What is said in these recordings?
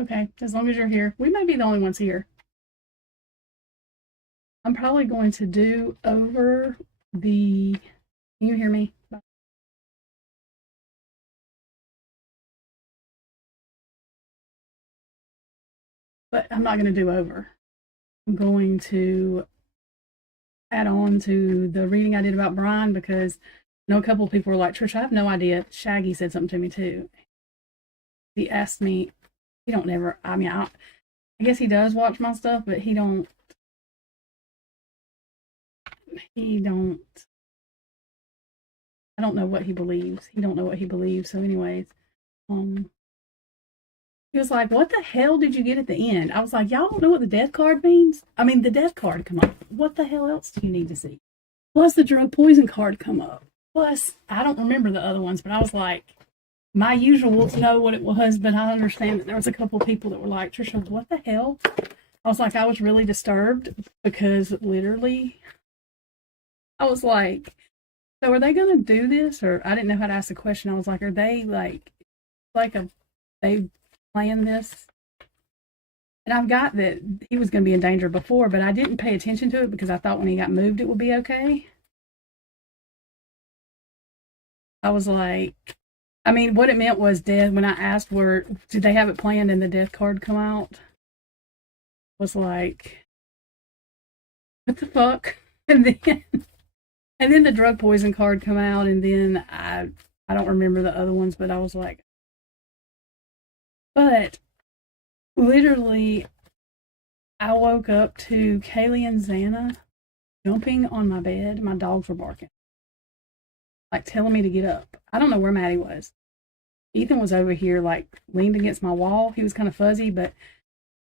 Okay, as long as you're here. We may be the only ones here. I'm probably going to do over the. Can you hear me? But I'm not going to do over. I'm going to add on to the reading I did about Brian because I know a couple of people were like, Trish, I have no idea. Shaggy said something to me too. He asked me, he don't never, I mean, I guess he does watch my stuff, but he don't, I don't know what he believes. He don't know what he believes. So anyways, um, he was like, what the hell did you get at the end? I was like, y'all don't know what the death card means? I mean, the death card come up. What the hell else do you need to see? Plus the drug poison card come up. Plus, I don't remember the other ones, but I was like, my usuals know what it was, but I understand that there was a couple of people that were like, Trisha, what the hell? I was like, I was really disturbed because literally, I was like, so are they going to do this? Or I didn't know how to ask the question. I was like, are they like they planned this? And I've got that he was going to be in danger before, but I didn't pay attention to it because I thought when he got moved, it would be okay. I was like, I mean, what it meant was death. When I asked where did they have it planned and the death card come out, was like, what the fuck? And then the drug poison card come out, and then I don't remember the other ones, but I was like, but literally, I woke up to Kaylee and Xana jumping on my bed. My dogs were barking, like telling me to get up. I don't know where Maddie was. Ethan was over here, like leaned against my wall. He was kind of fuzzy, but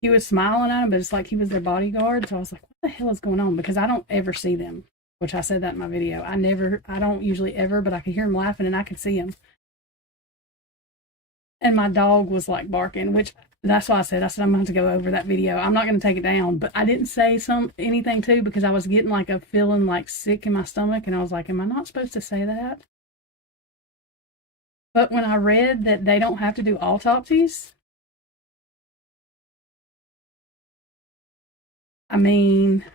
he was smiling at him, but it's like he was their bodyguard. So I was like, what the hell is going on? Because I don't ever see them, which I said that in my video. I don't usually ever, but I could hear him laughing and I could see him. And my dog was like barking, which that's why I said I'm going to go over that video. I'm not going to take it down, but I didn't say anything too because I was getting like a feeling like sick in my stomach, and I was like, am I not supposed to say that? But when I read that they don't have to do autopsies, I mean,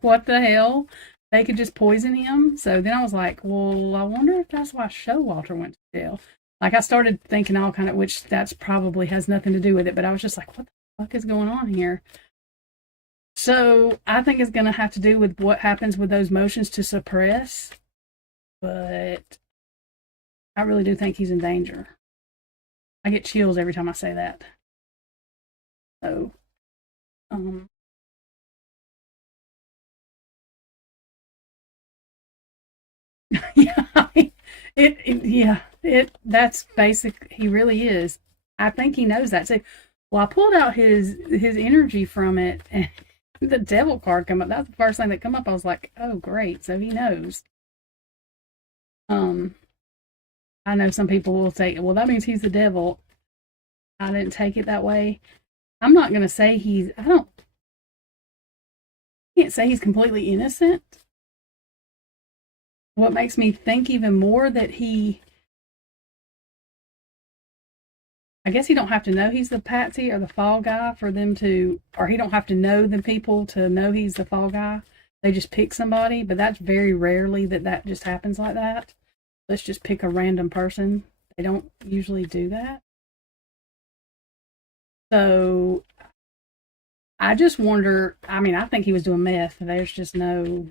what the hell? They could just poison him. So then I was like, well, I wonder if that's why Showalter went to jail. Like I started thinking all kind of, which that's probably has nothing to do with it, but I was just like, what the fuck is going on here? So I think it's going to have to do with what happens with those motions to suppress, but I really do think he's in danger. I get chills every time I say that. So, um, yeah, that's basic. He really is. I think he knows that too. Well, I pulled out his energy from it, and the devil card come up. That's the first thing that come up. I was like, oh great, so he knows. Um, I know some people will say, well, that means he's the devil. I didn't take it that way. I'm not gonna say he's. I don't. Can't say he's completely innocent. What makes me think even more that I guess he don't have to know he's the patsy or the fall guy for them to, or he don't have to know the people to know he's the fall guy. They just pick somebody, but that's very rarely that just happens like that. Let's just pick a random person. They don't usually do that. So I just wonder. I mean, I think he was doing meth. There's just no.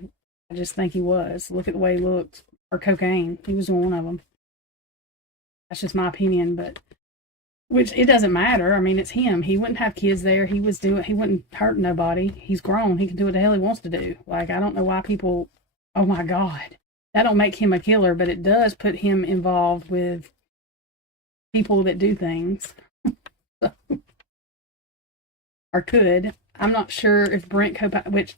I just think he was. Look at the way he looked, or cocaine. He was doing one of them. That's just my opinion, but which it doesn't matter. I mean, it's him. He wouldn't have kids there. He wouldn't hurt nobody. He's grown. He can do what the hell he wants to do. Like, I don't know why people, oh my God. That don't make him a killer, but it does put him involved with people that do things. Or could. I'm not sure if Brent Kopacka, which,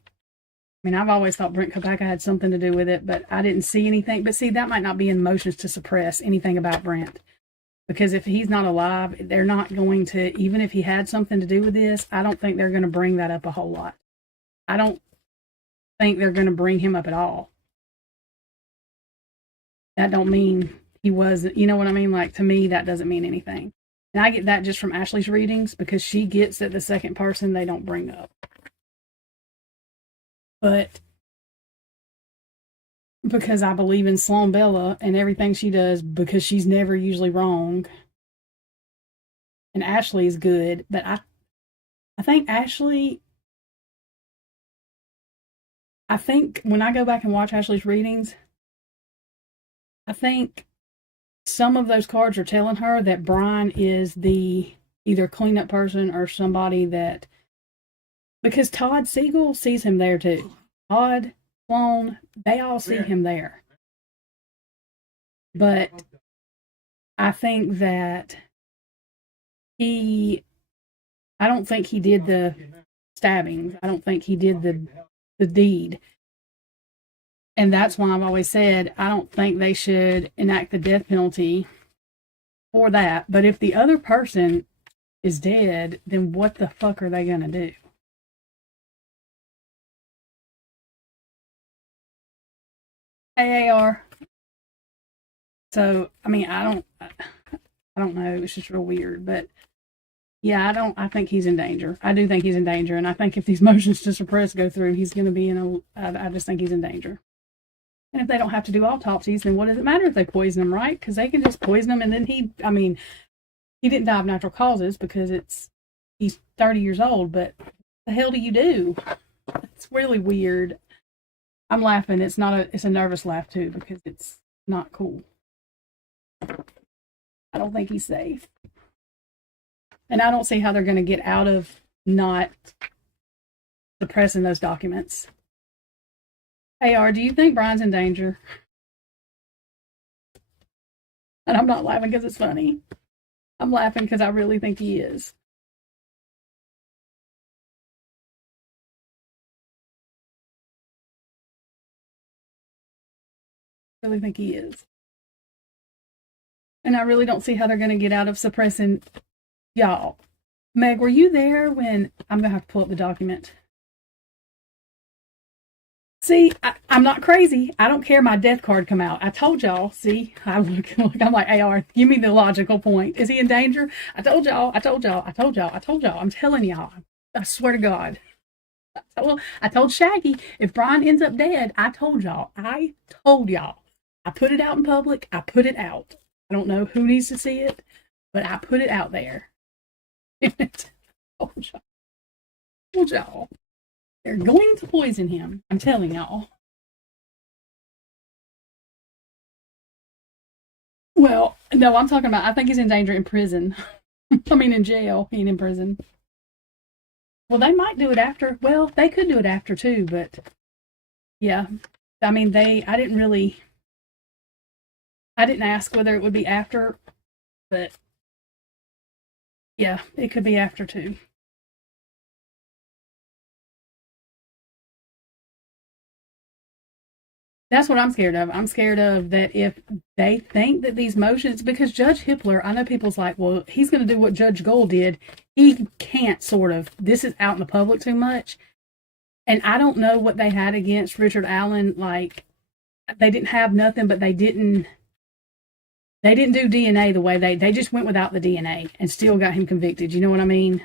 I mean, I've always thought Brent Kopacka had something to do with it, but I didn't see anything. But see, that might not be in motions to suppress anything about Brent. Because if he's not alive, they're not going to, even if he had something to do with this, I don't think they're going to bring that up a whole lot. I don't think they're going to bring him up at all. That don't mean he wasn't, you know what I mean? Like, to me, that doesn't mean anything. And I get that just from Ashley's readings because she gets that the second person they don't bring up. But because I believe in Sloan Bella and everything she does because she's never usually wrong. And Ashley is good, but I think Ashley, I think when I go back and watch Ashley's readings, I think some of those cards are telling her that Brian is the either cleanup person or somebody that, because Todd Siegel sees him there too. Todd, Sloan, they all see him there. But I think that I don't think he did the stabbings. I don't think he did the deed. And that's why I've always said I don't think they should enact the death penalty for that. But if the other person is dead, then what the fuck are they going to do? Hey, AR. So, I mean, I don't know. It's just real weird. But yeah, I think he's in danger. I do think he's in danger. And I think if these motions to suppress go through, he's going to be I just think he's in danger. And if they don't have to do autopsies, then what does it matter if they poison him, right? Because they can just poison him, and then he didn't die of natural causes because he's 30 years old, but the hell do you do? It's really weird. I'm laughing. It's a nervous laugh too because it's not cool. I don't think he's safe. And I don't see how they're going to get out of not suppressing those documents. AR, do you think Brian's in danger? And I'm not laughing because it's funny. I'm laughing because I really think he is. I really think he is. And I really don't see how they're going to get out of suppressing y'all. Meg, were you there when... I'm going to have to pull up the document. See, I'm not crazy. I don't care my death card come out. I told y'all. See, I'm like, AR, give me the logical point. Is he in danger? I told y'all. I'm telling y'all. I swear to God. I told Shaggy, if Brian ends up dead, I told y'all. I put it out in public. I put it out. I don't know who needs to see it, but I put it out there. Told y'all. They're going to poison him. I'm telling y'all. Well, no, I'm talking about, I think he's in danger in prison. I mean, in jail. He ain't in prison. Well, they might do it after. Well, they could do it after too, but yeah. I mean, I didn't ask whether it would be after, but yeah, it could be after too. That's what I'm scared of. I'm scared of that if they think that these motions, because Judge Hippler, I know people's like, well, he's going to do what Judge Gold did. He can't this is out in the public too much. And I don't know what they had against Richard Allen. Like, they didn't have nothing, but they didn't do DNA the way they just went without the DNA and still got him convicted. You know what I mean?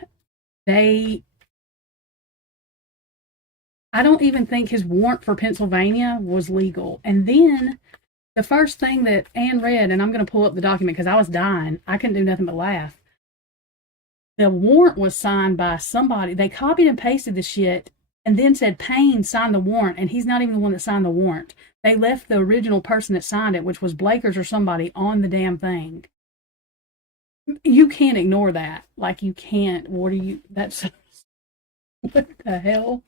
I don't even think his warrant for Pennsylvania was legal. And then the first thing that Anne read, and I'm going to pull up the document because I was dying. I couldn't do nothing but laugh. The warrant was signed by somebody. They copied and pasted the shit and then said Payne signed the warrant, and he's not even the one that signed the warrant. They left the original person that signed it, which was Blakers or somebody, on the damn thing. You can't ignore that. Like, you can't. What the hell?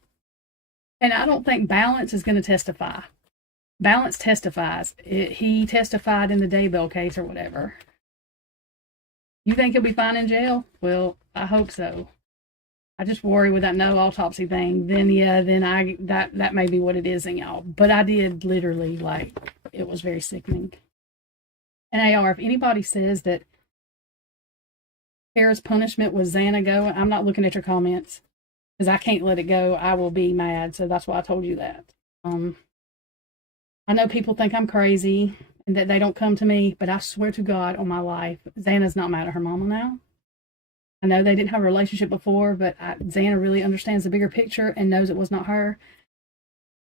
And I don't think Balance is going to testify. Balance testifies. He testified in the Daybell case or whatever. You think he'll be fine in jail? Well, I hope so. I just worry with that no autopsy thing. That may be what it is in y'all. But I did literally, like, it was very sickening. And AR, if anybody says that Kara's punishment was Xanago, I'm not looking at your comments because I can't let it go. I will be mad. So that's why I told you that. I know people think I'm crazy and that they don't come to me, but I swear to God on my life, Xana's not mad at her mama now. I know they didn't have a relationship before, but Xana really understands the bigger picture and knows it was not her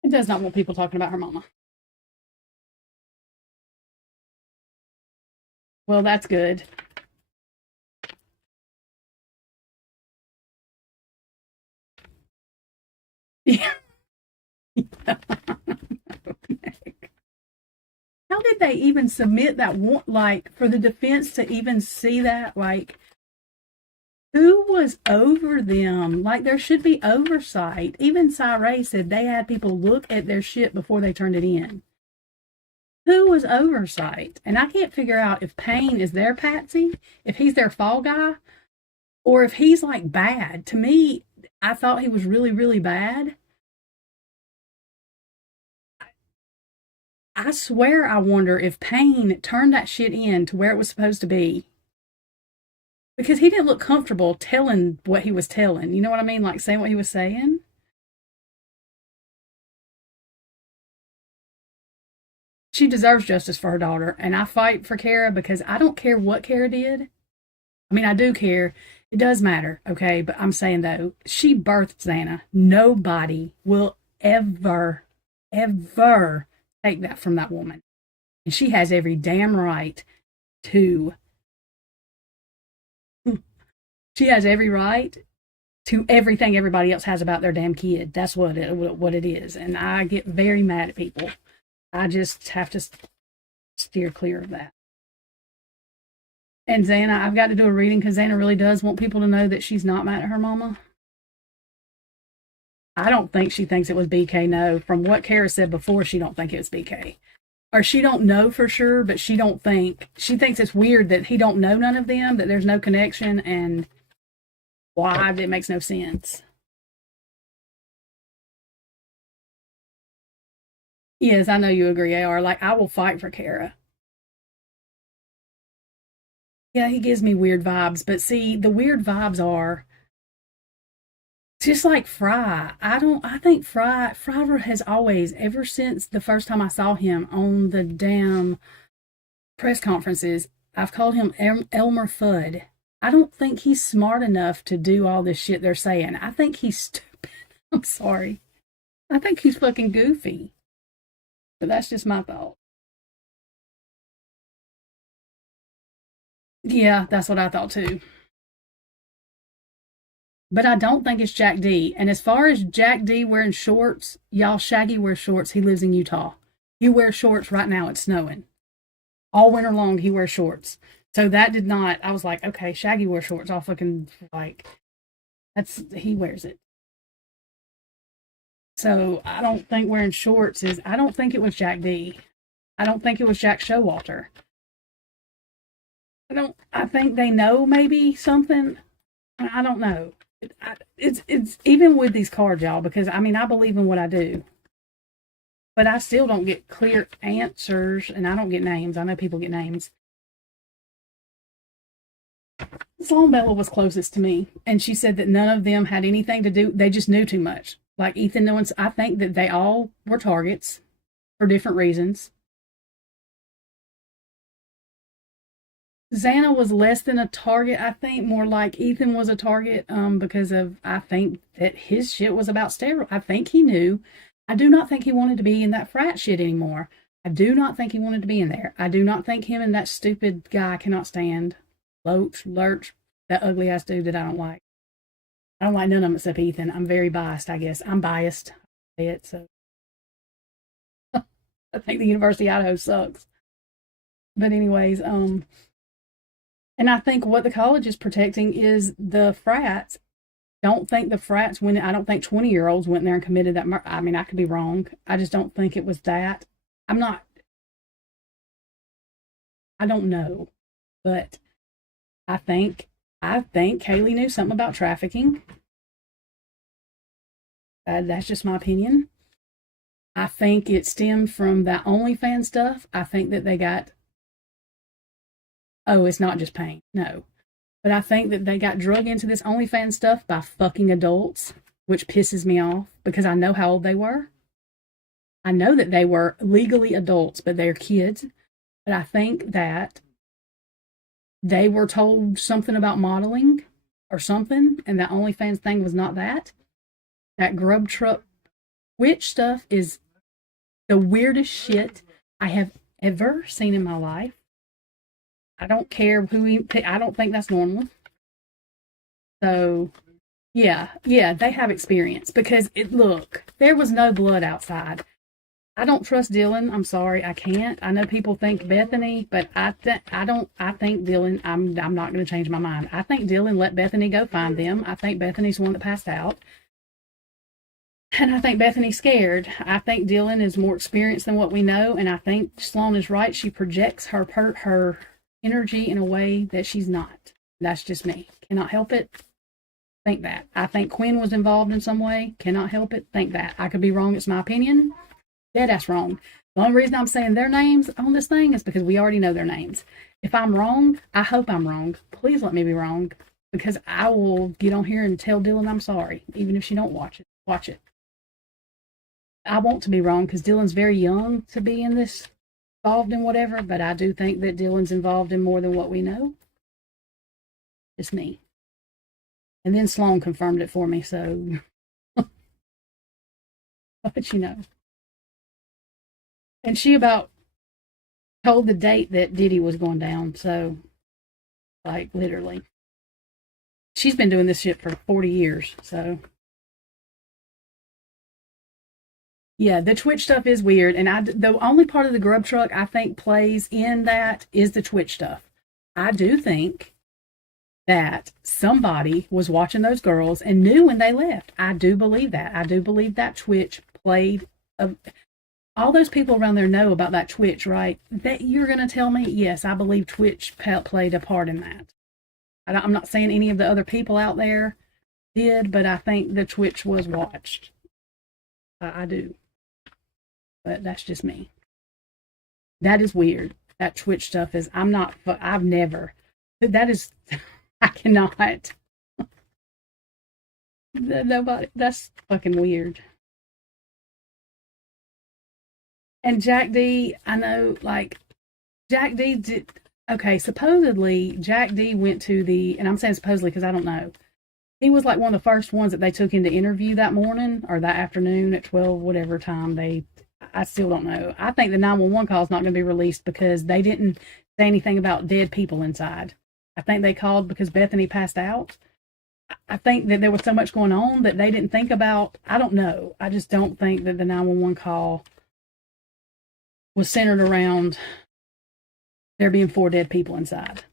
and does not want people talking about her mama. Well, that's good. Yeah. How did they even submit that one? Like, for the defense to even see that? Like, who was over them? Like, there should be oversight. Even Cyree said they had people look at their shit before they turned it in. Who was oversight? And I can't figure out if Payne is their patsy, if he's their fall guy, or if he's like bad. To me, I thought he was really, really bad. I swear I wonder if Payne turned that shit in to where it was supposed to be. Because he didn't look comfortable telling what he was telling. You know what I mean? Like saying what he was saying. She deserves justice for her daughter. And I fight for Kara because I don't care what Kara did. I mean, I do care. It does matter, okay? But I'm saying, though, she birthed Xana. Nobody will ever, ever take that from that woman. And she has every damn right to. She has every right to everything everybody else has about their damn kid. That's what it is. And I get very mad at people. I just have to steer clear of that. And Xana, I've got to do a reading because Xana really does want people to know that she's not mad at her mama. I don't think she thinks it was BK, no. From what Kara said before, she don't think it was BK. Or she don't know for sure, but she thinks it's weird that he don't know none of them, that there's no connection, and why, it makes no sense. Yes, I know you agree, AR. Like, I will fight for Kara. Yeah, he gives me weird vibes, but see, the weird vibes are just like Fry. I think Fry has always, ever since the first time I saw him on the damn press conferences, I've called him Elmer Fudd. I don't think he's smart enough to do all this shit they're saying. I think he's stupid. I'm sorry. I think he's fucking goofy. But that's just my thought. Yeah, that's what I thought too. But I don't think it's Jack D. And as far as Jack D wearing shorts, y'all, Shaggy wears shorts. He lives in Utah. You wear shorts right now. It's snowing. All winter long, he wears shorts. So that did not, I was like, okay, Shaggy wears shorts. I'll fucking, like, he wears it. So I don't think wearing shorts I don't think it was Jack D. I don't think it was Jack Showalter. I think they know maybe something. I don't know. It's even with these cards, y'all, because I mean, I believe in what I do, but I still don't get clear answers, and I don't get names. I know people get names. Sloan Bella was closest to me, and she said that none of them had anything to do. They just knew too much. Like Ethan, no one's. I think that they all were targets for different reasons. Xana was less than a target, I think, more like Ethan was a target because of, I think that his shit was about steroids. I think he knew. I do not think he wanted to be in that frat shit anymore. I do not think he wanted to be in there. I do not think him and that stupid guy I cannot stand. Lurch, that ugly ass dude that I don't like. I don't like none of them except Ethan. I'm very biased, I guess. I'm biased. So I think the University of Idaho sucks. But anyways, and I think what the college is protecting is the frats. Don't think the frats went. I don't think 20-year-olds went there and committed that murder. I mean, I could be wrong. I just don't think it was that. I'm not. I don't know, but I think Kaylee knew something about trafficking. That's just my opinion. I think it stemmed from that OnlyFans stuff. I think that they got. Oh, it's not just pain. No. But I think that they got drug into this OnlyFans stuff by fucking adults, which pisses me off because I know how old they were. I know that they were legally adults, but they're kids. But I think that they were told something about modeling or something, and that OnlyFans thing was not that. That grub truck witch stuff is the weirdest shit I have ever seen in my life. I don't care I don't think that's normal. So, yeah, they have experience because look, there was no blood outside. I don't trust Dylan. I'm sorry, I can't. I know people think Bethany, but I think Dylan. I'm not going to change my mind. I think Dylan let Bethany go find them. I think Bethany's the one that passed out, and I think Bethany's scared. I think Dylan is more experienced than what we know, and I think Sloan is right. She projects her energy in a way that she's not. That's just me. Cannot help it. Think that. I think Quinn was involved in some way. Cannot help it. Think that. I could be wrong. It's my opinion. Dead ass wrong. The only reason I'm saying their names on this thing is because we already know their names. If I'm wrong, I hope I'm wrong. Please let me be wrong, because I will get on here and tell Dylan I'm sorry, even if she don't watch it. Watch it. I want to be wrong because Dylan's very young to be in this, involved in whatever, but I do think that Dylan's involved in more than what we know. It's me. And then Sloan confirmed it for me, so but you know. And she about told the date that Diddy was going down, so like literally. She's been doing this shit for 40 years, so yeah, the Twitch stuff is weird, and the only part of the grub truck I think plays in that is the Twitch stuff. I do think that somebody was watching those girls and knew when they left. I do believe that. I do believe that Twitch played. All those people around there know about that Twitch, right? That you're going to tell me? Yes, I believe Twitch played a part in that. I'm not saying any of the other people out there did, but I think the Twitch was watched. I do. But that's just me. That is weird. That Twitch stuff is, I've never, that is, I cannot. Nobody, that's fucking weird. And Jack D, I know, like, Jack D did, okay, supposedly Jack D went to and I'm saying supposedly because I don't know. He was like one of the first ones that they took in to interview that morning or that afternoon at 12, whatever time I still don't know. I think the 911 call is not going to be released because they didn't say anything about dead people inside. I think they called because Bethany passed out. I think that there was so much going on that they didn't think about. I don't know. I just don't think that the 911 call was centered around there being 4 dead people inside.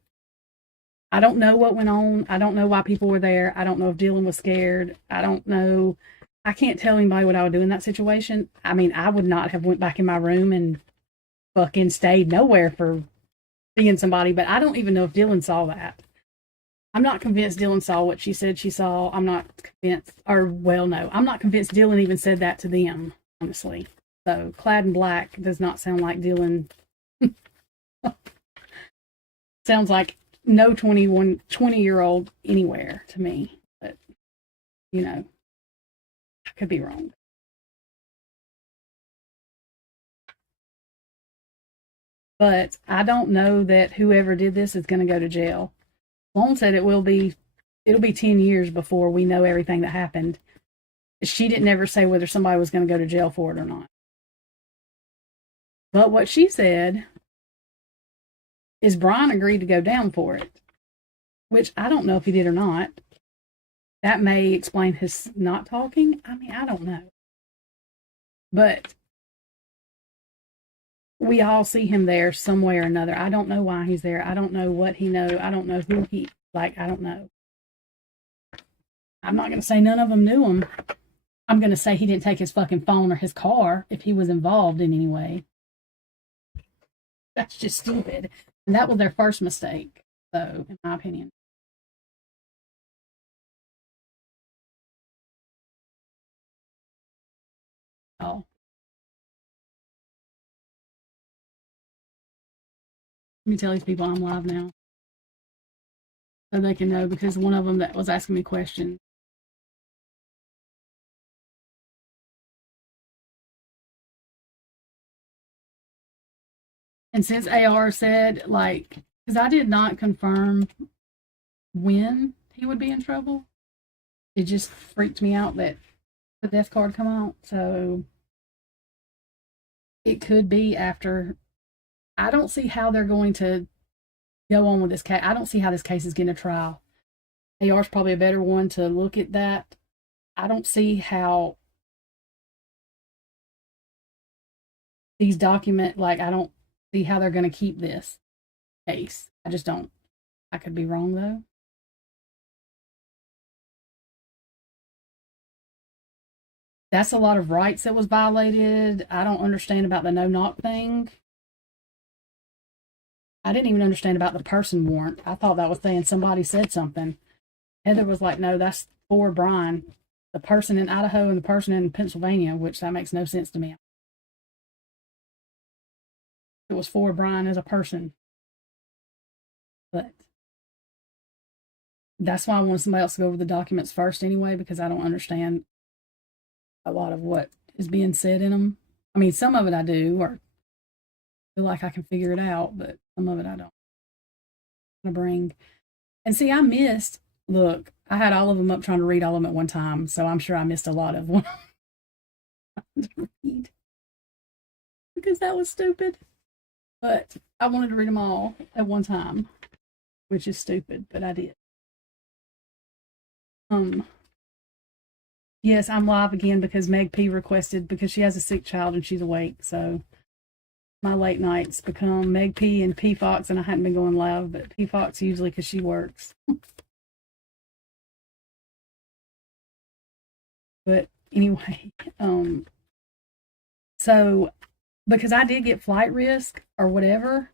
I don't know what went on. I don't know why people were there. I don't know if Dylan was scared. I don't know. I can't tell anybody what I would do in that situation. I mean, I would not have went back in my room and fucking stayed nowhere for seeing somebody, but I don't even know if Dylan saw that. I'm not convinced Dylan saw what she said she saw. I'm not convinced, I'm not convinced Dylan even said that to them, honestly. So, clad in black does not sound like Dylan. Sounds like no 20-year-old anywhere to me. But, you know, I could be wrong. But I don't know that whoever did this is going to go to jail. Sloan said it'll be 10 years before we know everything that happened. She didn't ever say whether somebody was going to go to jail for it or not. But what she said is Brian agreed to go down for it, which I don't know if he did or not. That may explain his not talking. I mean, I don't know. But we all see him there some way or another. I don't know why he's there. I don't know what he knows. I don't know who I don't know. I'm not going to say none of them knew him. I'm going to say he didn't take his fucking phone or his car if he was involved in any way. That's just stupid. And that was their first mistake, though, in my opinion. Oh. Let me tell these people I'm live now. So they can know, because one of them that was asking me questions. And since AR said, like, because I did not confirm when he would be in trouble. It just freaked me out that the death card come out. So it could be after. I don't see how they're going to go on with this case. I don't see how this case is getting a trial. AR is probably a better one to look at that. I don't see how these I don't see how they're going to keep this case. I just don't. I could be wrong, though. That's a lot of rights that was violated. I don't understand about the no-knock thing. I didn't even understand about the person warrant. I thought that was saying somebody said something. Heather was like, no, that's for Brian. The person in Idaho and the person in Pennsylvania, which that makes no sense to me. It was for Brian as a person. But that's why I wanted somebody else to go over the documents first anyway, because I don't understand a lot of what is being said in them. I mean, some of it I do, or feel like I can figure it out, but some of it I don't. I'm gonna bring and see. I missed. Look, I had all of them up trying to read all of them at one time, so I'm sure I missed a lot of them to read because that was stupid. But I wanted to read them all at one time, which is stupid, but I did. Yes, I'm live again because Meg P requested because she has a sick child and she's awake. So my late nights become Meg P and P Fox, and I hadn't been going live, but P Fox usually because she works. But anyway, so because I did get flight risk or whatever,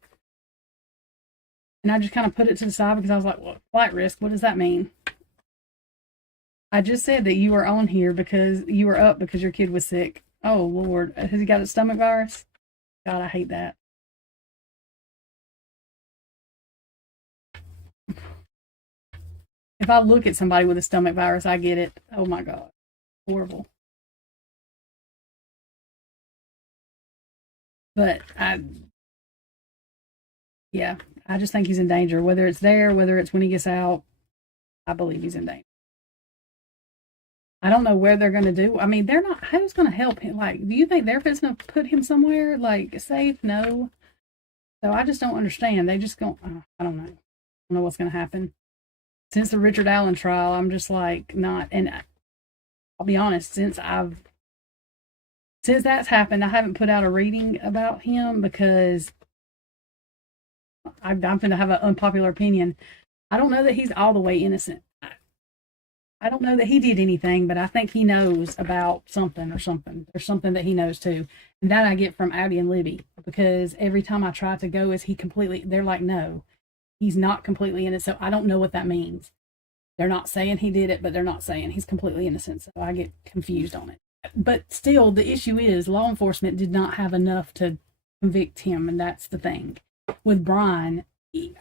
and I just kind of put it to the side because I was like, well, flight risk, what does that mean? I just said that you were on here because you were up because your kid was sick. Oh, Lord. Has he got a stomach virus? God, I hate that. If I look at somebody with a stomach virus, I get it. Oh, my God. Horrible. But yeah, I just think he's in danger. Whether it's there, whether it's when he gets out, I believe he's in danger. I don't know where they're going to do. I mean, they're not. Who's going to help him? Like, do you think they're going to put him somewhere like safe? No. So I just don't understand. They just go. I don't know. I don't know what's going to happen. Since the Richard Allen trial, I'm just like not. And I'll be honest. Since that's happened, I haven't put out a reading about him because I'm going to have an unpopular opinion. I don't know that he's all the way innocent. I don't know that he did anything, but I think he knows about something or something. There's something that he knows too. And that I get from Abby and Libby because every time I try to go, they're like, no, he's not completely innocent. So I don't know what that means. They're not saying he did it, but they're not saying he's completely innocent. So I get confused on it. But still, the issue is law enforcement did not have enough to convict him. And that's the thing. With Brian,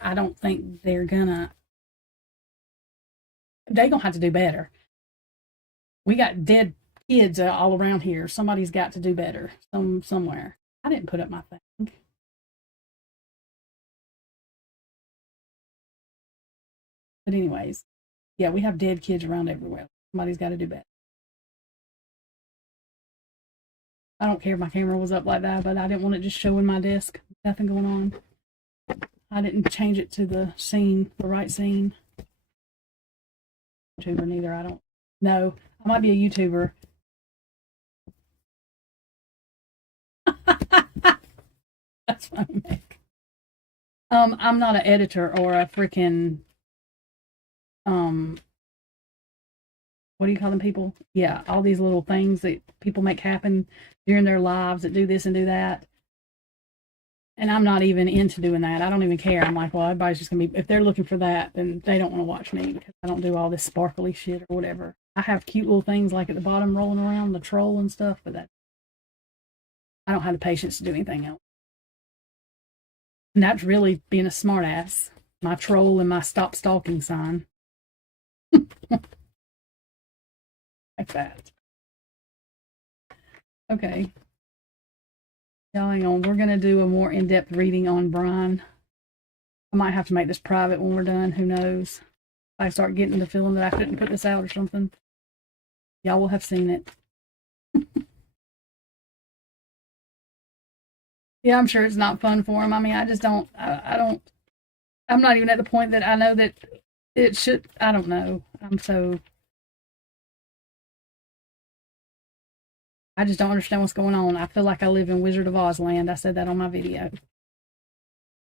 I don't think they're gonna have to do better. We got dead kids all around here. Somebody's got to do better somewhere. I didn't put up my thing. But anyways, yeah, we have dead kids around everywhere. Somebody's got to do better. I don't care if my camera was up like that, but I didn't want it just showing my desk. Nothing going on. I didn't change it to the right scene. YouTuber neither. I don't know. I might be a YouTuber. That's funny, Mick. I'm not an editor or a freaking what do you call them people? Yeah, all these little things that people make happen during their lives that do this and do that. And I'm not even into doing that. I don't even care. I'm like, well, everybody's just gonna be, if they're looking for that, then they don't want to watch me because I don't do all this sparkly shit or whatever. I have cute little things like at the bottom rolling around, the troll and stuff, but I don't have the patience to do anything else. And that's really being a smartass. My troll and my stop stalking sign. Like that. Okay. Hang on, we're going to do a more in-depth reading on Brian. I might have to make this private when we're done. Who knows? I start getting the feeling that I couldn't put this out or something, y'all will have seen it. Yeah, I'm sure it's not fun for him. I mean, I just don't. I don't. I'm not even at the point that I know that it should. I don't know. I'm so. I just don't understand what's going on. I feel like I live in Wizard of Oz land. I said that on my video. What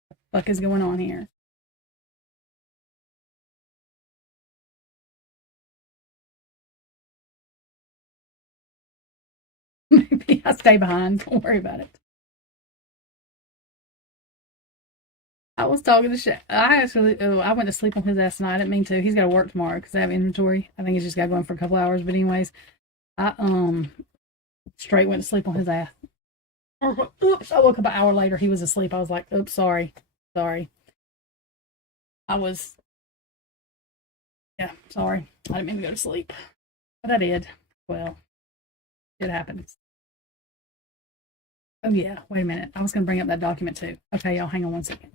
the fuck is going on here? Maybe I stay behind. Don't worry about it. I was talking to Shay. I went to sleep on his ass tonight. I didn't mean to. He's got to work tomorrow because I have inventory. I think he's just got going for a couple hours. But anyways, I straight went to sleep on his ass. Oops! I woke up an hour later. He was asleep. I was like, "Oops, sorry." I was, yeah, sorry. I didn't mean to go to sleep, but I did. Well, it happens. Oh yeah. Wait a minute. I was going to bring up that document too. Okay, y'all, hang on 1 second.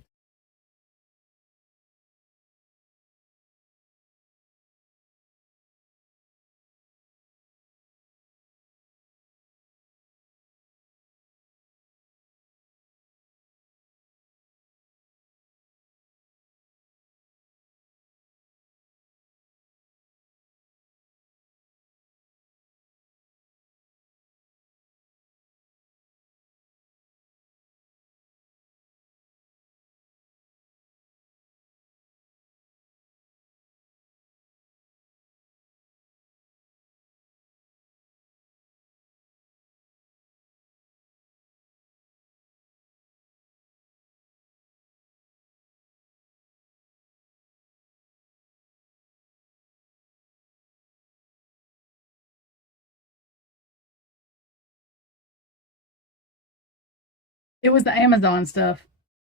It was the Amazon stuff.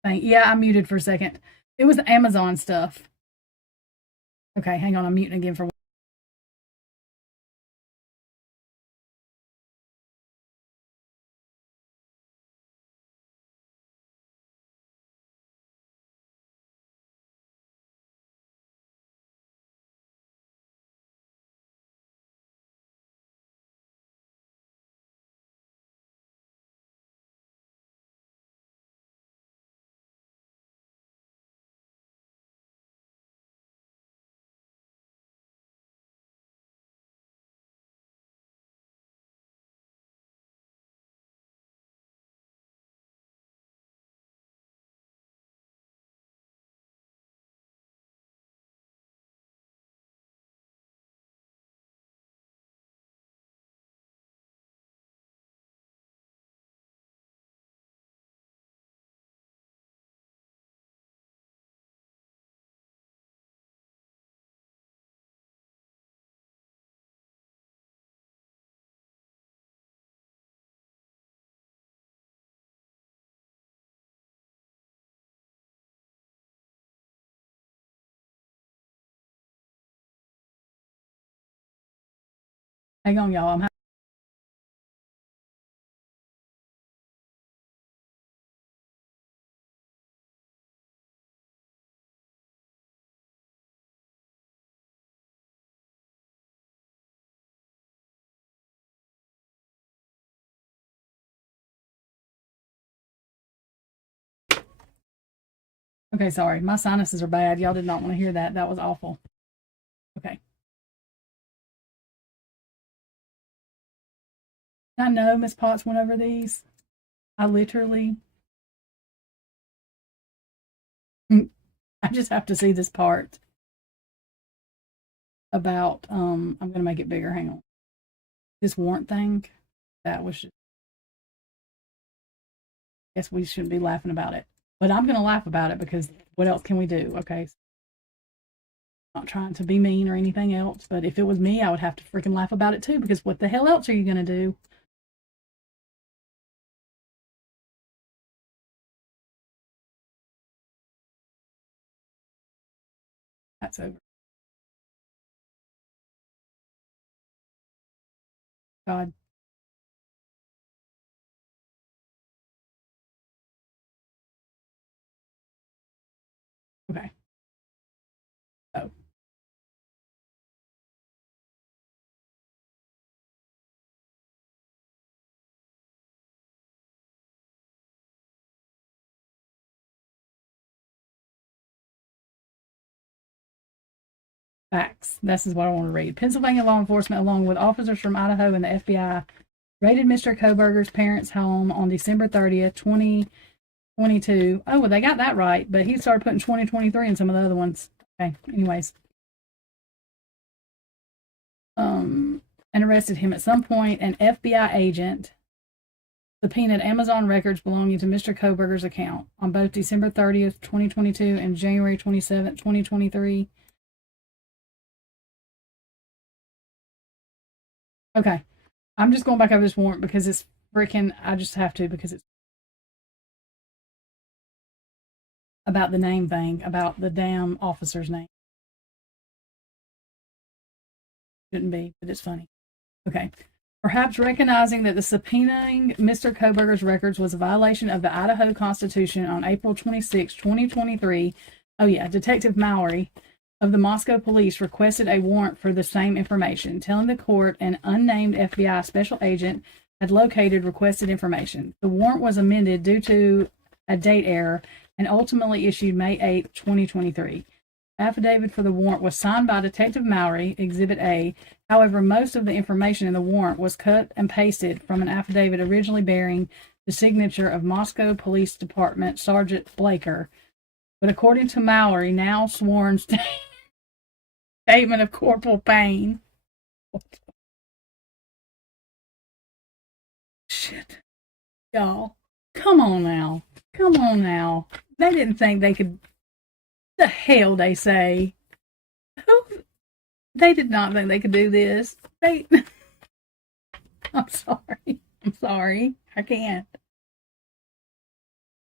Thing. Yeah, I muted for a second. It was the Amazon stuff. Okay, hang on. I'm muting again for. Hang on, y'all. I'm. Okay, sorry. My sinuses are bad. Y'all did not want to hear that. That was awful. Okay. I know Miss Potts went over these. I literally. I just have to see this part about. I'm gonna make it bigger. Hang on. This warrant thing. That was. Guess we shouldn't be laughing about it, but I'm gonna laugh about it because what else can we do? Okay. So not trying to be mean or anything else, but if it was me, I would have to freaking laugh about it too because what the hell else are you gonna do? That's over. God. Okay. Oh. Facts. This is what I want to read. Pennsylvania law enforcement, along with officers from Idaho and the FBI, raided Mr. Koberger's parents' home on December 30th, 2022. Oh, well, they got that right, but he started putting 2023 in some of the other ones. Okay, anyways. And arrested him at some point. An FBI agent subpoenaed Amazon records belonging to Mr. Koberger's account on both December 30th, 2022 and January 27th, 2023. Okay. I'm just going back over this warrant because it's freaking, I just have to because it's about the name thing, about the damn officer's name. Shouldn't be, but it's funny. Okay. Perhaps recognizing that the subpoenaing Mr. Koberger's records was a violation of the Idaho Constitution on April 26, 2023. Oh, yeah. Detective Mallory of the Moscow Police requested a warrant for the same information, telling the court an unnamed FBI special agent had located requested information. The warrant was amended due to a date error and ultimately issued May 8, 2023. Affidavit for the warrant was signed by Detective Mallory, Exhibit A. However, most of the information in the warrant was cut and pasted from an affidavit originally bearing the signature of Moscow Police Department Sergeant Blaker. But according to Mallory, now sworn statement of Corporal Payne. Shit. Y'all. Come on now. Come on now. They didn't think they could. The hell they say? Who? They did not think they could do this. They. I'm sorry. I'm sorry. I can't.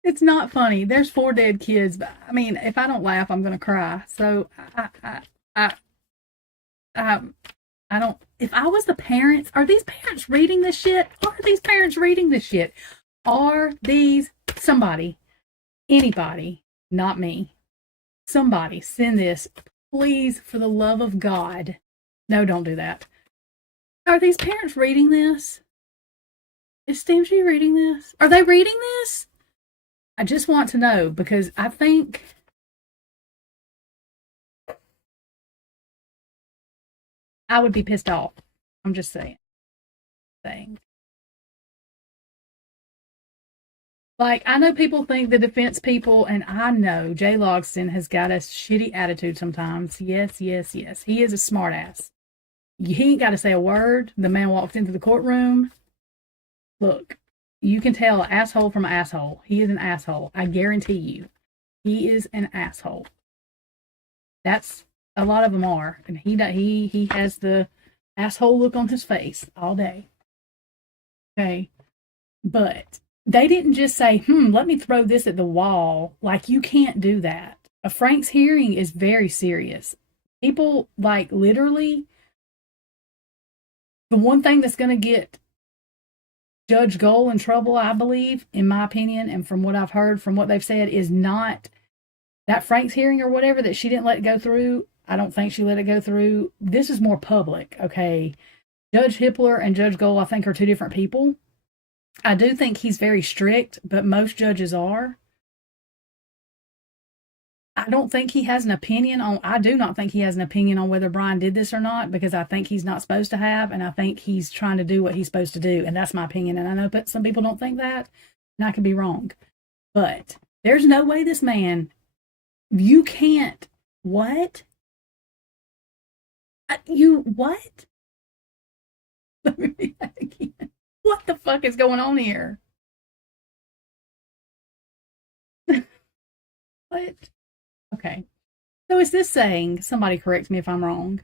It's not funny. There's 4 dead kids, but I mean, if I don't laugh, I'm gonna cry. So I don't. If I was the parents, are these parents reading this shit? Are these parents reading this shit? Are these somebody, anybody, not me? Somebody send this, please, for the love of God. No, don't do that. Are these parents reading this? Is Stamshy reading this? Are they reading this? I just want to know because I think I would be pissed off. I'm just saying. Like, I know people think the defense people, and I know Jay Logston has got a shitty attitude sometimes. Yes. He is a smartass. He ain't got to say a word. The man walks into the courtroom. Look, you can tell an asshole from an asshole. He is an asshole. I guarantee you. He is an asshole. That's, a lot of them are. And he has the asshole look on his face all day. Okay. But they didn't just say, let me throw this at the wall. Like, you can't do that. A Frank's hearing is very serious. People, like, literally, the one thing that's going to get Judge Gold in trouble, I believe, in my opinion, and from what I've heard, from what they've said, is not that Frank's hearing or whatever that she didn't let it go through. I don't think she let it go through. This is more public, okay? Judge Hippler and Judge Gold, I think, are 2 different people. I do think he's very strict, but most judges are. I don't think he has an opinion on, I do not think he has an opinion on whether Brian did this or not, because I think he's not supposed to have, and I think he's trying to do what he's supposed to do, and that's my opinion. And I know that some people don't think that, and I could be wrong. But there's no way this man, you can't, what? What? Let me read that again. What the fuck is going on here? What? Okay. So is this saying, somebody correct me if I'm wrong.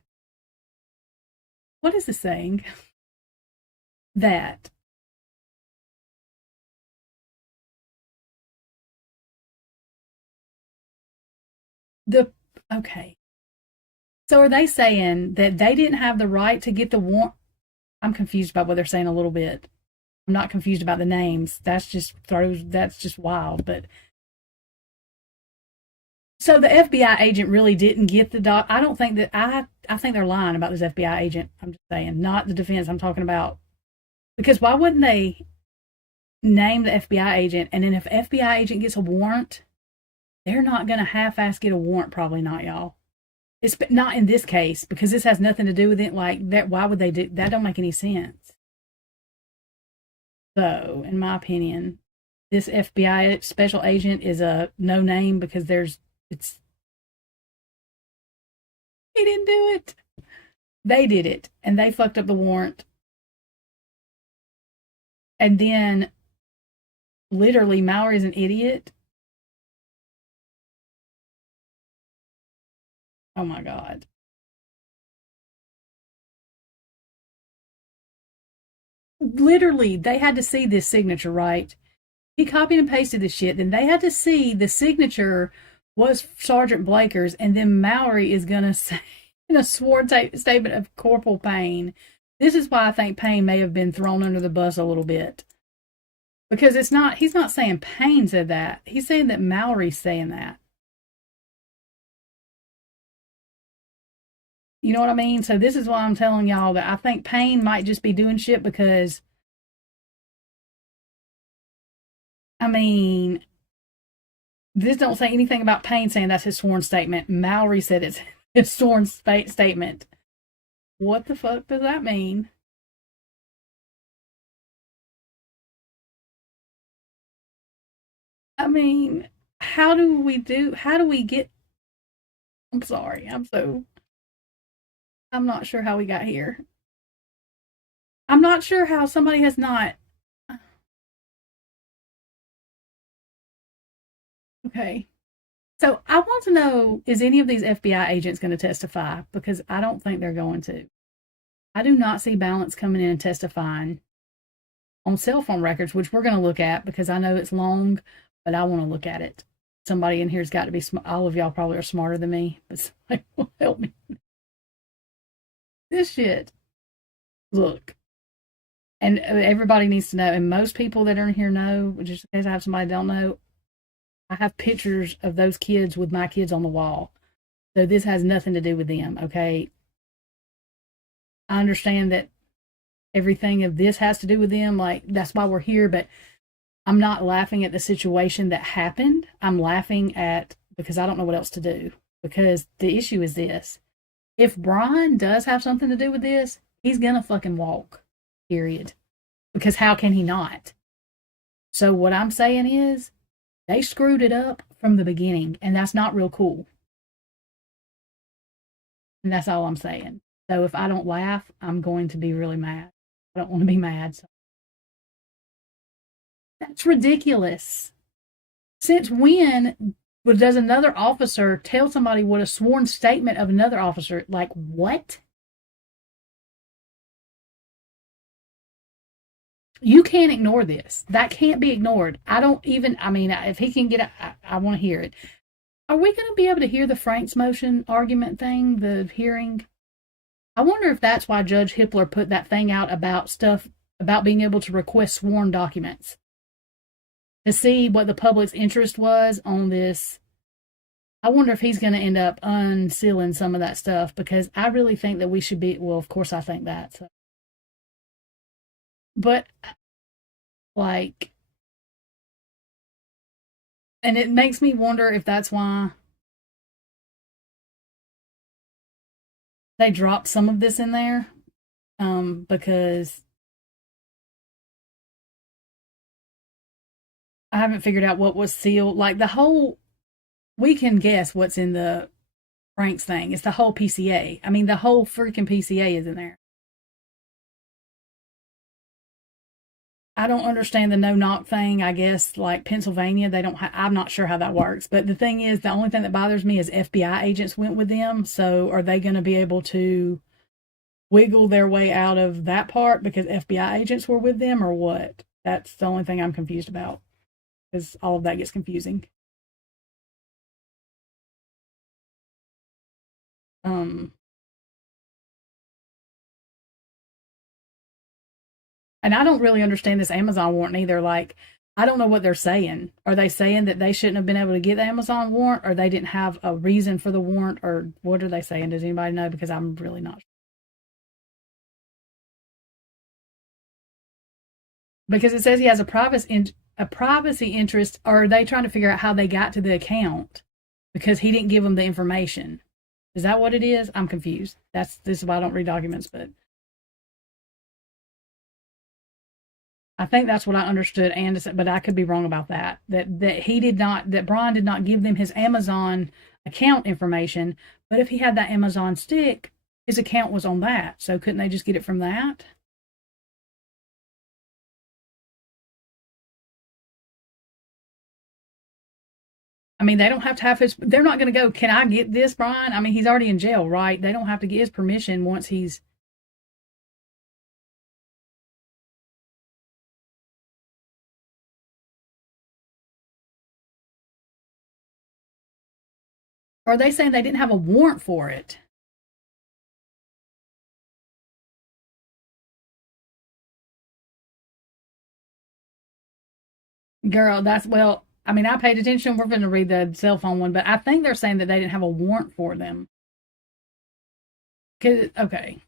What is this saying? That okay. So are they saying that they didn't have the right to get the warrant? I'm confused about what they're saying a little bit. I'm not confused about the names. That's just wild. But so the FBI agent really didn't get the doc. I don't think that I think they're lying about this FBI agent. I'm just saying, not the defense. I'm talking about, because why wouldn't they name the FBI agent? And then if FBI agent gets a warrant, they're not going to half-ass get a warrant. Probably not, y'all. It's not in this case because this has nothing to do with it. Like that, why would they do that? Don't make any sense. So, in my opinion, this FBI special agent is a no name because it's he didn't do it. They did it, and they fucked up the warrant. And then, literally, Mallory's an idiot. Oh my god. Literally, they had to see this signature, right? He copied and pasted this shit. Then they had to see the signature was Sergeant Blaker's, and then Mallory is gonna say in a sworn statement of Corporal Payne. This is why I think Payne may have been thrown under the bus a little bit. Because he's not saying Payne said that. He's saying that Mallory's saying that. You know what I mean? So this is why I'm telling y'all that I think Payne might just be doing shit because, I mean, this don't say anything about Payne saying that's his sworn statement. Mallory said it's his sworn statement. What the fuck does that mean? I mean, how do we get, I'm sorry, I'm not sure how we got here. I'm not sure how somebody has not. Okay. So I want to know, is any of these FBI agents going to testify? Because I don't think they're going to. I do not see Balance coming in and testifying on cell phone records, which we're going to look at because I know it's long, but I want to look at it. Somebody in here's got to be all of y'all probably are smarter than me, but somebody will help me. This shit. Look. And everybody needs to know, and most people that are in here know, just in case I have somebody that don't know, I have pictures of those kids with my kids on the wall. So this has nothing to do with them, okay? I understand that everything of this has to do with them, like that's why we're here, but I'm not laughing at the situation that happened. I'm laughing at because I don't know what else to do. Because the issue is this. If Brian does have something to do with this, he's gonna fucking walk. Period. Because how can he not? So what I'm saying is they screwed it up from the beginning, and that's not real cool. And that's all I'm saying. So if I don't laugh, I'm going to be really mad. I don't want to be mad. So. That's ridiculous. Since when does another officer tell somebody what a sworn statement of another officer, like what? You can't ignore this. That can't be ignored. I mean, if he can get it, I want to hear it. Are we going to be able to hear the Frank's motion argument thing, the hearing? I wonder if that's why Judge Hippler put that thing out about stuff, about being able to request sworn documents to see what the public's interest was on this. I wonder if he's going to end up unsealing some of that stuff because I really think that we should be, well, of course I think that. So. But, like, and it makes me wonder if that's why they dropped some of this in there. Because I haven't figured out what was sealed. Like, we can guess what's in the Frank's thing. It's the whole PCA. I mean, the whole freaking PCA is in there. I don't understand the no knock thing. I guess like Pennsylvania, they don't. I'm not sure how that works. But the thing is, the only thing that bothers me is FBI agents went with them. So are they going to be able to wiggle their way out of that part because FBI agents were with them, or what? That's the only thing I'm confused about because all of that gets confusing. And I don't really understand this Amazon warrant either. Like, I don't know what they're saying. Are they saying that they shouldn't have been able to get the Amazon warrant, or they didn't have a reason for the warrant, or what are they saying? Does anybody know? Because I'm really not sure. Because it says he has a privacy interest. Or are they trying to figure out how they got to the account? Because he didn't give them the information. Is that what it is? I'm confused. This is why I don't read documents, but I think that's what I understood Anderson, but I could be wrong about that. That Brian did not give them his Amazon account information, but if he had that Amazon stick, his account was on that. So couldn't they just get it from that? I mean, they don't have to have his. They're not going to go. Can I get this, Brian? I mean, he's already in jail, right? They don't have to get his permission once he's. Or are they saying they didn't have a warrant for it? Girl, that's well. I mean, I paid attention. We're going to read the cell phone one, but I think they're saying that they didn't have a warrant for them. Okay,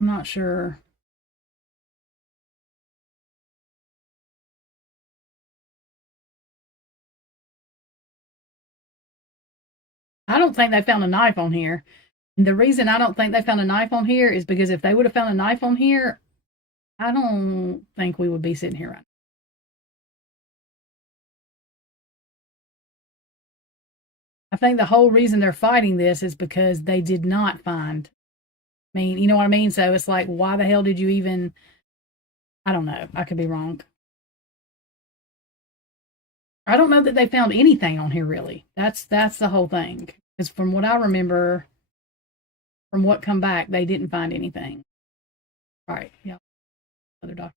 I'm not sure. I don't think they found a knife on here. And the reason I don't think they found a knife on here is because if they would have found a knife on here, I don't think we would be sitting here right now. I think the whole reason they're fighting this is because they did not find. I mean, you know what I mean? So it's like, why the hell did you even? I don't know. I could be wrong. I don't know that they found anything on here really. That's the whole thing. Because from what I remember, from what come back, they didn't find anything. Right? Yeah. Other doctor.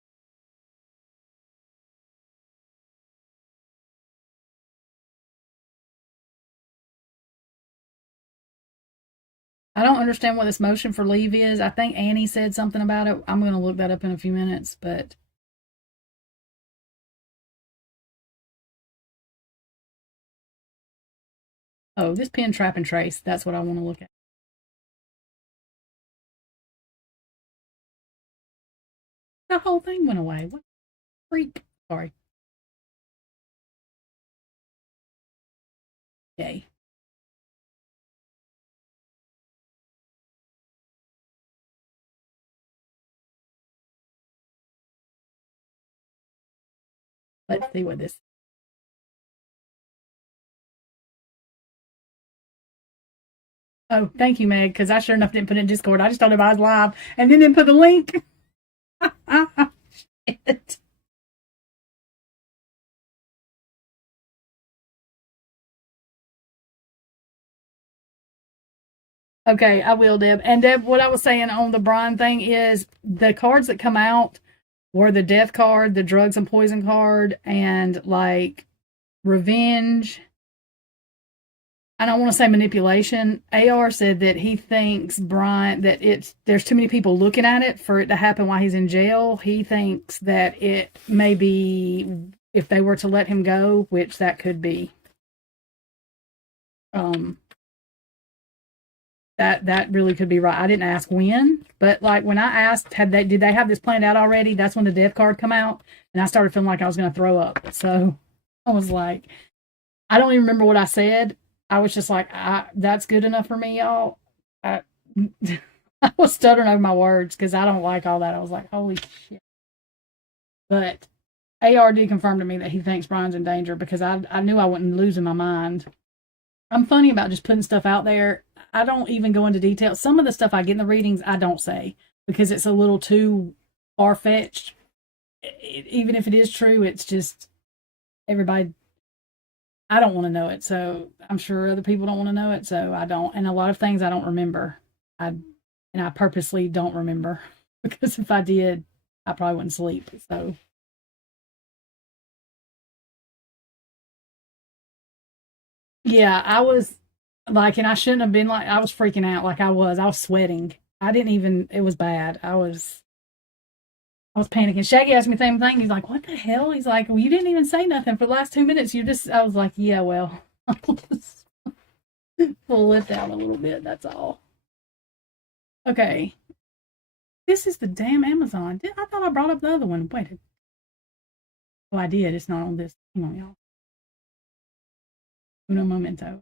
I don't understand what this motion for leave is. I think Annie said something about it. I'm going to look that up in a few minutes, but oh, this pin trap and trace. That's what I want to look at. The whole thing went away. What freak? Sorry. Yay. Let's see what this. Oh, thank you, Meg, because I sure enough didn't put it in Discord. I just thought about it live and then didn't put the link. Shit. Okay, I will, Deb. And Deb, what I was saying on the Brian thing is the cards that come out were the death card, the drugs and poison card, and like revenge. I don't want to say manipulation. AR said that he thinks Brian that there's too many people looking at it for it to happen while he's in jail. He thinks that it may be if they were to let him go, which that could be. Um, that really could be right. I didn't ask when, but like when I asked, did they have this planned out already? That's when the death card come out, and I started feeling like I was going to throw up. So I was like, I don't even remember what I said. I was just like, that's good enough for me, y'all. I, I was stuttering over my words because I don't like all that. I was like, holy shit. But AR did confirm to me that he thinks Brian's in danger because I knew I wasn't losing my mind. I'm funny about just putting stuff out there. I don't even go into detail. Some of the stuff I get in the readings, I don't say because it's a little too far fetched. Even if it is true, it's just everybody. I don't want to know it, so I'm sure other people don't want to know it, so I don't. And a lot of things I don't remember. I purposely don't remember because if I did, I probably wouldn't sleep. So yeah, I was like, and I shouldn't have been like, I was freaking out like I was. I was sweating. I didn't even. It was bad. I was. I was panicking. Shaggy asked me the same thing. He's like, "What the hell?" He's like, "Well, you didn't even say nothing for the last 2 minutes. You just," I was like, "Yeah, well, I'll just pull it down a little bit. That's all." Okay. This is the damn Amazon. I thought I brought up the other one. Wait. Oh, I did. It's not on this. Hang on, y'all. Uno momento.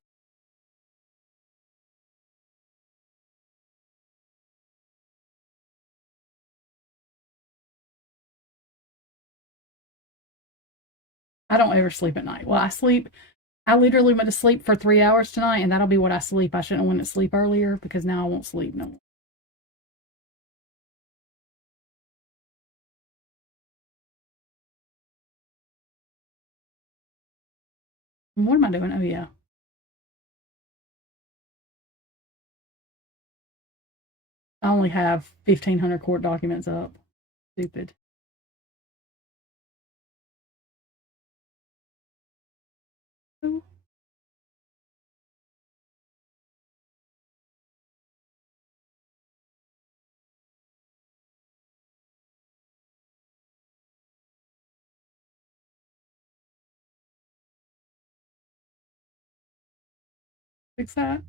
I don't ever sleep at night. Well, I literally went to sleep for 3 hours tonight, and that'll be what I sleep. I shouldn't have went to sleep earlier because now I won't sleep no more. What am I doing? Oh, yeah. I only have 1,500 court documents up. Stupid. Fix that.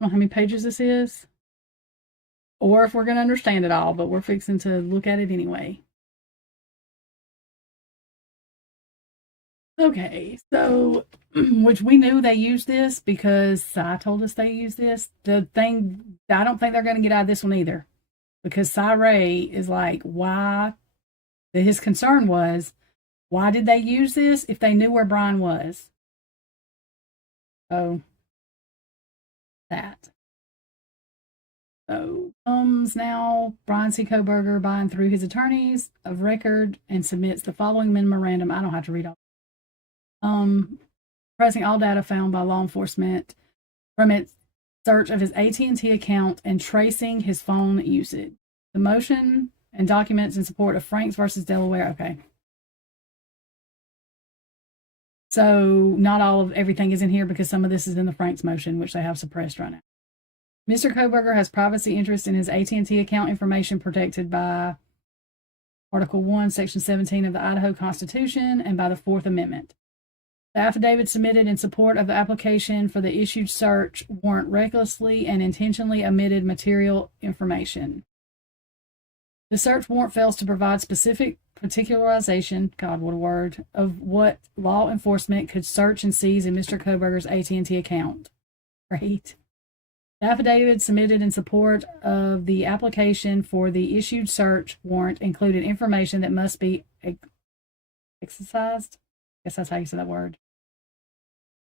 I don't know how many pages this is, or if we're going to understand it all, but we're fixing to look at it anyway. Okay, so which we knew they used this because Cy told us they used this. The thing I don't think they're going to get out of this one either, because Cy Ray is like, why? His concern was, why did they use this if they knew where Brian was? Oh, that. So comes now Brian C. Koberger buying through his attorneys of record and submits the following memorandum. I don't have to read all. Pressing all data found by law enforcement from its search of his AT&T account and tracing his phone usage. The motion and documents in support of Franks versus Delaware. Okay. So not all of everything is in here because some of this is in the Franks motion, which they have suppressed right now. Mr. Koberger has privacy interest in his AT&T account information protected by Article 1, Section 17 of the Idaho Constitution and by the Fourth Amendment. The affidavit submitted in support of the application for the issued search warrant recklessly and intentionally omitted material information. The search warrant fails to provide specific particularization, God, what a word, of what law enforcement could search and seize in Mr. Koberger's AT&T account. Right? The affidavit submitted in support of the application for the issued search warrant included information that must be exercised. I guess that's how you say that word.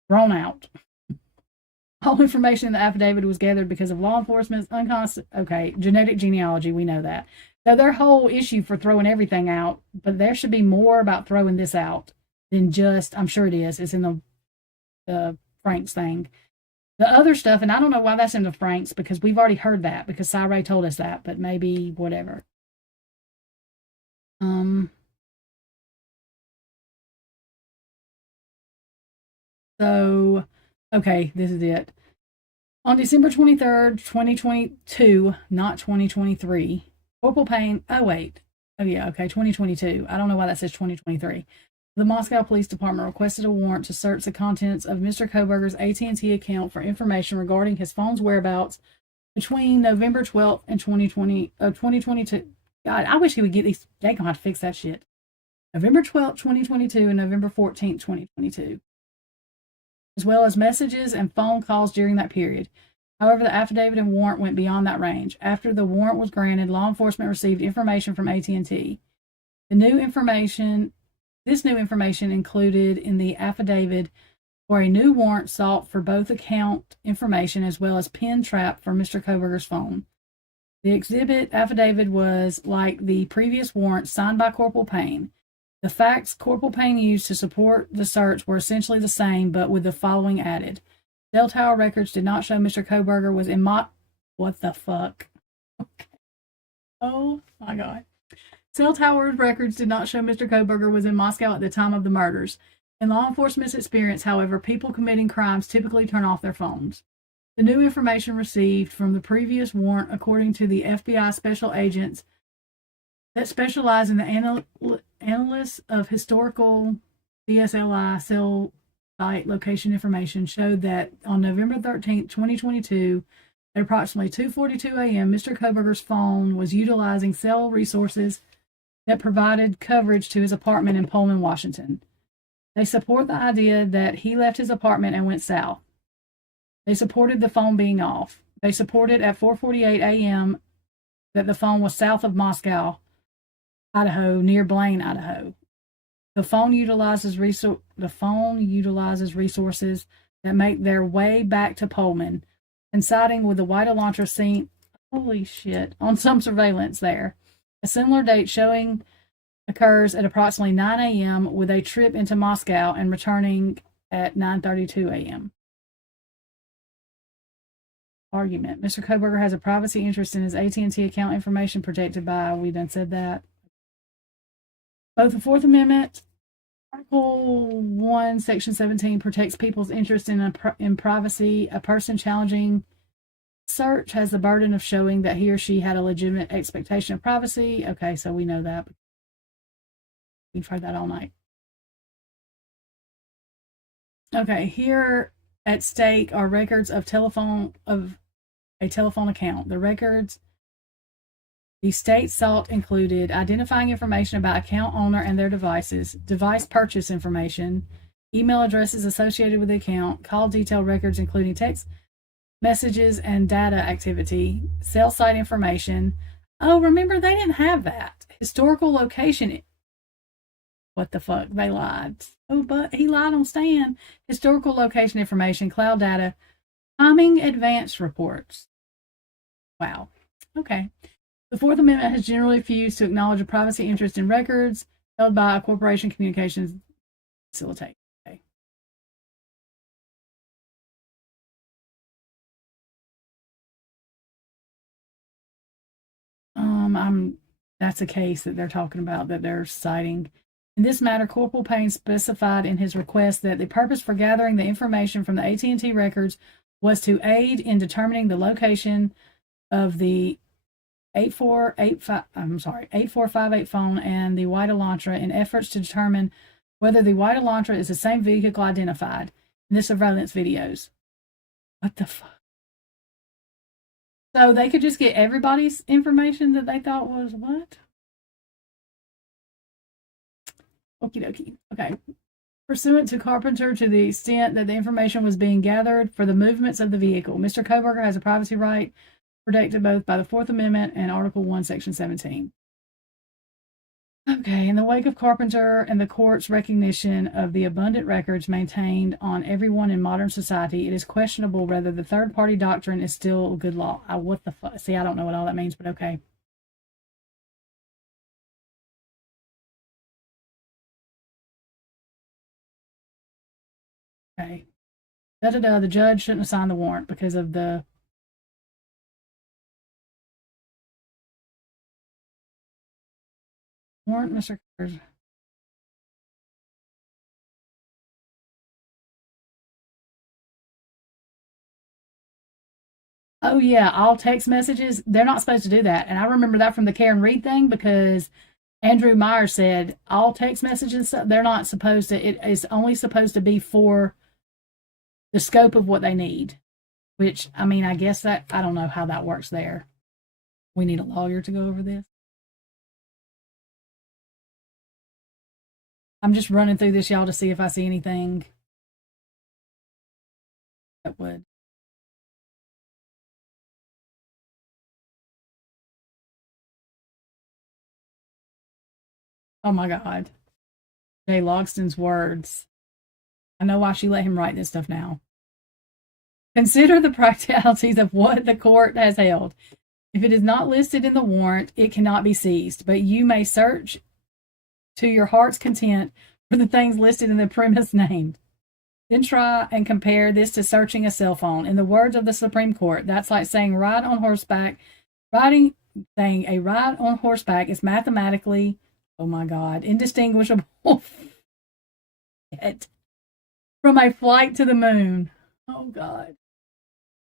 Thrown out. All information in the affidavit was gathered because of law enforcement's genetic genealogy. We know that. So their whole issue for throwing everything out, but there should be more about throwing this out than just, I'm sure it is. It's in the Franks thing. The other stuff, and I don't know why that's in the Franks because we've already heard that because Cy Ray told us that, but maybe whatever. So, okay, this is it. On December 23rd, 2022, not 2023, Corporal Payne, oh, wait. Oh, yeah, okay, 2022. I don't know why that says 2023. The Moscow Police Department requested a warrant to search the contents of Mr. Koberger's AT&T account for information regarding his phone's whereabouts between November 12th and 2022. God, I wish he would get these. They gonna have to fix that shit. November 12th, 2022 and November 14th, 2022, as well as messages and phone calls during that period. However, the affidavit and warrant went beyond that range. After the warrant was granted, law enforcement received information from AT&T. This new information included in the affidavit for a new warrant sought for both account information as well as pin trap for Mr. Koberger's phone. The exhibit affidavit was, like the previous warrant, signed by Corporal Payne. The facts Corporal Payne used to support the search were essentially the same, but with the following added. Cell tower records did not show Mr. Koberger was in What the fuck? Okay. Oh my God. Cell tower records did not show Mr. Koberger was in Moscow at the time of the murders. In law enforcement's experience, however, people committing crimes typically turn off their phones. The new information received from the previous warrant, according to the FBI special agents that specialize in the analysis of historical DSLI cell site location information, showed that on November 13th, 2022, at approximately 2:42 a.m., Mr. Koberger's phone was utilizing cell resources that provided coverage to his apartment in Pullman, Washington. They support the idea that he left his apartment and went south. They supported the phone being off. They supported at 4:48 a.m. that the phone was south of Moscow, Idaho, near Blaine, Idaho. The phone utilizes resources that make their way back to Pullman, coinciding with the white Elantra seen, holy shit, on some surveillance there. A similar date showing occurs at approximately 9 a.m. with a trip into Moscow and returning at 9:32 a.m. Argument. Mr. Koberger has a privacy interest in his AT&T account information protected by, we done said that. Both the Fourth Amendment, Article 1, Section 17, protects people's interest in privacy. A person challenging search has the burden of showing that he or she had a legitimate expectation of privacy. Okay, so we know that. We've heard that all night. Okay, here at stake are records of a telephone account. The records the state sought included identifying information about account owner and their devices, device purchase information, email addresses associated with the account, call detail records including text messages and data activity, cell site information. Oh, remember, they didn't have that. Historical location. What the fuck? They lied. Oh, but he lied on stand. Historical location information, cloud data, timing advance reports. Wow. Okay. The Fourth Amendment has generally refused to acknowledge a privacy interest in records held by a corporation communications facilitate. Okay. That's a case that they're talking about that they're citing. In this matter, Corporal Payne specified in his request that the purpose for gathering the information from the AT&T records was to aid in determining the location of the 8458 phone and the white Elantra in efforts to determine whether the white Elantra is the same vehicle identified in the surveillance videos. What the fuck? So they could just get everybody's information that they thought was what? Okie dokie. Okay. Pursuant to Carpenter, to the extent that the information was being gathered for the movements of the vehicle, Mr. Koberger has a privacy right protected both by the Fourth Amendment and Article 1, Section 17. Okay, in the wake of Carpenter and the court's recognition of the abundant records maintained on everyone in modern society, it is questionable whether the third-party doctrine is still good law. What the fuck? See, I don't know what all that means, but okay. Okay. The judge shouldn't have signed the warrant because of the warrant, Mr. Koberger. Oh yeah, all text messages. They're not supposed to do that. And I remember that from the Karen Reed thing because Andrew Meyer said all text messages, they're not supposed to, it is only supposed to be for the scope of what they need. Which, I mean, I guess that, I don't know how that works there. We need a lawyer to go over this. I'm just running through this, y'all, to see if I see anything that would. Oh my God. Jay Logston's words. I know why she let him write this stuff now. Consider the practicalities of what the court has held. If it is not listed in the warrant, it cannot be seized, but you may search to your heart's content for the things listed in the premise named. Then try and compare this to searching a cell phone. In the words of the Supreme Court, that's like saying ride on horseback. Saying a ride on horseback is mathematically, oh my God, indistinguishable from a flight to the moon. Oh God.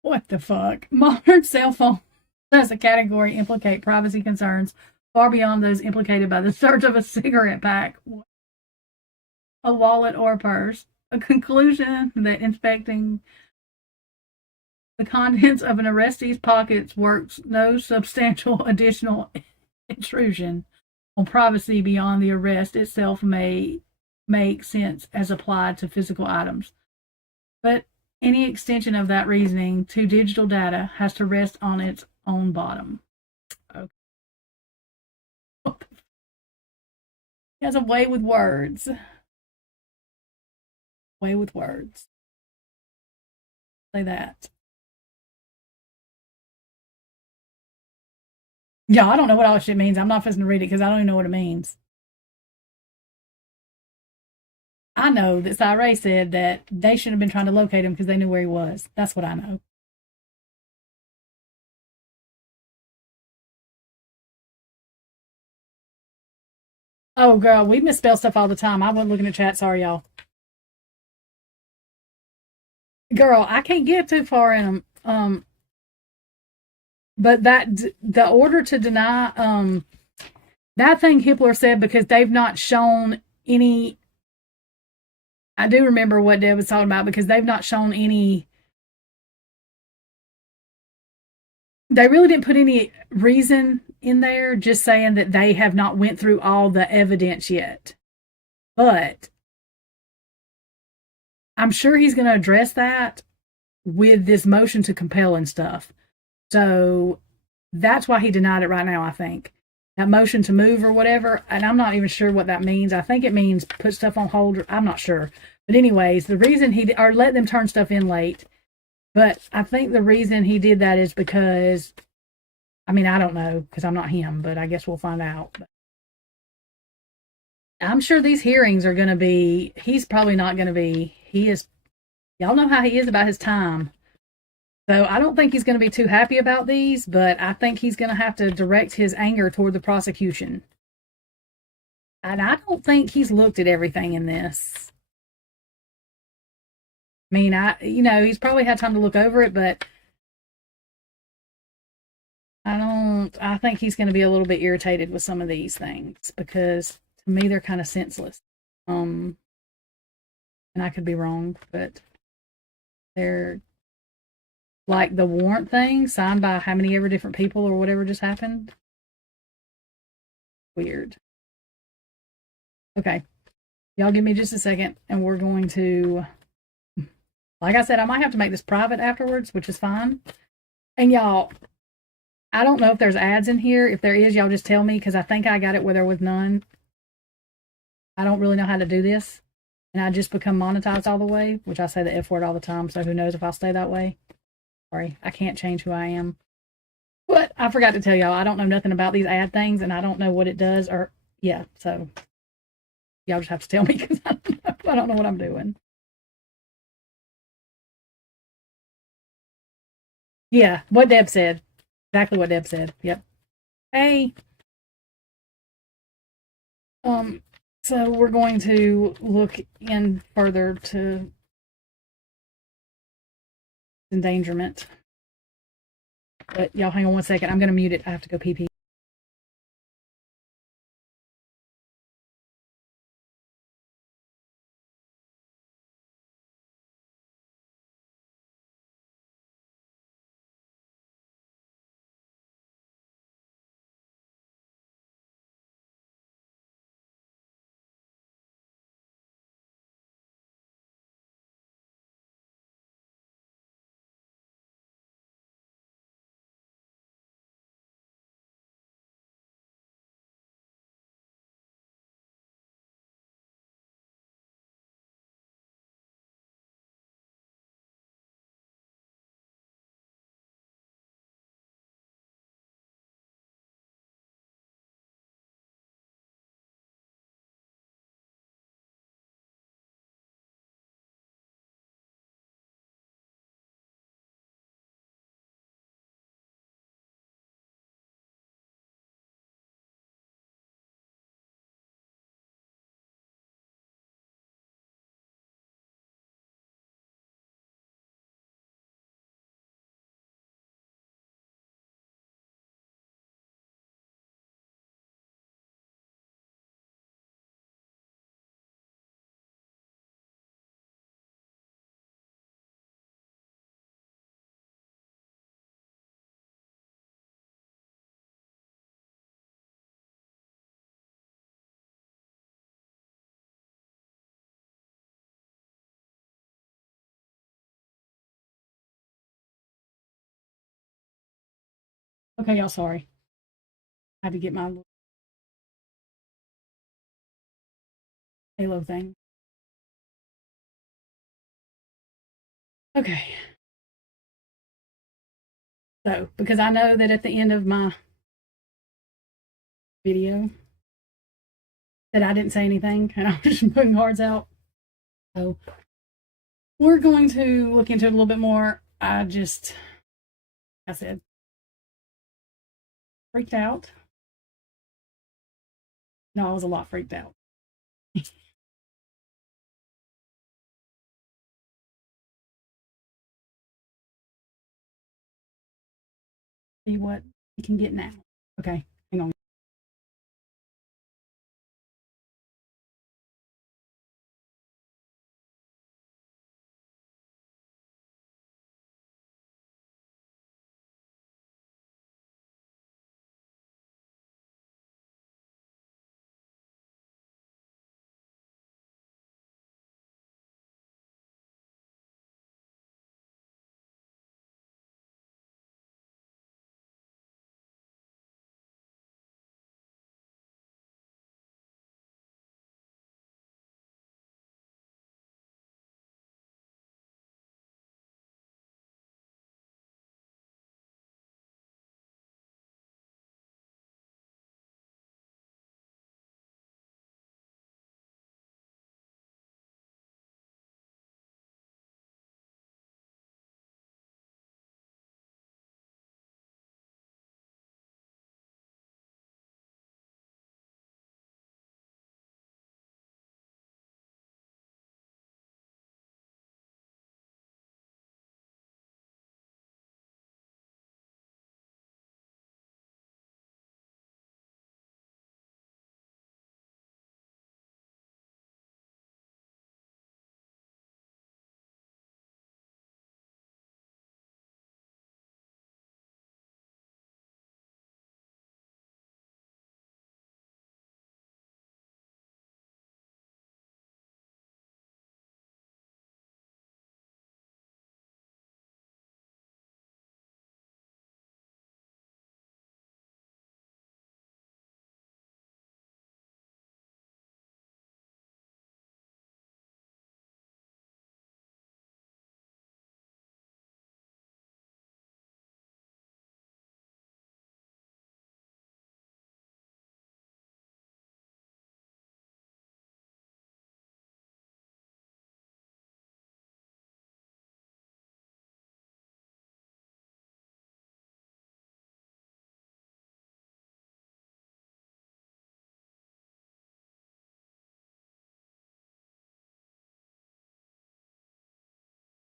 What the fuck? Modern cell phones as a category implicate privacy concerns far beyond those implicated by the search of a cigarette pack, a wallet, or a purse. A conclusion that inspecting the contents of an arrestee's pockets works no substantial additional intrusion on privacy beyond the arrest itself may make sense as applied to physical items. But any extension of that reasoning to digital data has to rest on its own bottom. Okay. He has a way with words. Way with words. Say that. Yeah, I don't know what all this shit means. I'm not supposed to read it because I don't even know what it means. I know that Cyree said that they should have been trying to locate him because they knew where he was. That's what I know. Oh, girl, we misspell stuff all the time. I wasn't looking at chat. Sorry, y'all. Girl, I can't get too far in them. But the order to deny, that thing Hippler said because they've not shown any. I do remember what Deb was talking about because they've not shown any. They really didn't put any reason in there, just saying that they have not went through all the evidence yet. But I'm sure he's going to address that with this motion to compel and stuff. So that's why he denied it right now, I think. That motion to move or whatever, and I'm not even sure what that means. I think it means put stuff on hold. I'm not sure. But anyways, the reason or let them turn stuff in late. But I think the reason he did that is because, I mean, I don't know because I'm not him, but I guess we'll find out. But I'm sure these hearings are going to be, he's probably not going to be, y'all know how he is about his time. So I don't think he's going to be too happy about these, but I think he's going to have to direct his anger toward the prosecution. And I don't think he's looked at everything in this. I mean, he's probably had time to look over it, but I think he's going to be a little bit irritated with some of these things because to me, they're kind of senseless. And I could be wrong, but they're like the warrant thing signed by how many ever different people or whatever just happened. Weird. Okay. Y'all give me just a second and we're going to, like I said, I might have to make this private afterwards, which is fine. And y'all, I don't know if there's ads in here. If there is, y'all just tell me because I think I got it where there was none. I don't really know how to do this. And I just become monetized all the way, which I say the F word all the time. So who knows if I'll stay that way. Sorry, I can't change who I am. But I forgot to tell y'all, I don't know nothing about these ad things and I don't know what it does or, yeah, so y'all just have to tell me because I don't know what I'm doing. Yeah, what Deb said. Exactly what Deb said. Yep. Hey. So we're going to look in further to endangerment. But y'all hang on one second. I'm going to mute it. I have to go pee pee. Okay, y'all, sorry. I had to get my little halo thing. Okay. So, because I know that at the end of my video that I didn't say anything and I was just putting cards out. So, we're going to look into it a little bit more. I said, freaked out. No, I was a lot freaked out. See what we can get now. Okay, hang on.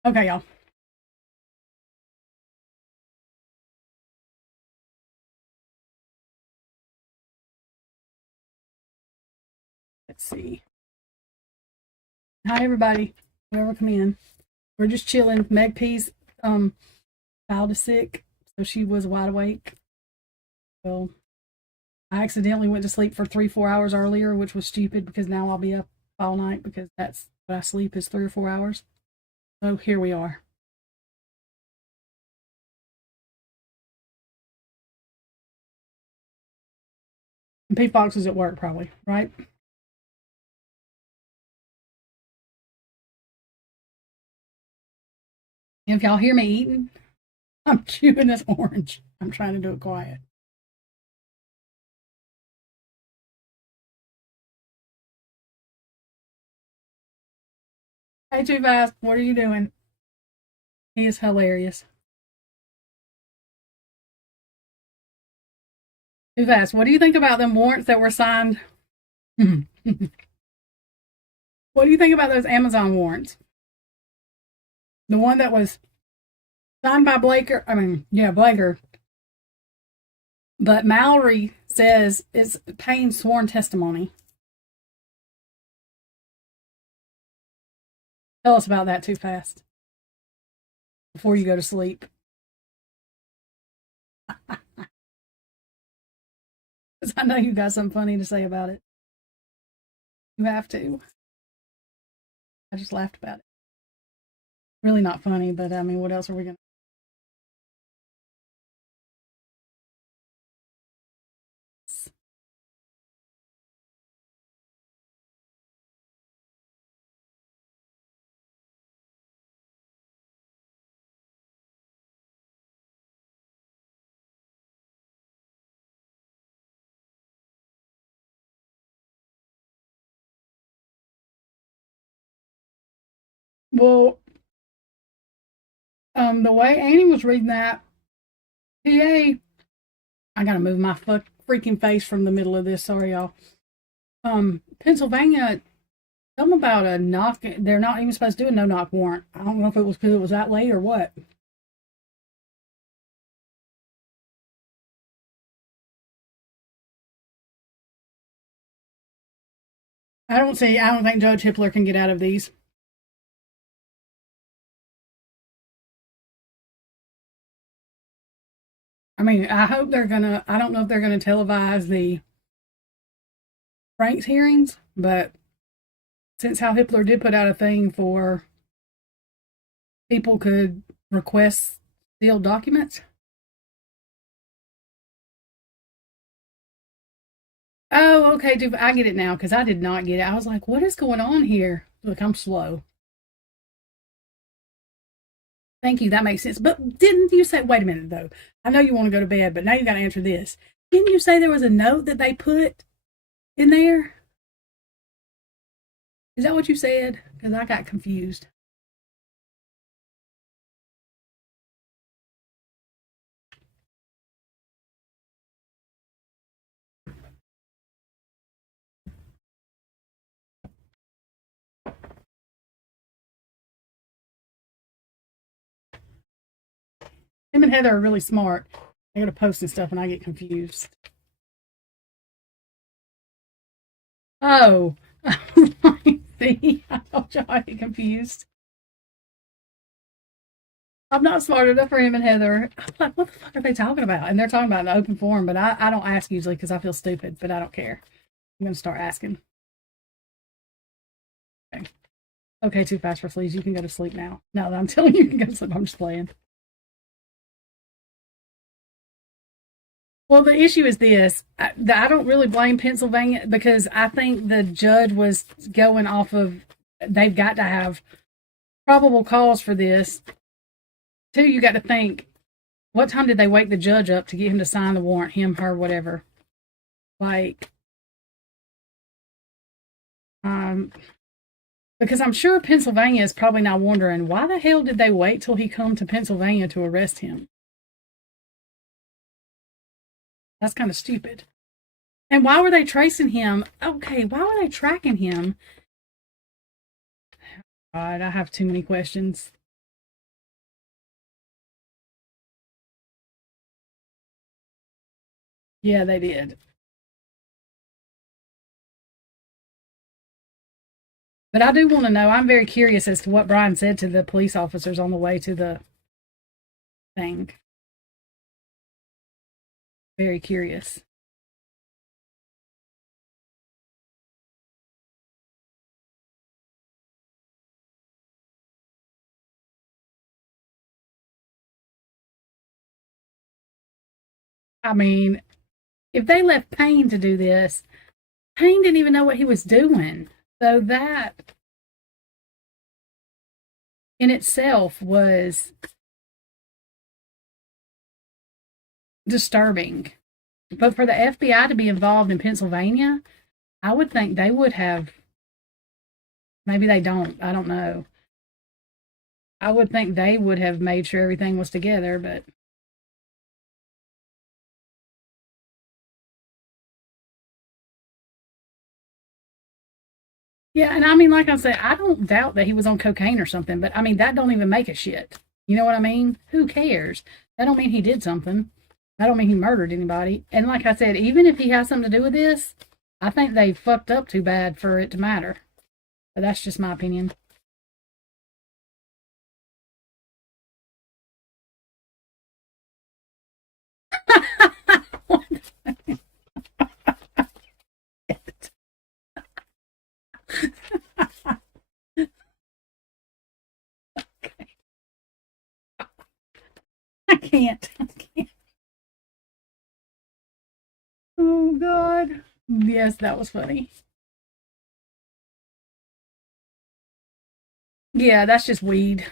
Okay, y'all. Let's see. Hi, everybody. Whoever come in. We're just chilling. Meg P's child is sick, so she was wide awake. So I accidentally went to sleep for 3-4 hours earlier, which was stupid because now I'll be up all night because that's what I sleep is 3 or 4 hours. So here we are. And P Fox is at work probably, right? If y'all hear me eating, I'm chewing this orange. I'm trying to do it quiet. Hey, Too Fast, what are you doing? He is hilarious. Too Fast, what do you think about them warrants that were signed? What do you think about those Amazon warrants? The one that was signed by Blaker, Blaker, but Mallory says it's Payne's sworn testimony. Tell us about that Too Fast before you go to sleep. Because I know you got something funny to say about it. You have to. I just laughed about it. Really not funny, but I mean, what else are we going to? Well, the way Annie was reading that, PA, I gotta move my freaking face from the middle of this. Sorry, y'all. Pennsylvania, something about a knock. They're not even supposed to do a no knock warrant. I don't know if it was because it was that late or what. I don't see. I don't think Judge Hippler can get out of these. I mean, I hope they're gonna. I don't know if they're gonna televise the Frank's hearings, but since how Hippler did put out a thing for people could request sealed documents. Oh, okay, dude, I get it now because I did not get it. I was like, what is going on here? Look, I'm slow. Thank you. That makes sense. But didn't you say, wait a minute, though? I know you want to go to bed, but now you got to answer this. Didn't you say there was a note that they put in there? Is that what you said? Because I got confused. Him and Heather are really smart. They go to post and stuff, and I get confused. Oh, see, I told you I get confused. I'm not smart enough for him and Heather. I'm like, what the fuck are they talking about? And they're talking about an open forum, but I don't ask usually because I feel stupid, but I don't care. I'm going to start asking. Okay. Okay, too fast for fleas. You can go to sleep now. No, I'm telling you, you can go to sleep. I'm just playing. Well, the issue is this. I don't really blame Pennsylvania because I think the judge was going off of they've got to have probable cause for this. Two, you got to think, what time did they wake the judge up to get him to sign the warrant? Him, her, whatever. Like, um, because I'm sure Pennsylvania is probably now wondering why the hell did they wait till he come to Pennsylvania to arrest him? That's kind of stupid. And why were they tracing him? Okay, why were they tracking him? God, I have too many questions. Yeah, they did. But I do want to know. I'm very curious as to what Brian said to the police officers on the way to the thing. Very curious. I mean, if they left Payne to do this, Payne didn't even know what he was doing. So that in itself was disturbing. But for the FBI to be involved in Pennsylvania, I would think they would have. Maybe they don't. I don't know. I would think they would have made sure everything was together, but yeah, and I mean, like I said, I don't doubt that he was on cocaine or something, but I mean, that don't even make it shit. You know what I mean? Who cares? That don't mean he did something. That don't mean he murdered anybody. And like I said, even if he has something to do with this, I think they fucked up too bad for it to matter. But that's just my opinion. I can't. I can't. Oh God. Yes, that was funny. Yeah, that's just weed.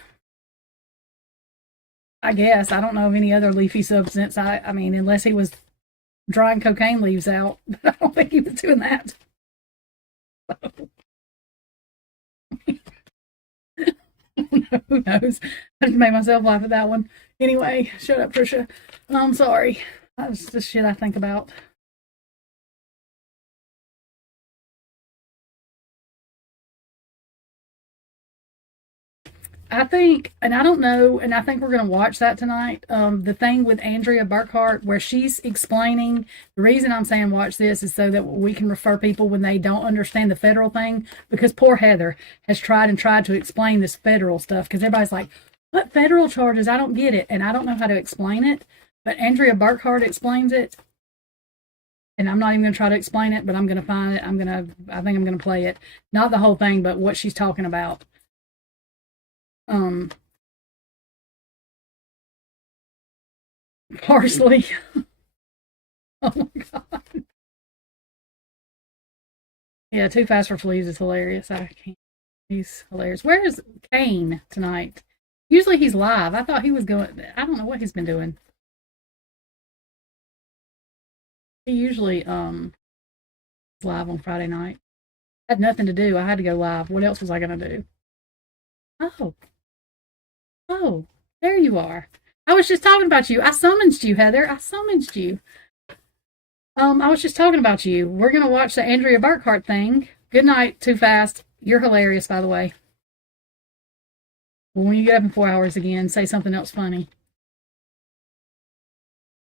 I guess. I don't know of any other leafy substance. I mean, unless he was drying cocaine leaves out. But I don't think he was doing that. don't know. Who knows? I just made myself laugh at that one. Anyway, shut up, Trisha. I'm sorry. That's the shit I think about. I think, and I don't know, and I think we're going to watch that tonight. The thing with Andrea Burkhart, where she's explaining the reason I'm saying watch this is so that we can refer people when they don't understand the federal thing. Because poor Heather has tried and tried to explain this federal stuff because everybody's like, what federal charges? I don't get it. And I don't know how to explain it. But Andrea Burkhart explains it. And I'm not even going to try to explain it, but I'm going to find it. I think I'm going to play it. Not the whole thing, but what she's talking about. Parsley. Oh my god. Yeah, Too Fast for Fleas is hilarious. I can't. He's hilarious. Where is Kane tonight? Usually he's live. I thought he was going. I don't know what he's been doing. He usually live on Friday night. I had nothing to do. I had to go live. What else was I gonna do? Oh, oh, there you are. I was just talking about you. I summoned you, Heather. I summoned you. I was just talking about you. We're gonna watch the Andrea Burkhart thing. Good night, Too Fast. You're hilarious, by the way. Well, when you get up in 4 hours again, say something else funny.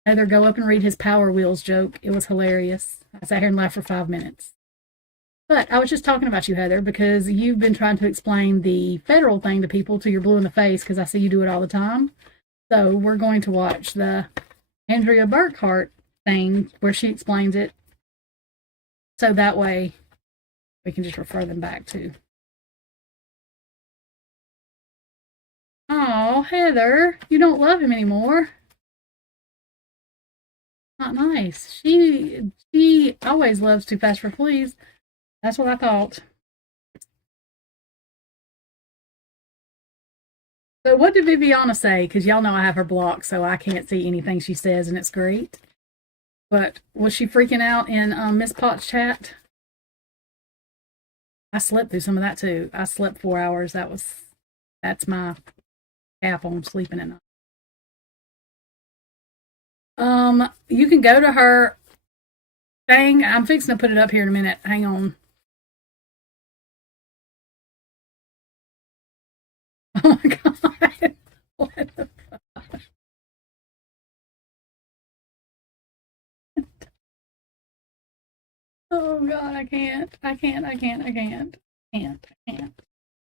Heather, go up and read his Power Wheels joke. It was hilarious. I sat here and laughed for 5 minutes. But I was just talking about you, Heather, because you've been trying to explain the federal thing to people till you're blue in the face because I see you do it all the time. So we're going to watch the Andrea Burkhart thing where she explains it. So that way we can just refer them back to. Oh, Heather, you don't love him anymore. Not nice. She always loves Too Fast for Fleas. That's what I thought. So what did Viviana say? Because y'all know I have her blocked, so I can't see anything she says, and it's great. But was she freaking out in Miss Potts' chat? I slept through some of that too. I slept 4 hours. That's my cap on sleeping at night. You can go to her thing. I'm fixing to put it up here in a minute. Hang on. Oh my god. What the fuck? Oh god, I can't. I can't. I can't. I can't. I can't. I can't.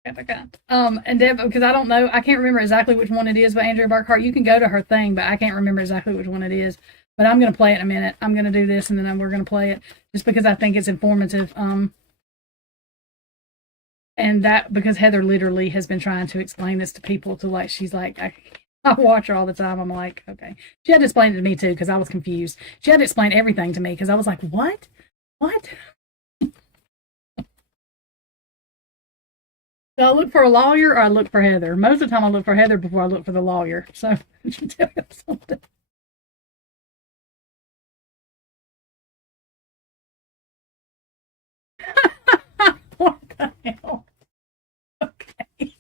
I can't. And Deb, because I don't know, I can't remember exactly which one it is, but Andrea Burkhart, you can go to her thing, but I can't remember exactly which one it is. But I'm going to play it in a minute. I'm going to do this and then we're going to play it just because I think it's informative. And that because Heather literally has been trying to explain this to people to like, she's like, I watch her all the time. I'm like, okay. She had to explain it to me too because I was confused. She had to explain everything to me because I was like, what? What? Do I look for a lawyer or I look for Heather? Most of the time I look for Heather before I look for the lawyer. So, she tell you something. What the hell? Okay.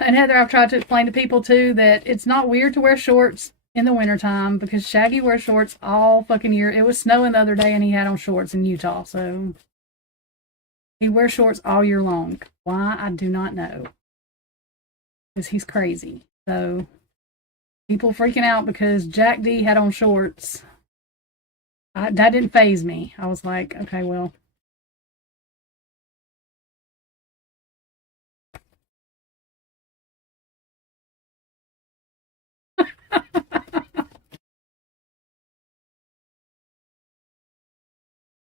And Heather, I've tried to explain to people too that it's not weird to wear shorts in the wintertime because Shaggy wears shorts all fucking year. It was snowing the other day and he had on shorts in Utah. So he wears shorts all year long. Why? I do not know. Because he's crazy. So people freaking out because Jack D had on shorts. That didn't faze me. I was like, okay, well.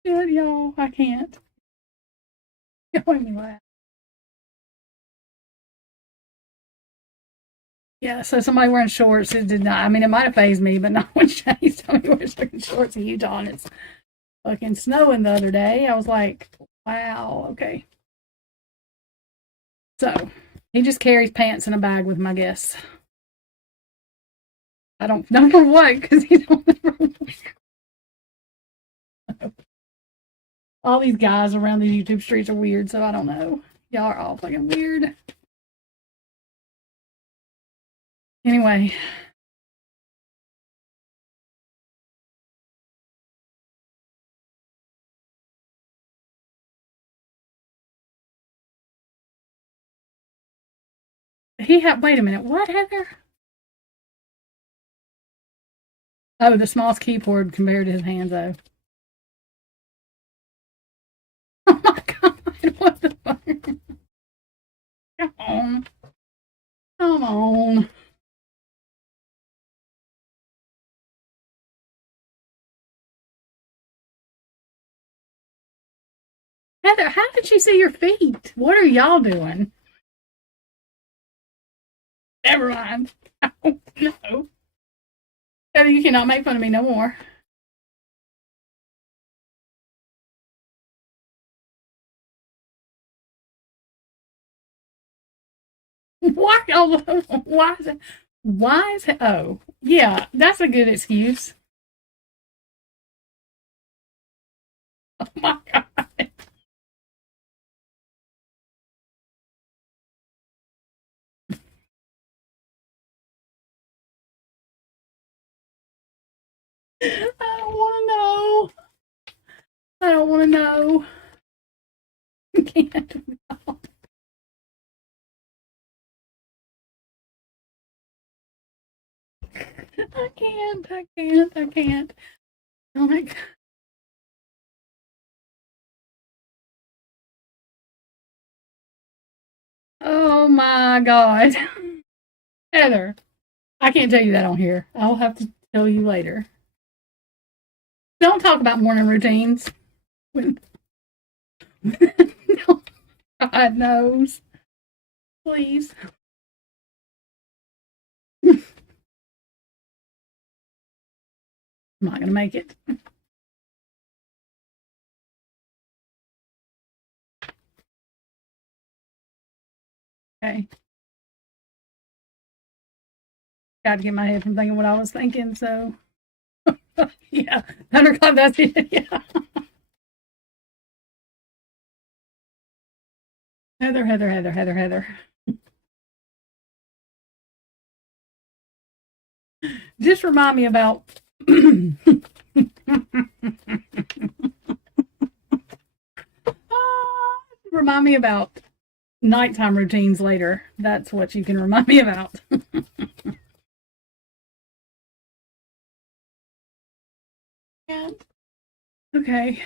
Shit, y'all, I can't. Y'all make me laugh. Yeah, so somebody wearing shorts, it did not, I mean, it might have phased me, but not when Shaggy's telling me wears fucking shorts in Utah and it's fucking snowing the other day. I was like, wow, okay. So, he just carries pants in a bag with him, I guess. I don't know for what, because he don't ever All these guys around these YouTube streets are weird, so I don't know. Y'all are all fucking weird. Anyway. Wait a minute, what, Heather? Oh, the smallest keyboard compared to his hands, though. Oh my god, what the fuck? Come on. Come on. Heather, how did she see your feet? What are y'all doing? Never mind. Oh, no. Heather, you cannot make fun of me no more. Why? Why is it? Why is it? Oh, yeah, that's a good excuse. Oh my god. I don't want to know. I don't want to know. I can't. I can't. I can't. I can't. Oh my god. Oh my god. Heather, I can't tell you that on here. I'll have to tell you later. Don't talk about morning routines. When, no, God knows. Please. I'm not going to make it. Okay. Got to get my head from thinking what I was thinking, so. Yeah. 100 o'clock, that's it. Yeah. Heather, Heather, Heather, Heather, Heather. Just remind me about. Remind me about nighttime routines later. That's what you can remind me about. Okay.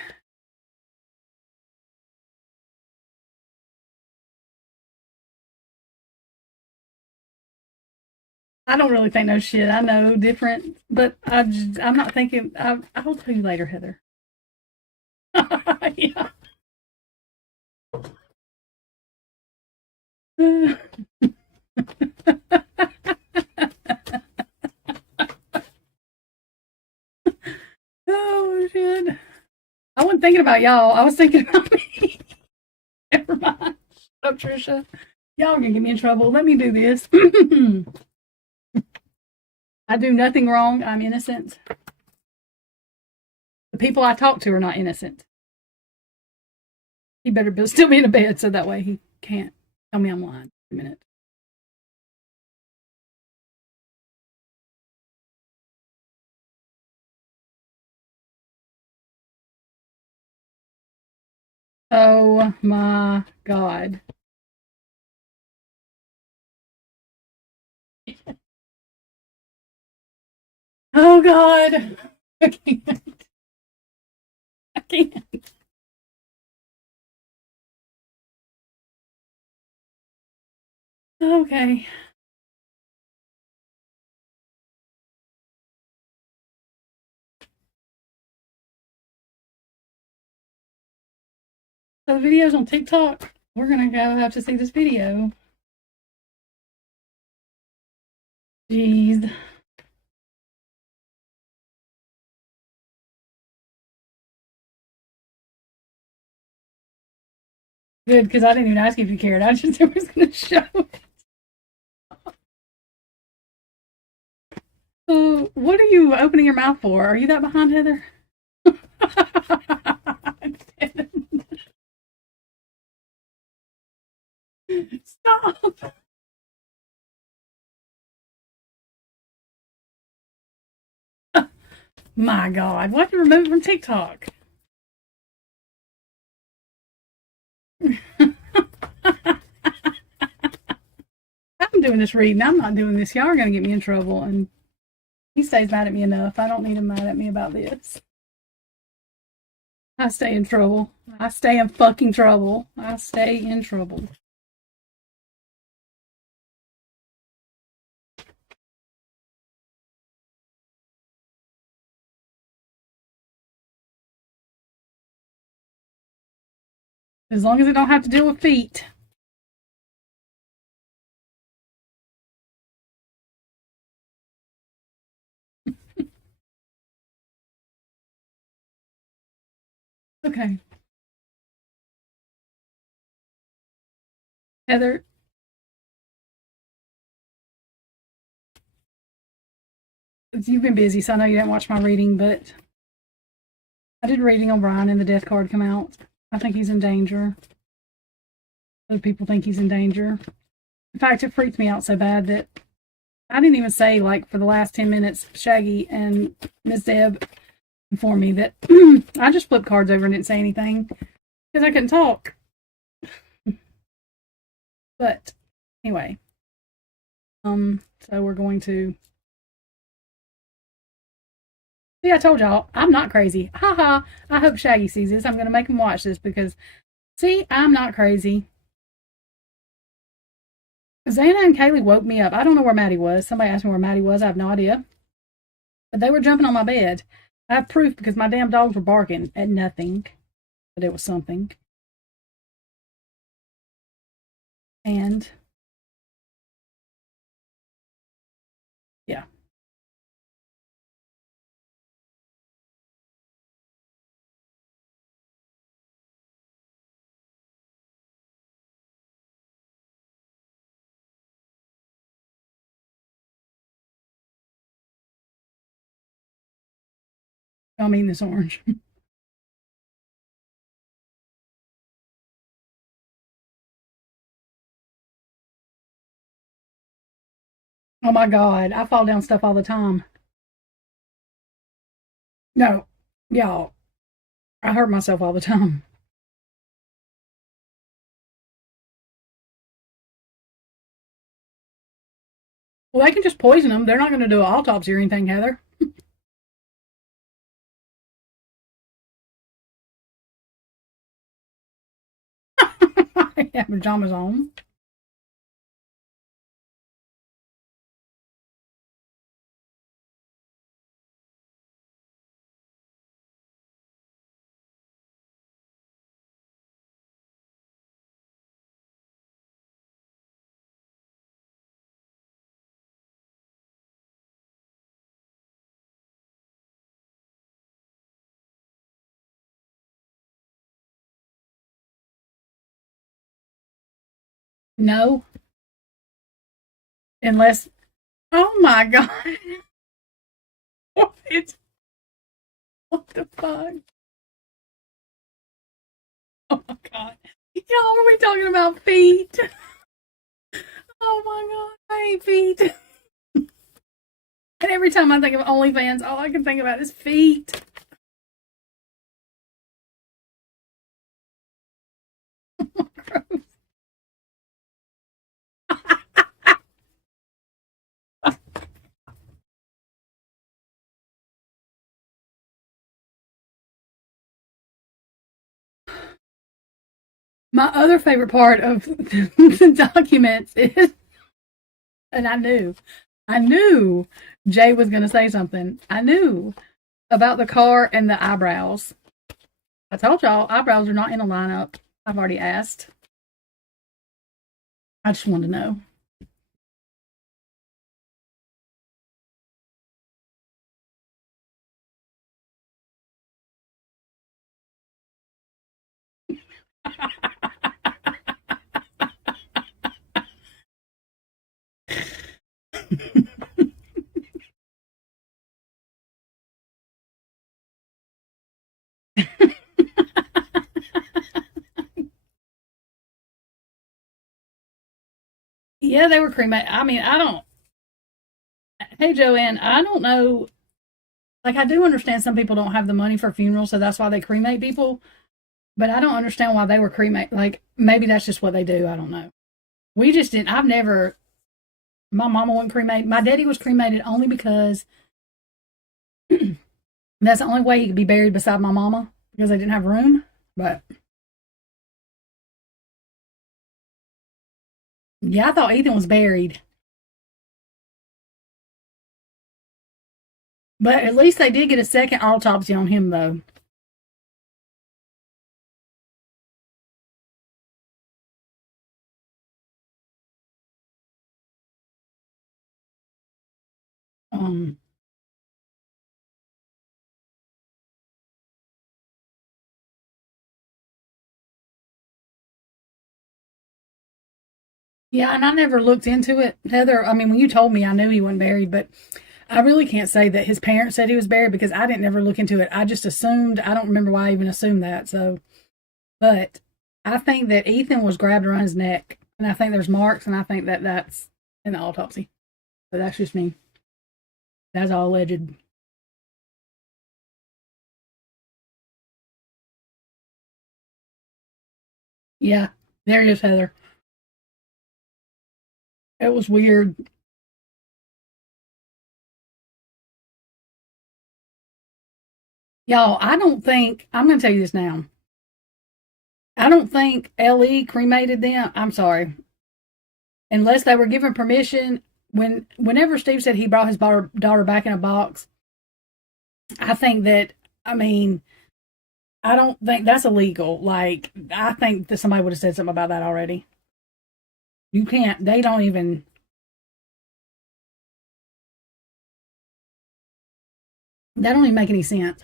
I don't really think no shit. I know different, but I'm not thinking. I'll tell you later, Heather. Yeah. Oh shit! I wasn't thinking about y'all. I was thinking about me. Never mind. Shut up, Trisha. Y'all are gonna get me in trouble. Let me do this. I do nothing wrong. I'm innocent. The people I talk to are not innocent. He better still be in a bed so that way he can't tell me I'm lying. A minute. Oh my god. Oh god. I can't. I can't. Okay. So the video's on TikTok. We're gonna go have to see this video. Jeez. Good, because I didn't even ask you if you cared. I just was gonna show it. So what are you opening your mouth for? Are you that behind, Heather? Stop. My God. Why did you remove it from TikTok? I'm doing this reading. I'm not doing this. Y'all are going to get me in trouble. And he stays mad at me enough. I don't need him mad at me about this. I stay in trouble. I stay in fucking trouble. I stay in trouble. As long as I don't have to deal with feet. Okay. Heather, you've been busy, so I know you didn't watch my reading, but I did reading on Brian and the death card come out. I think he's in danger. Other people think he's in danger. In fact, it freaked me out so bad that I didn't even say, like, for the last 10 minutes, Shaggy and Miss Deb informed me that I just flipped cards over and didn't say anything because I couldn't talk. But anyway, so we're going to. See, I told y'all, I'm not crazy. Haha. I hope Shaggy sees this. I'm going to make him watch this because, see, I'm not crazy. Xana and Kaylee woke me up. I don't know where Maddie was. Somebody asked me where Maddie was. I have no idea. But they were jumping on my bed. I have proof because my damn dogs were barking at nothing. But it was something. And, yeah. I mean this orange. Oh my God. I fall down stuff all the time. No, y'all. I hurt myself all the time. Well, they can just poison them. They're not going to do an autopsy or anything, Heather. I have pajamas on. No, unless. Oh my God. What? What the fuck? Oh my God. Y'all, are we talking about feet? Oh my God. I hate feet. And every time I think of OnlyFans, all I can think about is feet. My other favorite part of the documents is, and I knew Jay was going to say something. I knew about the car and the eyebrows. I told y'all, eyebrows are not in a lineup. I've already asked. I just wanted to know. Yeah, they were cremated. I mean, I don't. Hey, Joanne, I don't know. Like, I do understand some people don't have the money for funerals, so that's why they cremate people. But I don't understand why they were cremated. Like, maybe that's just what they do. I don't know. We just didn't. I've never. My mama wasn't cremated. My daddy was cremated only because that's the only way he could be buried beside my mama because they didn't have room. But yeah, I thought Ethan was buried. But at least they did get a second autopsy on him, though. Um, yeah, and I never looked into it, Heather. I mean, when you told me, I knew he wasn't buried, but I really can't say that his parents said he was buried because I didn't ever look into it. I just assumed. I don't remember why I even assumed that. So, but I think that Ethan was grabbed around his neck, and I think there's marks, and I think that that's in the autopsy. But that's just me. That's all alleged. Yeah, there it is, Heather. It was weird. Y'all, I don't think, I'm going to tell you this now. I don't think LE cremated them. I'm sorry. Unless they were given permission. Whenever Steve said he brought his daughter back in a box, I think that, I mean, I don't think that's illegal. Like, I think that somebody would have said something about that already. You can't, they don't even, that don't even make any sense.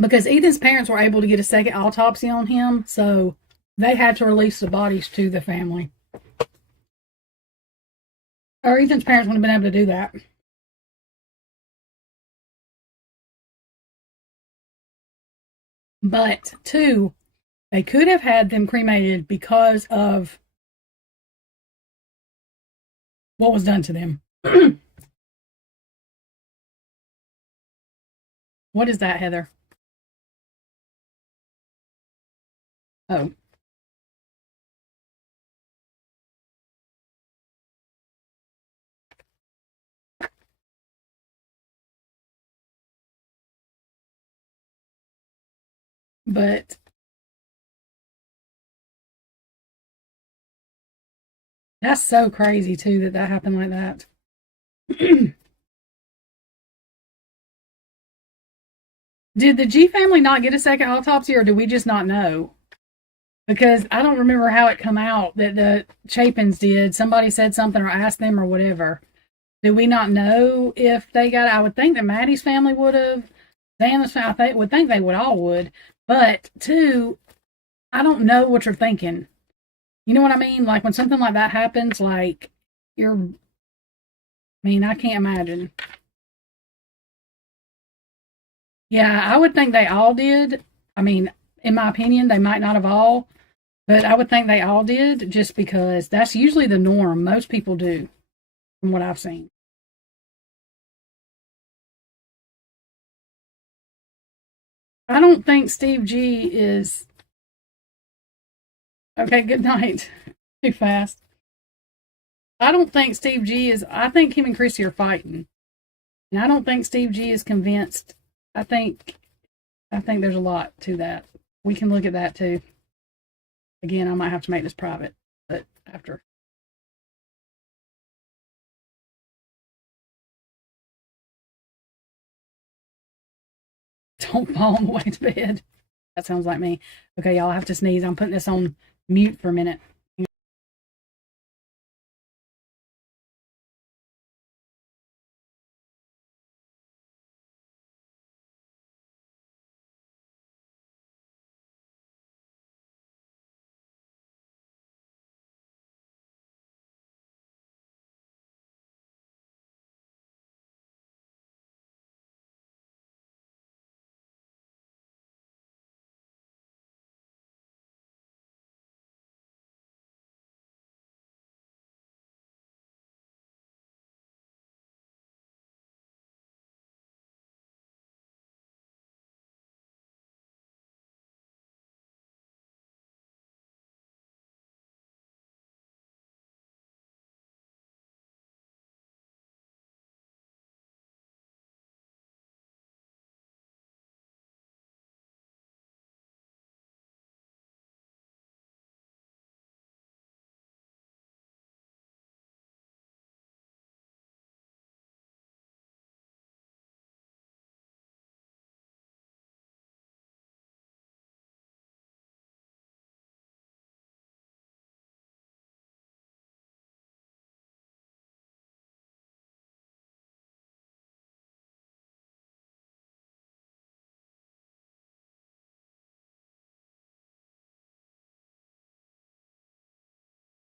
Because Ethan's parents were able to get a second autopsy on him, so they had to release the bodies to the family. Or Ethan's parents wouldn't have been able to do that. But two, they could have had them cremated because of what was done to them. What is that, Heather? Oh, but that's so crazy too that that happened like that. Did the G family not get a second autopsy, or do we just not know? Because I don't remember how it come out that the Chapins did. Somebody said something or asked them or whatever. Do we not know if they got? I would think that Maddie's family would have. Dana's family, I would think they would all would. But two, I don't know what you're thinking. You know what I mean? Like when something like that happens, like you're. I mean, I can't imagine. Yeah, I would think they all did. I mean, in my opinion, they might not have all, but I would think they all did just because that's usually the norm. Most people do, from what I've seen. I don't think Steve G is. Okay, good night. Too fast. I don't think Steve G is. I think him and Chrissy are fighting. And I don't think Steve G is convinced. I think. I think there's a lot to that. We can look at that too. Again, I might have to make this private, but after. Don't fall on the way to bed. That sounds like me. Okay, y'all, I have to sneeze. I'm putting this on mute for a minute.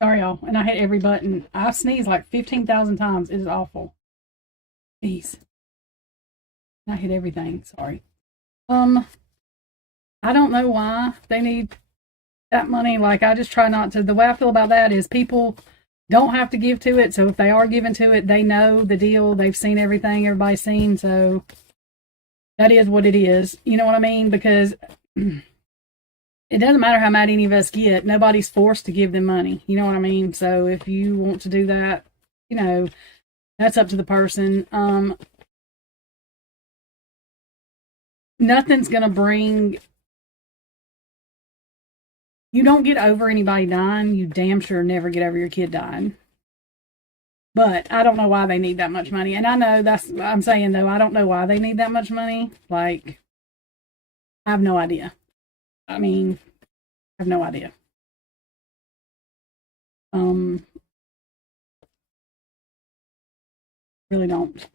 Sorry, y'all. And I hit every button. I sneezed like 15,000 times. It is awful. Jeez. I hit everything. Sorry. I don't know why they need that money. Like, I just try not to. The way I feel about that is people don't have to give to it. So if they are giving to it, they know the deal. They've seen everything everybody's seen. So that is what it is. You know what I mean? Because it doesn't matter how mad any of us get. Nobody's forced to give them money. You know what I mean? So if you want to do that, you know, that's up to the person. Nothing's going to bring. You don't get over anybody dying. You damn sure never get over your kid dying. But I don't know why they need that much money. And I know that's, I'm saying though, I don't know why they need that much money. Like, I have no idea. I mean, I have no idea. Really don't.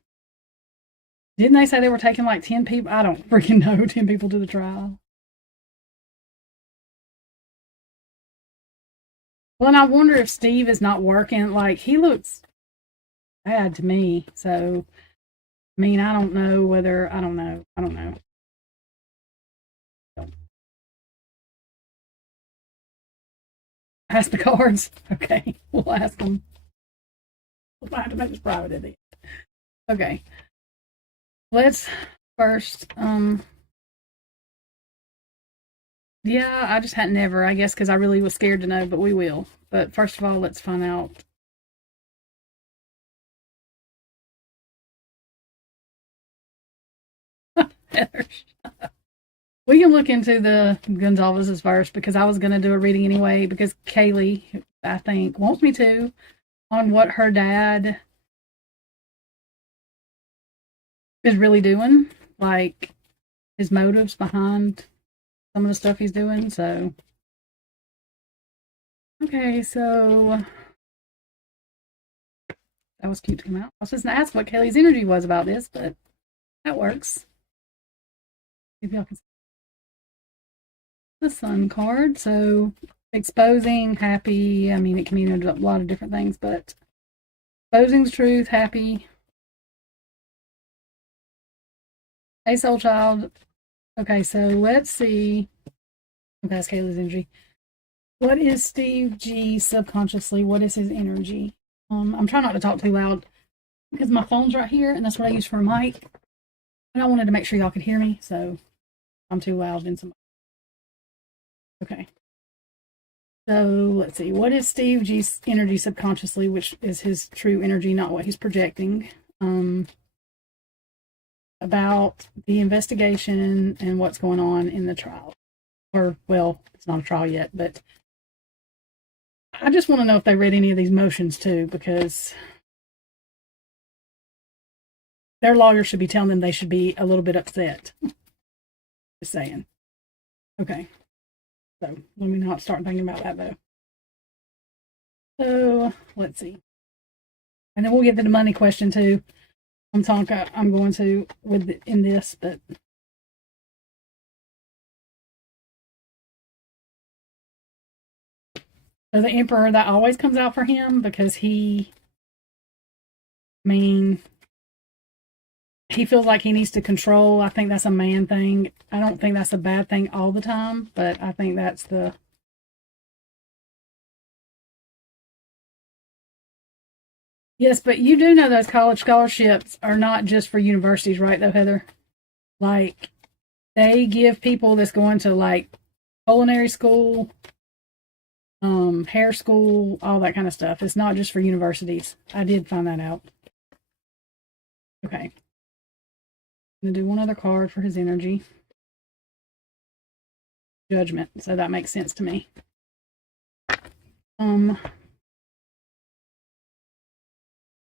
Didn't they say they were taking like 10 people? I don't freaking know. 10 people to the trial. Well, and I wonder if Steve is not working. Like, he looks bad to me. So, I mean, I don't know whether, I don't know. Ask the cards. Okay, we'll ask them. We'll have to make this private at the end. Okay. Let's first, yeah, I just had never, I guess, because I really was scared to know, but we will. But first of all, let's find out. We can look into the Gonzalez's first because I was going to do a reading anyway because Kaylee, I think, wants me to on what her dad is really doing, like his motives behind some of the stuff he's doing. So, okay, so that was cute to come out. I was just going to ask what Kaylee's energy was about this, but that works. Maybe y'all can see the Sun card. So, exposing, happy. I mean, it can mean a lot of different things, but exposing the truth, happy. Hey, soul child. Okay, so let's see. Okay, that's Kayla's energy. What is Steve G subconsciously? What is his energy? I'm trying not to talk too loud because my phone's right here, and that's what I use for a mic. And I wanted to make sure y'all could hear me, so I'm too loud in some. Okay. So let's see. What is Steve G's energy subconsciously, which is his true energy, not what he's projecting? About the investigation and what's going on in the trial. Or, well, it's not a trial yet, but I just want to know if they read any of these motions too, because their lawyer should be telling them they should be a little bit upset. Just saying. Okay. So let me not start thinking about that though. So let's see. And then we'll get to the money question too. I'm going to in this, but so the Emperor, that always comes out for him because he feels like he needs to control. I think that's a man thing. I don't think that's a bad thing all the time, but I think that's the. Yes, but you do know those college scholarships are not just for universities, right, though, Heather? Like, they give people that's going to, like, culinary school, hair school, all that kind of stuff. It's not just for universities. I did find that out. Okay. I'm going to do one other card for his energy. Judgment. So that makes sense to me.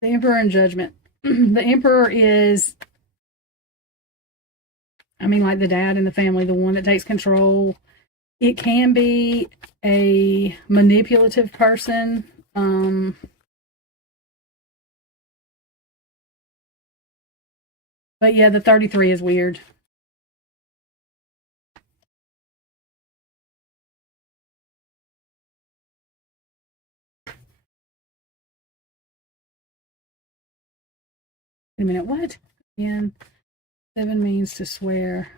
The Emperor and Judgment. The Emperor is, I mean, like the dad in the family, the one that takes control. It can be a manipulative person. But yeah, the 33 is weird. Wait a minute, what? Again, 7 means to swear.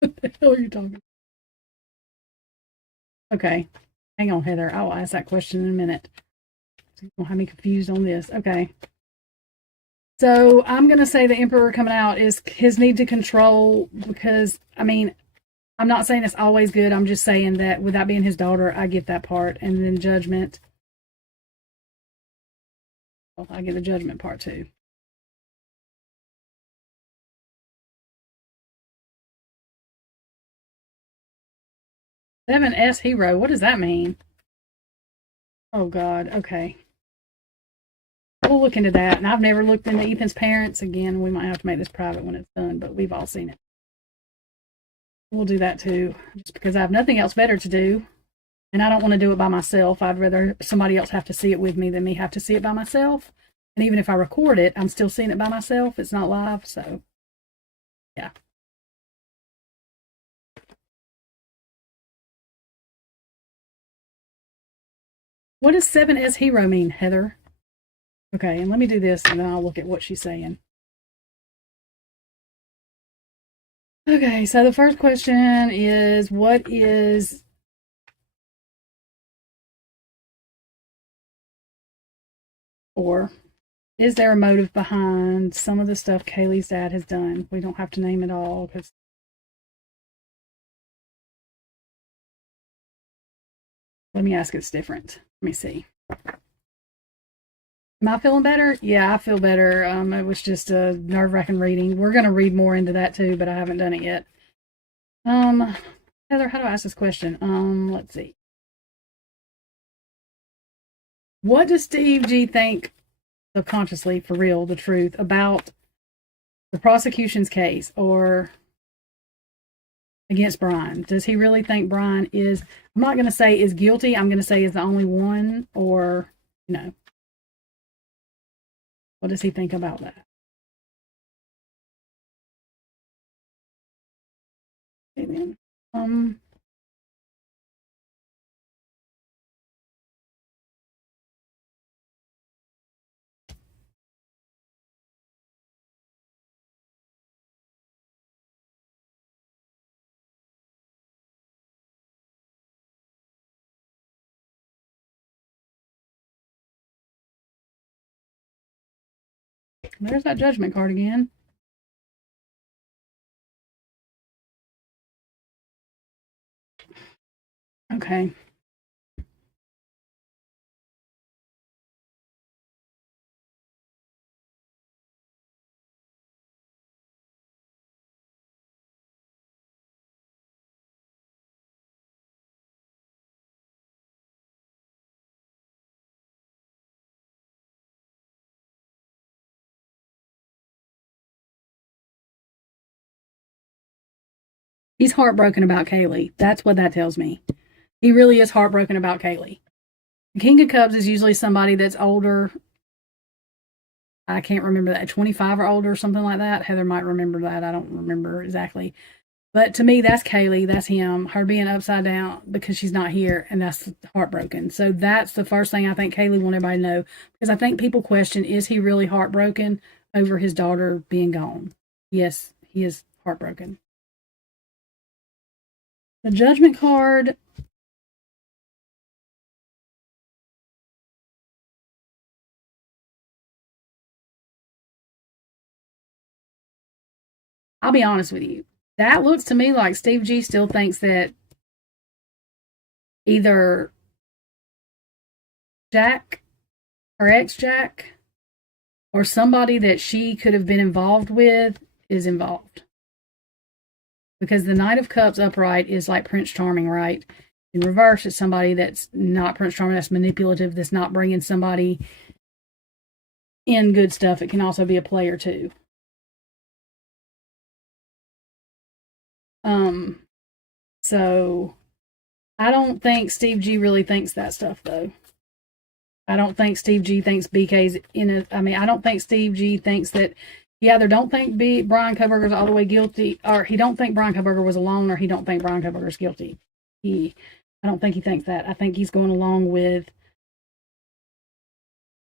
What the hell are you talking about? Okay, hang on, Heather. I'll ask that question in a minute. You don't have me confused on this. Okay. So I'm going to say the Emperor coming out is his need to control because, I mean, I'm not saying it's always good. I'm just saying that with that being his daughter, I get that part. And then Judgment. Well, I get the Judgment part too. Seven S hero. What does that mean? Oh God. Okay. We'll look into that. And I've never looked into Ethan's parents. Again, we might have to make this private when it's done, but we've all seen it. We'll do that too, just because I have nothing else better to do. And I don't want to do it by myself. I'd rather somebody else have to see it with me than me have to see it by myself. And even if I record it, I'm still seeing it by myself. It's not live, so yeah. What does 7S hero mean, Heather? Okay, and let me do this and then I'll look at what she's saying. Okay, so the first question is what is or is there a motive behind some of the stuff Kaylee's dad has done? We don't have to name it all because let me ask it's different. Let me see. Am I feeling better? Yeah, I feel better. It was just a nerve-wracking reading. We're going to read more into that too, but I haven't done it yet. Heather, how do I ask this question? Let's see. What does Steve G think, subconsciously, for real, the truth, about the prosecution's case or against Brian? Does he really think Brian is, I'm not going to say is guilty, I'm going to say is the only one, or, you know, what does he think about that? Okay, then. There's that Judgment card again. Okay. He's heartbroken about Kaylee. That's what that tells me. He really is heartbroken about Kaylee. The King of Cups is usually somebody that's older. I can't remember that, 25 or older or something like that. Heather might remember that. I don't remember exactly. But to me, that's Kaylee. That's him. Her being upside down because she's not here, and that's heartbroken. So that's the first thing I think Kaylee want everybody to know. Because I think people question, is he really heartbroken over his daughter being gone? Yes, he is heartbroken. The Judgment card. I'll be honest with you. That looks to me like Steve G still thinks that either Jack, her ex Jack, or somebody that she could have been involved with is involved. Because the Knight of Cups upright is like Prince Charming, right? In reverse, it's somebody that's not Prince Charming, that's manipulative, that's not bringing somebody in good stuff. It can also be a player too. So I don't think Steve G really thinks that stuff though. I don't think Steve G thinks BK's in it. I mean, I don't think Steve G thinks that he either don't think Brian Kohberger's all the way guilty, or he don't think Brian Kohberger was alone, or he don't think Brian Kohberger's guilty. I don't think he thinks that. I think he's going along with.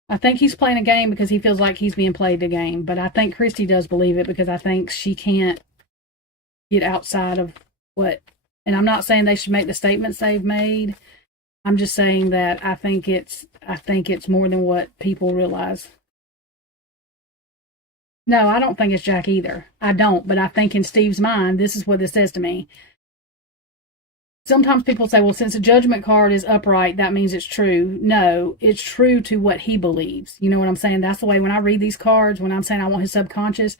I think he's playing a game because he feels like he's being played a game. But I think Christy does believe it because I think she can't get outside of what. And I'm not saying they should make the statements they've made. I'm just saying that I think it's more than what people realize. No, I don't think it's Jack either. I don't, but I think in Steve's mind, this is what this says to me. Sometimes people say, well, since a judgment card is upright, that means it's true. No, it's true to what he believes. You know what I'm saying? That's the way when I read these cards, when I'm saying I want his subconscious,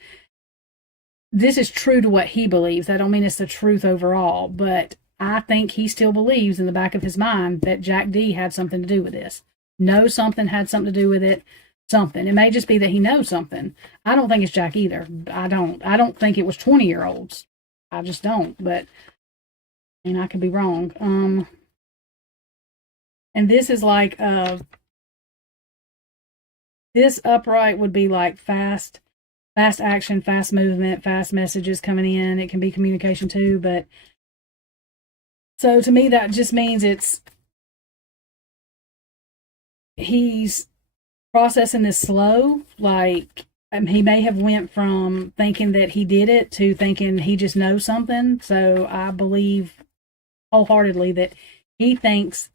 this is true to what he believes. That don't mean it's the truth overall, but I think he still believes in the back of his mind that Jack D had something to do with this. Know something had something to do with it. Something. It may just be that he knows something. I don't think it's Jack either. I don't think it was 20-year-olds. I just don't. But I could be wrong. And this is like this upright would be like fast action, fast movement, fast messages coming in. It can be communication too, but so to me that just means he's processing this slow. Like he may have went from thinking that he did it to thinking he just knows something. So I believe wholeheartedly that he thinks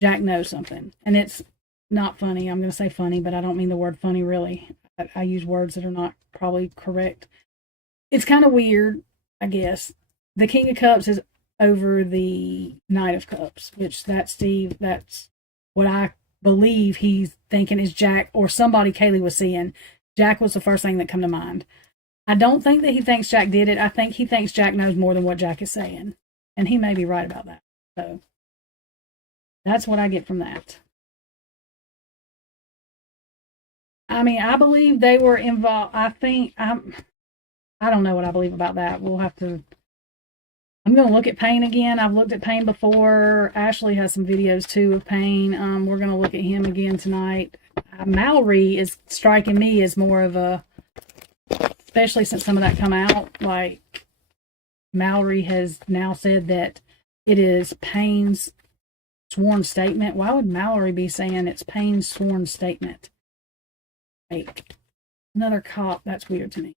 Jack knows something, and it's not funny. I'm going to say funny, but I don't mean the word funny really. I use words that are not probably correct. It's kind of weird, I guess. The King of Cups is over the Knight of Cups, which that's Steve. That's what I believe he's thinking is Jack or somebody Kaylee was seeing. Jack was the first thing that come to mind. I don't think that he thinks Jack did it. I think he thinks Jack knows more than what Jack is saying. And he may be right about that. So that's what I get from that. I mean, I believe they were involved. I don't know what I believe about that. We'll have to. I'm going to look at Payne again. I've looked at Payne before. Ashley has some videos too of Payne. We're going to look at him again tonight. Mallory is striking me as more of a, especially since some of that come out. Like Mallory has now said that it is Payne's sworn statement. Why would Mallory be saying it's Payne's sworn statement? Like another cop. That's weird to me.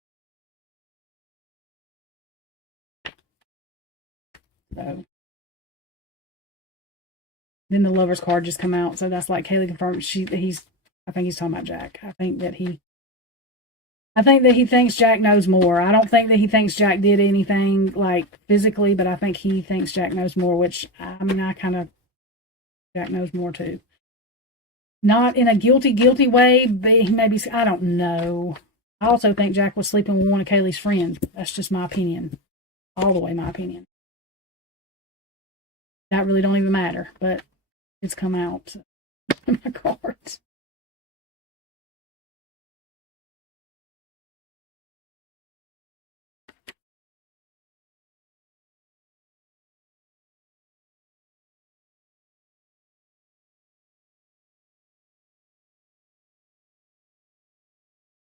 So then the lover's card just come out, so that's like Kaylee confirmed I think he's talking about Jack. I think that he thinks Jack knows more. I don't think that he thinks Jack did anything like physically, but I think he thinks Jack knows more, which I mean Jack knows more too. Not in a guilty way, but he maybe, I don't know. I also think Jack was sleeping with one of Kaylee's friends. That's just my opinion. All the way my opinion. That really don't even matter, but it's come out in my cards.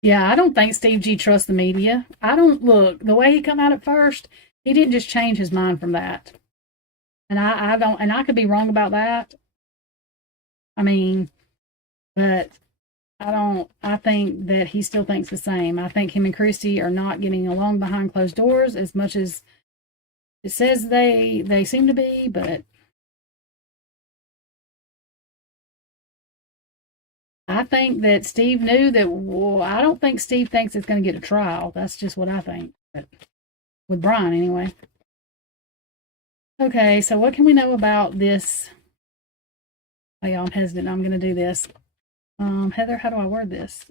Yeah, I don't think Steve G trusts the media. I don't look the way he come out at first. He didn't just change his mind from that, and I don't, and I could be wrong about that. I mean, but I don't. I think that he still thinks the same. I think him and Christy are not getting along behind closed doors as much as it says they seem to be, but I think that Steve knew that. Well, I don't think Steve thinks it's going to get a trial. That's just what I think. But with Brian, anyway. Okay, so what can we know about this? Oh, yeah, I'm hesitant. I'm going to do this. Heather, how do I word this?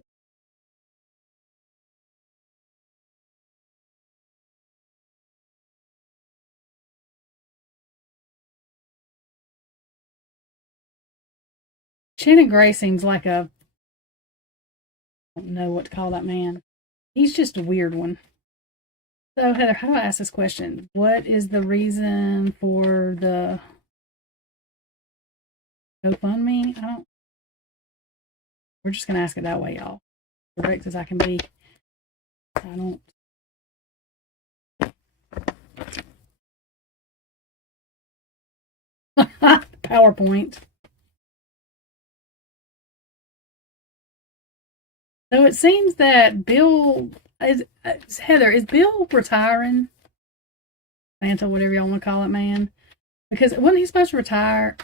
Shannon Gray seems like I don't know what to call that man. He's just a weird one. So, Heather, how do I ask this question? What is the reason for the GoFundMe? We're just going to ask it that way, y'all. Direct as I can be. I don't. PowerPoint. So it seems that Bill is Heather. Is Bill retiring? Santa, whatever y'all want to call it, man. Because wasn't he supposed to retire?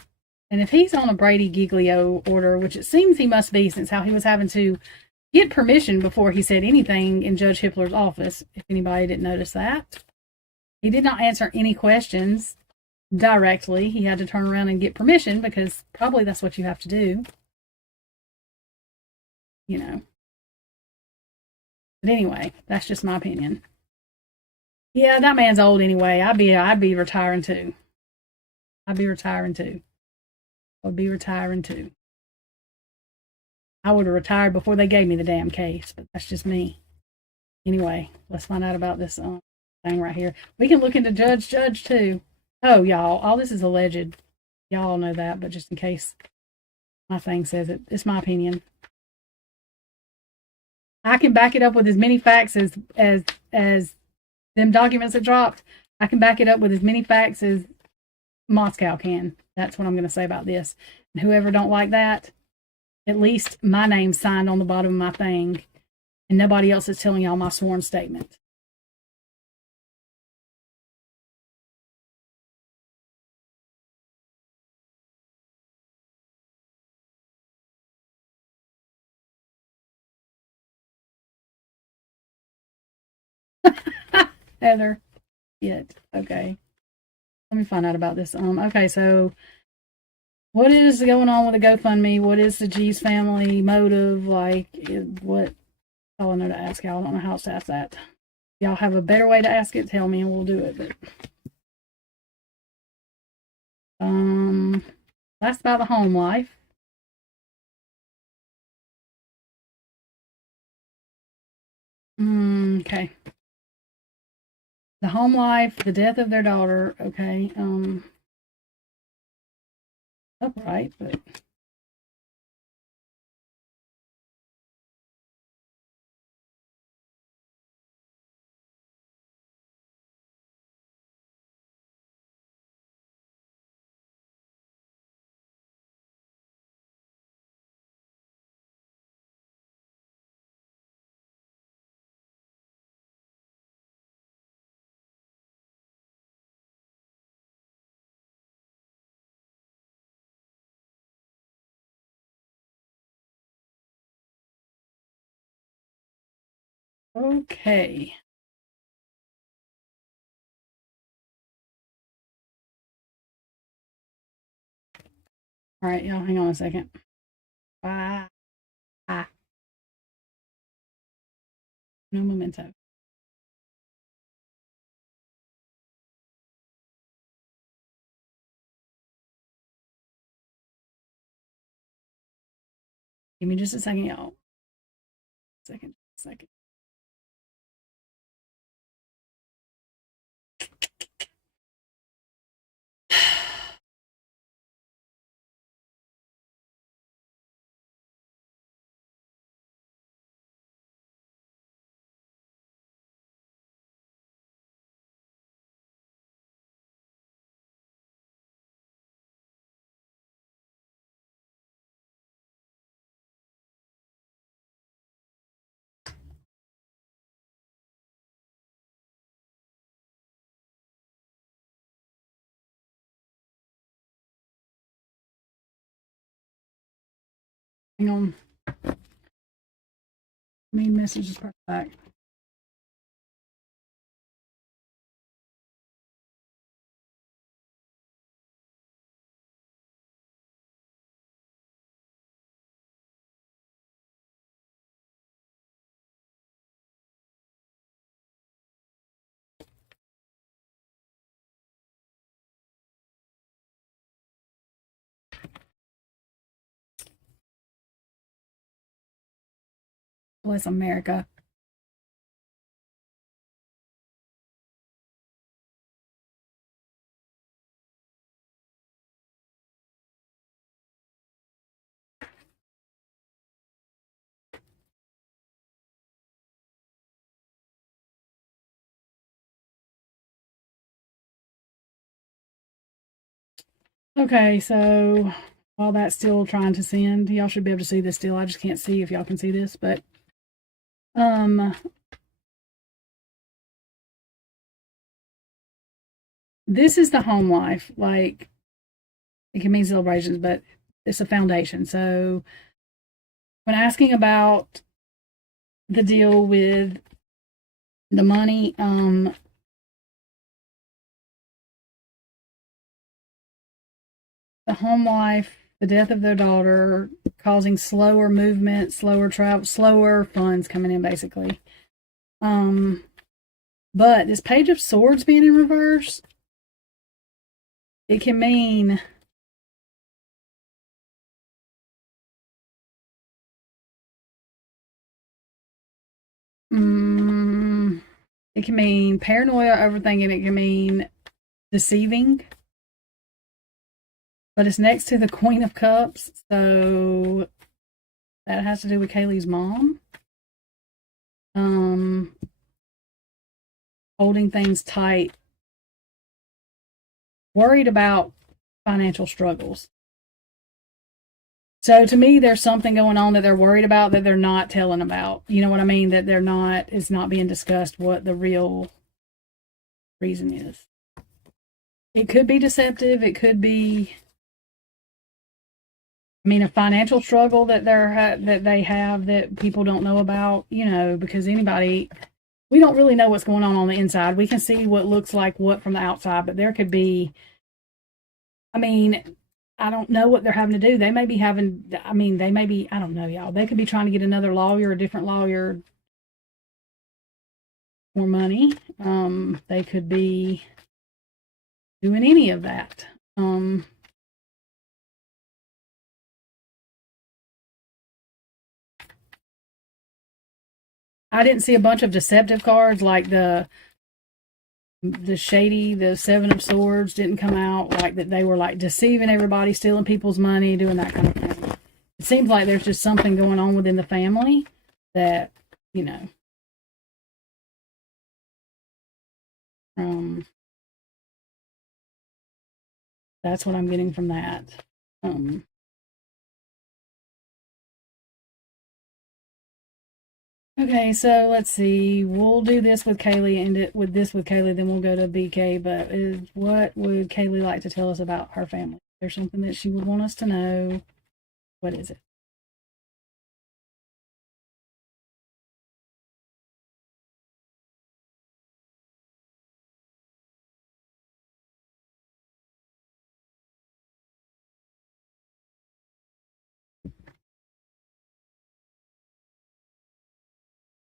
And if he's on a Brady Giglio order, which it seems he must be, since how he was having to get permission before he said anything in Judge Hippler's office, if anybody didn't notice that. He did not answer any questions directly. He had to turn around and get permission because probably that's what you have to do. You know. But anyway, that's just my opinion. Yeah, that man's old anyway. I'd be retiring too. I'd be retiring too. I'd be retiring too. I would have retired before they gave me the damn case, but that's just me. Anyway, let's find out about this thing right here. We can look into Judge too. Oh, y'all, all this is alleged. Y'all know that, but just in case my thing says it, it's my opinion. I can back it up with as many facts as them documents that dropped. I can back it up with as many facts as Moscow can. That's what I'm going to say about this. And whoever don't like that, at least my name's signed on the bottom of my thing, and nobody else is telling y'all my sworn statement. Heather, it okay. Let me find out about this. Okay, so what is going on with the GoFundMe? What is the G's family motive? Like, what? All I know to ask y'all. I don't know how else to ask that. Y'all have a better way to ask it? Tell me, and we'll do it. But that's about the home life. Okay. The home life, the death of their daughter. Okay. Upright, but okay. All right, y'all, hang on a second. Bye. No memento. Give me just a second, y'all. Second. Hang on. Main message is back. Bless America. Okay, so while that's still trying to send, y'all should be able to see this still. I just can't see if y'all can see this, but um this is the home life. Like, it can mean celebrations, but it's a foundation. So when asking about the deal with the money, the home life, the death of their daughter, causing slower movement, slower travel, slower funds coming in, basically. Um, but this Page of Swords being in reverse, it can mean mm, it can mean paranoia, overthinking. It can mean deceiving. But it's next to the Queen of Cups, so that has to do with Kaylee's mom. Um, Holding things tight, worried about financial struggles. So to me, there's something going on that they're worried about that they're not telling about. You know what I mean? That it's not being discussed what the real reason is. It could be deceptive. It could be, I mean, a financial struggle that they have that people don't know about. You know, because we don't really know what's going on the inside. We can see what looks like what from the outside, but there could be, I mean, I don't know what they're having to do. They may be having, I mean, they may be, I don't know, y'all. They could be trying to get another lawyer, a different lawyer, more money. They could be doing any of that. I didn't see a bunch of deceptive cards like the Seven of Swords didn't come out, like that they were like deceiving everybody, stealing people's money, doing that kind of thing. It seems like there's just something going on within the family that, you know, um, that's what I'm getting from that. Um, okay, so let's see. We'll do this with Kaylee, end it with this with Kaylee, then we'll go to BK. But what would Kaylee like to tell us about her family? There's something that she would want us to know. What is it?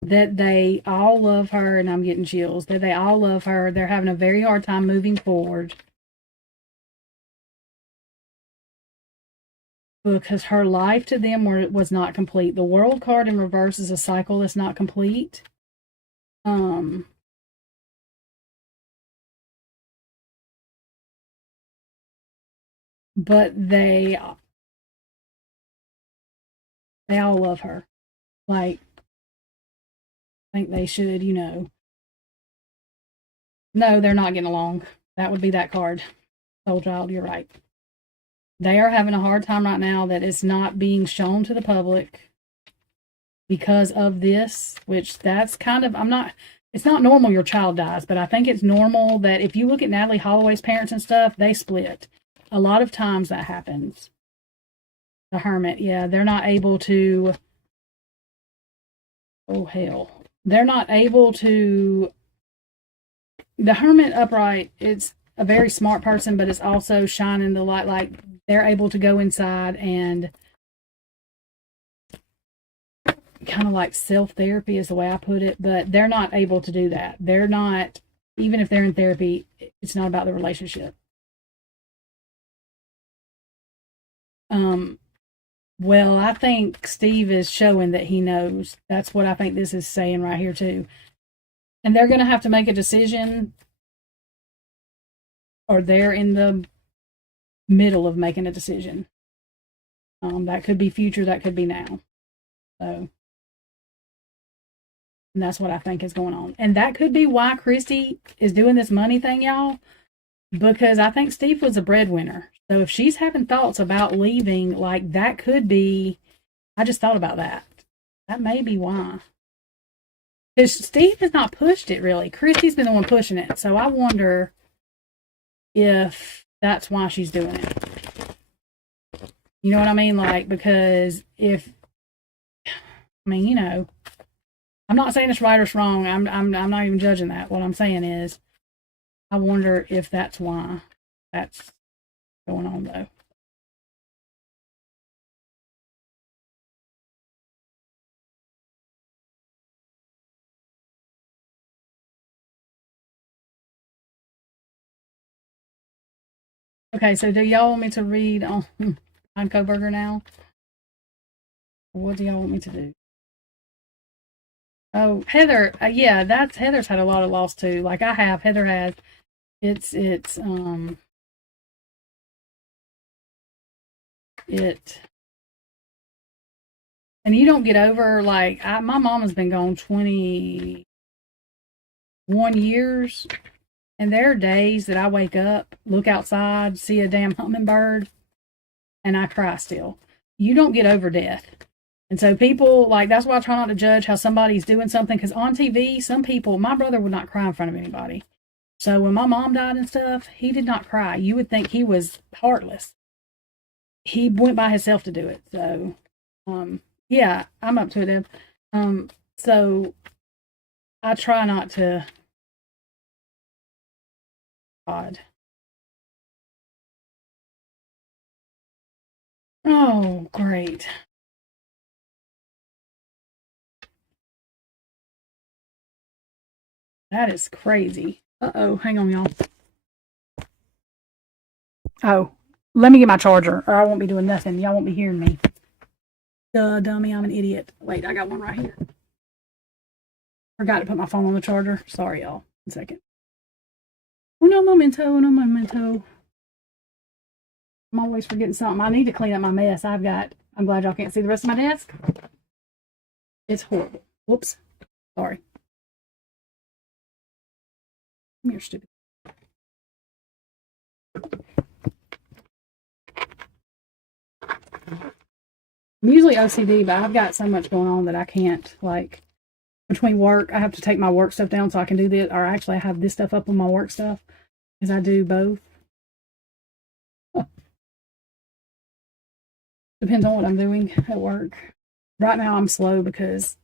That they all love her, and I'm getting chills. That they all love her. They're having a very hard time moving forward because her life to them was not complete. The World card in reverse is a cycle that's not complete. Um, but they all love her. Like, I think they should, you know. No, they're not getting along. That would be that card. Soul Child, you're right. They are having a hard time right now that it's not being shown to the public because of this, which that's kind of, it's not normal your child dies, but I think it's normal that if you look at Natalie Holloway's parents and stuff, they split. A lot of times that happens. The Hermit, yeah, they're not able to, oh hell. They're not able to, the Hermit upright, it's a very smart person, but it's also shining the light. Like, they're able to go inside and kind of like self therapy is the way I put it, but they're not able to do that. They're not, even if they're in therapy, it's not about the relationship. Um, well, I think Steve is showing that he knows. That's what I think this is saying right here too. And they're going to have to make a decision, or they're in the middle of making a decision. That could be future, that could be now. So, and that's what I think is going on. And that could be why Christy is doing this money thing, y'all. because I think Steve was a breadwinner. So if she's having thoughts about leaving, like that could be, I just thought about that. That may be why. Because Steve has not pushed it really. Christy's been the one pushing it. So I wonder if that's why she's doing it. You know what I mean? Like, because if, I mean, you know, I'm not saying it's right or it's wrong. I'm not even judging that. What I'm saying is, I wonder if that's why that's going on though. Okay, so do y'all want me to read on Heinko Burger now? What do y'all want me to do? Oh, Heather, yeah, that's Heather's had a lot of loss too. Like I have, Heather has. It's it, and you don't get over like my mom has been gone 21 years, and there are days that I wake up, look outside, see a damn hummingbird, and I cry still. You don't get over death. And so people, like, that's why I try not to judge how somebody's doing something. Because on TV, some people, my brother would not cry in front of anybody. So when my mom died and stuff, he did not cry. You would think he was heartless. He went by himself to do it. So, yeah, I'm up to it, Deb. So I try not to. God. Oh, great. That is crazy. Uh-oh, hang on, y'all. Oh, let me get my charger, or I won't be doing nothing. Y'all won't be hearing me. Duh, dummy, I'm an idiot. Wait, I got one right here. Forgot to put my phone on the charger. Sorry, y'all. 1 second. Uno momento, uno momento. I'm always forgetting something. I need to clean up my mess I've got. I'm glad y'all can't see the rest of my desk. It's horrible. Whoops. Sorry. Come here, stupid. I'm usually OCD, but I've got so much going on that I can't, like, between work, I have to take my work stuff down so I can do this, or actually I have this stuff up on my work stuff, because I do both. Depends on what I'm doing at work. Right now I'm slow because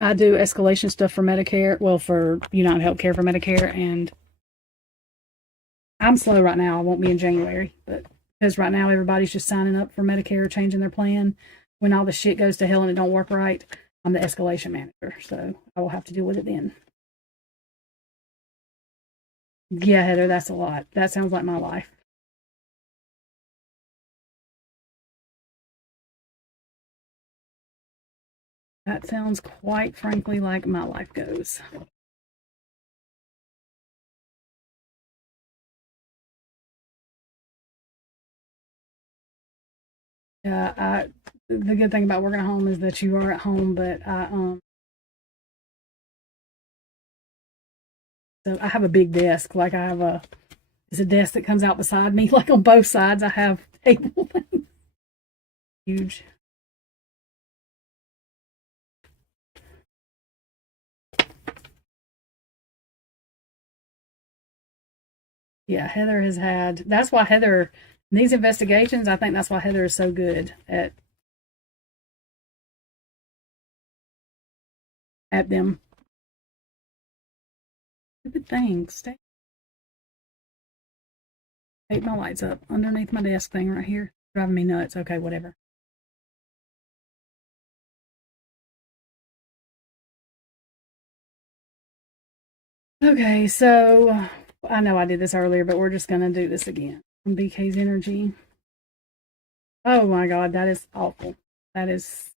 I do escalation stuff for Medicare, well, for United Healthcare for Medicare, and I'm slow right now. I won't be in January, but because right now everybody's just signing up for Medicare, changing their plan. When all the shit goes to hell and it don't work right, I'm the escalation manager, so I will have to deal with it then. Yeah, Heather, that's a lot. That sounds like my life. That sounds quite frankly like my life goes. Yeah, the good thing about working at home is that you are at home, but so I have a big desk. Like I have it's a desk that comes out beside me. Like on both sides, I have table things. Huge. Yeah, Heather has had. That's why Heather these investigations. I think that's why Heather is so good at them. Stupid things. Stay. Take my lights up underneath my desk thing right here. Driving me nuts. Okay, whatever. Okay, so I know I did this earlier, but we're just gonna do this again. BK's energy. Oh my God, that is awful. That is.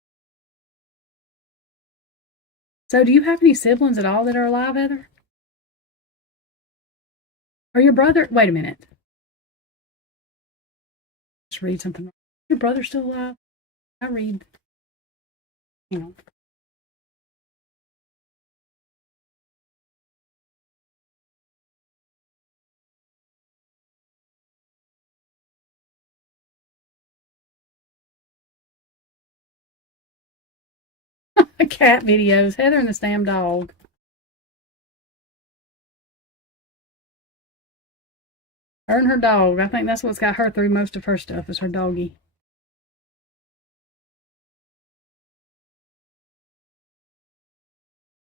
So, do you have any siblings at all that are alive, Heather? Or your brother? Wait a minute. Just read something. Your brother still alive? I read. You know. Cat videos. Heather and the damn dog. Her and her dog. I think that's what's got her through most of her stuff is her doggy.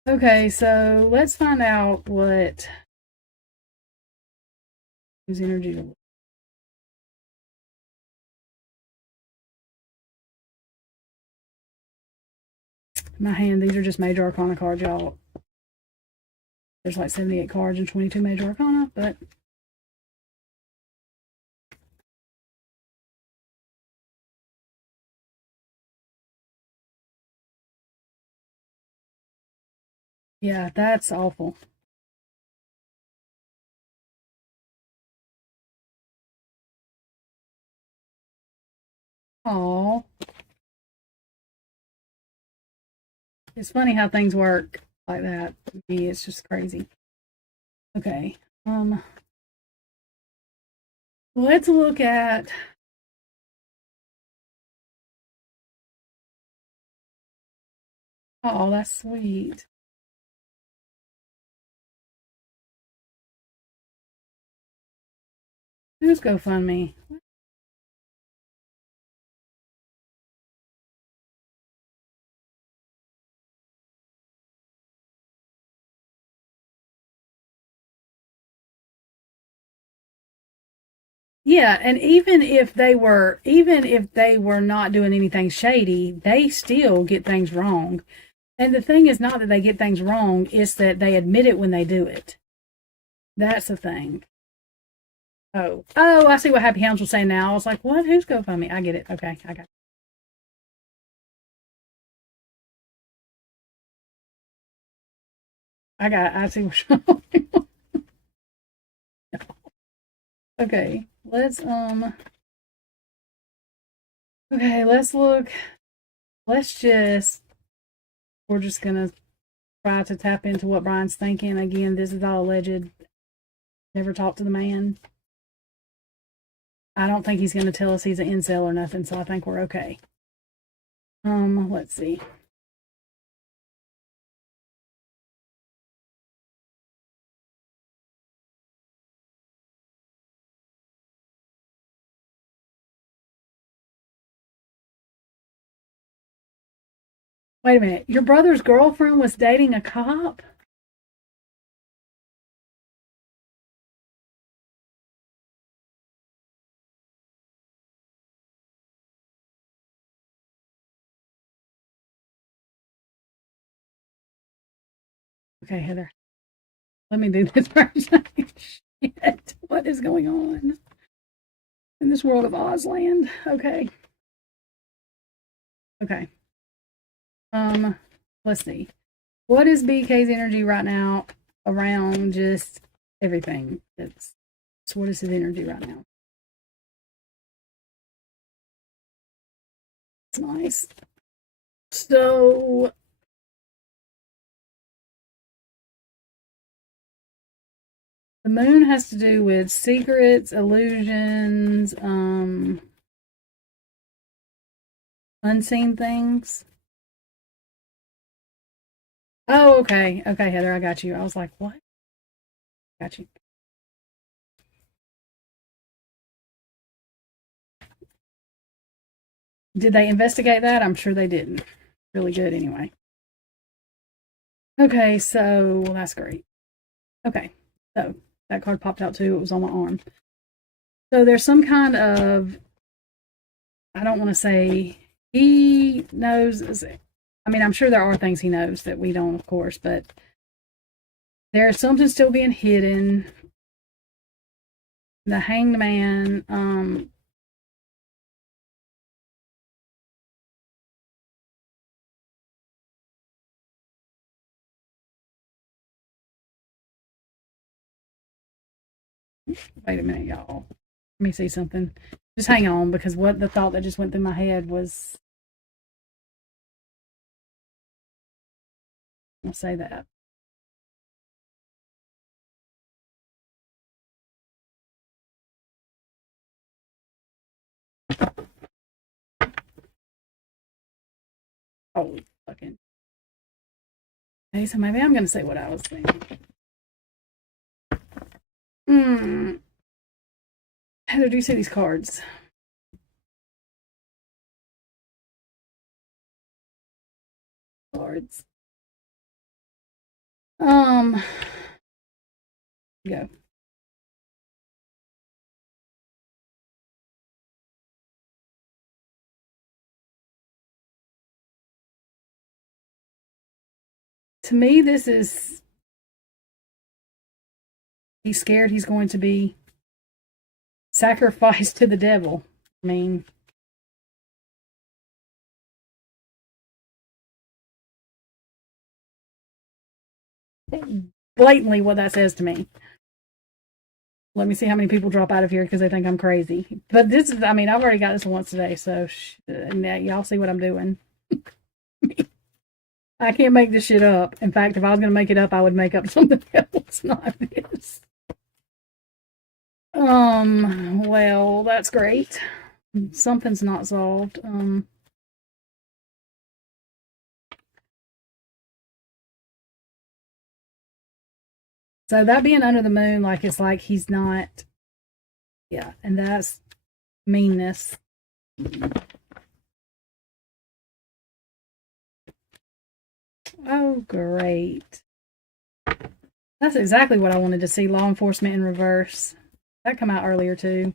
Okay, so let's find out what whose energy. My hand, these are just major arcana cards, y'all. There's like 78 cards and 22 major arcana, but yeah, that's awful. Oh, it's funny how things work like that. To me, it's just crazy. Okay. Let's look at oh, that's sweet. Who's GoFundMe? Yeah, and even if they were not doing anything shady, they still get things wrong. And the thing is not that they get things wrong, it's that they admit it when they do it. That's the thing. Oh, I see what Happy Hounds was saying now. I was like, what? Who's GoFundMe? I get it. Okay, I got it. I see what's wrong. Okay, let's look. Let's just, we're just gonna try to tap into what Brian's thinking. Again, this is all alleged. Never talked to the man. I don't think he's going to tell us he's an incel or nothing, so I think we're okay. Let's see. Wait a minute. Your brother's girlfriend was dating a cop? Okay, Heather. Let me do this first. Shit. What is going on in this world of Ozland? Okay. Okay. Um, let's see. What is BK's energy right now around just everything? So what is his energy right now? It's nice. So the moon has to do with secrets, illusions, unseen things. Oh, okay. Okay, Heather, I got you. I was like, what? Got you. Did they investigate that? I'm sure they didn't. Really good anyway. Okay, so well, that's great. Okay, so that card popped out too. It was on my arm. So there's some kind of, I don't want to say he knows. I mean, I'm sure there are things he knows that we don't, of course, but there's something still being hidden. The Hanged Man. Wait a minute, y'all. Let me see something. Just hang on, because what the thought that just went through my head was, I'll say that. Oh, fucking. Okay, so maybe I'm going to say what I was thinking. Heather, do you see these cards? Cards. Go. To me, this is, he's scared he's going to be sacrificed to the devil. I mean, blatantly what that says to me. Let me see how many people drop out of here because they think I'm crazy. But this is, I mean, I've already got this once today, so y'all see what I'm doing. I can't make this shit up. In fact, if I was going to make it up, I would make up something else, not this. Well, that's great. Something's not solved. So that being under the moon, like, it's like he's not, yeah, and that's meanness. Oh, great. That's exactly what I wanted to see, law enforcement in reverse. That come out earlier, too.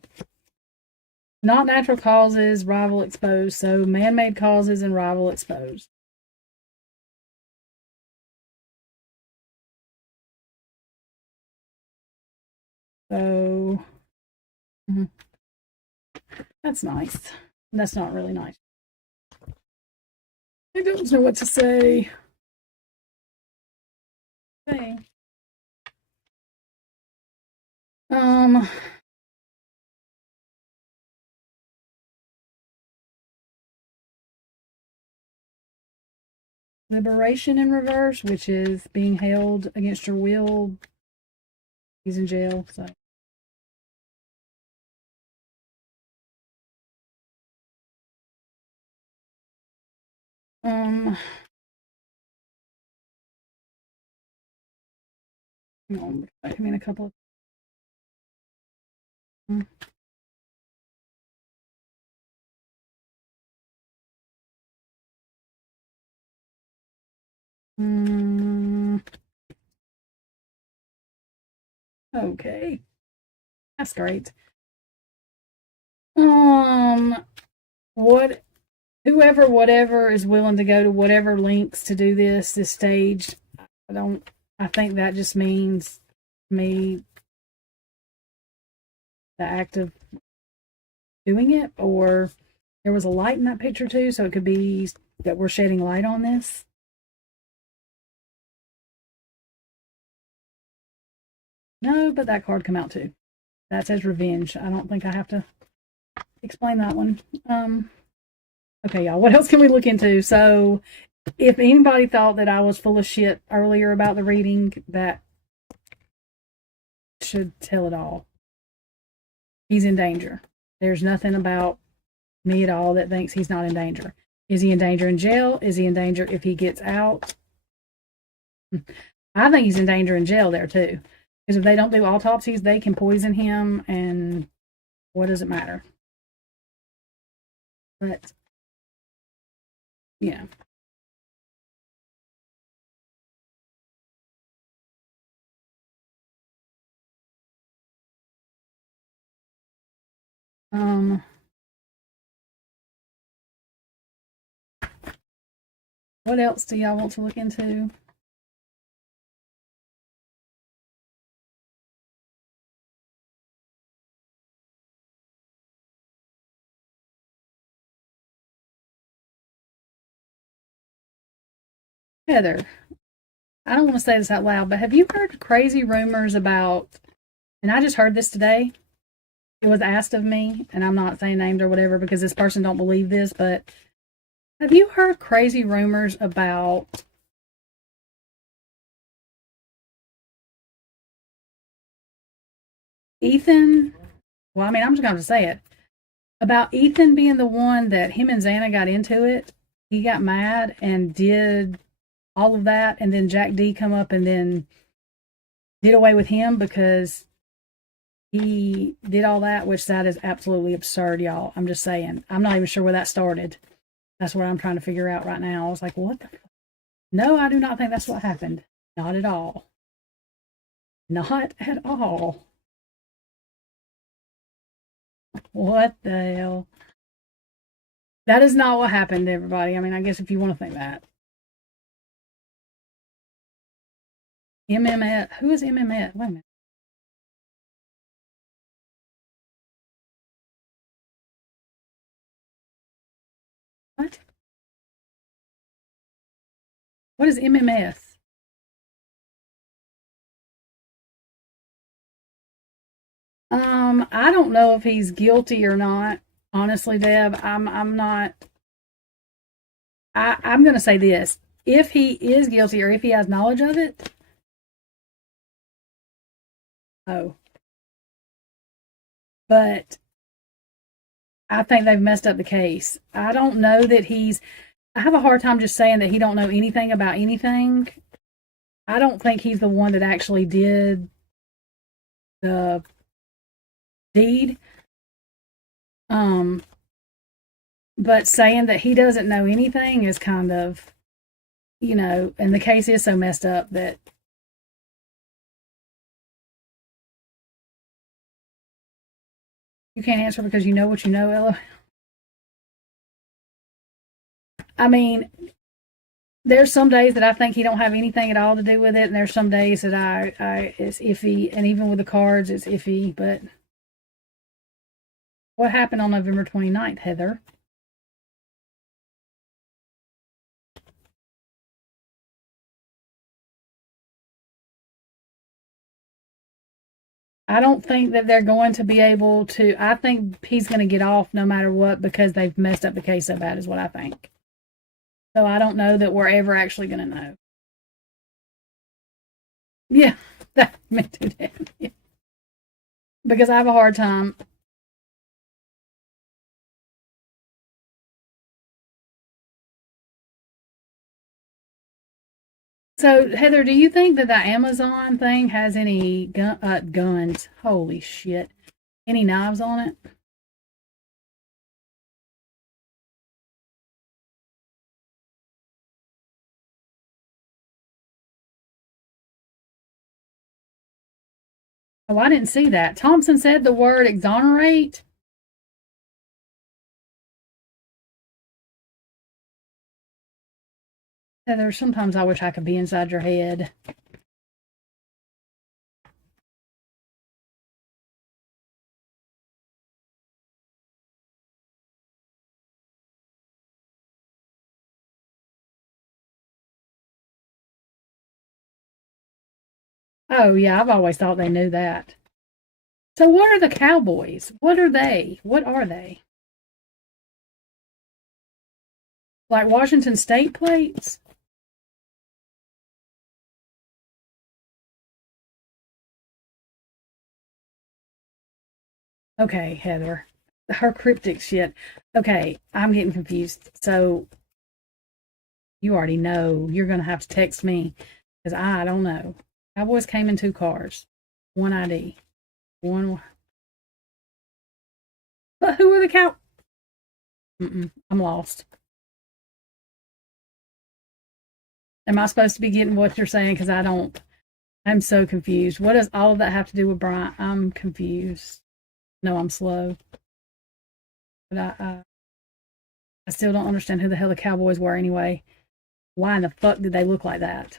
Not natural causes, rival exposed. So man-made causes and rival exposed. So that's nice. That's not really nice. I don't know what to say. Okay. Liberation in reverse, which is being held against your will. He's in jail, so. Hang on, I mean a couple of. Okay, that's great. What, whoever, whatever is willing to go to whatever lengths to do this stage, I think that just means me the act of doing it, or there was a light in that picture too, so it could be that we're shedding light on this. No, but that card come out too. That says revenge. I don't think I have to explain that one. Okay, y'all, what else can we look into? So if anybody thought that I was full of shit earlier about the reading, that should tell it all. He's in danger. There's nothing about me at all that thinks he's not in danger. Is he in danger in jail? Is he in danger if he gets out? I think he's in danger in jail there too. Because if they don't do autopsies, they can poison him, and what does it matter? But, yeah. What else do y'all want to look into? Heather, I don't want to say this out loud, but have you heard crazy rumors about, and I just heard this today, it was asked of me, and I'm not saying names or whatever because this person don't believe this, but have you heard crazy rumors about Ethan? Well, I mean, I'm just going to say it. About Ethan being the one that him and Xana got into it. He got mad and did all of that, and then Jack D come up and then did away with him because he did all that, which that is absolutely absurd, y'all. I'm just saying. I'm not even sure where that started. That's what I'm trying to figure out right now. I was like, what the fuck? No, I do not think that's what happened. Not at all. Not at all. What the hell? That is not what happened, everybody. I mean, I guess if you want to think that. MMS. Who is MMS? Wait a minute. What? What is MMS? I don't know if he's guilty or not. Honestly, Deb, I'm not. I'm going to say this: if he is guilty or if he has knowledge of it, oh, but I think they've messed up the case. I don't know that he's. I have a hard time just saying that he don't know anything about anything. I don't think he's the one that actually did the deed. But saying that he doesn't know anything is kind of, and the case is so messed up that you can't answer because you know what you know, Ella. I mean, there's some days that I think he don't have anything at all to do with it, and there's some days that I it's iffy, and even with the cards, it's iffy. But what happened on November 29th, Heather? I don't think that they're going to be able to. I think he's going to get off no matter what because they've messed up the case so bad, is what I think. So I don't know that we're ever actually going to know. Yeah, that meant to that. Yeah. Because I have a hard time. So, Heather, do you think that the Amazon thing has any guns? Holy shit. Any knives on it? Oh, I didn't see that. Thompson said the word exonerate. Heather, sometimes I wish I could be inside your head. Oh, yeah, I've always thought they knew that. So, what are the Cowboys? What are they? What are they? Like Washington State plates? Okay, Heather. Her cryptic shit. Okay, I'm getting confused. So, you already know you're going to have to text me because I don't know. Cowboys came in two cars, one ID, one. But who are the cow? I'm lost. Am I supposed to be getting what you're saying? Because I don't. I'm so confused. What does all of that have to do with Brian? I'm confused. No, I'm slow. But I still don't understand who the hell the Cowboys were anyway. Why in the fuck did they look like that?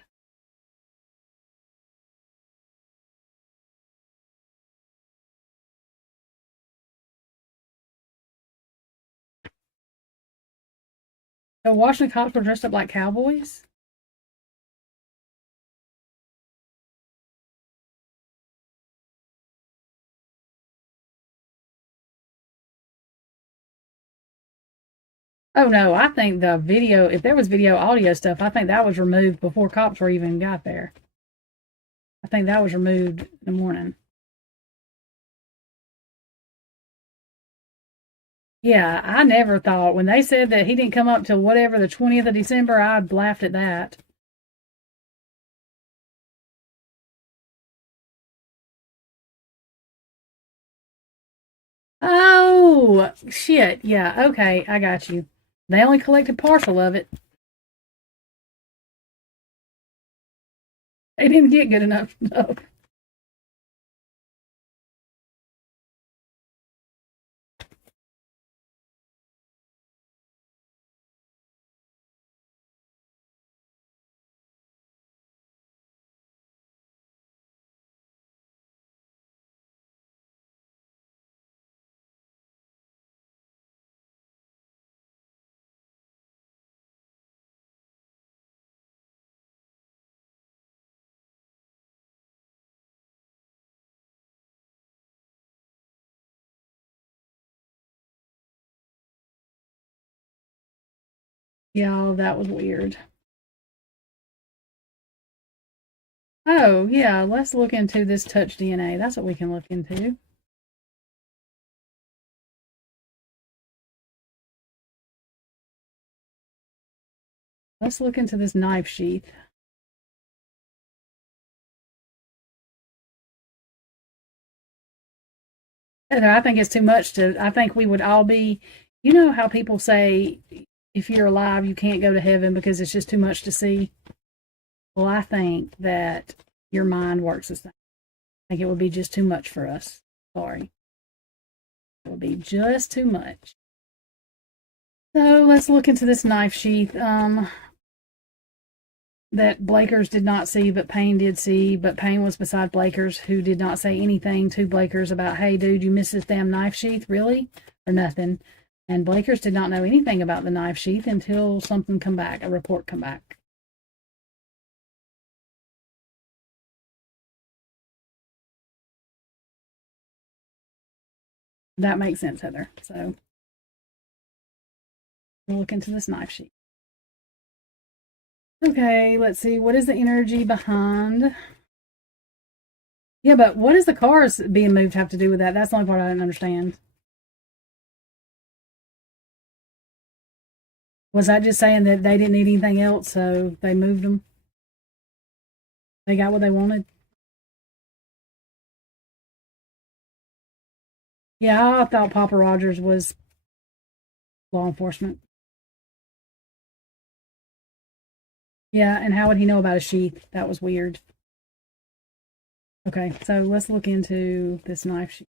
The Washington cops were dressed up like cowboys? Oh no, I think the video, if there was video audio stuff, I think that was removed before cops were even got there. I think that was removed in the morning. Yeah, I never thought when they said that he didn't come up till whatever the 20th of December, I laughed at that. Oh, shit. Yeah, okay, I got you. They only collected partial of it. They didn't get good enough. No. Yeah, that was weird. Oh, yeah, let's look into this touch DNA. That's what we can look into. Let's look into this knife sheath. Heather, I think it's too much to. I think we would all be. You know how people say if you're alive, you can't go to heaven because it's just too much to see? Well, I think that your mind works the same. I think it would be just too much for us. Sorry. It would be just too much. So let's look into this knife sheath. That Blakers did not see, but Payne did see. But Payne was beside Blakers, who did not say anything to Blakers about, hey, dude, you missed this damn knife sheath, really? Or nothing. And Blakers did not know anything about the knife sheath until something come back, a report come back. That makes sense, Heather. So we'll look into this knife sheath. Okay, let's see. What is the energy behind? Yeah, but what does the cars being moved have to do with that? That's the only part I didn't understand. Was I just saying that they didn't need anything else, so they moved them? They got what they wanted? Yeah, I thought Papa Rogers was law enforcement. Yeah, and how would he know about a sheath? That was weird. Okay, so let's look into this knife sheath.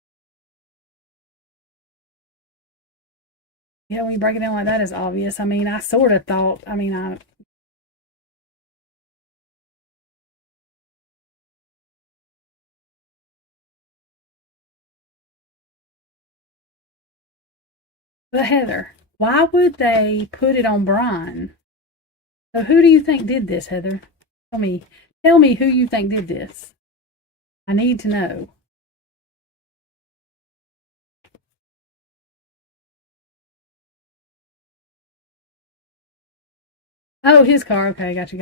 Yeah, when you break it down like that, it's obvious. I mean, I sort of thought, but Heather, why would they put it on Brian? So who do you think did this, Heather? Tell me, tell me who you think did this. I need to know. Oh, his car. Okay, gotcha.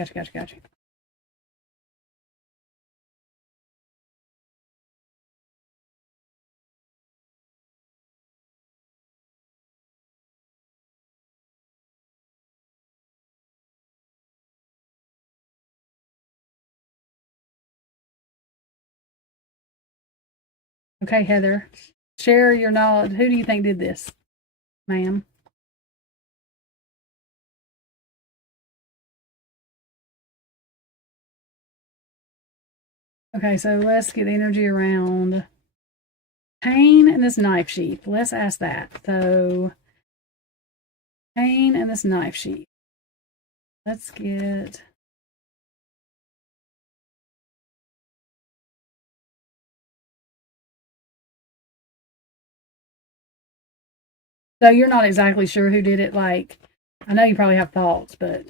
Okay, Heather, share your knowledge. Who do you think did this, ma'am? Okay, so let's get the energy around Payne and this knife sheath. Let's ask that. So, Payne and this knife sheath. Let's get. So, you're not exactly sure who did it. Like, I know you probably have thoughts, but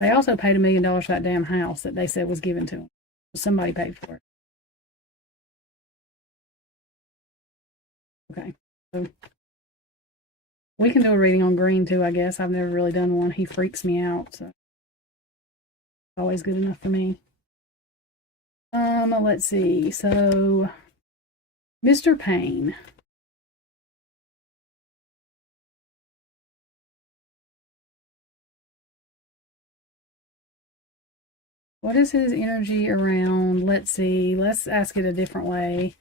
they also paid $1 million for that damn house that they said was given to them. Somebody paid for it. Okay. So, we can do a reading on Green too, I guess. I've never really done one. He freaks me out, so it's always good enough for me. Let's see. So, Mr. Payne. What is his energy around? Let's see. Let's ask it a different way.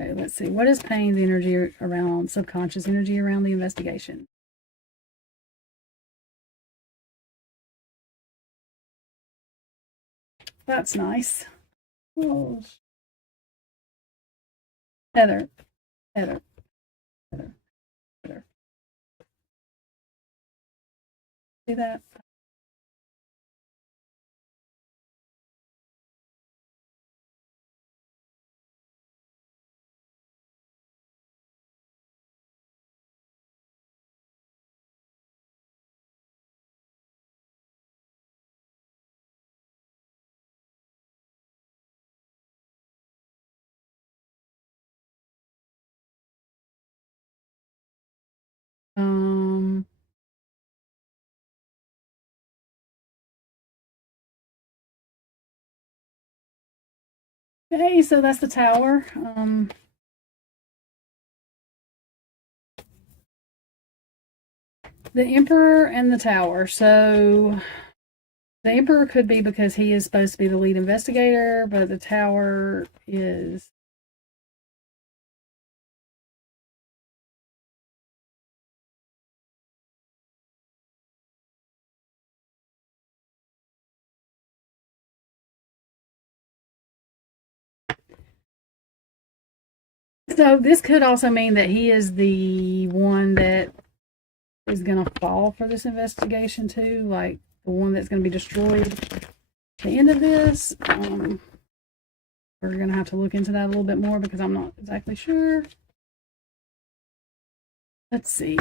Okay, let's see. What is Payne's energy around, subconscious energy around the investigation? That's nice. Oh. Heather, Heather, Heather, Heather. See that? Um, okay, so that's the tower. The Emperor and the tower. So the Emperor could be because he is supposed to be the lead investigator, but the tower is. So this could also mean that he is the one that is going to fall for this investigation too, like the one that's going to be destroyed at the end of this. We're going to have to look into that a little bit more because I'm not exactly sure. Let's see.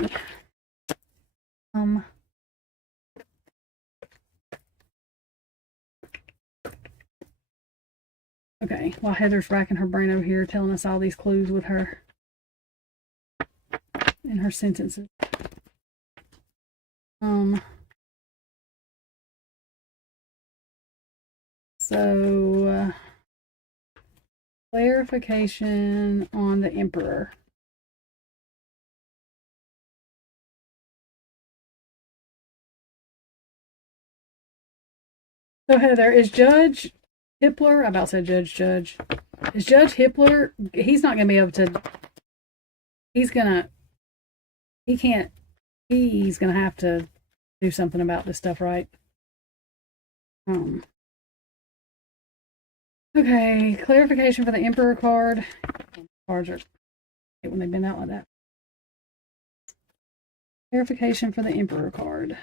Okay, while Heather's racking her brain over here telling us all these clues with her in her sentences. So clarification on the Emperor. So Heather, is Judge Hippler, I about said Judge. Is Judge Hippler, he's not going to be able to, he's going to have to do something about this stuff, right? Okay, clarification for the Emperor card. Cards are when they've been out like that. Clarification for the Emperor card.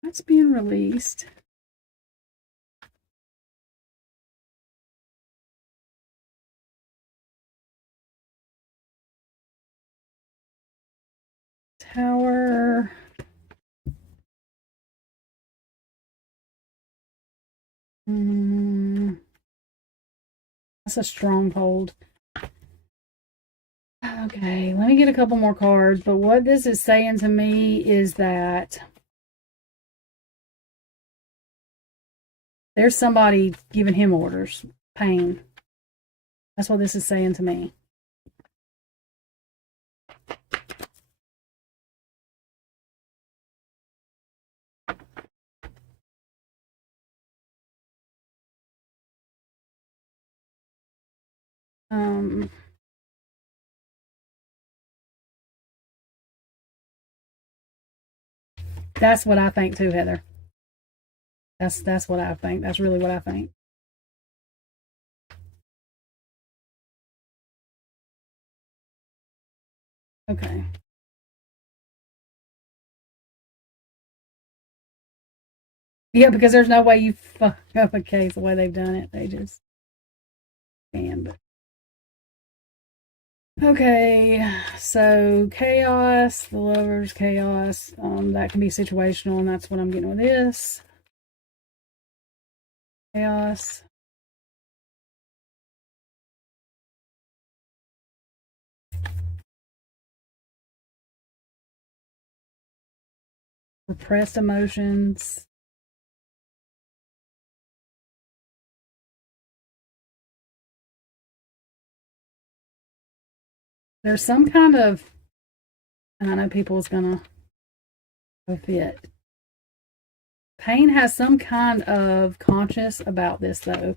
That's being released. Tower. That's a stronghold. Okay, let me get a couple more cards. But what this is saying to me is that there's somebody giving him orders. Pain. That's what this is saying to me. That's what I think too, Heather. That's what I think. That's really what I think. Okay. Yeah, because there's no way you fuck up a case the way they've done it. They just can. But Okay, so chaos, the lover's chaos, that can be situational, and that's what I'm getting with this. Chaos. Repressed emotions. There's some kind of, and I know people's gonna fit. Pain has some kind of conscious about this, though.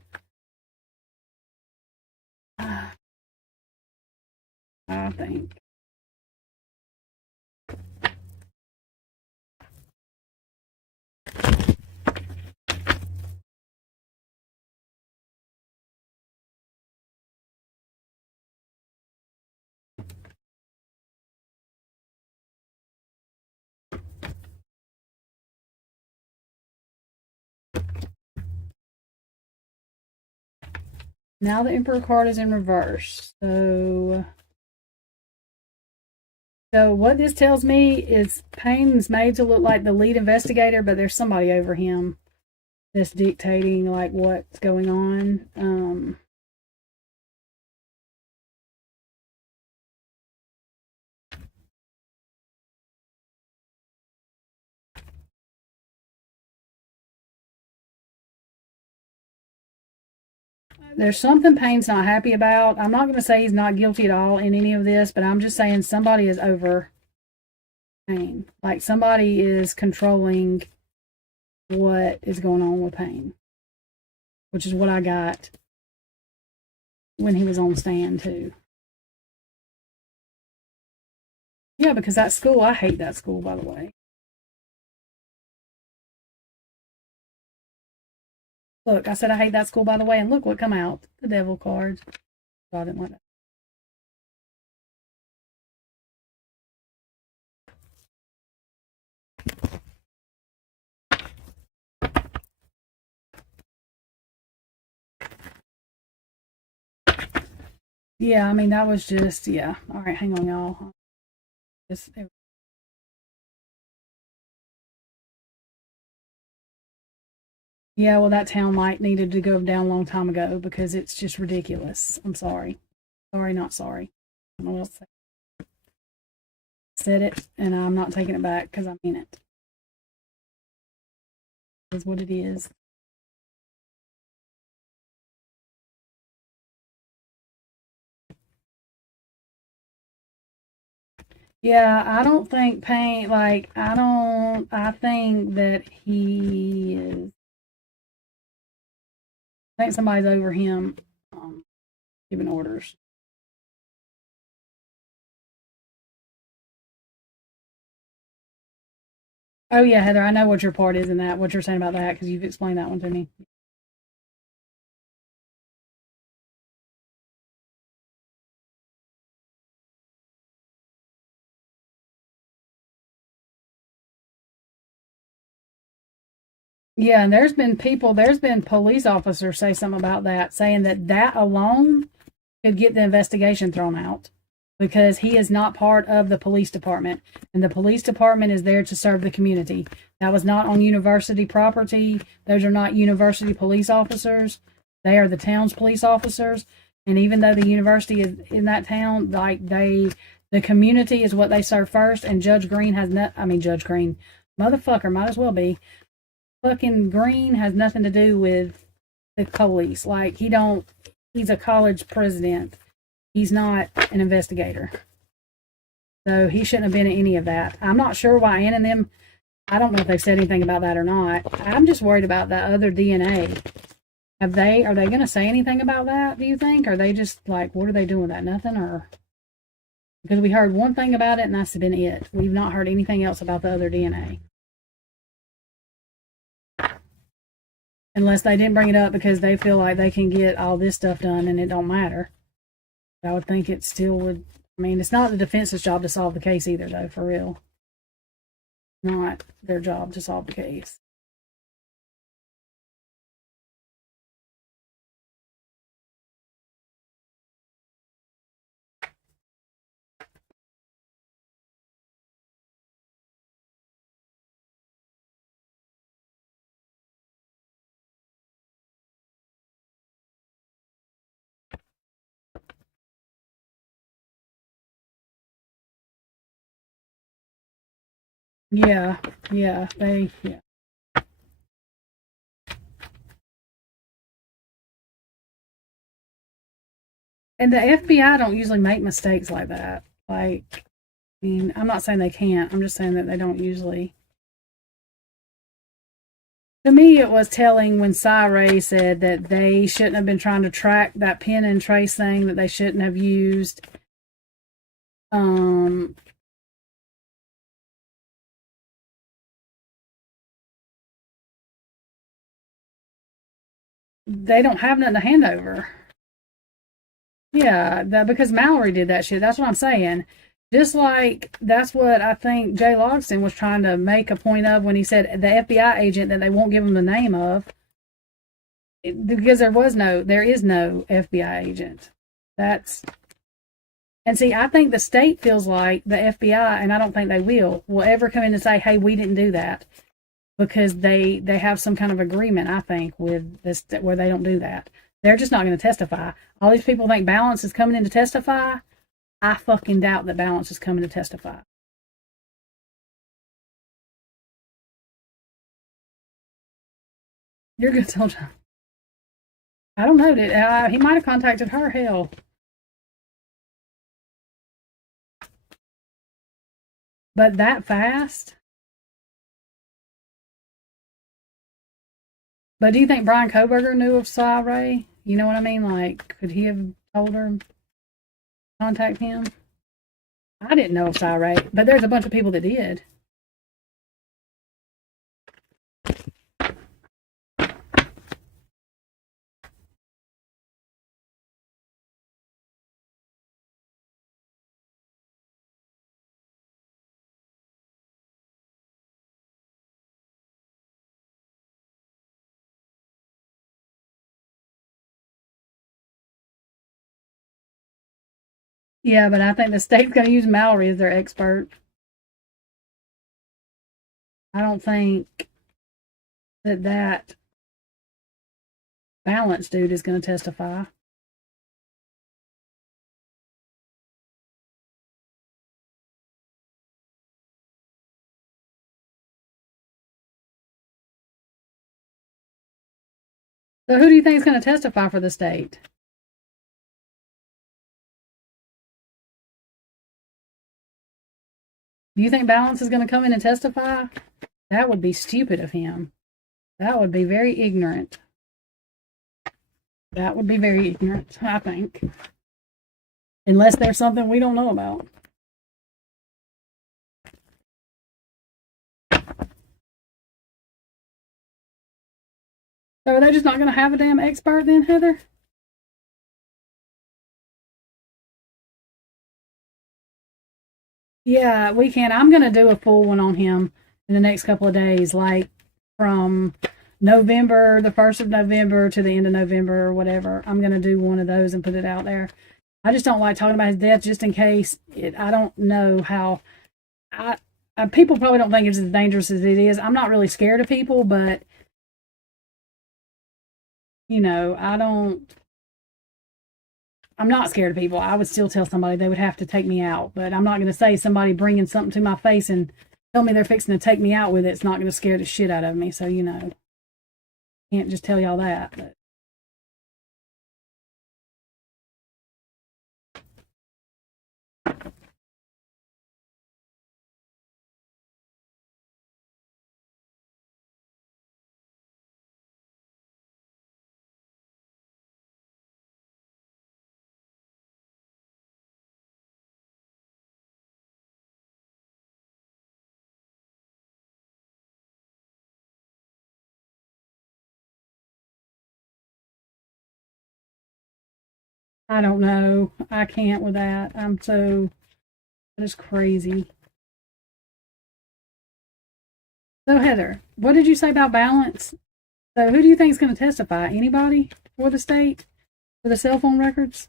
I think. Now the Emperor card is in reverse. So what this tells me is Payne's made to look like the lead investigator, but there's somebody over him that's dictating like what's going on. There's something Payne's not happy about. I'm not going to say he's not guilty at all in any of this, but I'm just saying somebody is over Payne. Like somebody is controlling what is going on with Payne, which is what I got when he was on stand too. Yeah, because that school, I hate that school, by the way. Look, I said I hate that school, by the way, and look what come out. The devil cards. So I didn't like that. Yeah, I mean, that was just, yeah. All right, hang on, y'all. Just, yeah, well, that town light needed to go down a long time ago because it's just ridiculous. I'm sorry. Sorry, not sorry. I don't know what else to say. Said it, and I'm not taking it back because I mean it. Is what it is. Yeah, I don't think Payne, like, I think that he is, I think somebody's over him giving orders. Oh, yeah, Heather, I know what your part is in that, what you're saying about that, because you've explained that one to me. Yeah, and there's been police officers say something about that, saying that that alone could get the investigation thrown out because he is not part of the police department, and the police department is there to serve the community. That was not on university property. Those are not university police officers. They are the town's police officers. And even though the university is in that town, like the community is what they serve first. And Judge Green has not. I mean, Judge Green, motherfucker, might as well be. Fucking Green has nothing to do with the police. Like he don't. He's a college president. He's not an investigator. So he shouldn't have been in any of that. I'm not sure why Ann and them, I don't know if they've said anything about that or not. I'm just worried about that other DNA. Are they going to say anything about that, do you think? Are they just like, what are they doing with that? Nothing? Or, because we heard one thing about it and that's been it. We've not heard anything else about the other DNA. Unless they didn't bring it up because they feel like they can get all this stuff done and it don't matter. I would think it still would. I mean, it's not the defense's job to solve the case either, though, for real. Not their job to solve the case. Yeah, yeah. And the FBI don't usually make mistakes like that. Like, I mean, I'm not saying they can't. I'm just saying that they don't usually. To me, it was telling when Ray said that they shouldn't have been trying to track that pin and trace thing, that they shouldn't have used. Um, they don't have nothing to hand over. Yeah, because Mallory did that shit. That's what I'm saying. Just like that's what I think Jay Logston was trying to make a point of when he said the FBI agent that they won't give him the name of, because there is no FBI agent. That's and see, I think the state feels like the FBI, and I don't think they will ever come in and say, "Hey, we didn't do that," because they have some kind of agreement. I think with this where they don't do that. They're just not going to testify. All these people think Balance is coming in to testify. I fucking doubt that Balance is coming to testify. You're good, soldier. I don't know. He might have contacted her. Hell, but that fast. But do you think Brian Koberger knew of Ray? You know what I mean? Like, could he have told her contact him? I didn't know of Ray, but there's a bunch of people that did. Yeah, but I think the state's going to use Mallory as their expert. I don't think that Balance dude is going to testify. So who do you think is going to testify for the state? Do you think Balance is going to come in and testify? That would be stupid of him. That would be very ignorant. That would be very ignorant, I think. Unless there's something we don't know about. So are they just not going to have a damn expert then, Heather? Yeah, we can. I'm going to do a full one on him in the next couple of days, like from November, the 1st of November to the end of November or whatever. I'm going to do one of those and put it out there. I just don't like talking about his death just in case. I don't know how. People probably don't think it's as dangerous as it is. I'm not really scared of people, but I don't. I'm not scared of people. I would still tell somebody they would have to take me out, but I'm not going to say somebody bringing something to my face and tell me they're fixing to take me out with it. It's not going to scare the shit out of me. So can't just tell y'all that. But I don't know. I can't with that. That is crazy. So Heather, what did you say about Balance? So who do you think is going to testify? Anybody for the state for the cell phone records?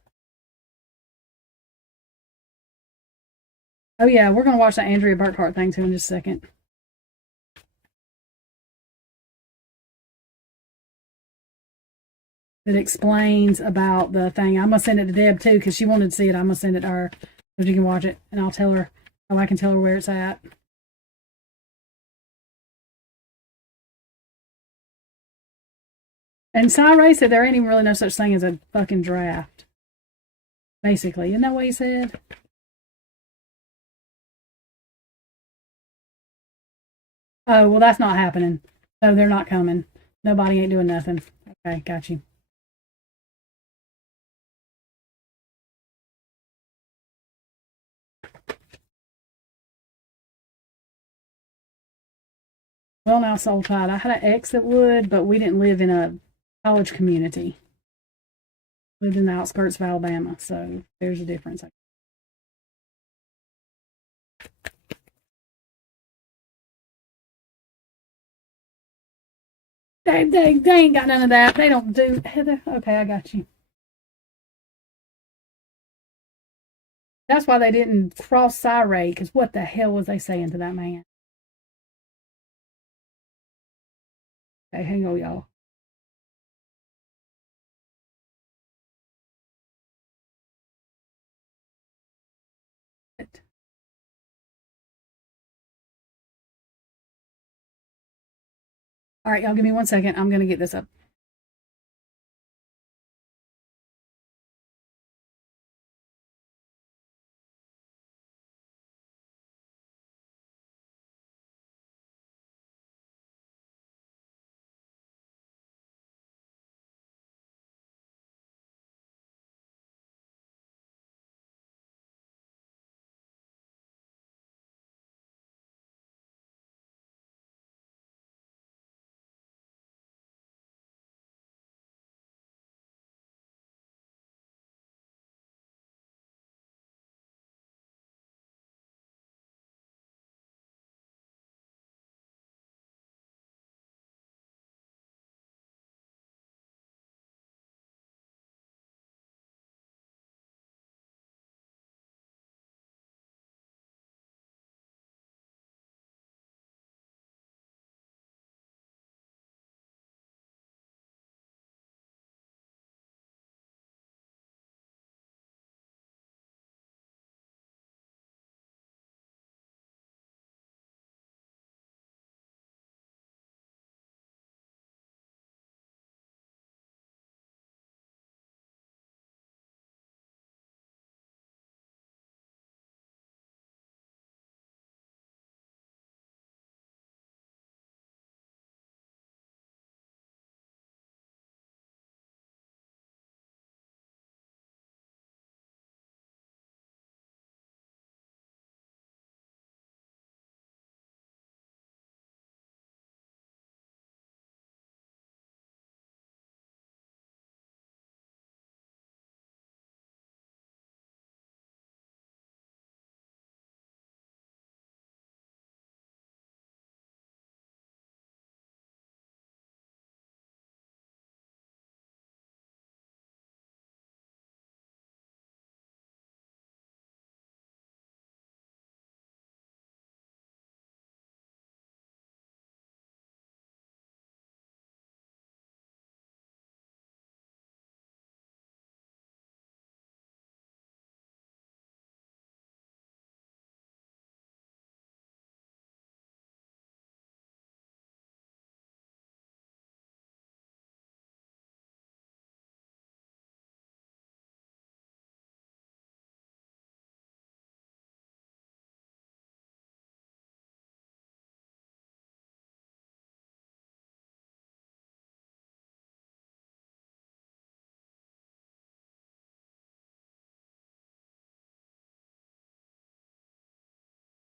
Oh yeah, we're going to watch the Andrea Burkhart thing too in just a second. That explains about the thing. I'm gonna send it to Deb too because she wanted to see it. I'm gonna send it to her so she can watch it, and I'll tell her. Oh, I can tell her where it's at. And Cy said there ain't even really no such thing as a fucking draft. Basically, isn't that what he said? Oh, well, that's not happening. No, they're not coming. Nobody ain't doing nothing. Okay, got you. Well, now, Soul Tide, I had an ex that would, but we didn't live in a college community. Lived in the outskirts of Alabama, so there's a difference. They ain't got none of that. They don't do Heather. Okay, I got you. That's why they didn't cross Cyrate, because what the hell was they saying to that man? Okay, hang on, y'all. All right, y'all, give me 1 second. I'm going to get this up.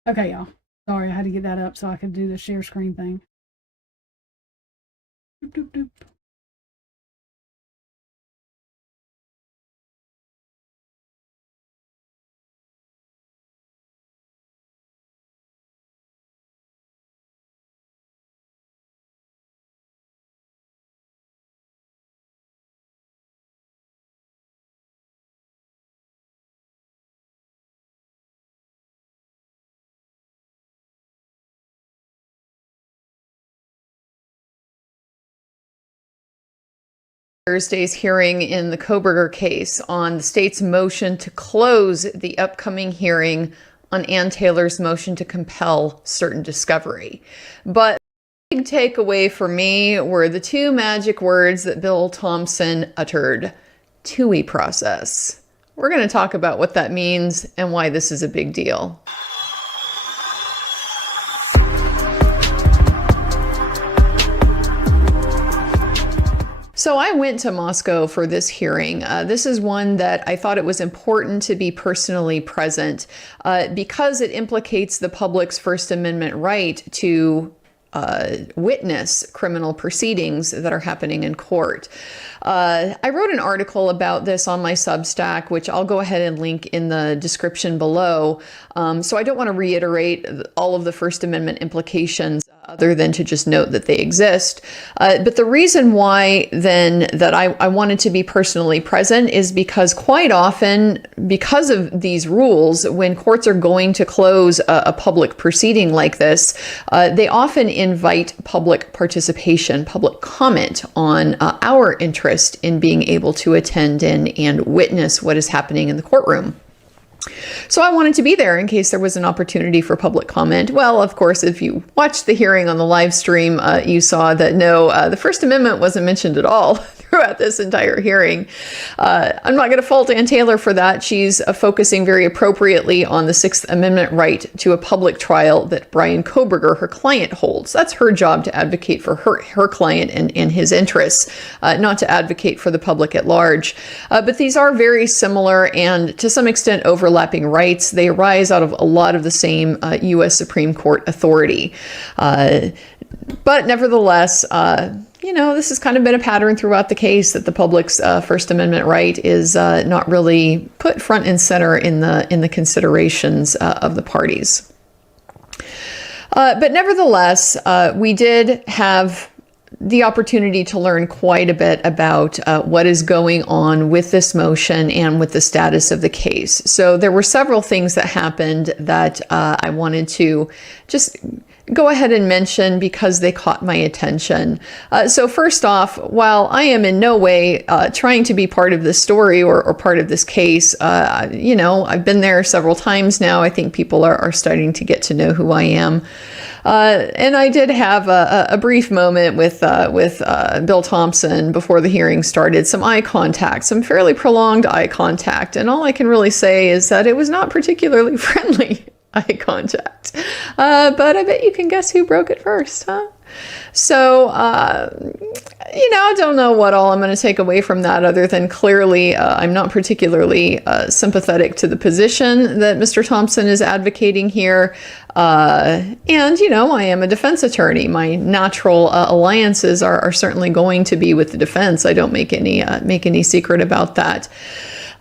Okay, y'all. Sorry, I had to get that up so I could do the share screen thing. Doop, doop, doop. Thursday's hearing in the Koberger case on the state's motion to close the upcoming hearing on Ann Taylor's motion to compel certain discovery. But Big takeaway for me were the two magic words that Bill Thompson uttered: TUI process. We're going to talk about what that means and why this is a big deal. So I went to Moscow for this hearing. This is one that I thought it was important to be personally present because it implicates the public's First Amendment right to witness criminal proceedings that are happening in court. I wrote an article about this on my Substack, which I'll go ahead and link in the description below. So I don't want to reiterate all of the First Amendment implications other than to just note that they exist. But the reason why then that I wanted to be personally present is because quite often, because of these rules, when courts are going to close a public proceeding like this, they often invite public participation, public comment on our interest in being able to attend and witness what is happening in the courtroom. So I wanted to be there in case there was an opportunity for public comment. Well, of course, if you watched the hearing on the live stream, you saw that no, the First Amendment wasn't mentioned at all throughout this entire hearing. I'm not going to fault Ann Taylor for that. She's focusing very appropriately on the Sixth Amendment right to a public trial that Bryan Kohberger, her client, holds. That's her job to advocate for her client and his interests, not to advocate for the public at large. But these are very similar and to some extent overlapping rights. They arise out of a lot of the same U.S. Supreme Court authority. But nevertheless, this has kind of been a pattern throughout the case that the public's First Amendment right is not really put front and center in the considerations of the parties. But nevertheless, we did have the opportunity to learn quite a bit about what is going on with this motion and with the status of the case. So there were several things that happened that I wanted to just go ahead and mention because they caught my attention. So first off, while I am in no way trying to be part of this story or part of this case, I've been there several times now. I think people are starting to get to know who I am. And I did have a brief moment with Bill Thompson before the hearing started, some eye contact, some fairly prolonged eye contact. And all I can really say is that it was not particularly friendly eye contact. But I bet you can guess who broke it first, huh? So, I don't know what all I'm going to take away from that other than clearly I'm not particularly sympathetic to the position that Mr. Thompson is advocating here. And, I am a defense attorney. My natural alliances are certainly going to be with the defense. I don't make any secret about that.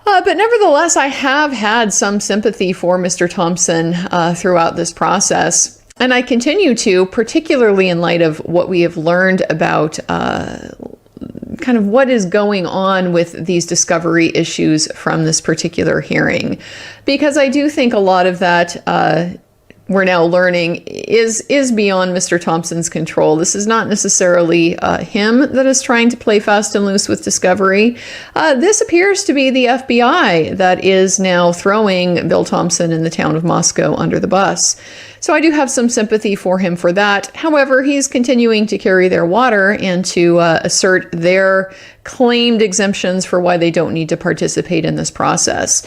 But nevertheless, I have had some sympathy for Mr. Thompson throughout this process. And I continue to, particularly in light of what we have learned about kind of what is going on with these discovery issues from this particular hearing. Because I do think a lot of that we're now learning is beyond Mr. Thompson's control. This is not necessarily him that is trying to play fast and loose with discovery. This appears to be the FBI that is now throwing Bill Thompson and the town of Moscow under the bus. So I do have some sympathy for him for that. However, he's continuing to carry their water and to assert their claimed exemptions for why they don't need to participate in this process.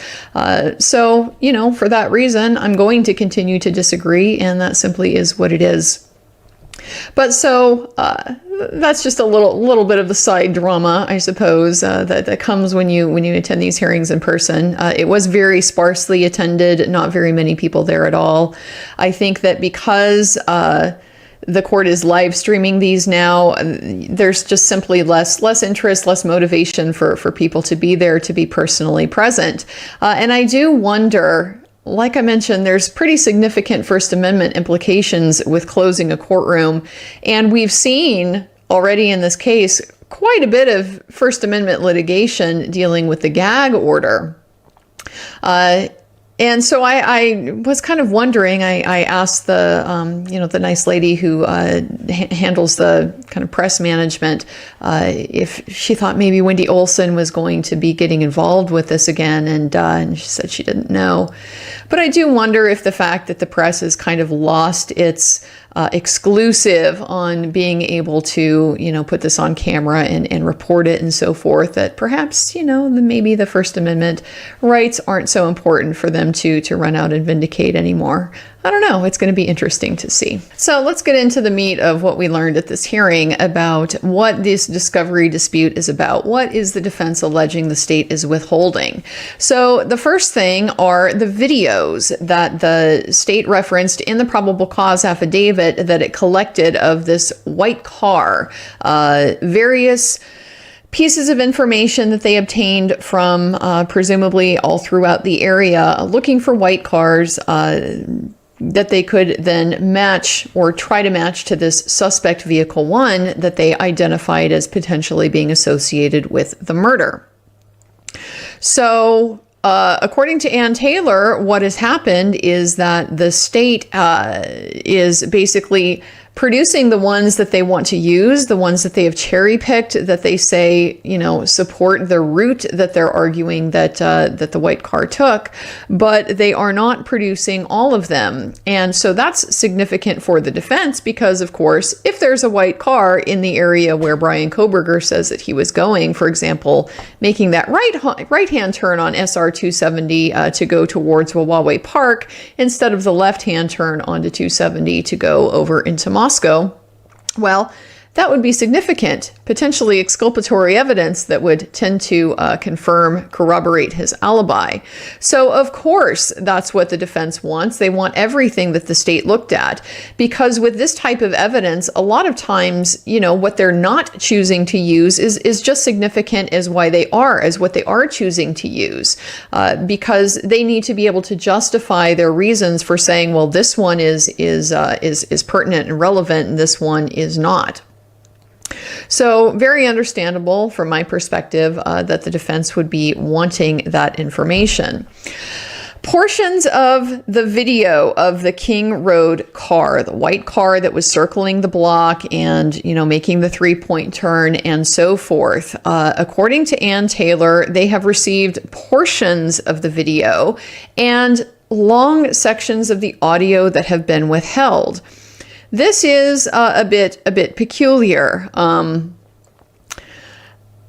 So, for that reason, I'm going to continue to disagree, and that simply is what it is. But so that's just a little bit of the side drama, I suppose, that comes when you attend these hearings in person. It was very sparsely attended, not very many people there at all. I think that because the court is live streaming these now, there's just simply less interest, less motivation for people to be there, to be personally present. And I do wonder, like I mentioned, there's pretty significant First Amendment implications with closing a courtroom. And we've seen already in this case quite a bit of First Amendment litigation dealing with the gag order. And so I was kind of wondering, I asked the nice lady who handles the kind of press management, if she thought maybe Wendy Olson was going to be getting involved with this again. And she said she didn't know. But I do wonder if the fact that the press has kind of lost its exclusive on being able to, put this on camera and report it and so forth, that perhaps, maybe the First Amendment rights aren't so important for them to run out and vindicate anymore. I don't know. It's going to be interesting to see. So let's get into the meat of what we learned at this hearing about what this discovery dispute is about. What is the defense alleging the state is withholding? So the first thing are the videos that the state referenced in the probable cause affidavit that it collected of this white car, various pieces of information that they obtained from presumably all throughout the area looking for white cars that they could then match or try to match to this suspect vehicle 1 that they identified as potentially being associated with the murder. So according to Ann Taylor, what has happened is that the state is basically producing the ones that they want to use, the ones that they have cherry picked, that they say, support the route that they're arguing that the white car took, but they are not producing all of them. And so that's significant for the defense because, of course, if there's a white car in the area where Brian Kohberger says that he was going, for example, making that right-hand turn on SR 270 to go towards Wawawe Park instead of the left-hand turn onto 270 to go over into Moscow, well, that would be significant, potentially exculpatory evidence that would tend to corroborate his alibi. So, of course, that's what the defense wants. They want everything that the state looked at, because with this type of evidence, a lot of times, what they're not choosing to use is just significant as what they are choosing to use, because they need to be able to justify their reasons for saying, well, this one is pertinent and relevant, and this one is not. So very understandable from my perspective that the defense would be wanting that information. Portions of the video of the King Road car, the white car that was circling the block and, making the 3-point turn and so forth, according to Ann Taylor, they have received portions of the video and long sections of the audio that have been withheld. This is a bit peculiar.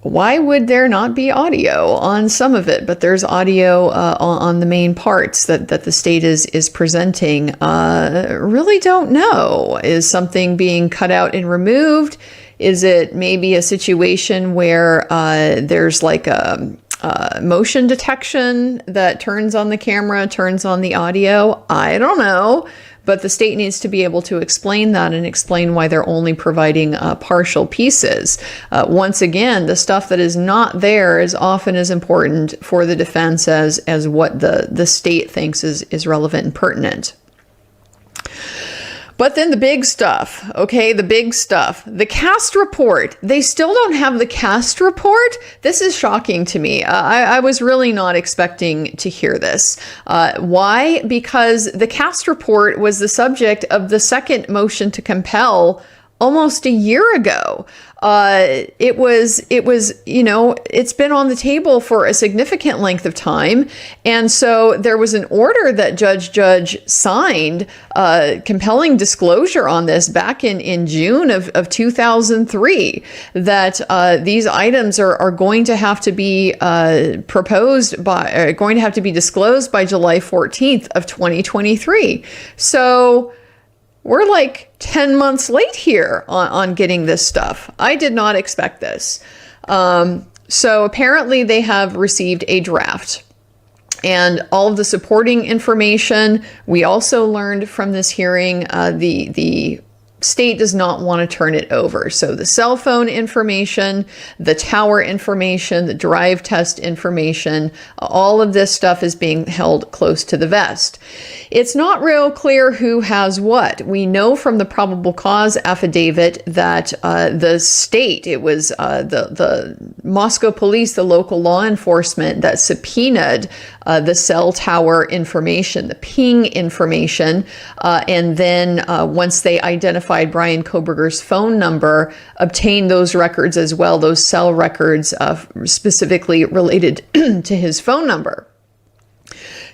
Why would there not be audio on some of it, but there's audio on the main parts that the state is presenting? Really don't know. Is something being cut out and removed? Is it maybe a situation where there's like a motion detection that turns on the camera, turns on the audio? I don't know. But the state needs to be able to explain that and explain why they're only providing partial pieces. Once again, the stuff that is not there is often as important for the defense as what the state thinks is relevant and pertinent. But then the big stuff, okay, the big stuff, the cast report. They still don't have the cast report. This is shocking to me. I was really not expecting to hear this. Why? Because the cast report was the subject of the second motion to compel almost a year ago. It was, it's been on the table for a significant length of time. And so there was an order that Judge signed, compelling disclosure on this back in June of 2003, that these items are going to have to be going to have to be disclosed by July 14th of 2023. So we're like 10 months late here on getting this stuff. I did not expect this. So apparently they have received a draft and all of the supporting information. We also learned from this hearing, the state does not want to turn it over. So the cell phone information, the tower information, the drive test information, all of this stuff is being held close to the vest. It's not real clear who has what. We know from the probable cause affidavit that the state, it was the Moscow police, the local law enforcement that subpoenaed the cell tower information, the ping information, and then once they identified Bryan Kohberger's phone number, obtained those records as well, those cell records specifically related to his phone number.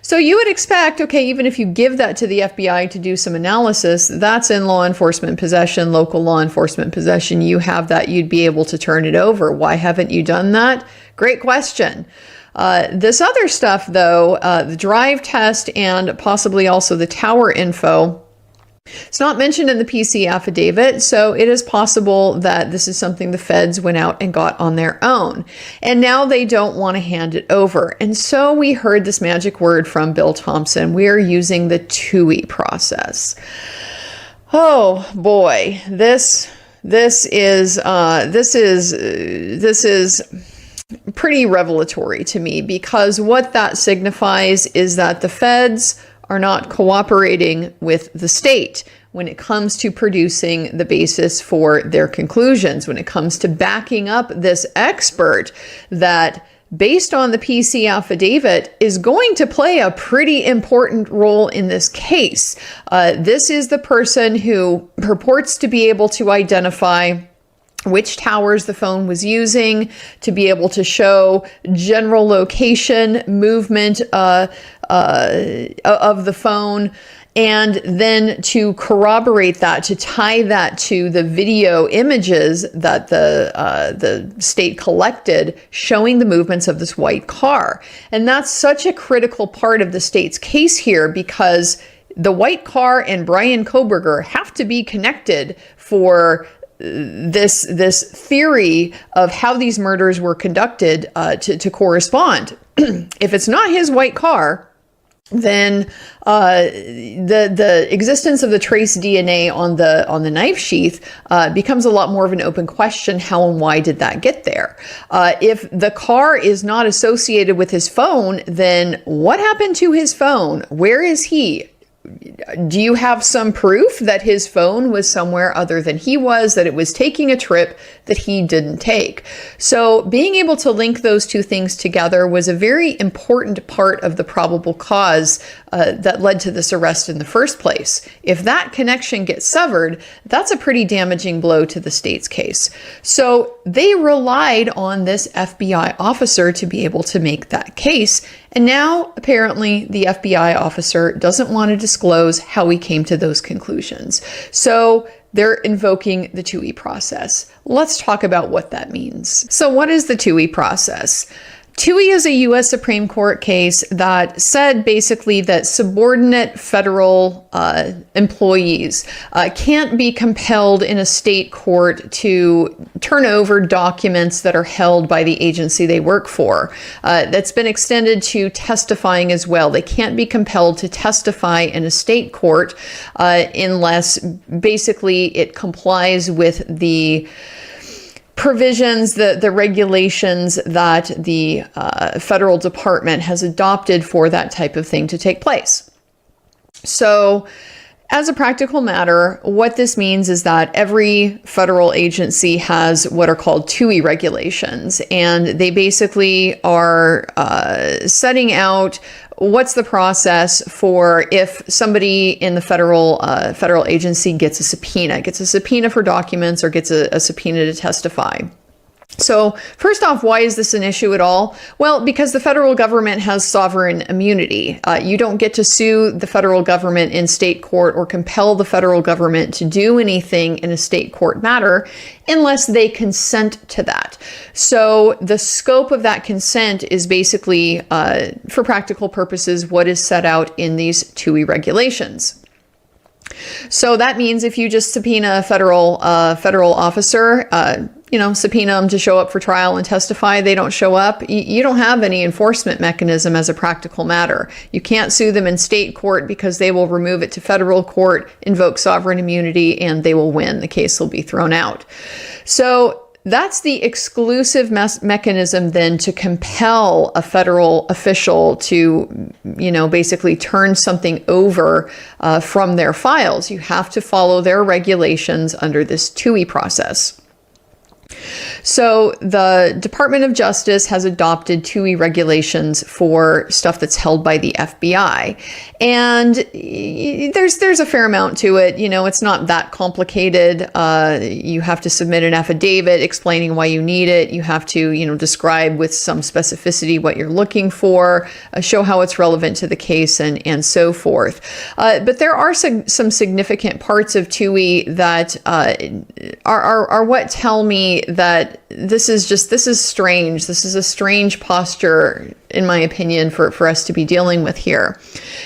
So you would expect, okay, even if you give that to the FBI to do some analysis, that's in law enforcement possession, local law enforcement possession. You have that, you'd be able to turn it over. Why haven't you done that? Great question. This other stuff, though, the drive test and possibly also the tower info, it's not mentioned in the PC affidavit, so it is possible that this is something the feds went out and got on their own. And now they don't want to hand it over. And so we heard this magic word from Bill Thompson. We are using the TUI process. Oh boy, this is pretty revelatory to me, because what that signifies is that the feds are not cooperating with the state when it comes to producing the basis for their conclusions, when it comes to backing up this expert that, based on the PC affidavit, is going to play a pretty important role in this case. This is the person who purports to be able to identify which towers the phone was using, to be able to show general location, movement of the phone, and then to corroborate that, to tie that to the video images that the state collected showing the movements of this white car. And that's such a critical part of the state's case here, because the white car and Bryan Kohberger have to be connected for this theory of how these murders were conducted to correspond. If it's not his white car, then the existence of the trace DNA on the knife sheath becomes a lot more of an open question. How and why did that get there? If the car is not associated with his phone, then what happened to his phone? Where is he? Do you have some proof that his phone was somewhere other than he was, that it was taking a trip that he didn't take? So being able to link those two things together was a very important part of the probable cause that led to this arrest in the first place. If that connection gets severed, that's a pretty damaging blow to the state's case. So they relied on this FBI officer to be able to make that case. And now, apparently, the FBI officer doesn't want to disclose how he came to those conclusions. So they're invoking the TUI process. Let's talk about what that means. So what is the TUI process? TUI is a U.S. Supreme Court case that said basically that subordinate federal employees can't be compelled in a state court to turn over documents that are held by the agency they work for. That's been extended to testifying as well. They can't be compelled to testify in a state court unless basically it complies with the provisions, the regulations that the federal department has adopted for that type of thing to take place. So as a practical matter, what this means is that every federal agency has what are called TUI regulations, and they basically are setting out what's the process for if somebody in the federal agency gets a subpoena for documents or gets a subpoena to testify. So first off, why is this an issue at all? Well, because the federal government has sovereign immunity. You don't get to sue the federal government in state court or compel the federal government to do anything in a state court matter unless they consent to that. So the scope of that consent is basically, for practical purposes, what is set out in these TUI regulations. So that means if you just subpoena a federal officer, subpoena them to show up for trial and testify, they don't show up, you don't have any enforcement mechanism as a practical matter. You can't sue them in state court because they will remove it to federal court, invoke sovereign immunity, and they will win. The case will be thrown out. So that's the exclusive mechanism then to compel a federal official to, basically turn something over from their files. You have to follow their regulations under this TUI process. So the Department of Justice has adopted TUI regulations for stuff that's held by the FBI. And there's a fair amount to it. You know, it's not that complicated. You have to submit an affidavit explaining why you need it. You have to, you know, describe with some specificity what you're looking for, show how it's relevant to the case, and so forth. But there are some significant parts of TUI that are what tell me that this is strange. This is a strange posture, in my opinion, for us to be dealing with here.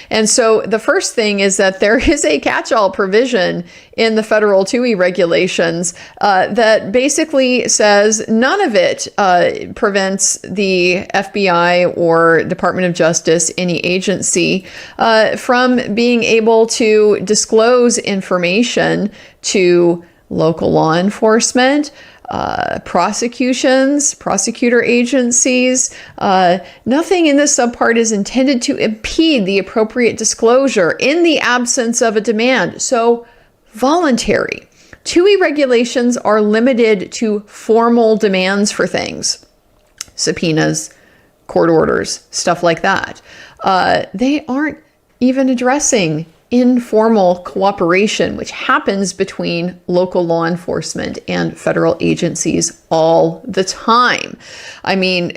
And so the first thing is that there is a catch-all provision in the federal TUI regulations that basically says none of it prevents the FBI or Department of Justice, any agency, from being able to disclose information to local law enforcement, prosecutions, prosecutor agencies. Nothing in this subpart is intended to impede the appropriate disclosure in the absence of a demand. So, voluntary. TUI regulations are limited to formal demands for things, subpoenas, court orders, stuff like that. They aren't even addressing informal cooperation, which happens between local law enforcement and federal agencies all the time. I mean,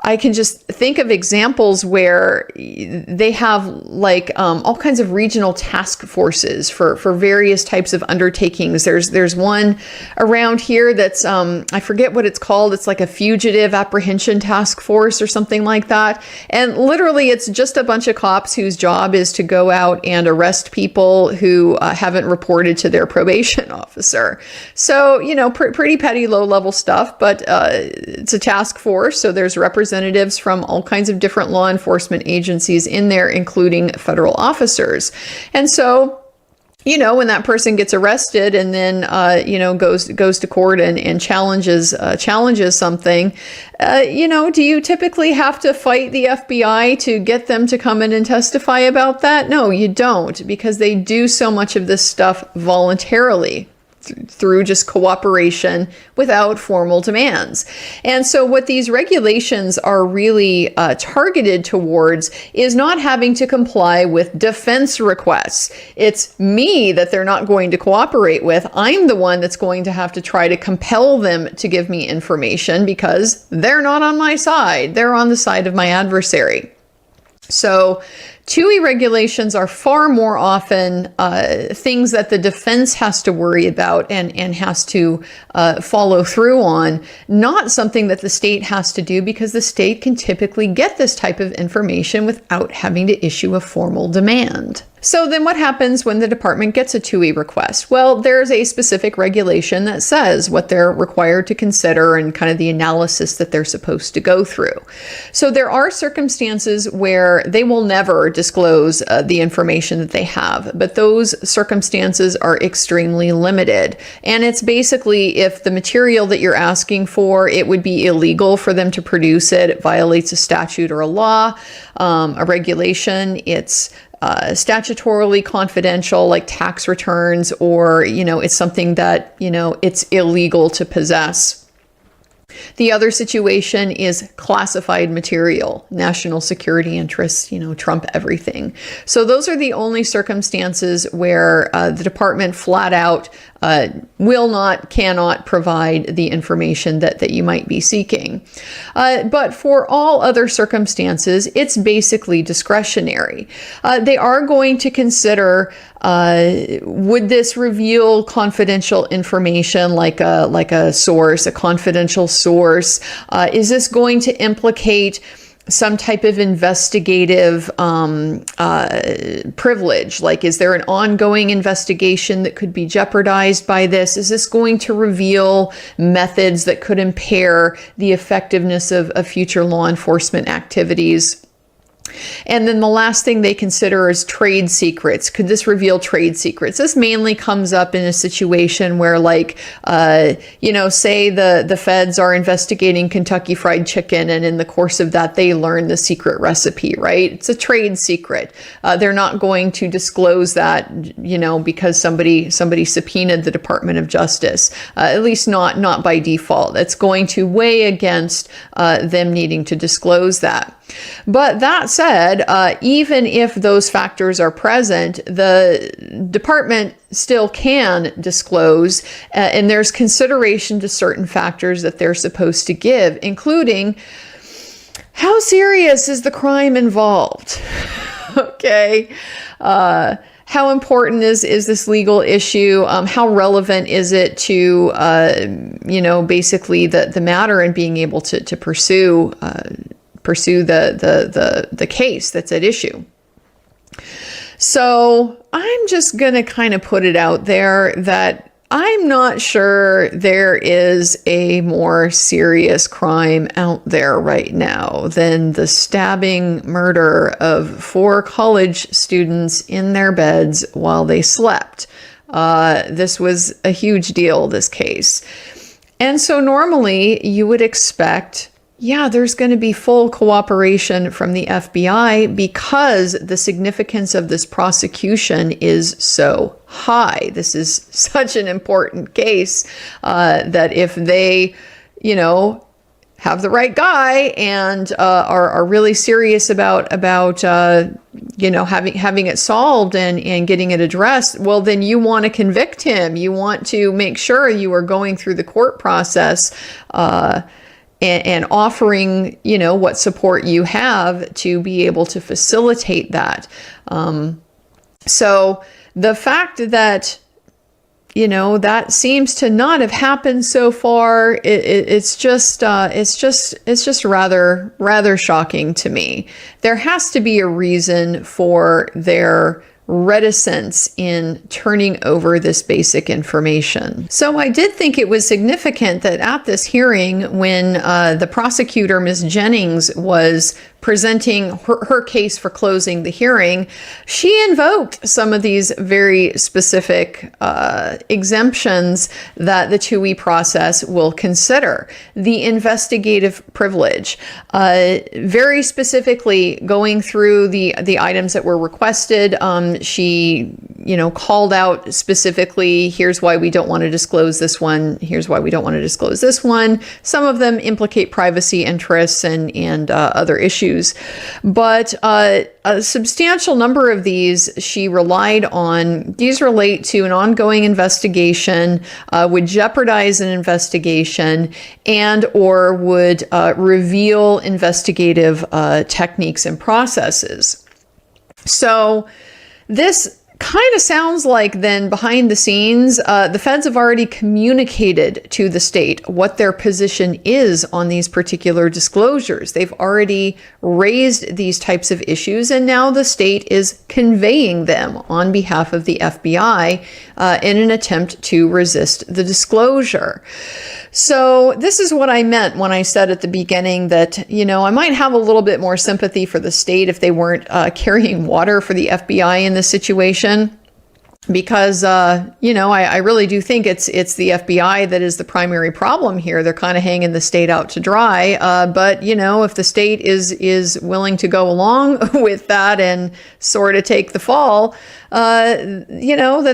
I can just think of examples where they have like all kinds of regional task forces for various types of undertakings. There's one around here that's I forget what it's called. It's like a fugitive apprehension task force or something like that. And literally, it's just a bunch of cops whose job is to go out and arrest people who haven't reported to their probation officer. So, you know, pretty petty, low-level stuff, but it's a task force. So there's representatives from all kinds of different law enforcement agencies in there, including federal officers. And so, you know, when that person gets arrested and then, you know, goes to court and challenges something, you know, do you typically have to fight the FBI to get them to come in and testify about that? No, you don't, because they do so much of this stuff voluntarily, through just cooperation without formal demands. And so what these regulations are really targeted towards is not having to comply with defense requests. It's me that they're not going to cooperate with. I'm the one that's going to have to try to compel them to give me information because they're not on my side. They're on the side of my adversary. So TUI regulations are far more often things that the defense has to worry about and has to follow through on, not something that the state has to do, because the state can typically get this type of information without having to issue a formal demand. So then what happens when the department gets a TUI request? Well, there's a specific regulation that says what they're required to consider and kind of the analysis that they're supposed to go through. So there are circumstances where they will never disclose the information that they have, but those circumstances are extremely limited. And it's basically if the material that you're asking for, it would be illegal for them to produce it. It violates a statute or a law, a regulation. It's statutorily confidential, like tax returns, or, you know, it's something that, you know, it's illegal to possess. The other situation is classified material, national security interests, you know, trump everything. So those are the only circumstances where the department flat out will not, cannot provide the information that you might be seeking. But for all other circumstances, it's basically discretionary. They are going to consider, would this reveal confidential information like a source, a confidential source? Is this going to implicate some type of investigative privilege? Like, is there an ongoing investigation that could be jeopardized by this? Is this going to reveal methods that could impair the effectiveness of future law enforcement activities? And then the last thing they consider is trade secrets. Could this reveal trade secrets? This mainly comes up in a situation where, like, say the feds are investigating Kentucky Fried Chicken, and in the course of that, they learn the secret recipe, right? It's a trade secret. They're not going to disclose that, because somebody subpoenaed the Department of Justice, at least not by default. It's going to weigh against them needing to disclose that. But that said, even if those factors are present, the department still can disclose, and there's consideration to certain factors that they're supposed to give, including how serious is the crime involved? Okay. How important is this legal issue? How relevant is it to, basically the matter and being able to pursue the case that's at issue. So I'm just going to kind of put it out there that I'm not sure there is a more serious crime out there right now than the stabbing murder of 4 college students in their beds while they slept. This was a huge deal, this case. And so normally you would expect, there's going to be full cooperation from the FBI because the significance of this prosecution is so high. This is such an important case that if they, have the right guy and are really serious about having it solved and getting it addressed, well, then you want to convict him. You want to make sure you are going through the court process and offering, what support you have to be able to facilitate that. So the fact that, that seems to not have happened so far, it's just rather shocking to me. There has to be a reason for their reticence in turning over this basic information. So I did think it was significant that at this hearing, when the prosecutor, Ms. Jennings, was presenting her case for closing the hearing, she invoked some of these very specific exemptions that the 2E process will consider. The investigative privilege, very specifically going through the items that were requested. She, called out specifically, here's why we don't want to disclose this one. Here's why we don't want to disclose this one. Some of them implicate privacy interests and other issues. But a substantial number of these she relied on. These relate to an ongoing investigation, would jeopardize an investigation, and or would reveal investigative techniques and processes. So this kind of sounds like then behind the scenes, the feds have already communicated to the state what their position is on these particular disclosures. They've already raised these types of issues, and now the state is conveying them on behalf of the FBI in an attempt to resist the disclosure. So this is what I meant when I said at the beginning that, I might have a little bit more sympathy for the state if they weren't carrying water for the FBI in this situation. Because, I really do think it's the FBI that is the primary problem here. They're kind of hanging the state out to dry. But, if the state is willing to go along with that and sort of take the fall, then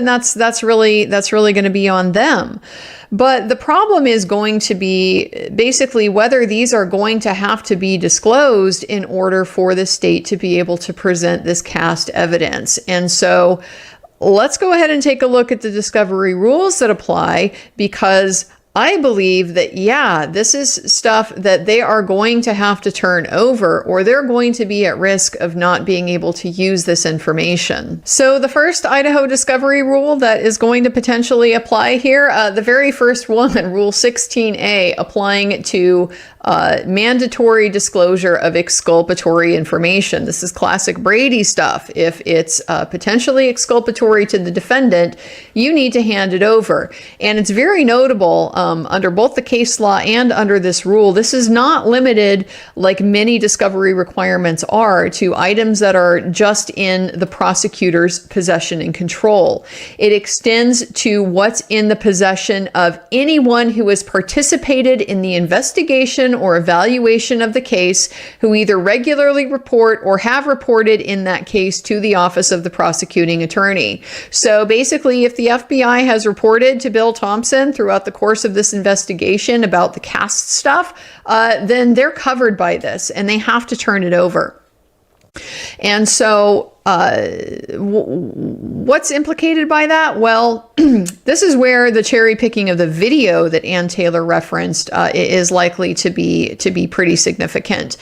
that's really going to be on them. But the problem is going to be basically whether these are going to have to be disclosed in order for the state to be able to present this cast evidence. And so let's go ahead and take a look at the discovery rules that apply, because I believe that, this is stuff that they are going to have to turn over, or they're going to be at risk of not being able to use this information. So the first Idaho discovery rule that is going to potentially apply here, the very first one, Rule 16A, applying to mandatory disclosure of exculpatory information. This is classic Brady stuff. If it's potentially exculpatory to the defendant, you need to hand it over. And it's very notable under both the case law and under this rule. This is not limited, like many discovery requirements are, to items that are just in the prosecutor's possession and control. It extends to what's in the possession of anyone who has participated in the investigation or evaluation of the case, who either regularly report or have reported in that case to the office of the prosecuting attorney. So basically, if the FBI has reported to Bill Thompson throughout the course of this investigation about the cast stuff, then they're covered by this and they have to turn it over. And so what's implicated by that? Well, this is where the cherry picking of the video that Ann Taylor referenced is likely to be pretty significant.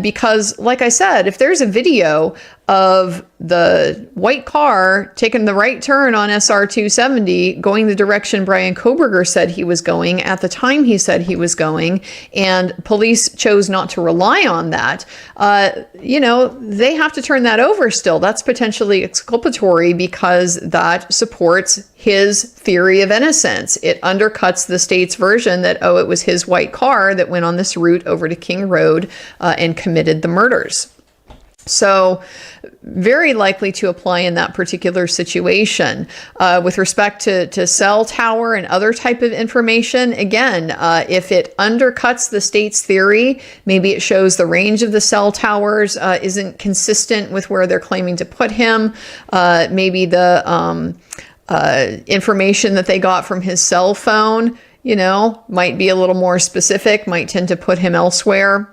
Because, like I said, if there's a video of the white car taking the right turn on SR 270, going the direction Brian Koberger said he was going at the time he said he was going, and police chose not to rely on that, they have to turn that over still. That's potentially exculpatory because that supports his theory of innocence. It undercuts the state's version that, it was his white car that went on this route over to King Road and committed the murders. So very likely to apply in that particular situation. With respect to cell tower and other type of information, again, if it undercuts the state's theory, maybe it shows the range of the cell towers isn't consistent with where they're claiming to put him. Maybe the information that they got from his cell phone, might be a little more specific, might tend to put him elsewhere.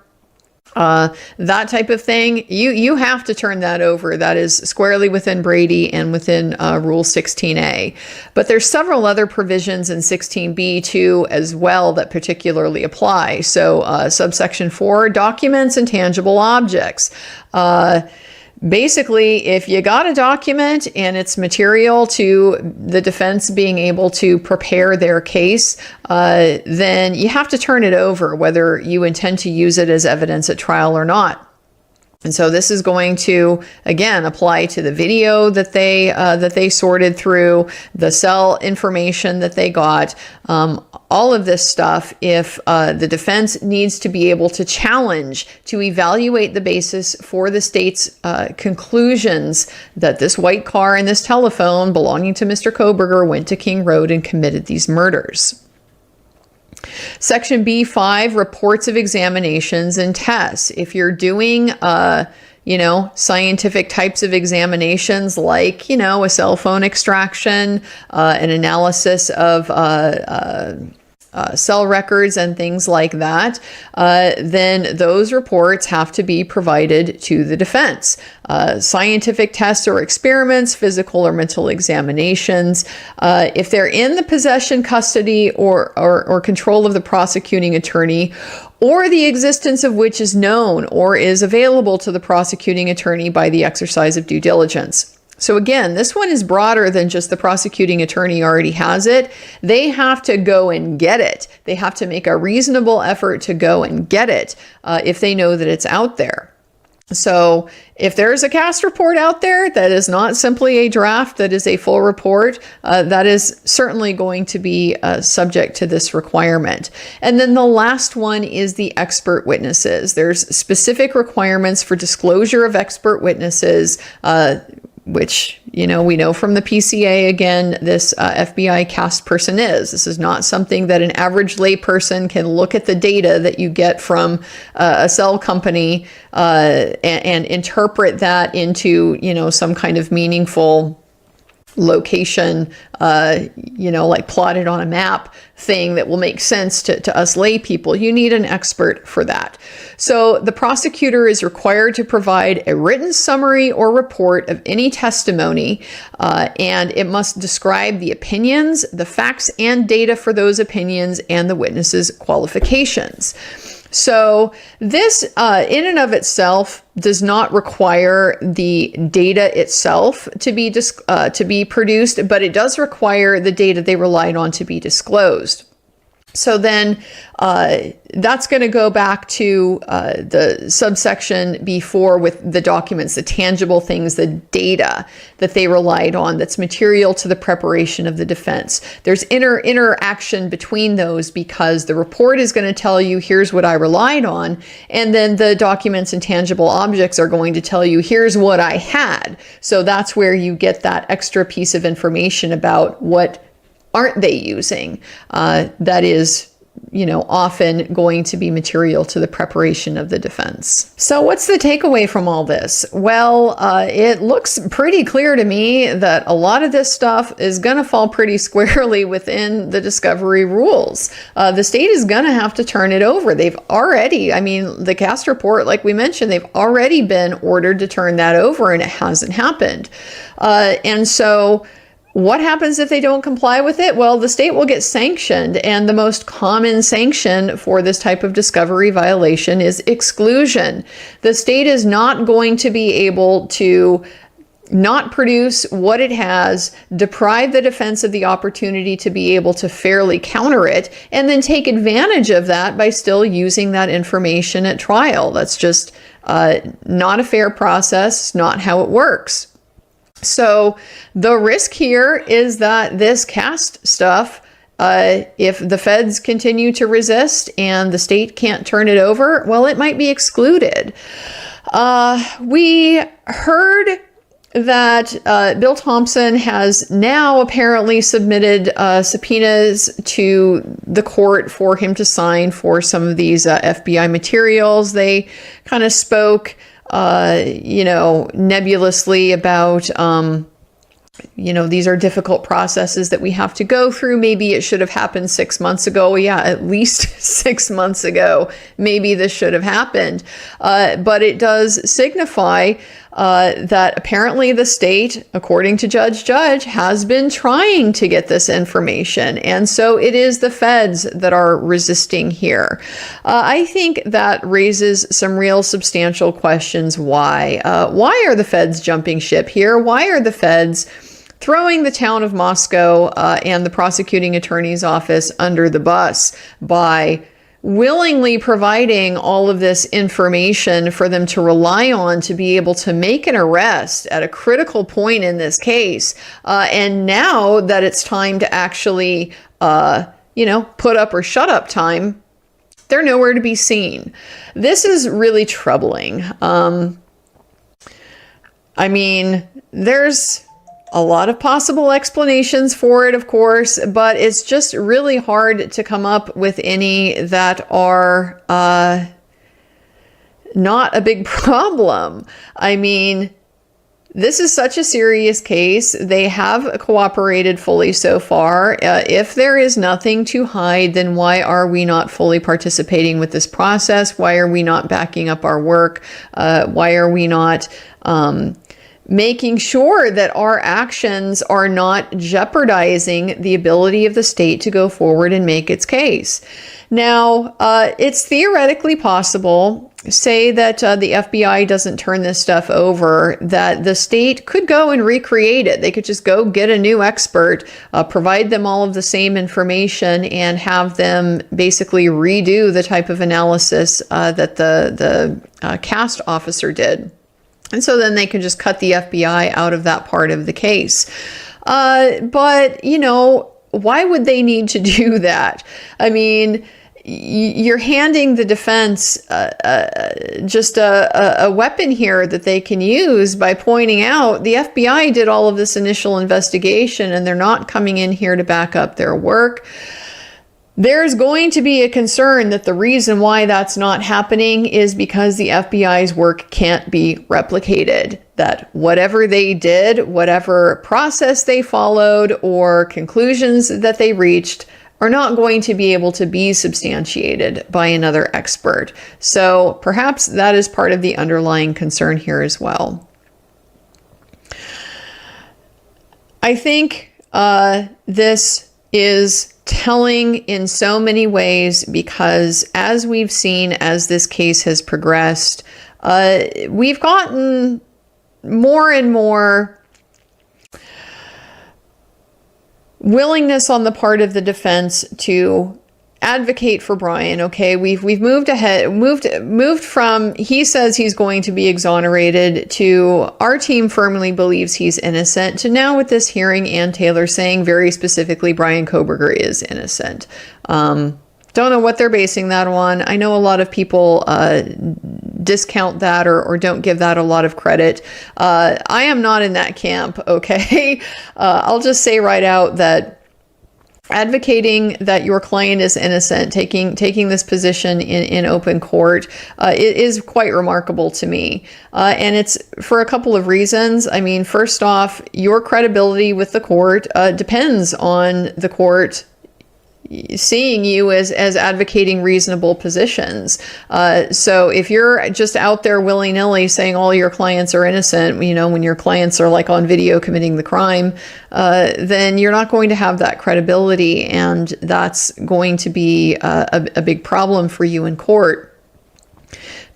That type of thing, you have to turn that over. That is squarely within Brady and within Rule 16A. But there's several other provisions in 16B too as well that particularly apply. So subsection 4, documents and tangible objects. Basically, if you got a document and it's material to the defense being able to prepare their case, then you have to turn it over, whether you intend to use it as evidence at trial or not. And so this is going to, again, apply to the video that they sorted through, the cell information that they got, all of this stuff. If the defense needs to be able to challenge, to evaluate the basis for the state's conclusions that this white car and this telephone belonging to Mr. Koberger went to King Road and committed these murders. Section B5, reports of examinations and tests. If you're doing, scientific types of examinations like, a cell phone extraction, an analysis of cell records and things like that, then those reports have to be provided to the defense. Scientific tests or experiments, physical or mental examinations, if they're in the possession, custody, or control of the prosecuting attorney, or the existence of which is known or is available to the prosecuting attorney by the exercise of due diligence. So again, this one is broader than just the prosecuting attorney already has it. They have to go and get it. They have to make a reasonable effort to go and get it if they know that it's out there. So if there's a cast report out there that is not simply a draft, that is a full report, that is certainly going to be subject to this requirement. And then the last one is the expert witnesses. There's specific requirements for disclosure of expert witnesses, which, we know from the PCA, again, this FBI cast person is. This is not something that an average lay person can look at the data that you get from a cell company and interpret that into, some kind of meaningful location, like plotted on a map thing that will make sense to us lay people. You need an expert for that. So the prosecutor is required to provide a written summary or report of any testimony, and it must describe the opinions, the facts and data for those opinions, and the witness's qualifications. So this in and of itself does not require the data itself to be produced, but it does require the data they relied on to be disclosed. So then that's going to go back to the subsection before with the documents, the tangible things, the data that they relied on that's material to the preparation of the defense. There's interaction between those because the report is going to tell you, here's what I relied on. And then the documents and tangible objects are going to tell you, here's what I had. So that's where you get that extra piece of information about what aren't they using? That is, often going to be material to the preparation of the defense. So what's the takeaway from all this? Well, it looks pretty clear to me that a lot of this stuff is going to fall pretty squarely within the discovery rules. The state is going to have to turn it over. They've already, the cast report, like we mentioned, they've already been ordered to turn that over and it hasn't happened. And so what happens if they don't comply with it? Well, the state will get sanctioned, and the most common sanction for this type of discovery violation is exclusion. The state is not going to be able to not produce what it has, deprive the defense of the opportunity to be able to fairly counter it, and then take advantage of that by still using that information at trial. That's just not a fair process, not how it works. So the risk here is that this cast stuff, if the feds continue to resist and the state can't turn it over, well, it might be excluded. We heard that Bill Thompson has now apparently submitted subpoenas to the court for him to sign for some of these FBI materials. They kind of spoke nebulously about, these are difficult processes that we have to go through. Maybe it should have happened 6 months ago. Yeah, at least 6 months ago, maybe this should have happened. But it does signify that apparently the state, according to Judge Judge, has been trying to get this information. And so it is the feds that are resisting here. I think that raises some real substantial questions. Why? Why are the feds jumping ship here? Why are the feds throwing the town of Moscow and the prosecuting attorney's office under the bus by willingly providing all of this information for them to rely on to be able to make an arrest at a critical point in this case? And now that it's time to actually, put up or shut up time, they're nowhere to be seen. This is really troubling. There's a lot of possible explanations for it, of course, but it's just really hard to come up with any that are not a big problem. This is such a serious case. They have cooperated fully so far. If there is nothing to hide, then why are we not fully participating with this process? Why are we not backing up our work? Why are we not making sure that our actions are not jeopardizing the ability of the state to go forward and make its case? Now, it's theoretically possible, say that the FBI doesn't turn this stuff over, that the state could go and recreate it. They could just go get a new expert, provide them all of the same information, and have them basically redo the type of analysis that the cast officer did. And so then they can just cut the FBI out of that part of the case. But, why would they need to do that? You're handing the defense just a weapon here that they can use by pointing out the FBI did all of this initial investigation and they're not coming in here to back up their work. There's going to be a concern that the reason why that's not happening is because the FBI's work can't be replicated. That whatever they did, whatever process they followed, or conclusions that they reached are not going to be able to be substantiated by another expert. So perhaps that is part of the underlying concern here as well. I think this is telling in so many ways because as we've seen, as this case has progressed, we've gotten more and more willingness on the part of the defense to advocate for Brian. Okay, we've moved ahead, moved from he says he's going to be exonerated to our team firmly believes he's innocent to now with this hearing, Ann Taylor saying very specifically Brian Kohberger is innocent. Don't know what they're basing that on. I know a lot of people discount that or don't give that a lot of credit. I am not in that camp. Okay, I'll just say right out that advocating that your client is innocent, taking this position in open court, it is quite remarkable to me. And it's for a couple of reasons. I mean, first off, your credibility with the court depends on the court seeing you as advocating reasonable positions. So if you're just out there willy-nilly saying all your clients are innocent, you know, when your clients are like on video committing the crime, then you're not going to have that credibility, and that's going to be a big problem for you in court.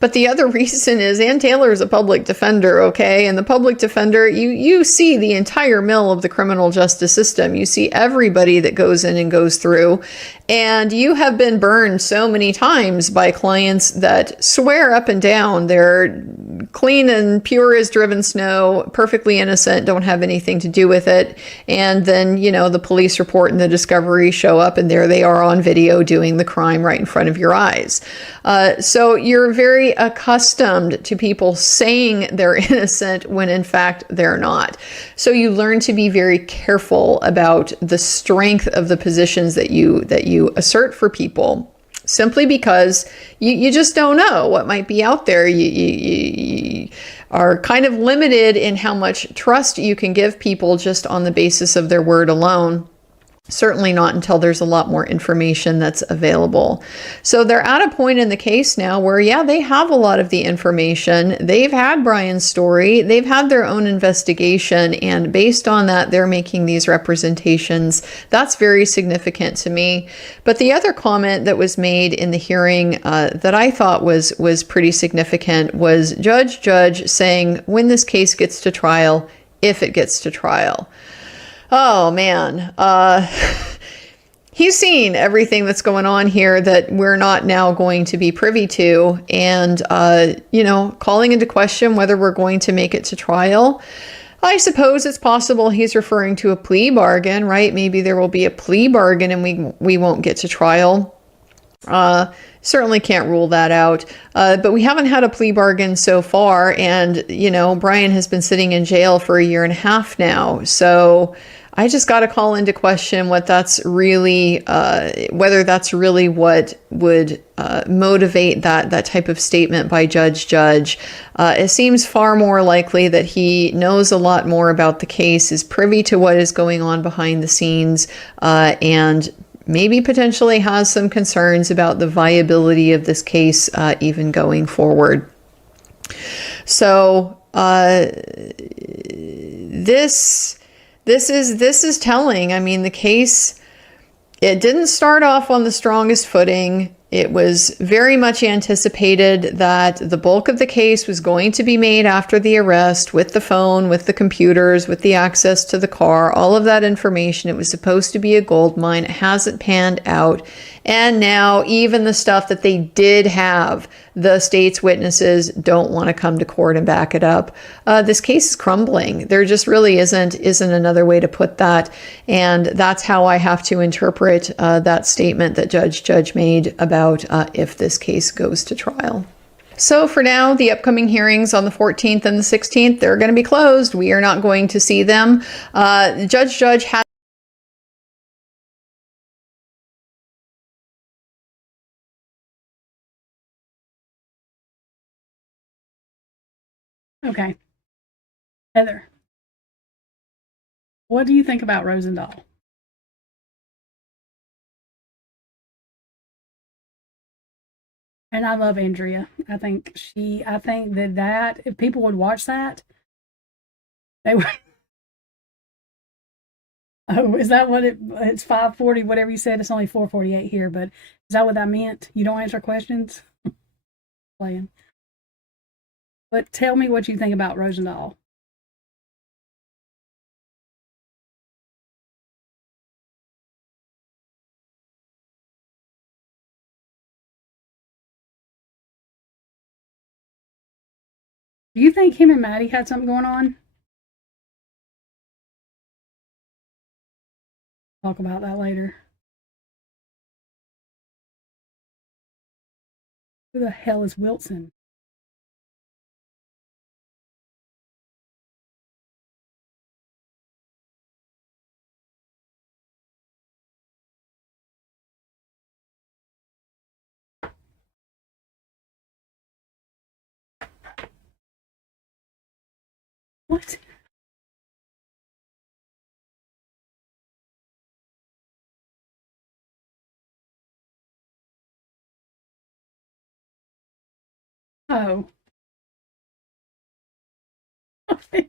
But the other reason is Ann Taylor is a public defender, okay? And the public defender, you see the entire mill of the criminal justice system. You see everybody that goes in and goes through. And you have been burned so many times by clients that swear up and down they're clean and pure as driven snow, perfectly innocent, don't have anything to do with it. And then, you know, the police report and the discovery show up and there they are on video doing the crime right in front of your eyes. So you're very accustomed to people saying they're innocent when in fact they're not. So you learn to be very careful about the strength of the positions that you assert for people, simply because you just don't know what might be out there. You are kind of limited in how much trust you can give people just on the basis of their word alone. Certainly not until there's a lot more information that's available. So they're at a point in the case now where, yeah, they have a lot of the information. They've had Brian's story. They've had their own investigation. And based on that, they're making these representations. That's very significant to me. But the other comment that was made in the hearing that I thought was pretty significant was Judge saying, when this case gets to trial, if it gets to trial. Oh, man. He's seen everything that's going on here that we're not now going to be privy to. And, you know, calling into question whether we're going to make it to trial. I suppose it's possible he's referring to a plea bargain, right? Maybe there will be a plea bargain and we won't get to trial. Certainly can't rule that out. But we haven't had a plea bargain so far. And, you know, Brian has been sitting in jail for 1.5 years now. So I just got to call into question what that's really, whether that's really what would motivate that type of statement by Judge. It seems far more likely that he knows a lot more about the case, is privy to what is going on behind the scenes, and maybe potentially has some concerns about the viability of this case even going forward. So this is telling. I mean, the case, it didn't start off on the strongest footing. It was very much anticipated that the bulk of the case was going to be made after the arrest, with the phone, with the computers, with the access to the car, all of that information. It was supposed to be a gold mine. It hasn't panned out. And now even the stuff that they did have, the state's witnesses don't want to come to court and back it up. This case is crumbling. There just really isn't another way to put that. And that's how I have to interpret that statement that Judge made about if this case goes to trial. So for now, the upcoming hearings on the 14th and the 16th, they're going to be closed. We are not going to see them. Judge had Okay. Heather, what do you think about Rosendahl? And I love Andrea. I think that if people would watch that, they would. Oh, is that what it's 5:40, whatever you said? It's only 4:48 here, but is that what that meant? You don't answer questions? Playing. But tell me what you think about Rosendahl. Do you think him and Maddie had something going on? Talk about that later. Who the hell is Wilson? What? Oh. I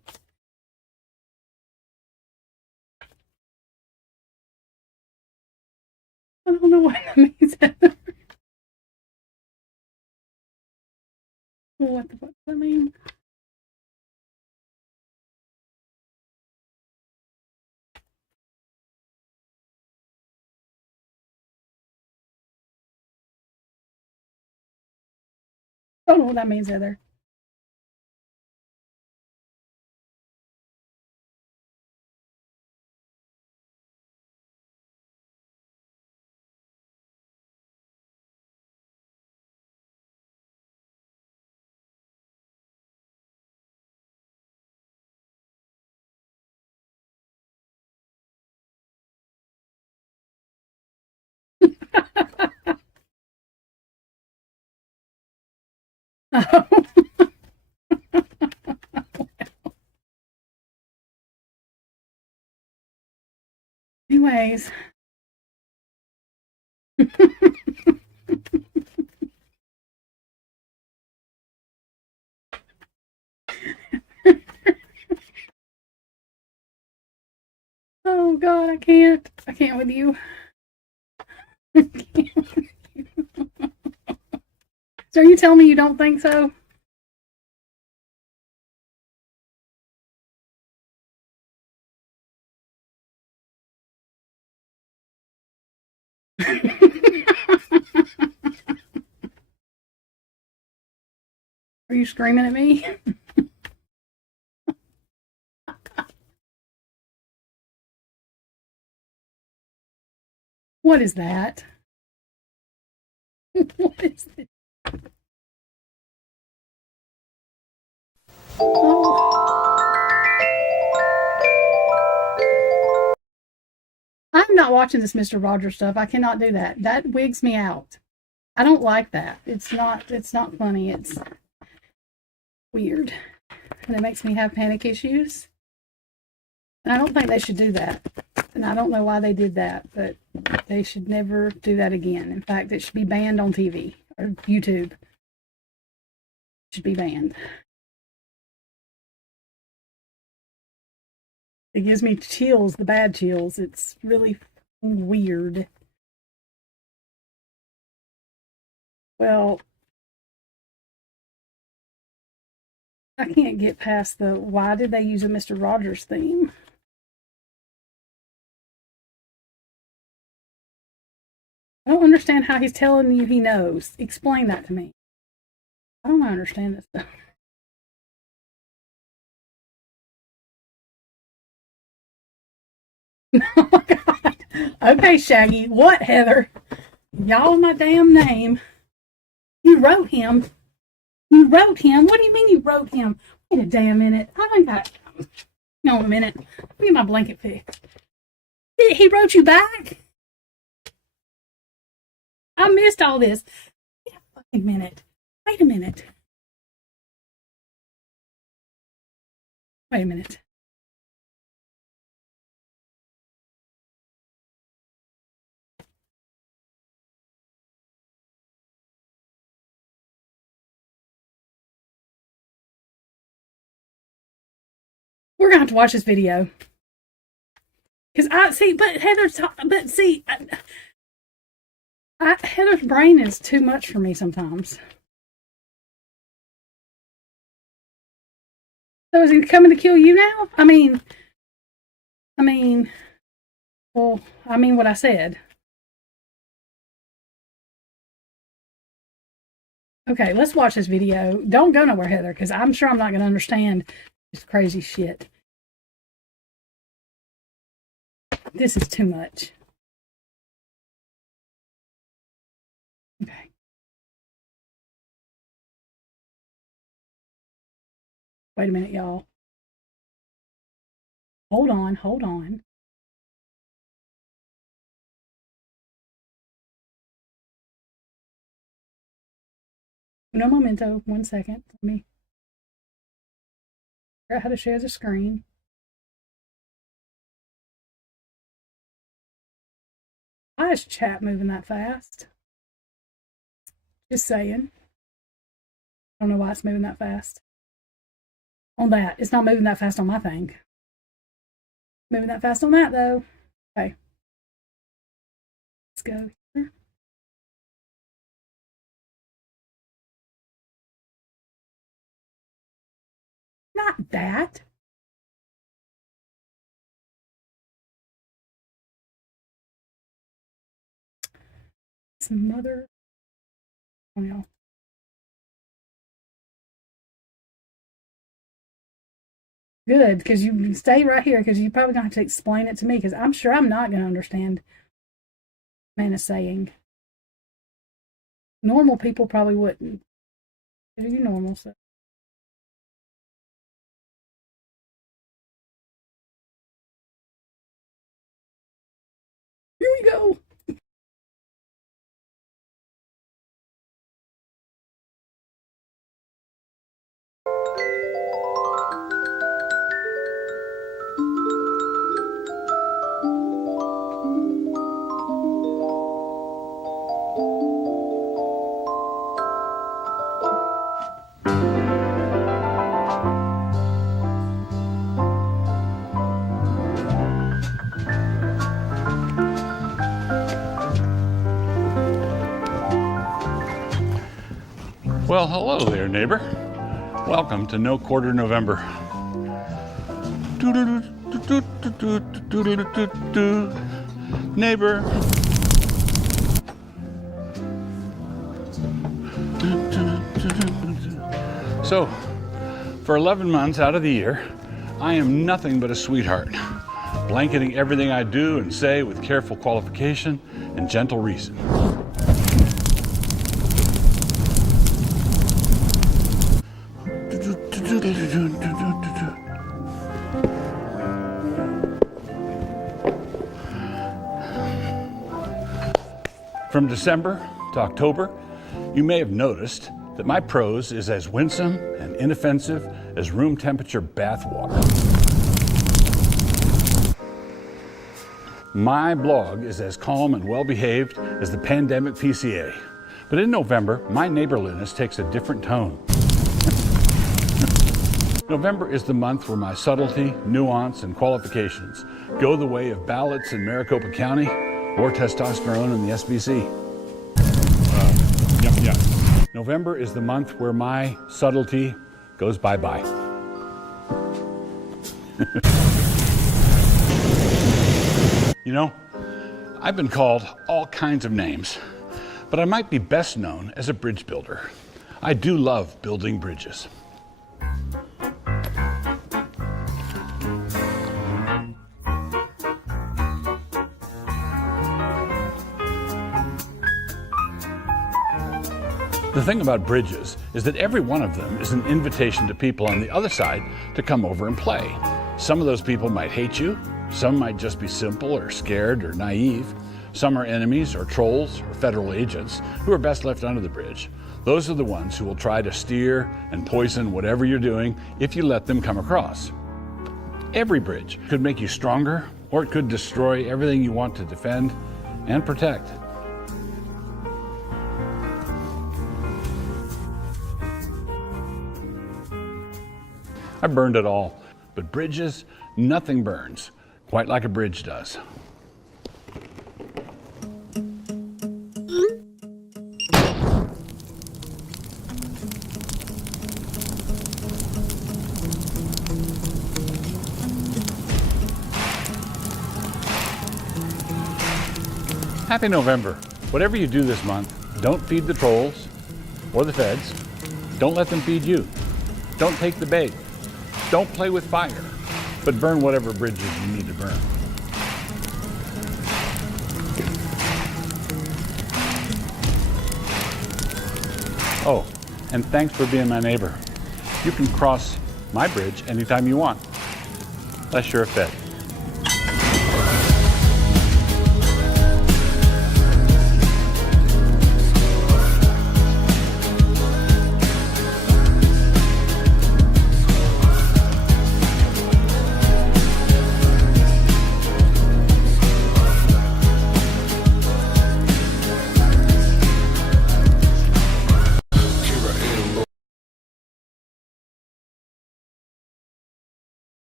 don't know what that means. What the fuck does that mean? I don't know what that means either. Oh. Anyways. Oh God, I can't. I can't with you. So are you telling me you don't think so? Are you screaming at me? What is that? What is this? Oh. I'm not watching this Mr. Rogers stuff. I cannot do that. That wigs me out. I don't like that. It's not funny. It's weird. And it makes me have panic issues. And I don't think they should do that. And I don't know why they did that, but they should never do that again. In fact, it should be banned on TV or YouTube. It should be banned. It gives me chills, the bad chills. It's really weird. Well, I can't get past the why did they use a Mr. Rogers theme? I don't understand how he's telling you he knows. Explain that to me. I don't understand this stuff. Oh my God. Okay, Shaggy. What, Heather? Y'all my damn name. You wrote him. You wrote him. What do you mean you wrote him? Wait a damn minute. I think I. No, a minute. Let me get my blanket fixed. He wrote you back? I missed all this. Wait a fucking minute. Wait a minute. Wait a minute. We're gonna have to watch this video because I see. But Heather's. But see, Heather's brain is too much for me sometimes. So is he coming to kill you now? Well, I mean what I said. Okay, let's watch this video. Don't go nowhere, Heather, because I'm sure I'm not going to understand this crazy shit. This is too much. Okay. Wait a minute, y'all. Hold on, hold on. No momento. 1 second. Let me figure out how to share the screen. Why is chat moving that fast? Just saying. I don't know why it's moving that fast. On that. It's not moving that fast on my thing. Moving that fast on that, though. Okay. Let's go here. Not that. It's mother. Oh, no. Good, because you stay right here, because you're probably going to have to explain it to me, because I'm sure I'm not going to understand what man is saying. Normal people probably wouldn't. Do you normal stuff? Here we go. Well, hello there, neighbor. Welcome to No Quarter November. Neighbor. So, for 11 months out of the year, I am nothing but a sweetheart, blanketing everything I do and say with careful qualification and gentle reason. From December to October, you may have noticed that my prose is as winsome and inoffensive as room temperature bath water. My blog is as calm and well-behaved as the pandemic PCA. But in November, my neighborliness takes a different tone. November is the month where my subtlety, nuance, and qualifications go the way of ballots in Maricopa County or testosterone in the SBC. Yeah. November is the month where my subtlety goes bye-bye. You know, I've been called all kinds of names, but I might be best known as a bridge builder. I do love building bridges. The thing about bridges is that every one of them is an invitation to people on the other side to come over and play. Some of those people might hate you, some might just be simple or scared or naive. Some are enemies or trolls or federal agents who are best left under the bridge. Those are the ones who will try to steer and poison whatever you're doing if you let them come across. Every bridge could make you stronger, or it could destroy everything you want to defend and protect. I burned it all, but bridges, nothing burns quite like a bridge does. Happy November. Whatever you do this month, don't feed the trolls or the feds. Don't let them feed you. Don't take the bait. Don't play with fire, but burn whatever bridges you need to burn. Oh, and thanks for being my neighbor. You can cross my bridge anytime you want, unless you're a Fed.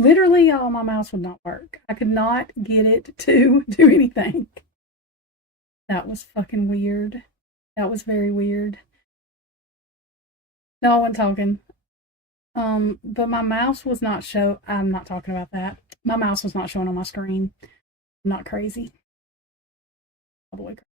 Literally, y'all, my mouse would not work. I could not get it to do anything. That was fucking weird. That was very weird. No, I wasn't talking. But my mouse was not I'm not talking about that. My mouse was not showing on my screen. I'm not crazy. All the way crazy.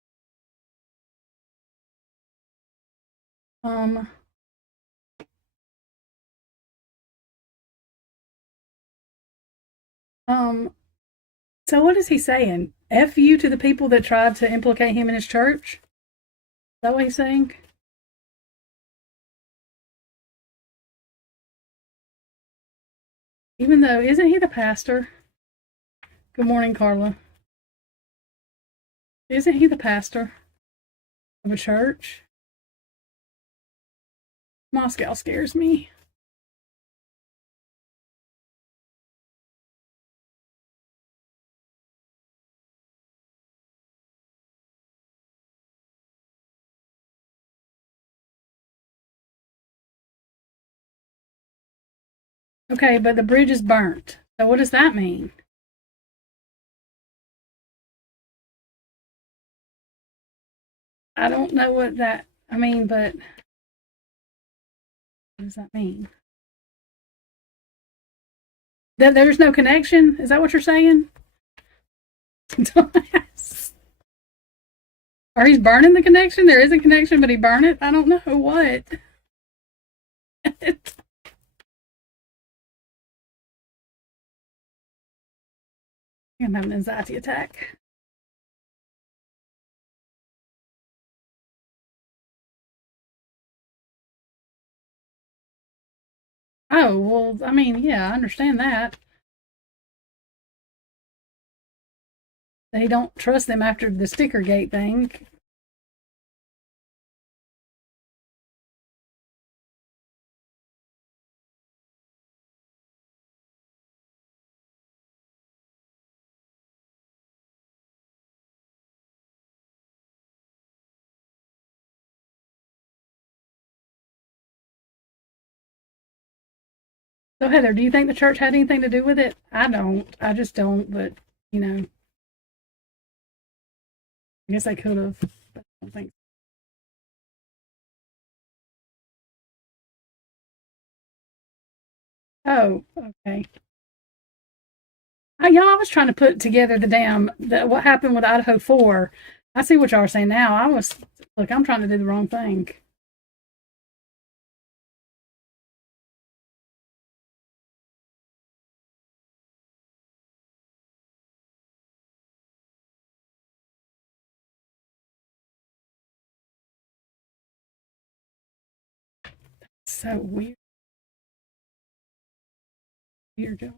So what is he saying? F you to the people that tried to implicate him in his church? Is that what he's saying? Even though, isn't he the pastor? Good morning, Carla. Isn't he the pastor of a church? Moscow scares me. Okay, but the bridge is burnt. So what does that mean? I don't know what that, I mean, but what does that mean? That there's no connection? Is that what you're saying? Or he's burning the connection? There is a connection, but he burned it? I don't know what. I'm having an anxiety attack. Oh, well, I mean, yeah, I understand that. They don't trust them after the sticker gate thing. So, Heather, do you think the church had anything to do with it? I don't. I just don't, but, you know, I guess they could have. But I don't think. Oh, okay. Y'all, I was trying to put together what happened with Idaho 4. I see what y'all are saying now. Look, I'm trying to do the wrong thing. so weird. Weird job.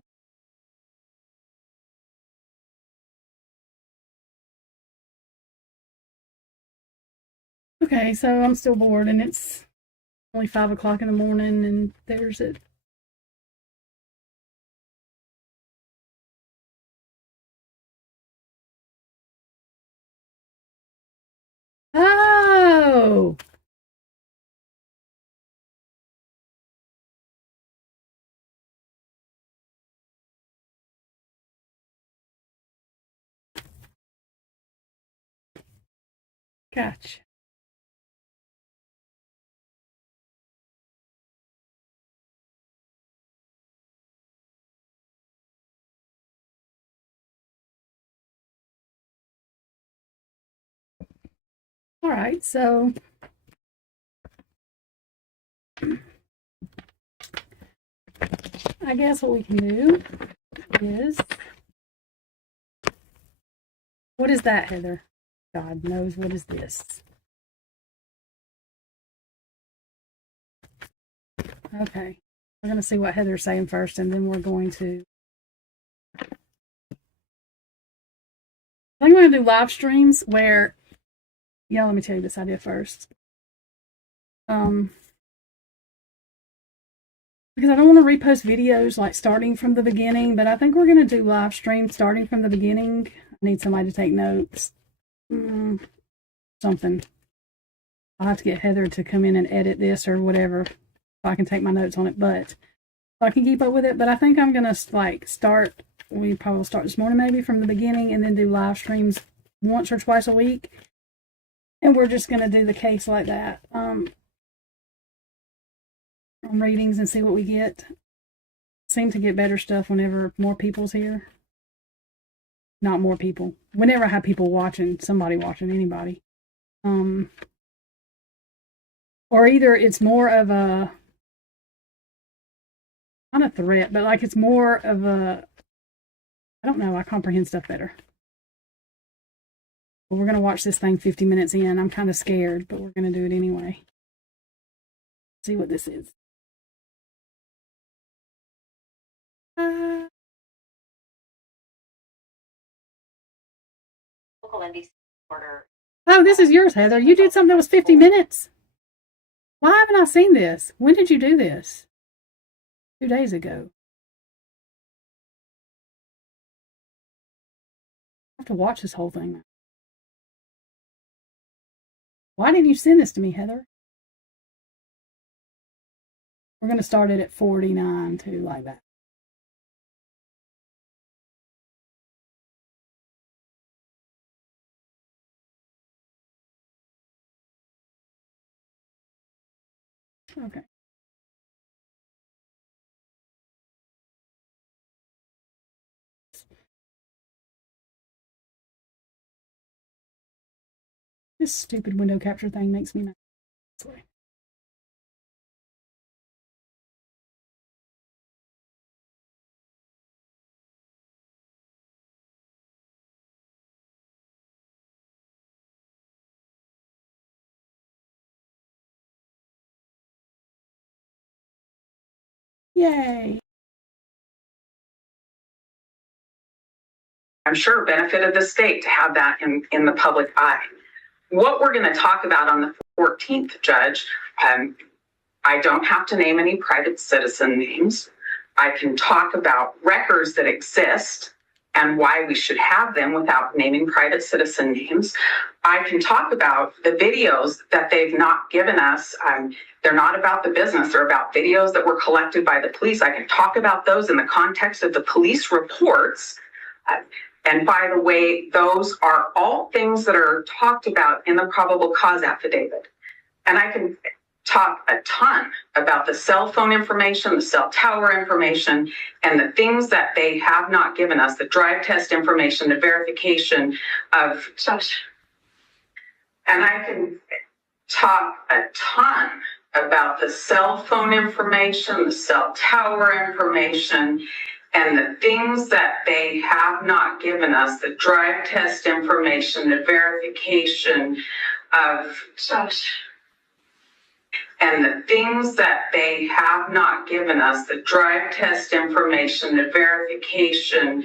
Okay, so I'm still bored, and it's only 5 o'clock in the morning, and there's it. Oh! Gotcha. All right, so I guess what we can do is, what is that, Heather? God knows, what is this? Okay, we're going to see what Heather's saying first, and then we're going to, I'm going to do live streams where, yeah, let me tell you this idea first. Because I don't want to repost videos like starting from the beginning, but I think we're going to do live streams starting from the beginning. I need somebody to take notes. Something. I'll have to get Heather to come in and edit this or whatever so I can take my notes on it, but so I can keep up with it. But I think I'm going to like start, we probably will start this morning maybe from the beginning and then do live streams once or twice a week. And we're just going to do the case like that. On readings and see what we get. Seem to get better stuff whenever more people's here. Not more people. Whenever I have people watching, somebody watching, anybody. Or either it's more of a, not a threat, but like it's more of a, I don't know, I comprehend stuff better. But we're going to watch this thing 50 minutes in. I'm kind of scared, but we're going to do it anyway. See what this is. Oh, this is yours, Heather. You did something that was 50 minutes. Why haven't I seen this? When did you do this? 2 days ago. I have to watch this whole thing. Why didn't you send this to me, Heather? We're going to start it at 49 too, like that. Okay. This stupid window capture thing makes me mad. Yay. I'm sure benefited the state to have that in the public eye. What we're going to talk about on the 14th, Judge, I don't have to name any private citizen names. I can talk about records that exist and why we should have them without naming private citizen names. I can talk about the videos that they've not given us. They're not about the business. They're about videos that were collected by the police. I can talk about those in the context of the police reports. And by the way, those are all things that are talked about in the probable cause affidavit. And I can talk a ton about the cell phone information, the cell tower information, and the things that they have not given us, the drive test information, the verification of such. And I can talk a ton about the cell phone information, the cell tower information, and the things that they have not given us, the drive test information, the verification of such. And the things that they have not given us, the drive test information, the verification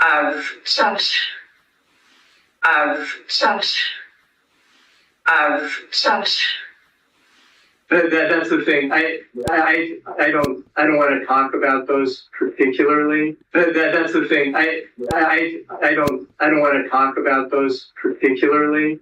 of such, of such. That's the thing. I don't want to talk about those particularly. That's the thing. I don't want to talk about those particularly.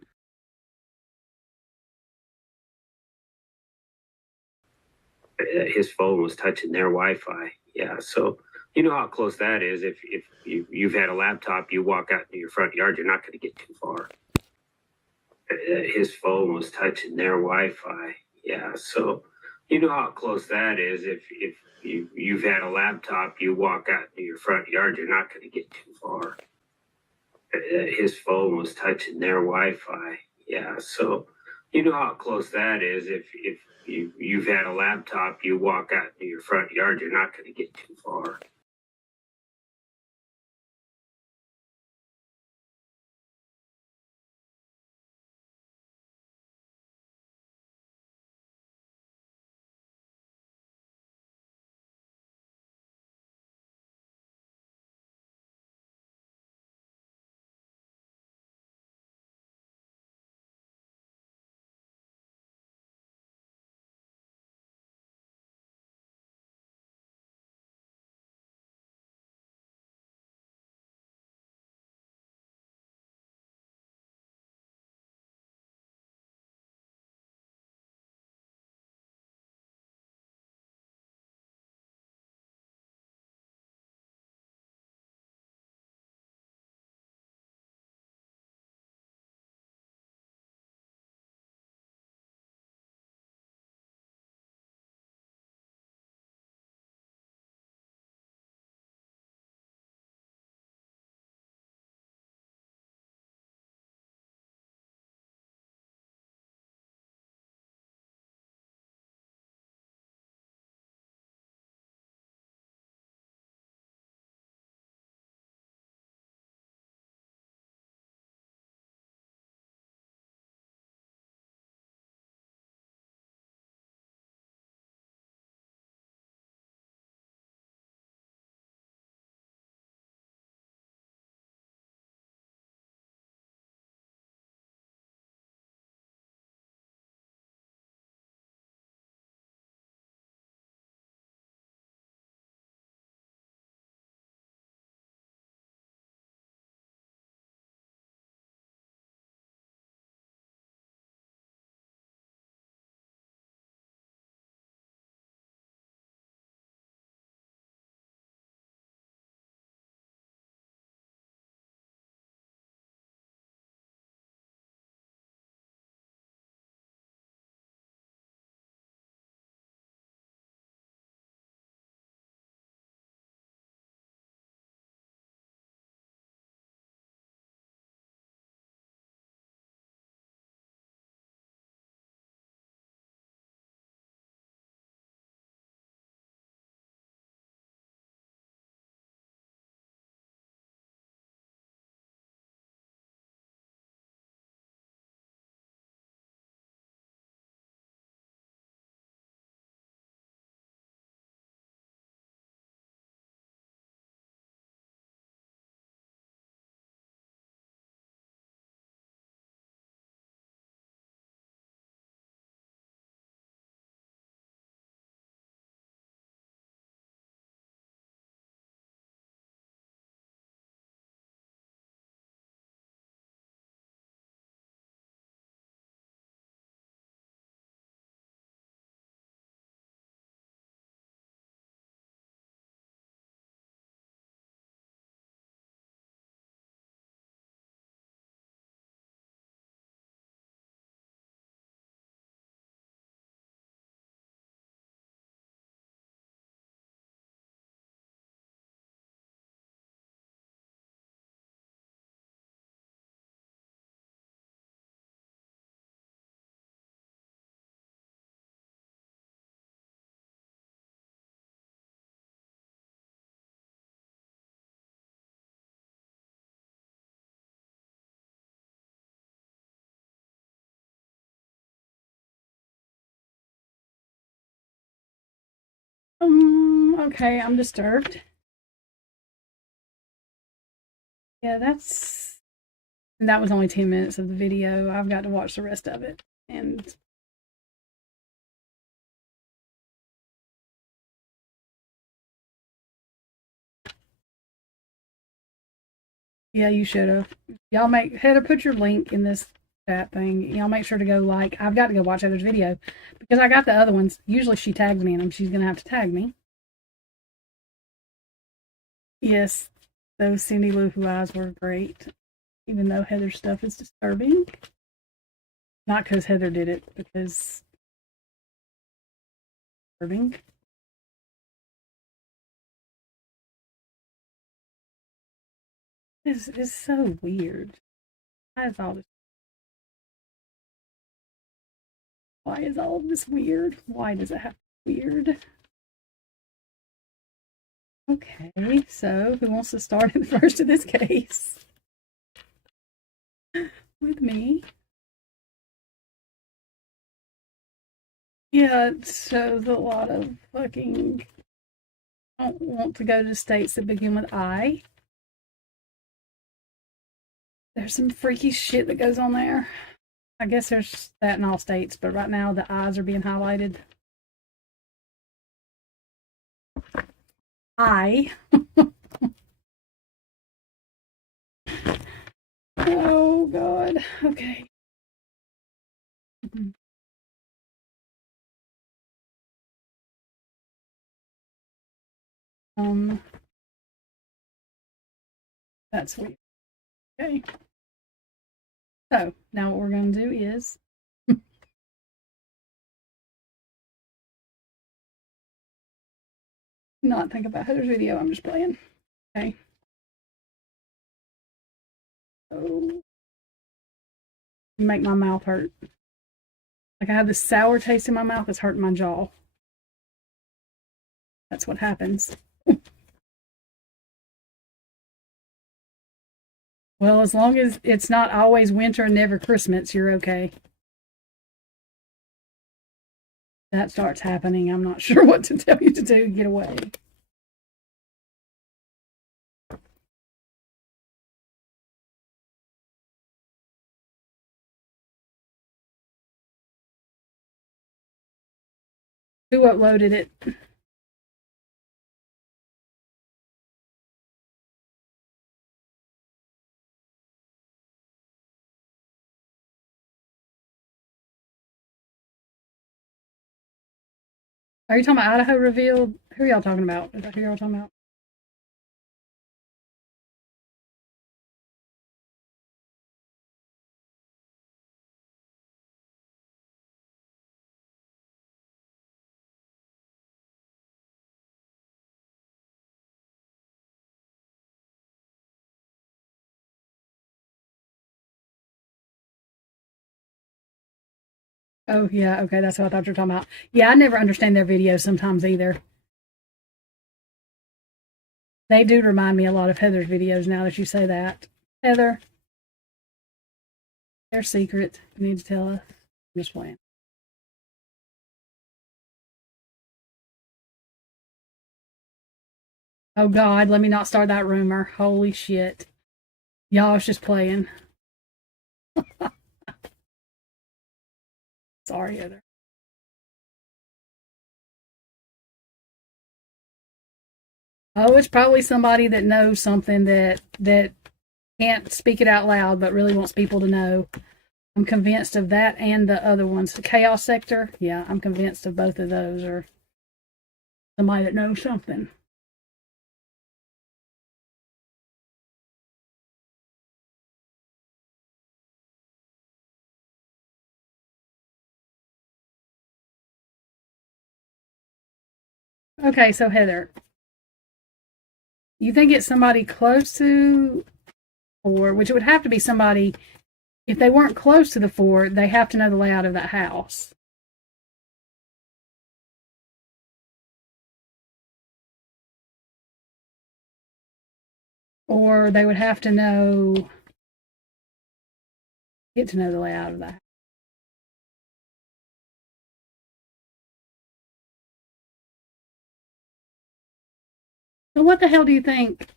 His phone was touching their Wi-Fi. Yeah, so you know how close that is. If you've had a laptop, you walk out into your front yard, you're not going to get too far. His phone was touching their Wi-Fi. Yeah, so you know how close that is. If you've had a laptop, you walk out into your front yard, you're not going to get too far. His phone was touching their Wi-Fi. Yeah, so you know how close that is. If you've had a laptop, you walk out into your front yard, you're not going to get too far. Okay, I'm disturbed. Yeah, that was only 10 minutes of the video. I've got to watch the rest of it. And yeah, you should have. Y'all Heather, put your link in this chat thing. Y'all make sure to go I've got to go watch Heather's video because I got the other ones. Usually she tags me in them. She's going to have to tag me. Yes, those Cindy Lou Who eyes were great, even though Heather's stuff is disturbing. Not because Heather did it, because disturbing. This is so weird. Why is all this? Why is all of this weird? Why does it have to be weird? Okay, so who wants to start in the first of this case? With me. Yeah, it shows a lot of fucking. I don't want to go to states that begin with I. There's some freaky shit that goes on there. I guess there's that in all states, but right now the I's are being highlighted. I. Oh, God. Okay. Um, that's weird. Okay. So now what we're going to do is not think about Heather's video. I'm just playing. Okay. So you make my mouth hurt. Like I have this sour taste in my mouth that's hurting my jaw. That's what happens. Well, as long as it's not always winter and never Christmas, you're okay. That starts happening. I'm not sure what to tell you to do. Get away. Who uploaded it? Are you talking about Idaho revealed? Who are y'all talking about? Is that who y'all talking about? Oh, yeah. Okay. That's what I thought you were talking about. Yeah, I never understand their videos sometimes either. They do remind me a lot of Heather's videos now that you say that. Heather, their secret. You need to tell us. I'm just playing. Oh, God. Let me not start that rumor. Holy shit. Y'all was just playing. Sorry, Heather. Oh, it's probably somebody that knows something that can't speak it out loud, but really wants people to know. I'm convinced of that and the other ones. The Chaos Sector, yeah, I'm convinced of both of those, or somebody that knows something. Okay, so Heather, you think it's somebody close to, or which it would have to be somebody, if they weren't close to the fort, they have to know the layout of that house. Or they would have to get to know the layout of that. So what the hell do you think?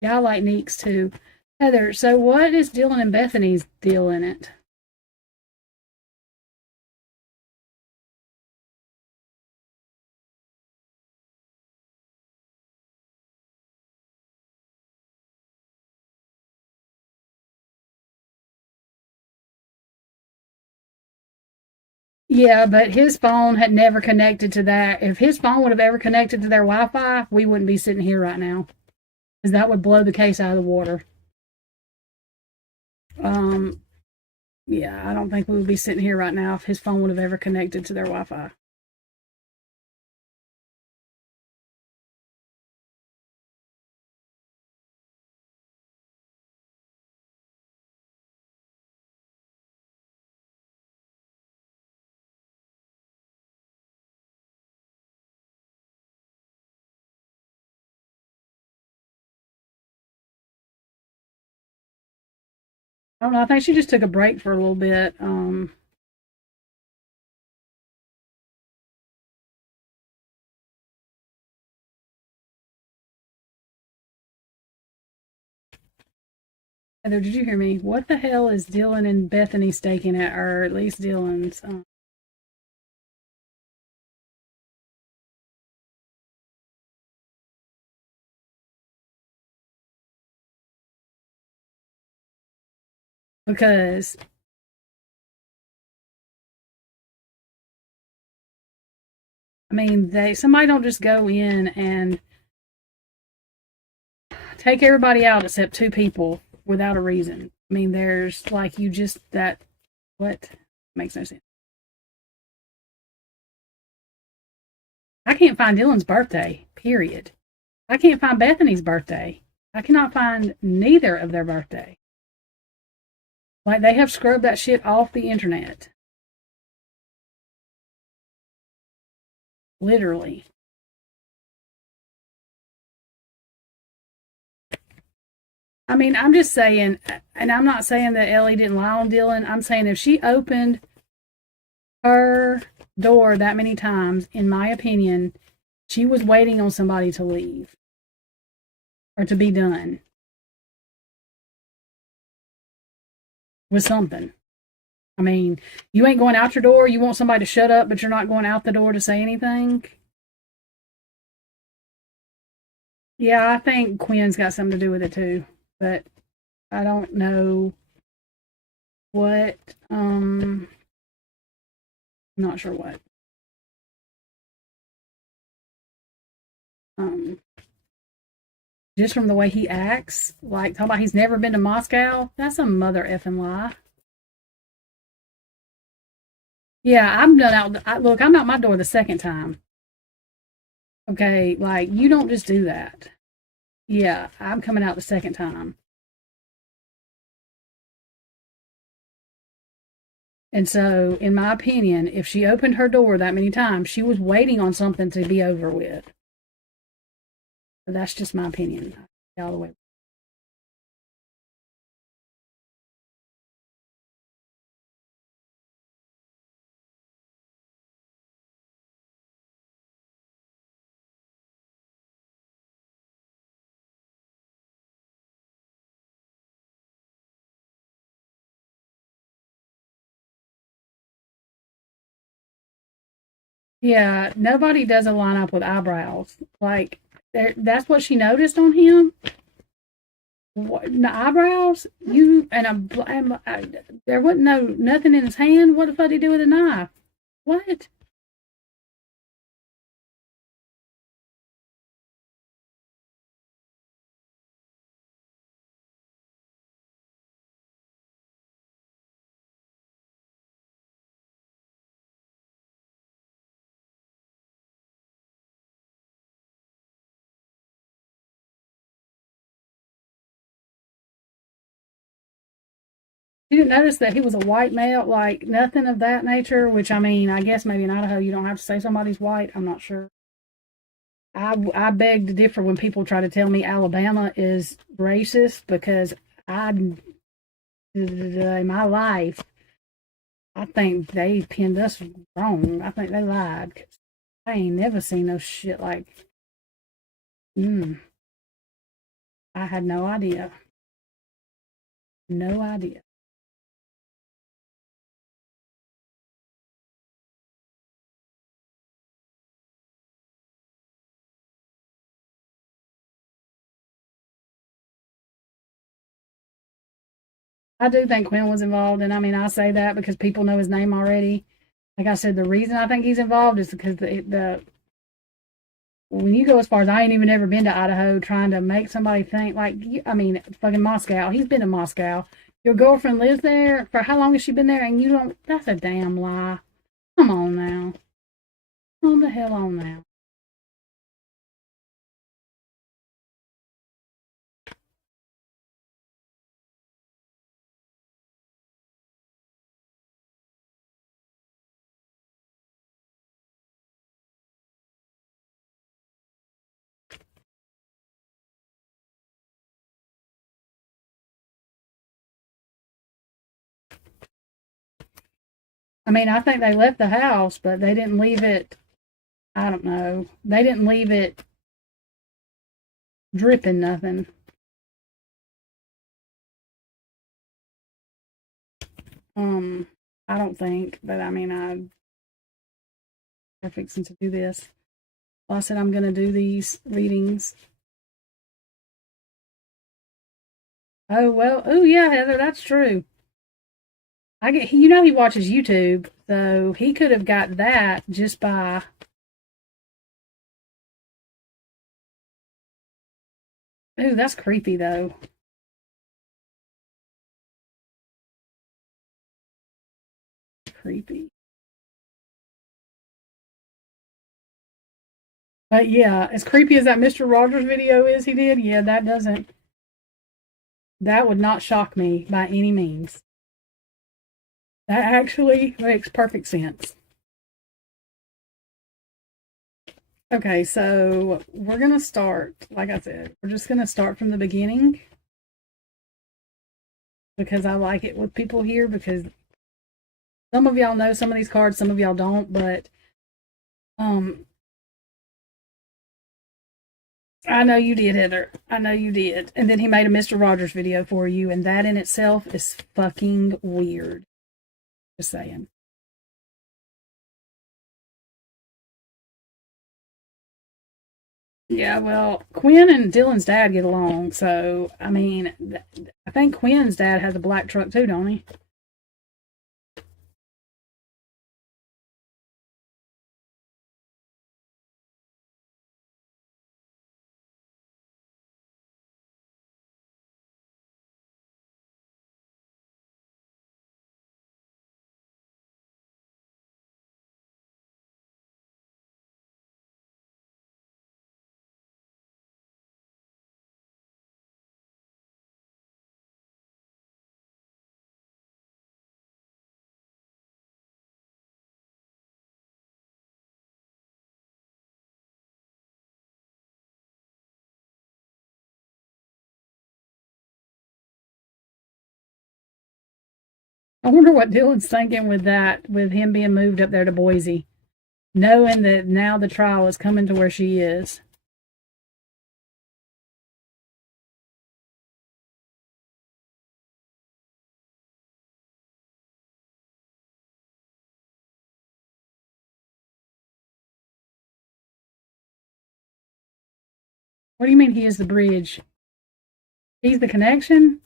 Y'all like Neeks too. Heather, so what is Dylan and Bethany's deal in it? Yeah, but his phone had never connected to that. If his phone would have ever connected to their Wi-Fi, we wouldn't be sitting here right now, because that would blow the case out of the water. Um, yeah, I don't think we would be sitting here right now if his phone would have ever connected to their Wi-Fi. I don't know. I think she just took a break for a little bit. Heather, did you hear me? What the hell is Dylan and Bethany staking at, or at least Dylan's? Because I mean, somebody don't just go in and take everybody out except two people without a reason. I mean, there's like you just that what makes no sense. I can't find Dylan's birthday. Period. I can't find Bethany's birthday. I cannot find neither of their birthday. Like they have scrubbed that shit off the internet. Literally. I mean, I'm just saying, and I'm not saying that Ellie didn't lie on Dylan. I'm saying if she opened her door that many times, in my opinion, she was waiting on somebody to leave or to be done with something. I mean, you ain't going out your door. You want somebody to shut up, but you're not going out the door to say anything. Yeah, I think Quinn's got something to do with it too, but I don't know what. I'm not sure what. Just from the way he acts, like talking about he's never been to Moscow. That's a mother effing lie. Yeah, I'm done out. Look, I'm out my door the second time. Okay, like you don't just do that. Yeah, I'm coming out the second time. And so, in my opinion, if she opened her door that many times, she was waiting on something to be over with. But that's just my opinion. All the way. Yeah, nobody does a lineup with eyebrows. Like, that's what she noticed on him. What, the eyebrows? You and there wasn't nothing in his hand. What the fuck did he do with a knife? What? You didn't notice that he was a white male, like nothing of that nature. Which I mean, I guess maybe in Idaho you don't have to say somebody's white. I'm not sure. I beg to differ when people try to tell me Alabama is racist because I in my life, I think they pinned us wrong. I think they lied. 'Cause I ain't never seen no shit like. I had no idea. No idea. I do think Quinn was involved, and I mean, I say that because people know his name already. Like I said, the reason I think he's involved is because the when you go as far as I ain't even ever been to Idaho, trying to make somebody think like, I mean, fucking Moscow. He's been to Moscow. Your girlfriend lives there. For how long has she been there? And you don't. That's a damn lie. Come on now. Come the hell on now. I mean, I think they left the house, but they didn't leave it. I don't know. They didn't leave it dripping nothing. I don't think, but I mean, they're fixing to do this. Well, I said I'm going to do these readings. Oh well. Oh yeah, Heather, that's true. He watches YouTube, so he could have got that just by. Ooh, that's creepy though. Creepy. But yeah, as creepy as that Mr. Rogers video is he did, yeah, that would not shock me by any means. That actually makes perfect sense. Okay, so we're going to start, like I said, we're just going to start from the beginning because I like it with people here because some of y'all know some of these cards, some of y'all don't, but I know you did, Heather. I know you did. And then he made a Mr. Rogers video for you, and that in itself is fucking weird. Just saying. Yeah, well, Quinn and Dylan's dad get along, so I mean, I think Quinn's dad has a black truck too, don't he? I wonder what Dylan's thinking with that, with him being moved up there to Boise, knowing that now the trial is coming to where she is. What do you mean he is the bridge? He's the connection?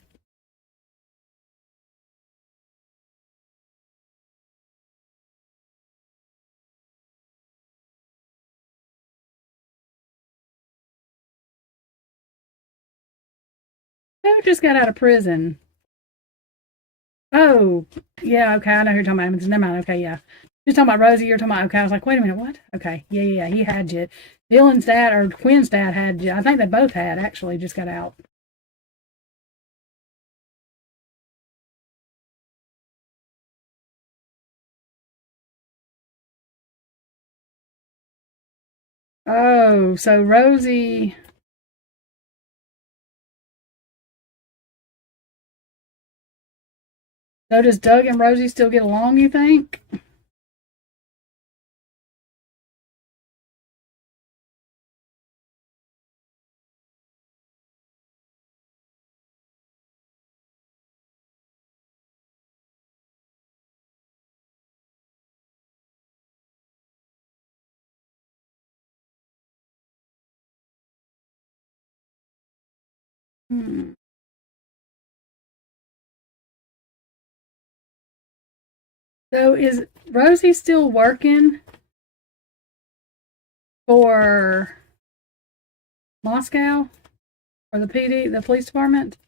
Who just got out of prison? Oh, yeah, okay, I know who you're talking about. Never mind, okay, yeah. You're talking about Rosie, you're talking about, okay, I was like, wait a minute, what? Okay, yeah, he had you. Dylan's dad, or Quinn's dad had you. I think they both had, actually, just got out. Oh, so Rosie, So does Doug and Rosie still get along, you think? Hmm. So is Rosie still working for Moscow or the PD, the police department?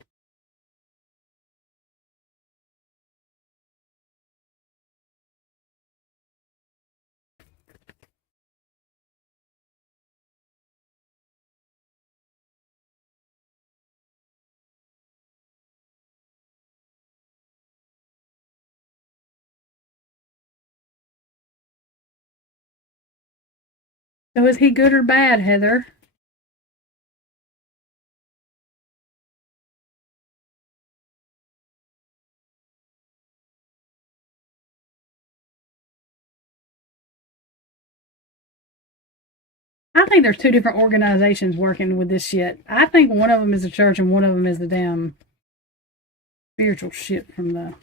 So is he good or bad, Heather? I think there's two different organizations working with this shit. I think one of them is the church and one of them is the damn spiritual shit from the.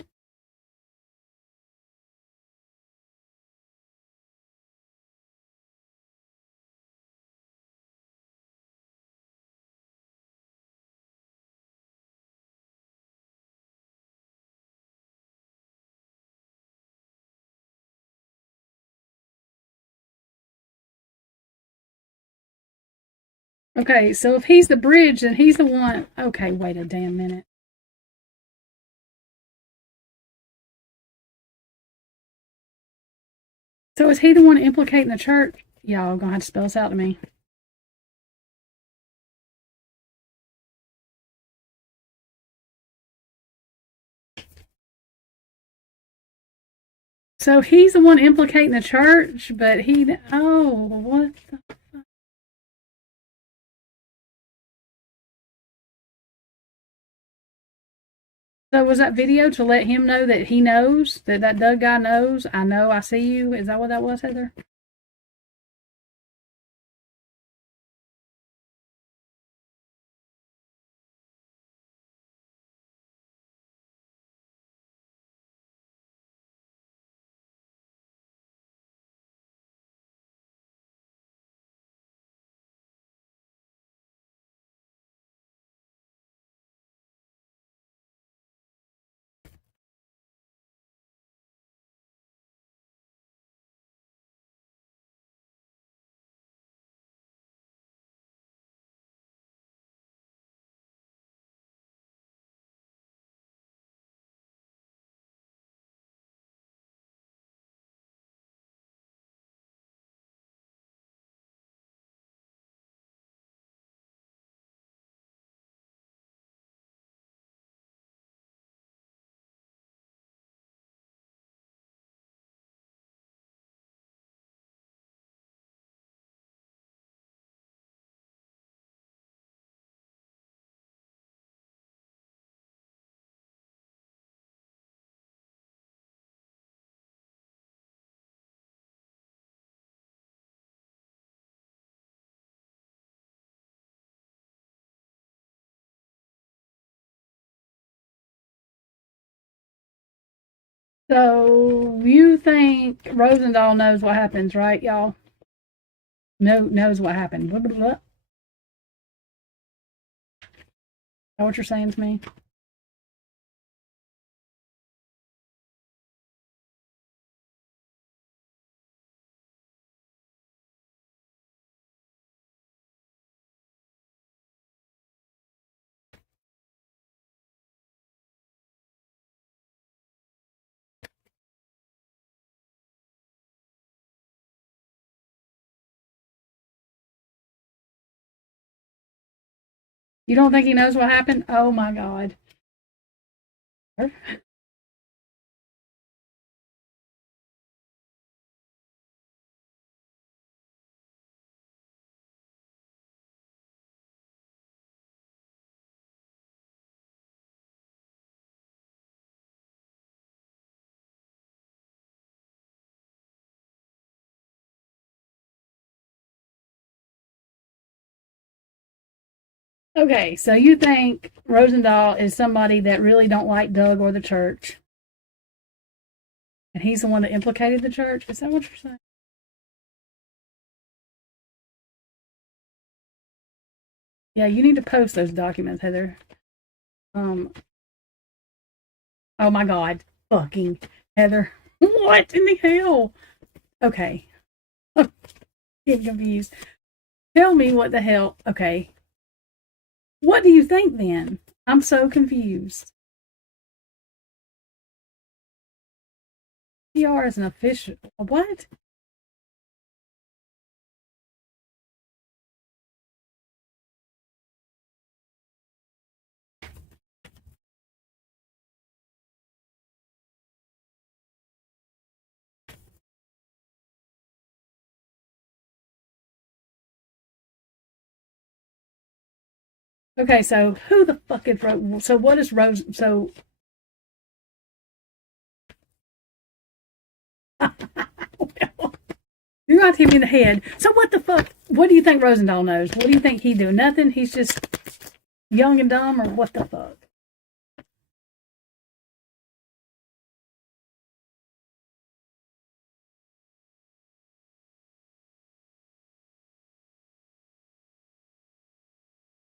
Okay, so if he's the bridge, then he's the one. Okay, wait a damn minute. So is he the one implicating the church? Y'all gonna have to spell this out to me. So he's the one implicating the church, but he. Oh, what the. So was that video to let him know that he knows, that that Doug guy knows? I know, I see you. Is that what that was, Heather? So you think Rosendahl knows what happens, right, y'all? Knows what happened. Blah, blah, blah. Is that what you're saying to me? You don't think he knows what happened? Oh my God. Okay, so you think Rosendahl is somebody that really don't like Doug or the church, and he's the one that implicated the church? Is that what you're saying? Yeah, you need to post those documents, Heather. Oh my God, fucking Heather. What in the hell? Okay, get confused. Tell me what the hell. Okay, what do you think then? I'm so confused. PR is an official. What? Okay, so who the fuck is Rose? So what is Rose? So you're not hitting me in the head. So what the fuck? What do you think Rosendahl knows? What do you think he do? Nothing. He's just young and dumb, or what the fuck?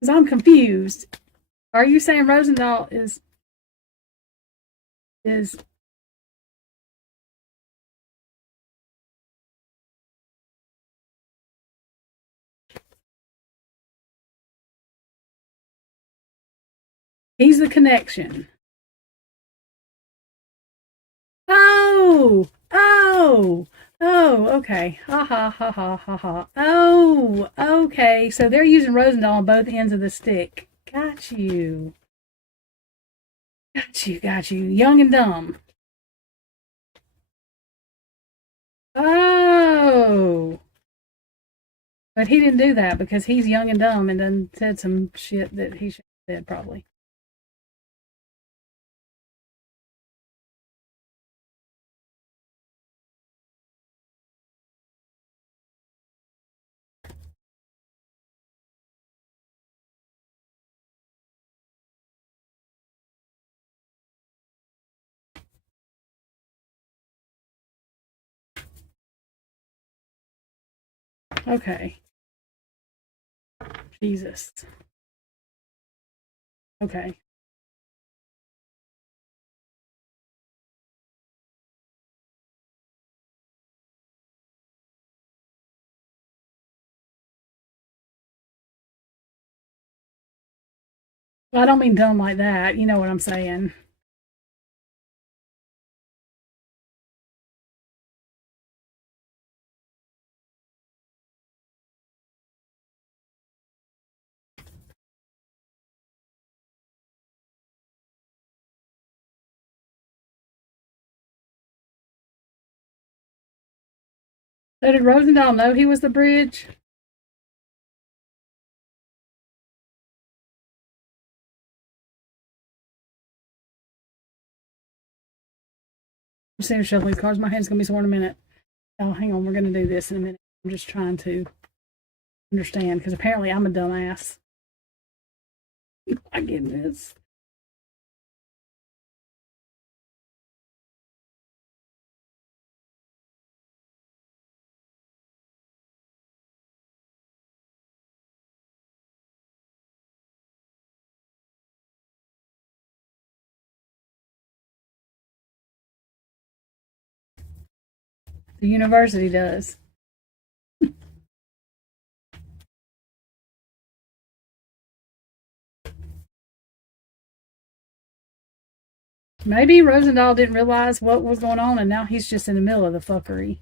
Because I'm confused. Are you saying Rosendahl is he's the connection? Oh, oh, oh, okay. Ha ha ha ha ha ha. Oh, okay. So they're using Rosendahl on both ends of the stick. Got you. Got you, got you. Young and dumb. Oh. But he didn't do that because he's young and dumb and then said some shit that he should have said probably. Okay. Jesus. Okay. Well, I don't mean dumb like that. You know what I'm saying. So did Rosendahl know he was the bridge? I'm seeing shuffling cards. My hand's gonna be sore in a minute. Oh, hang on. We're gonna do this in a minute. I'm just trying to understand because apparently I'm a dumbass. My goodness. The university does. Maybe Rosendahl didn't realize what was going on, and now he's just in the middle of the fuckery.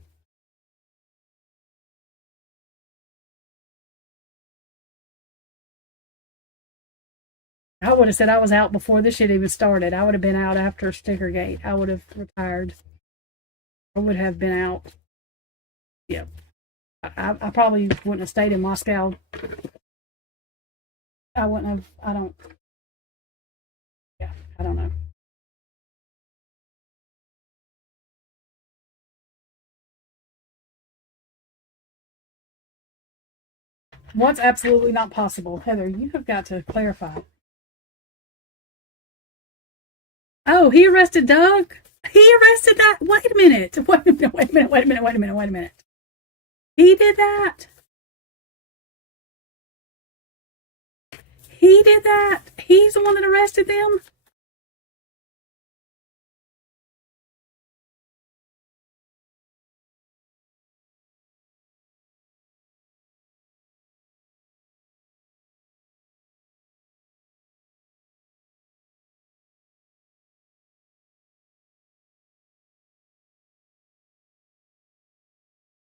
I would have said I was out before this shit even started. I would have been out after Stickergate. I would have retired. I would have been out. Yep. I probably wouldn't have stayed in Moscow. I wouldn't have. I don't. Yeah, I don't know. What's absolutely not possible? Heather, you have got to clarify. Oh, he arrested Doug? He arrested that? Wait a minute. Wait a minute. Wait a minute. Wait a minute. Wait a minute. Wait a minute. He did that? He did that? He's the one that arrested them?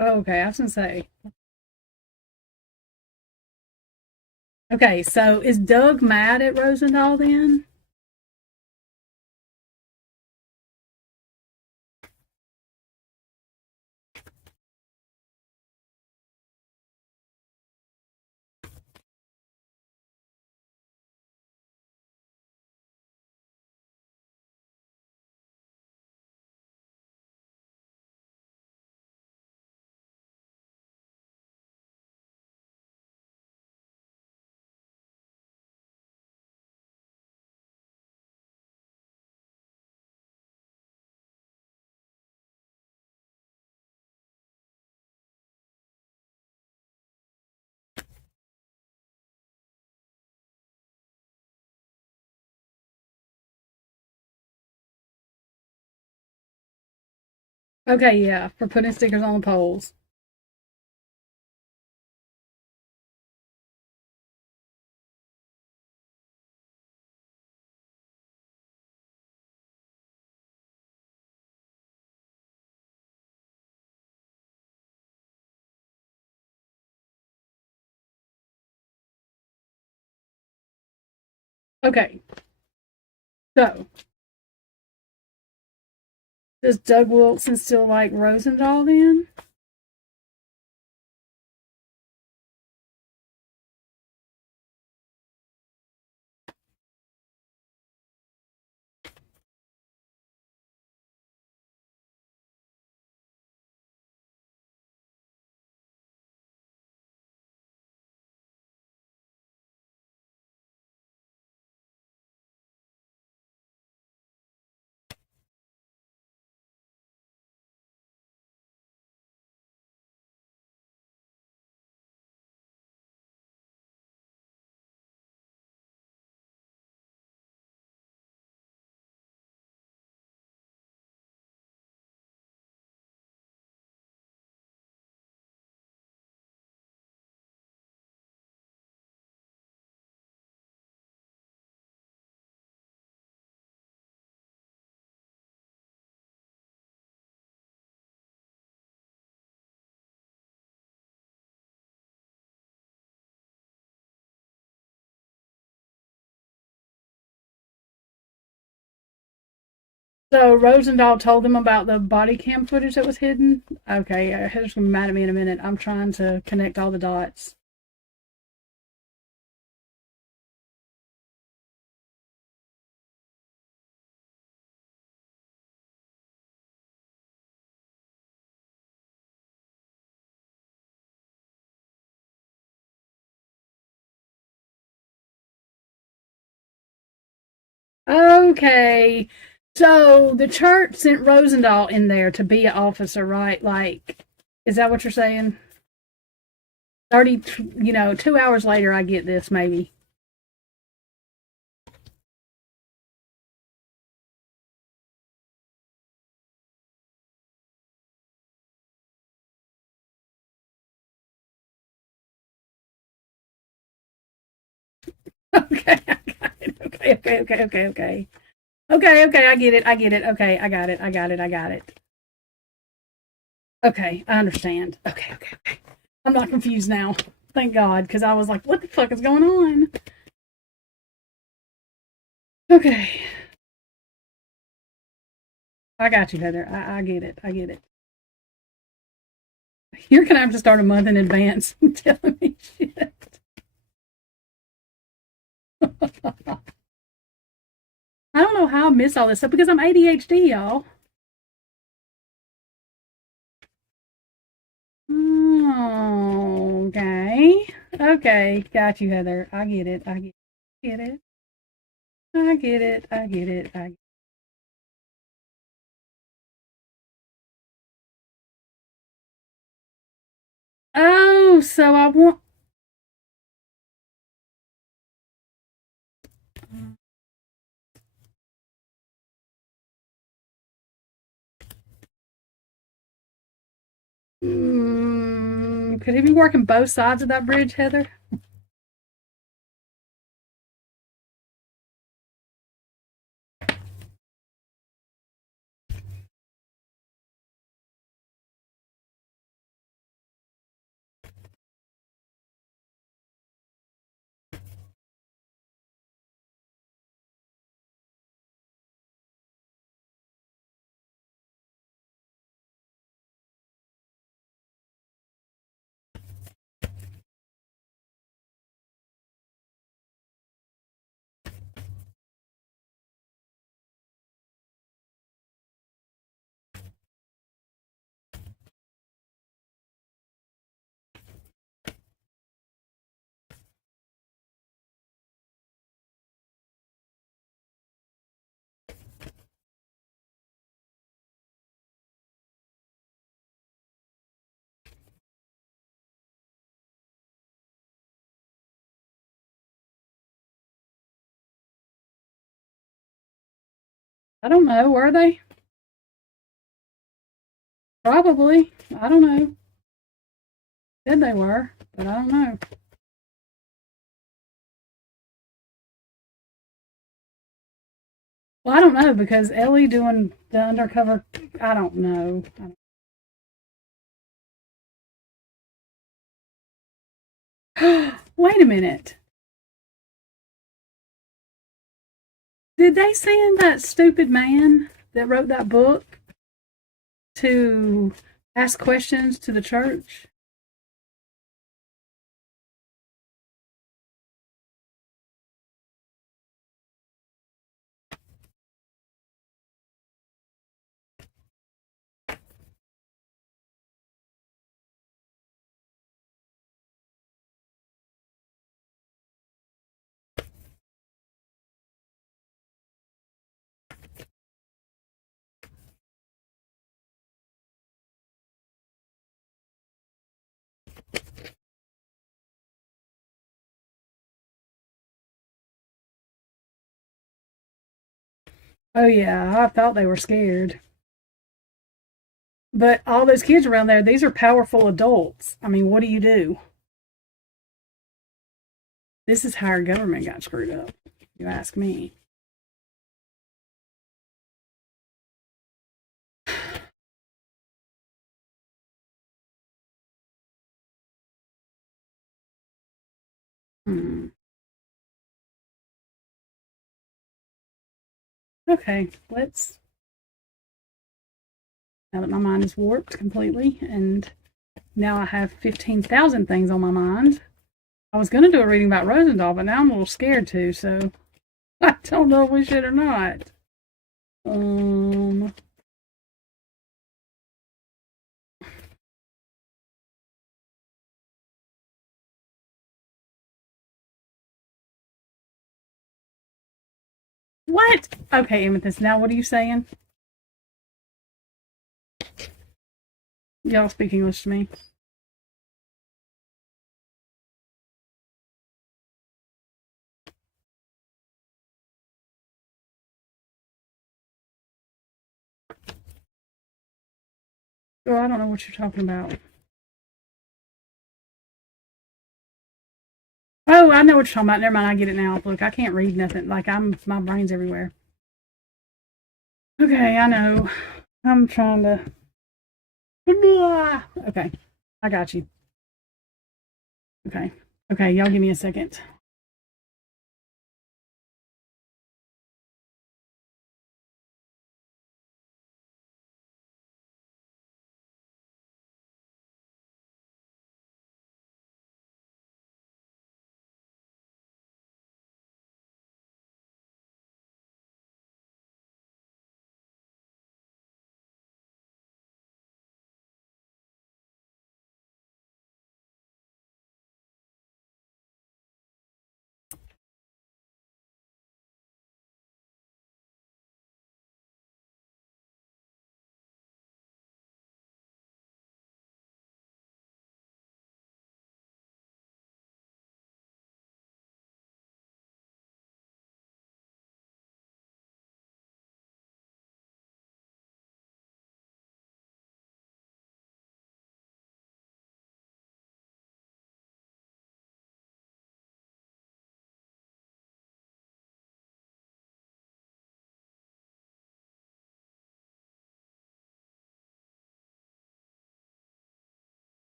Okay, I was going to say. Okay, so is Doug mad at Rosendahl then? Okay, yeah, for putting stickers on the poles. Okay, so does Doug Wilson still like Rosendahl then? So Rosendahl told them about the body cam footage that was hidden? Okay, Heather's going to be mad at me in a minute. I'm trying to connect all the dots. Okay. So the church sent Rosendahl in there to be an officer, right? Like, is that what you're saying? 30, 2 hours later, I get this, maybe. Okay, I got it. Okay. Okay, I get it. Okay, I got it. Okay, I understand. Okay. I'm not confused now. Thank God, because I was like, what the fuck is going on? Okay. I got you, Heather. I get it. You're going to have to start a month in advance telling me shit. I don't know how I miss all this stuff because I'm ADHD, y'all. Okay. Okay, got you, Heather. I get it. I get it. I get it. I get it. Oh, so I want. Could he be working both sides of that bridge, Heather? I don't know. Were they? Probably. I don't know. Said they were, but I don't know. Well, I don't know because Ellie doing the undercover. I don't know. Wait a minute. Did they send that stupid man that wrote that book to ask questions to the church? Oh, yeah, I thought they were scared. But all those kids around there, these are powerful adults. I mean, what do you do? This is how our government got screwed up, if you ask me. Hmm. Okay, let's. Now that my mind is warped completely, and now I have 15,000 things on my mind. I was going to do a reading about Rosendahl, but now I'm a little scared to, so I don't know if we should or not. Um, what? Okay, Amethyst, now what are you saying? Y'all speak English to me. Girl, I don't know what you're talking about. Oh, I know what you're talking about. Never mind, I get it now. Look, I can't read nothing. Like my brain's everywhere. Okay, I know. I'm trying to. Okay, I got you. Okay, okay, y'all give me a second.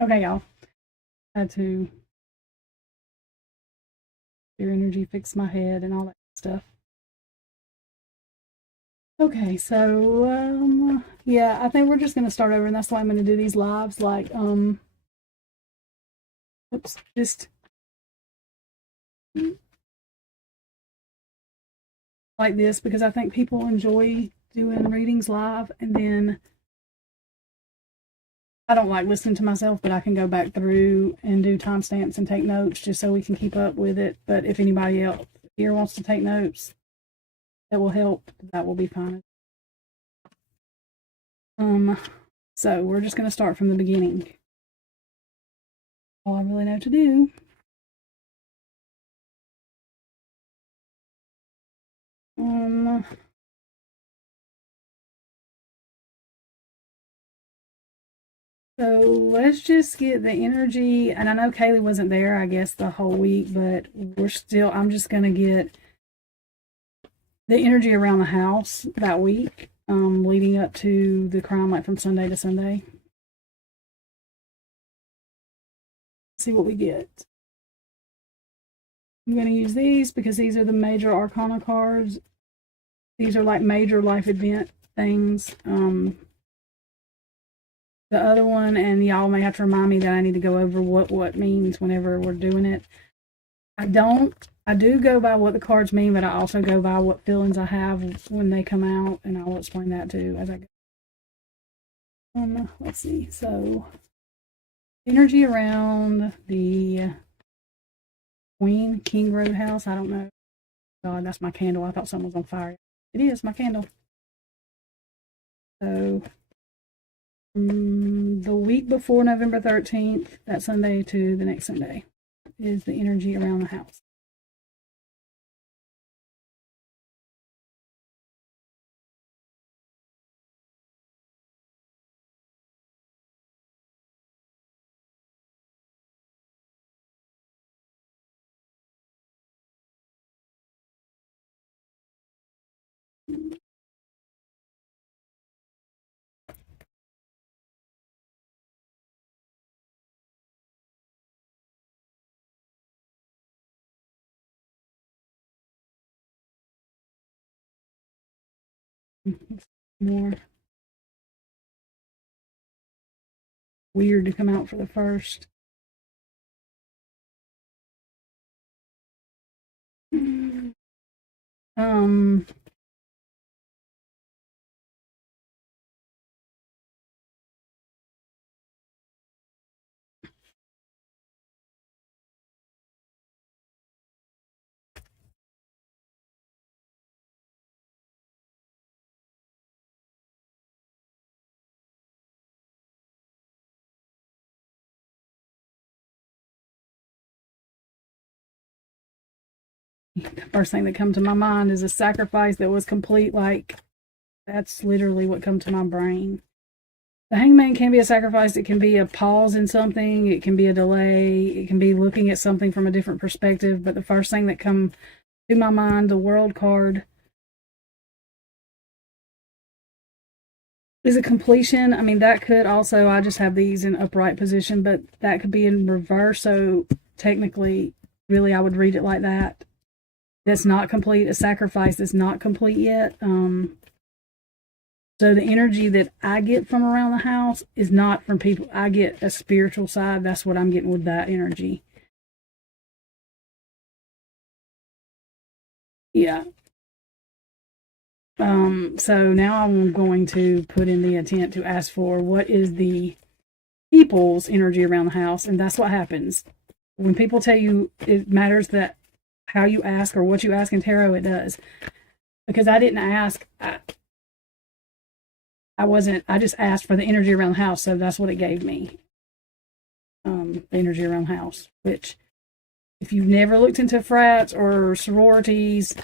Okay, y'all. Had to your energy, fix my head, and all that stuff. Okay, so yeah, I think we're just gonna start over, and that's why I'm gonna do these lives like oops, just like this, because I think people enjoy doing readings live, and then I don't like listening to myself, but I can go back through and do timestamps and take notes just so we can keep up with it. But if anybody else here wants to take notes, that will help. That will be fine. So we're just going to start from the beginning. All I really know to do. So let's just get the energy, and I know Kaylee wasn't there, I guess, the whole week, but I'm just going to get the energy around the house that week, leading up to the crime, like from Sunday to Sunday. See what we get. I'm going to use these because these are the major arcana cards. These are like major life event things. The other one, and y'all may have to remind me that I need to go over what means whenever we're doing it. I do go by what the cards mean, but I also go by what feelings I have when they come out, and I'll explain that too as I go. Let's see. So, energy around the King Roadhouse. I don't know. God, that's my candle. I thought something was on fire. It is my candle. So, the week before November 13th, that Sunday to the next Sunday, is the energy around the house. More weird to come out for the first. The first thing that comes to my mind is a sacrifice that was complete. Like, that's literally what comes to my brain. The hangman can be a sacrifice. It can be a pause in something. It can be a delay. It can be looking at something from a different perspective. But the first thing that comes to my mind, the world card, is a completion. I mean, that could also, I just have these in upright position, but that could be in reverse. So technically, really, I would read it like that. That's not complete. A sacrifice that's not complete yet. So the energy that I get from around the house is not from people. I get a spiritual side. That's what I'm getting with that energy. Yeah. So now I'm going to put in the intent to ask for what is the people's energy around the house, and that's what happens. When people tell you it matters that how you ask or what you ask in tarot, it does. Because I didn't ask. I just asked for the energy around the house, so that's what it gave me. The energy around the house, which if you've never looked into frats or sororities,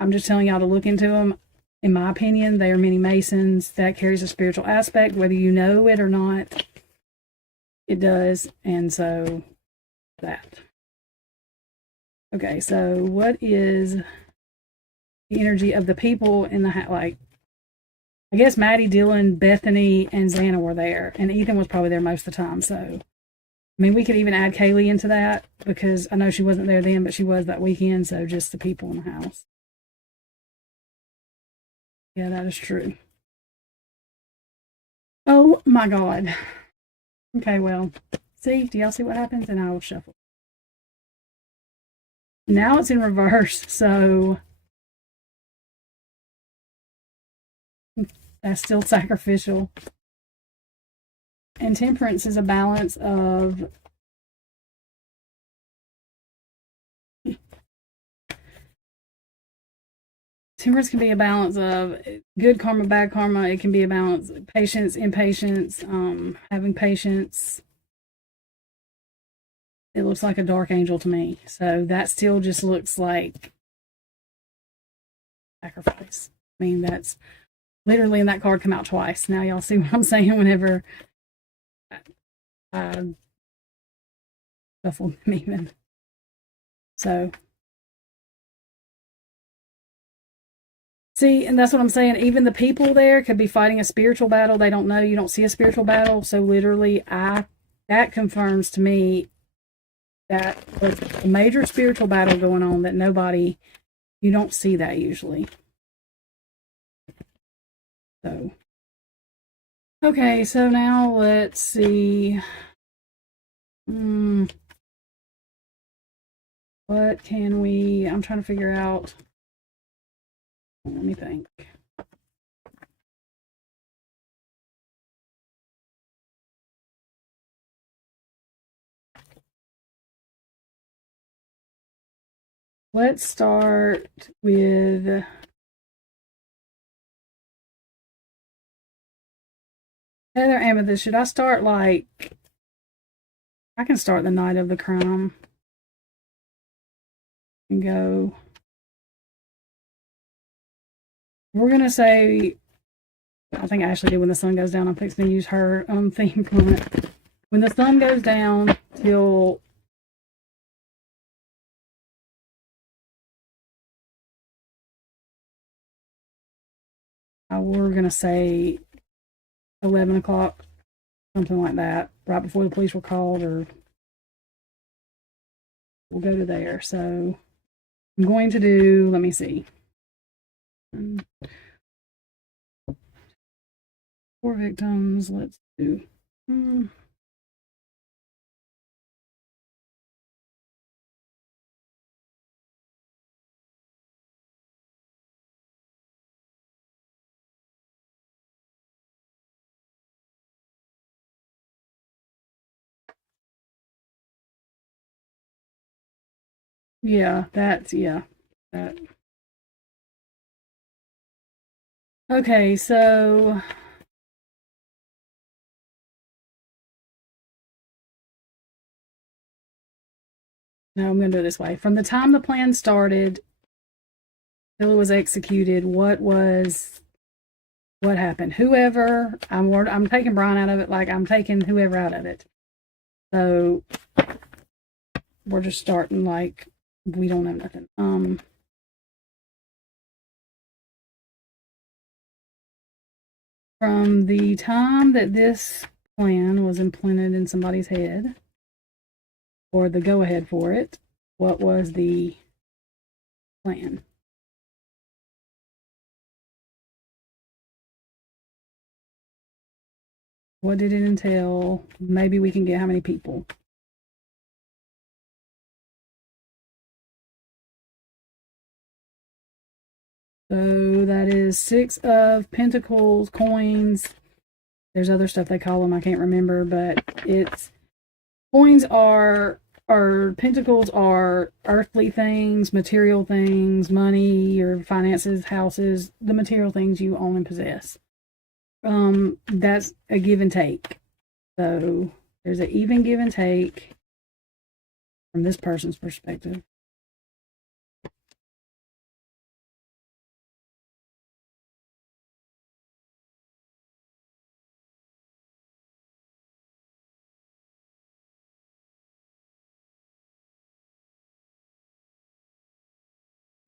I'm just telling y'all to look into them. In my opinion, they are mini Masons. That carries a spiritual aspect, whether you know it or not. It does, and so that. Okay, so what is the energy of the people in the house? Like, I guess Maddie, Dylan, Bethany, and Xana were there, and Ethan was probably there most of the time. So I mean, we could even add Kaylee into that because I know she wasn't there then, but she was that weekend. So just the people in the house. Yeah, that is true. Oh my God. Okay, well, see, do y'all see what happens? And I will shuffle. Now it's in reverse, so that's still sacrificial. And temperance is a balance of temperance can be a balance of good karma, bad karma. It can be a balance of patience, impatience, having patience. It looks like a dark angel to me. So that still just looks like sacrifice. I mean, that's literally in that card come out twice. Now y'all see what I'm saying whenever I shuffled them even. So see, and that's what I'm saying. Even the people there could be fighting a spiritual battle. They don't know. You don't see a spiritual battle. So literally, that confirms to me that was a major spiritual battle going on that you don't see that usually. So, okay, so now let's see. What can I'm trying to figure out. Let me think. Let's start with Heather Amethyst. Should I start I can start the night of the crime and go. We're going to say, I think Ashley did when the sun goes down. I'm fixing to use her theme from it. When the sun goes down till we're going to say 11 o'clock, something like that, right before the police were called, or we'll go to there. So I'm going to do, let me see. 4 victims. Let's do. Yeah, that's, yeah. That. Okay, so no, I'm going to do it this way. From the time the plan started till it was executed, what happened? Whoever, I'm taking Brian out of it, like I'm taking whoever out of it. So we're just starting like we don't know nothing. From the time that this plan was implanted in somebody's head, or the go-ahead for it, what was the plan? What did it entail? Maybe we can get how many people. So that is 6 of Pentacles, coins. There's other stuff they call them. I can't remember, but it's coins or pentacles are earthly things, material things, money, your finances, houses, the material things you own and possess. That's a give and take. So there's an even give and take from this person's perspective.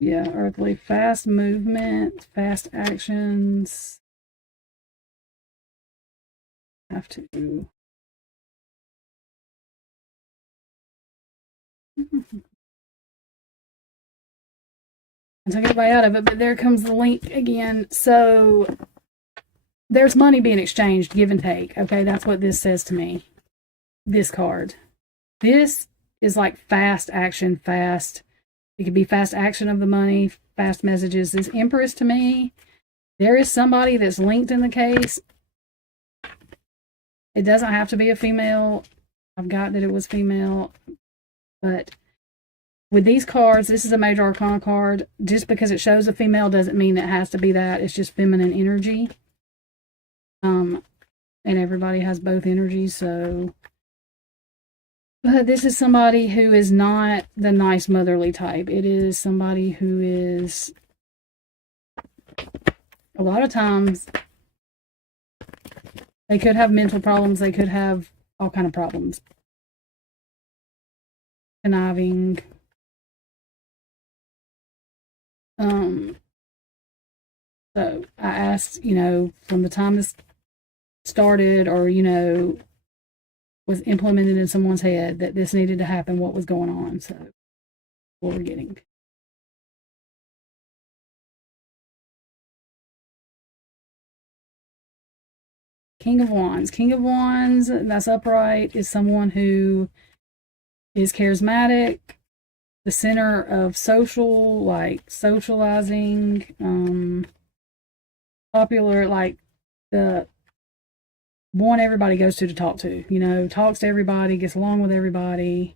Yeah, earthly, fast movement, fast actions. Have to I took everybody out of it, but there comes the link again. So there's money being exchanged, give and take. Okay, that's what this says to me. This card. This is like fast action, fast. It could be fast action of the money, fast messages. This Empress to me, there is somebody that's linked in the case. It doesn't have to be a female. I've got that it was female. But with these cards, this is a major arcana card. Just because it shows a female doesn't mean it has to be that. It's just feminine energy. And everybody has both energies, so. But this is somebody who is not the nice motherly type. It is somebody who is, a lot of times, they could have mental problems. They could have all kind of problems. Conniving. So I asked, from the time this started or, was implemented in someone's head that this needed to happen, what was going on. So what we're getting. King of Wands. King of Wands, that's upright, is someone who is charismatic, the center of social, like socializing, popular, like the one everybody goes to talk to, talks to everybody, gets along with everybody.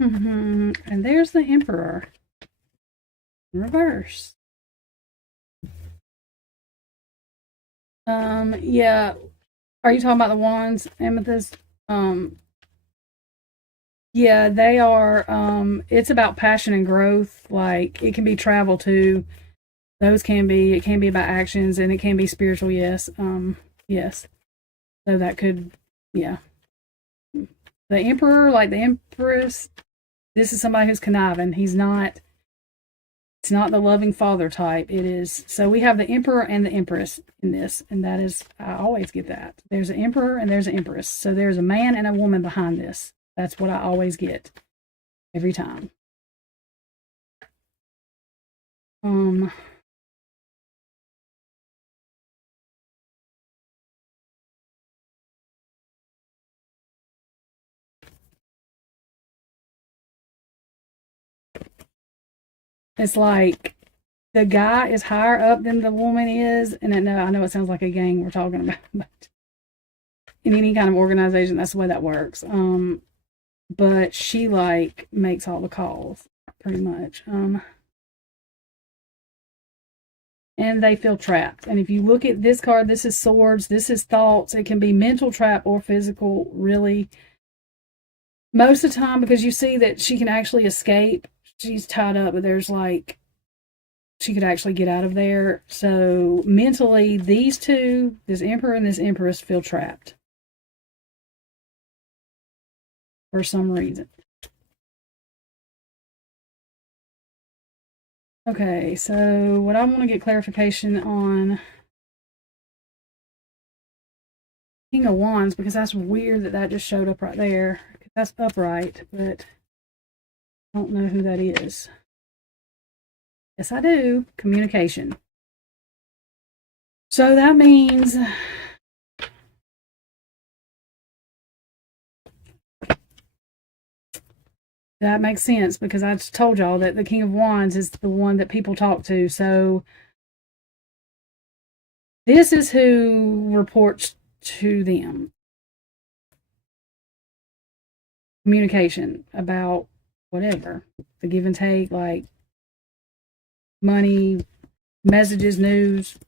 And there's the Emperor. Reverse. Yeah. Are you talking about the wands, Amethyst? Yeah, they are, it's about passion and growth. Like, it can be travel too. It can be about actions, and it can be spiritual, yes. Yes. So that could, yeah. The Emperor, like the Empress, this is somebody who's conniving. It's not the loving father type. It is, so we have the Emperor and the Empress in this, and that is, I always get that. There's an Emperor and there's an Empress. So there's a man and a woman behind this. That's what I always get every time. It's like the guy is higher up than the woman is, and I know it sounds like a gang we're talking about, but in any kind of organization, that's the way that works. But she like makes all the calls, pretty much. And they feel trapped. And if you look at this card, this is swords, this is thoughts. It can be mental trap or physical, really. Most of the time, because you see that she can actually escape. She's tied up, but there's like, she could actually get out of there. So mentally, these two, this Emperor and this Empress, feel trapped for some reason. Okay, so what I want to get clarification on King of Wands, because that's weird that just showed up right there. That's upright, but I don't know who that is. Yes, I do. Communication. So that means that makes sense, because I just told y'all that the King of Wands is the one that people talk to. So this is who reports to them. Communication about whatever. The give and take, like money, messages, news,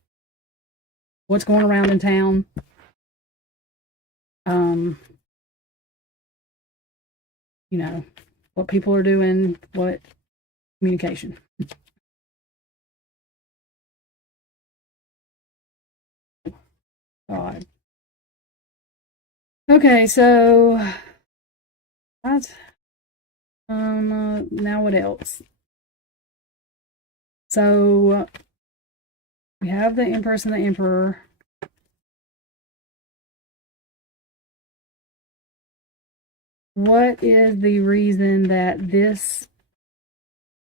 what's going around in town. What people are doing, what communication. God. Okay, so that's now what else? So we have the Empress and the Emperor. what is the reason that this,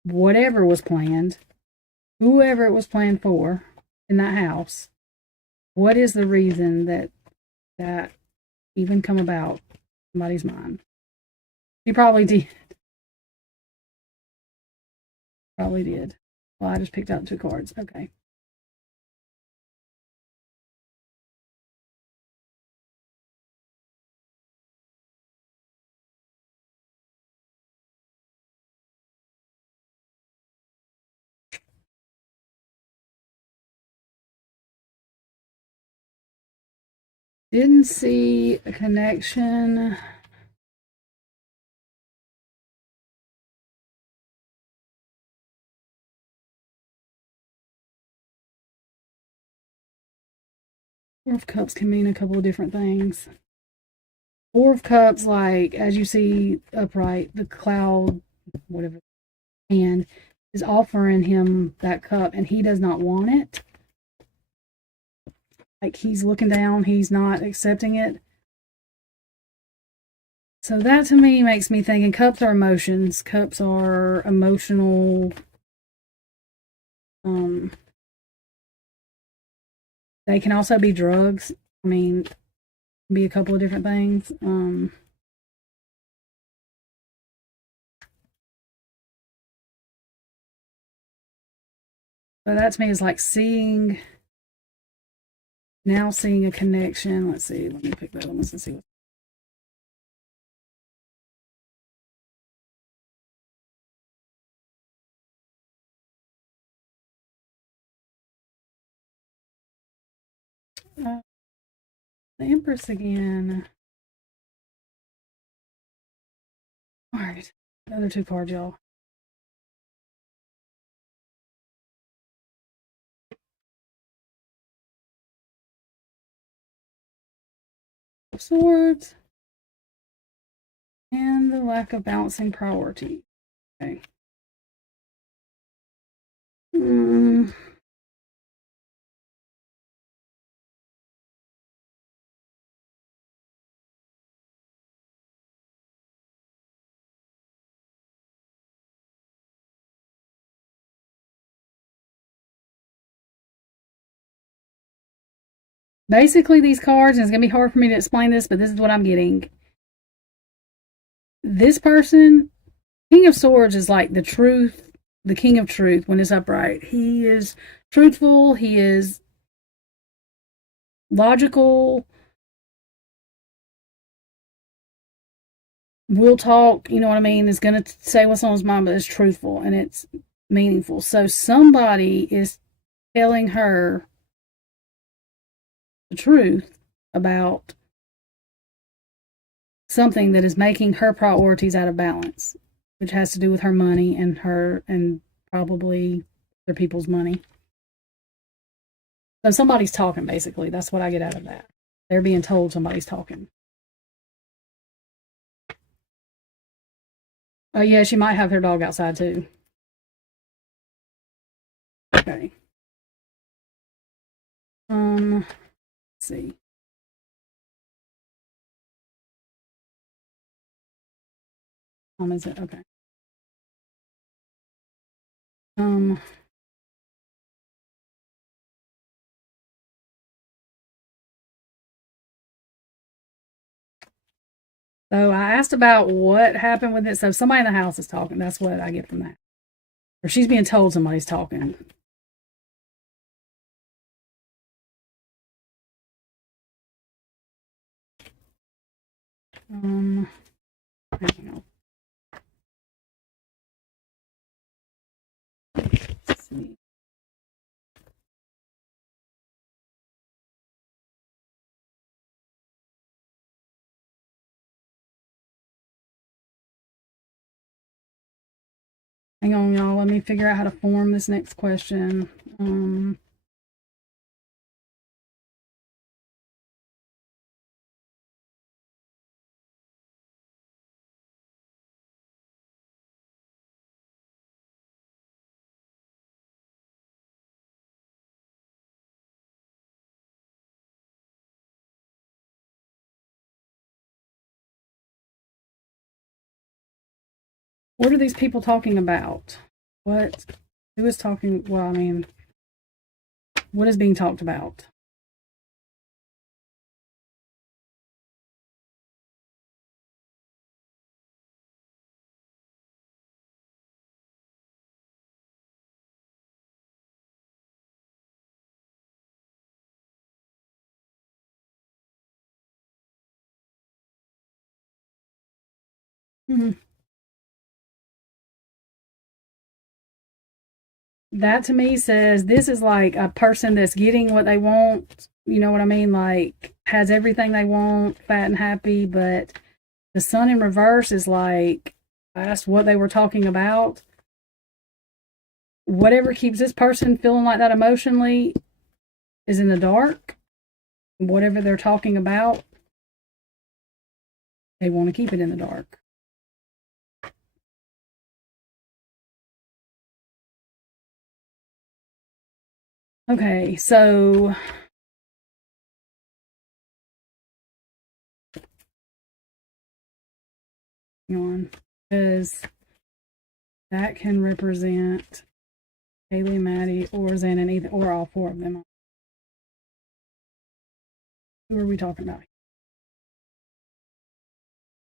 whatever was planned, whoever it was planned for in that house, what is the reason that that even come about in somebody's mind? He probably did. Probably did. Well, I just picked out 2 cards. Okay. Didn't see a connection. Four of Cups can mean a couple of different things. Four of Cups, like as you see upright, the cloud, whatever, hand is offering him that cup, and he does not want it. Like he's looking down, he's not accepting it. So that to me makes me think, and cups are emotions. Cups are emotional. They can also be drugs. I mean, be a couple of different things. But that to me is like seeing a connection. Let's see. Let me pick that one and see. The Empress again. All right. The other 2 cards, y'all. Swords. And the lack of balancing priority. Okay. Basically, these cards, and it's going to be hard for me to explain this, but this is what I'm getting. This person, King of Swords, is like the truth, the King of Truth when it's upright. He is truthful, he is logical, will talk, you know what I mean, is going to say what's on his mind, but it's truthful and it's meaningful. So somebody is telling her the truth about something that is making her priorities out of balance, which has to do with her money and her and probably other people's money. So somebody's talking, basically. That's what I get out of that. They're being told somebody's talking. Oh, yeah, she might have her dog outside, too. Okay. Let's see. Is it? Okay. So I asked about what happened with it. So somebody in the house is talking. That's what I get from that. Or she's being told somebody's talking. Hang on. Let's see. Hang on, y'all. Let me figure out how to form this next question. What are these people talking about? What? Who is talking? Well, I mean, what is being talked about? Hmm. That to me says this is like a person that's getting what they want. You know what I mean? Like has everything they want, fat and happy. But the sun in reverse is like that's what they were talking about. Whatever keeps this person feeling like that emotionally is in the dark. Whatever they're talking about, they want to keep it in the dark. Okay, so hang on, because that can represent Haley, Maddie, or Xanon, either or all four of them. Who are we talking about?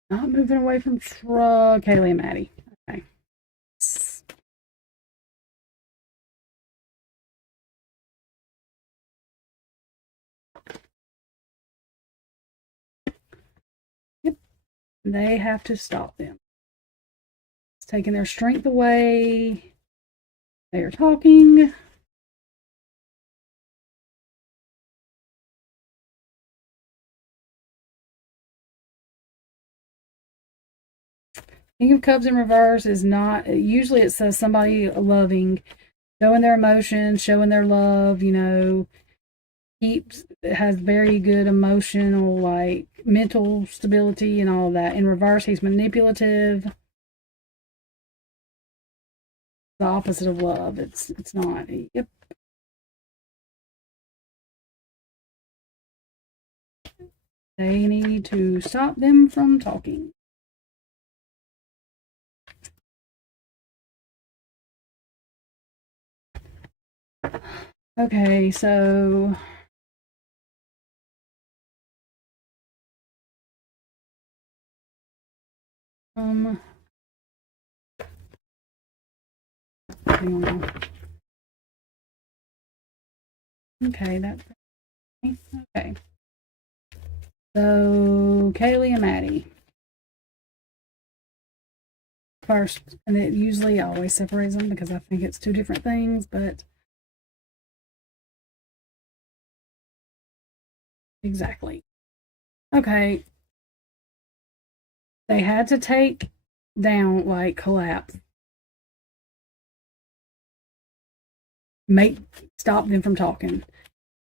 Not moving away from truck, Haley and Maddie. Okay. Yep. They have to stop them. It's taking their strength away. They are talking. King of Cups in reverse is not, usually it says somebody loving, showing their emotions, showing their love, you know, has very good emotional, like mental stability and all of that. In reverse, he's manipulative. The opposite of love. It's not. Yep. They need to stop them from talking. Okay, so hang on. Okay, that's okay. So Kaylee and Maddie first, and it usually always separates them because I think it's two different things, but exactly. Okay. They had to take down, like, collapse. Stop them from talking.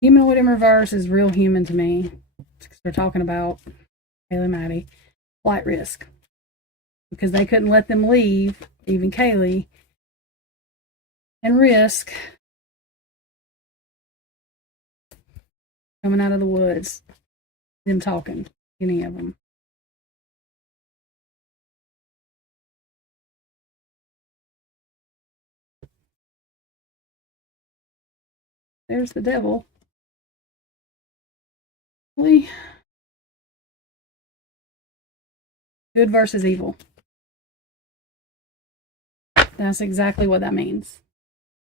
Humanoid in reverse is real human to me. They're talking about Kaylee Maddie. Flight risk. Because they couldn't let them leave, even Kaylee, and risk coming out of the woods, them talking, any of them. There's the devil. Good versus evil. That's exactly what that means.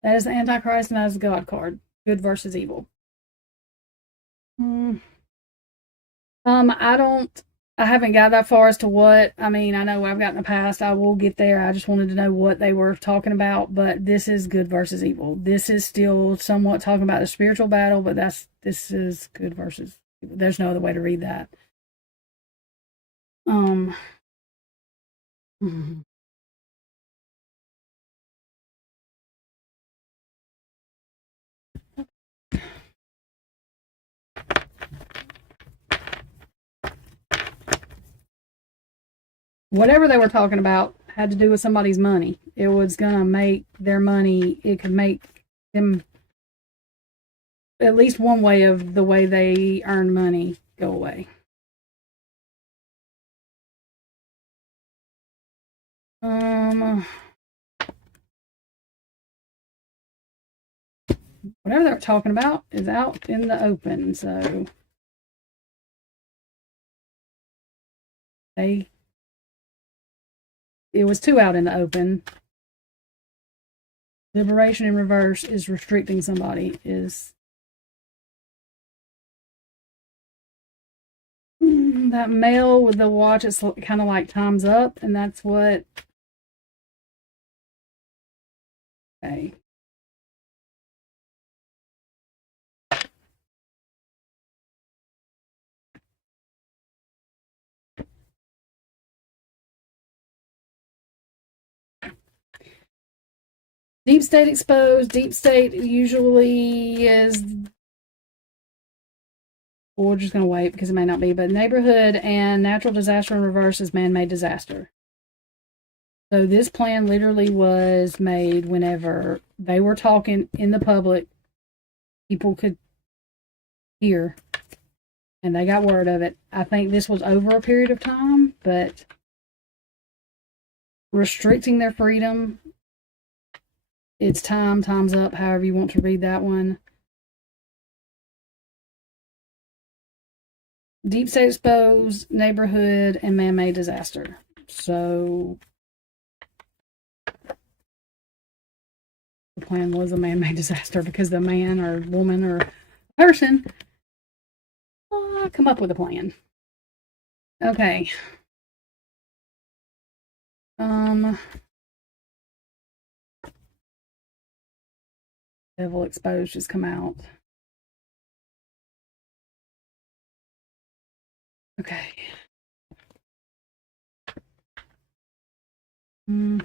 That is the Antichrist and that is the God card. Good versus evil. I haven't got that far as to what, I mean, I know I've got in the past, I will get there. I just wanted to know what they were talking about, but this is good versus evil. This is still somewhat talking about the spiritual battle, but this is good versus evil. There's no other way to read that. Whatever they were talking about had to do with somebody's money. It was going to make their money, it could make them, at least one way of the way they earn money, go away. Whatever they're talking about is out in the open, so it was too out in the open. Liberation in reverse is restricting somebody, is that male with the watch. It's kind of like time's up, and that's what. Okay. Deep state exposed. Deep state usually is. We're just going to wait because it may not be. But neighborhood and natural disaster in reverse is man-made disaster. So this plan literally was made whenever they were talking in the public. People could hear. And they got word of it. I think this was over a period of time, but restricting their freedom. It's time's up, however you want to read that one. Deep state exposed, neighborhood, and man-made disaster. So the plan was a man-made disaster because the man or woman or person come up with a plan. Okay. Devil exposed just come out. Okay. And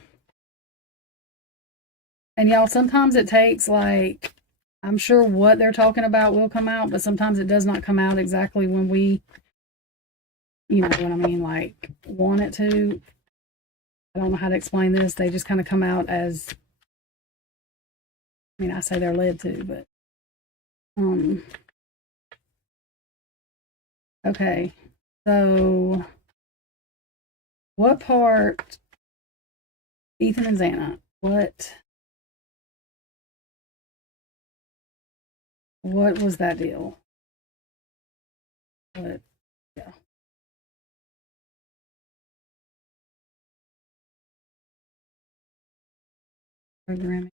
y'all, sometimes it takes like, I'm sure what they're talking about will come out, but sometimes it does not come out exactly when we, you know what I mean, like want it to. I don't know how to explain this. They just kind of come out as, I mean, I say they're led to, but, okay. So what part, Ethan and Xana, what was that deal? What, yeah. Programming.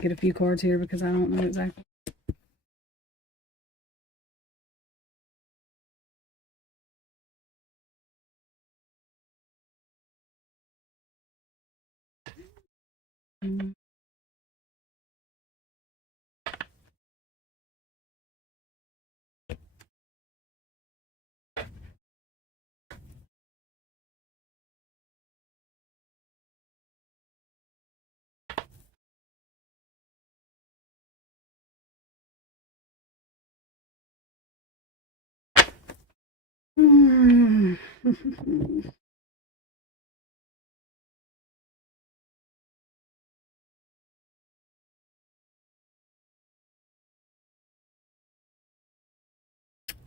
Get a few cards here because I don't know exactly.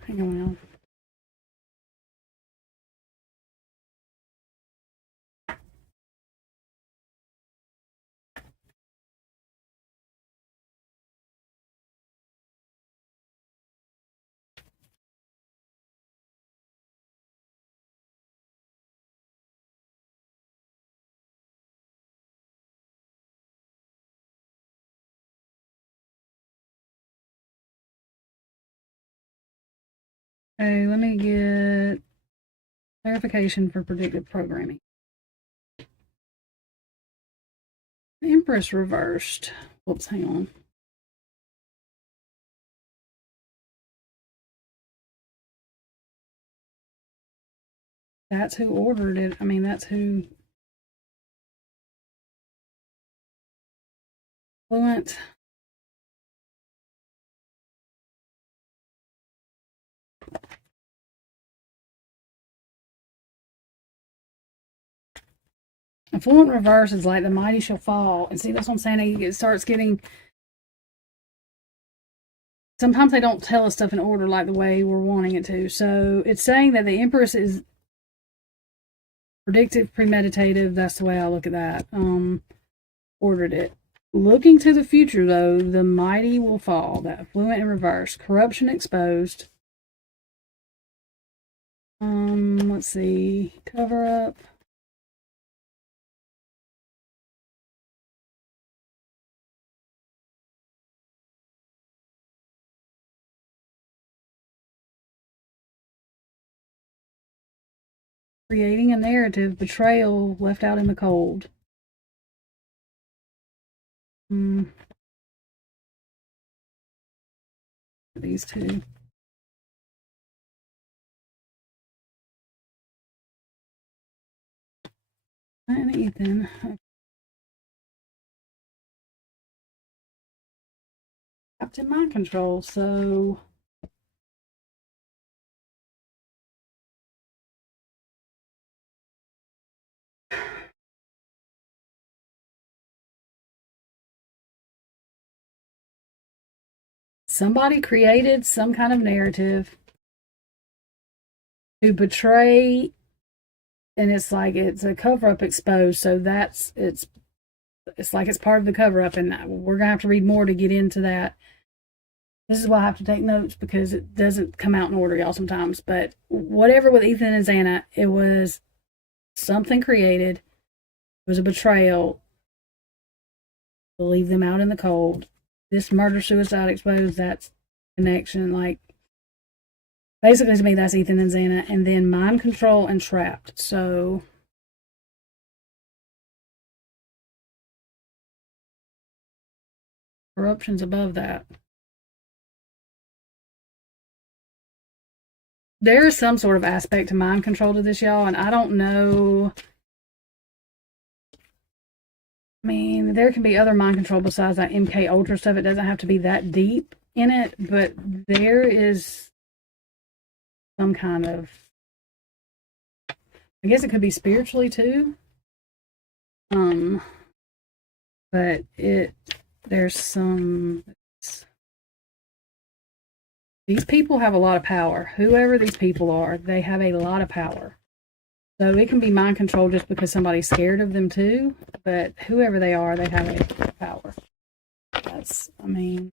Hang on now. Okay, let me get clarification for predictive programming. Empress reversed. Whoops, hang on. That's who ordered it. I mean, that's who. Fluent. A fluent reverse is like the mighty shall fall. And see, that's what I'm saying. It starts getting sometimes they don't tell us stuff in order like the way we're wanting it to. So it's saying that the Empress is predictive, premeditative. That's the way I look at that. Ordered it. Looking to the future, though, the mighty will fall. That fluent in reverse. Corruption exposed. Let's see. Cover up. Creating a narrative, betrayal, left out in the cold. These two. And Ethan. Captain Mind Control, so somebody created some kind of narrative to betray, and it's like it's a cover-up exposed, so that's it's like it's part of the cover-up, and we're gonna have to read more to get into that. This is why I have to take notes, because it doesn't come out in order, y'all, sometimes. But whatever with Ethan and Xana, it was something created. It was a betrayal to leave them out in the cold. This murder-suicide exposed, that's connection. Like, basically, to me, that's Ethan and Xana. And then mind control and trapped. So corruption's above that. There is some sort of aspect to mind control to this, y'all, and I don't know. I mean, there can be other mind control besides that MK Ultra stuff. It doesn't have to be that deep in it, but there is some kind of, I guess it could be spiritually too. But there's some. These people have a lot of power. Whoever these people are, they have a lot of power. So it can be mind control just because somebody's scared of them too. But whoever they are, they have a lot of power. That's, I mean.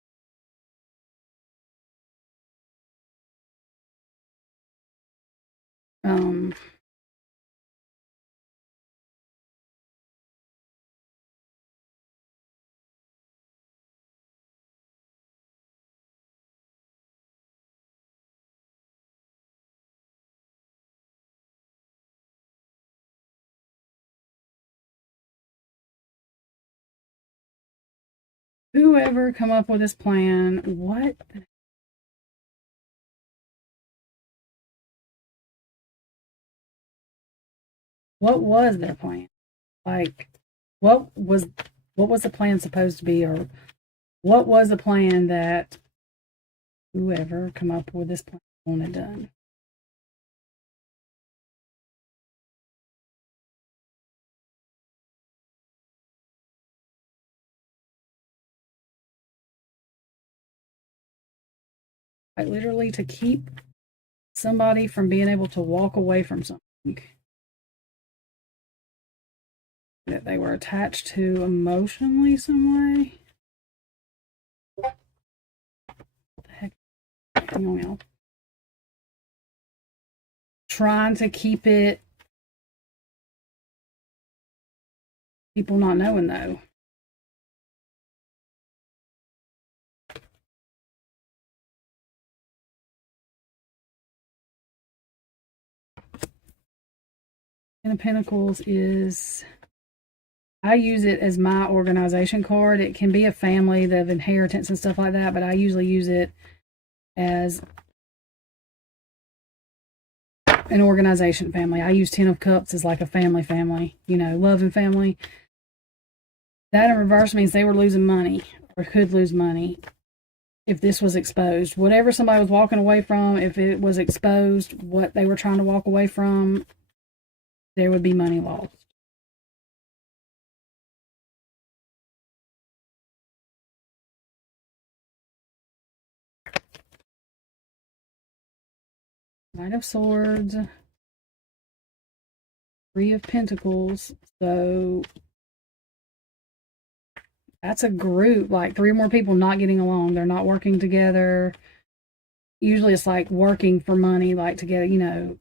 Whoever come up with this plan, what was their plan? Like, what was the plan supposed to be, or what was the plan that whoever come up with this plan wanted done? Like, literally to keep somebody from being able to walk away from something that they were attached to emotionally some way. What the heck? Hang on, y'all. Trying to keep it, people not knowing though. Ten of Pentacles is, I use it as my organization card. It can be a family, the inheritance and stuff like that, but I usually use it as an organization family. I use 10 of Cups as like a family, you know, love and family. That in reverse means they were losing money or could lose money if this was exposed. Whatever somebody was walking away from, if it was exposed, what they were trying to walk away from, there would be money lost. Knight of Swords, Three of Pentacles. So that's a group, like 3 or more people not getting along. They're not working together. Usually it's like working for money, like together, you know,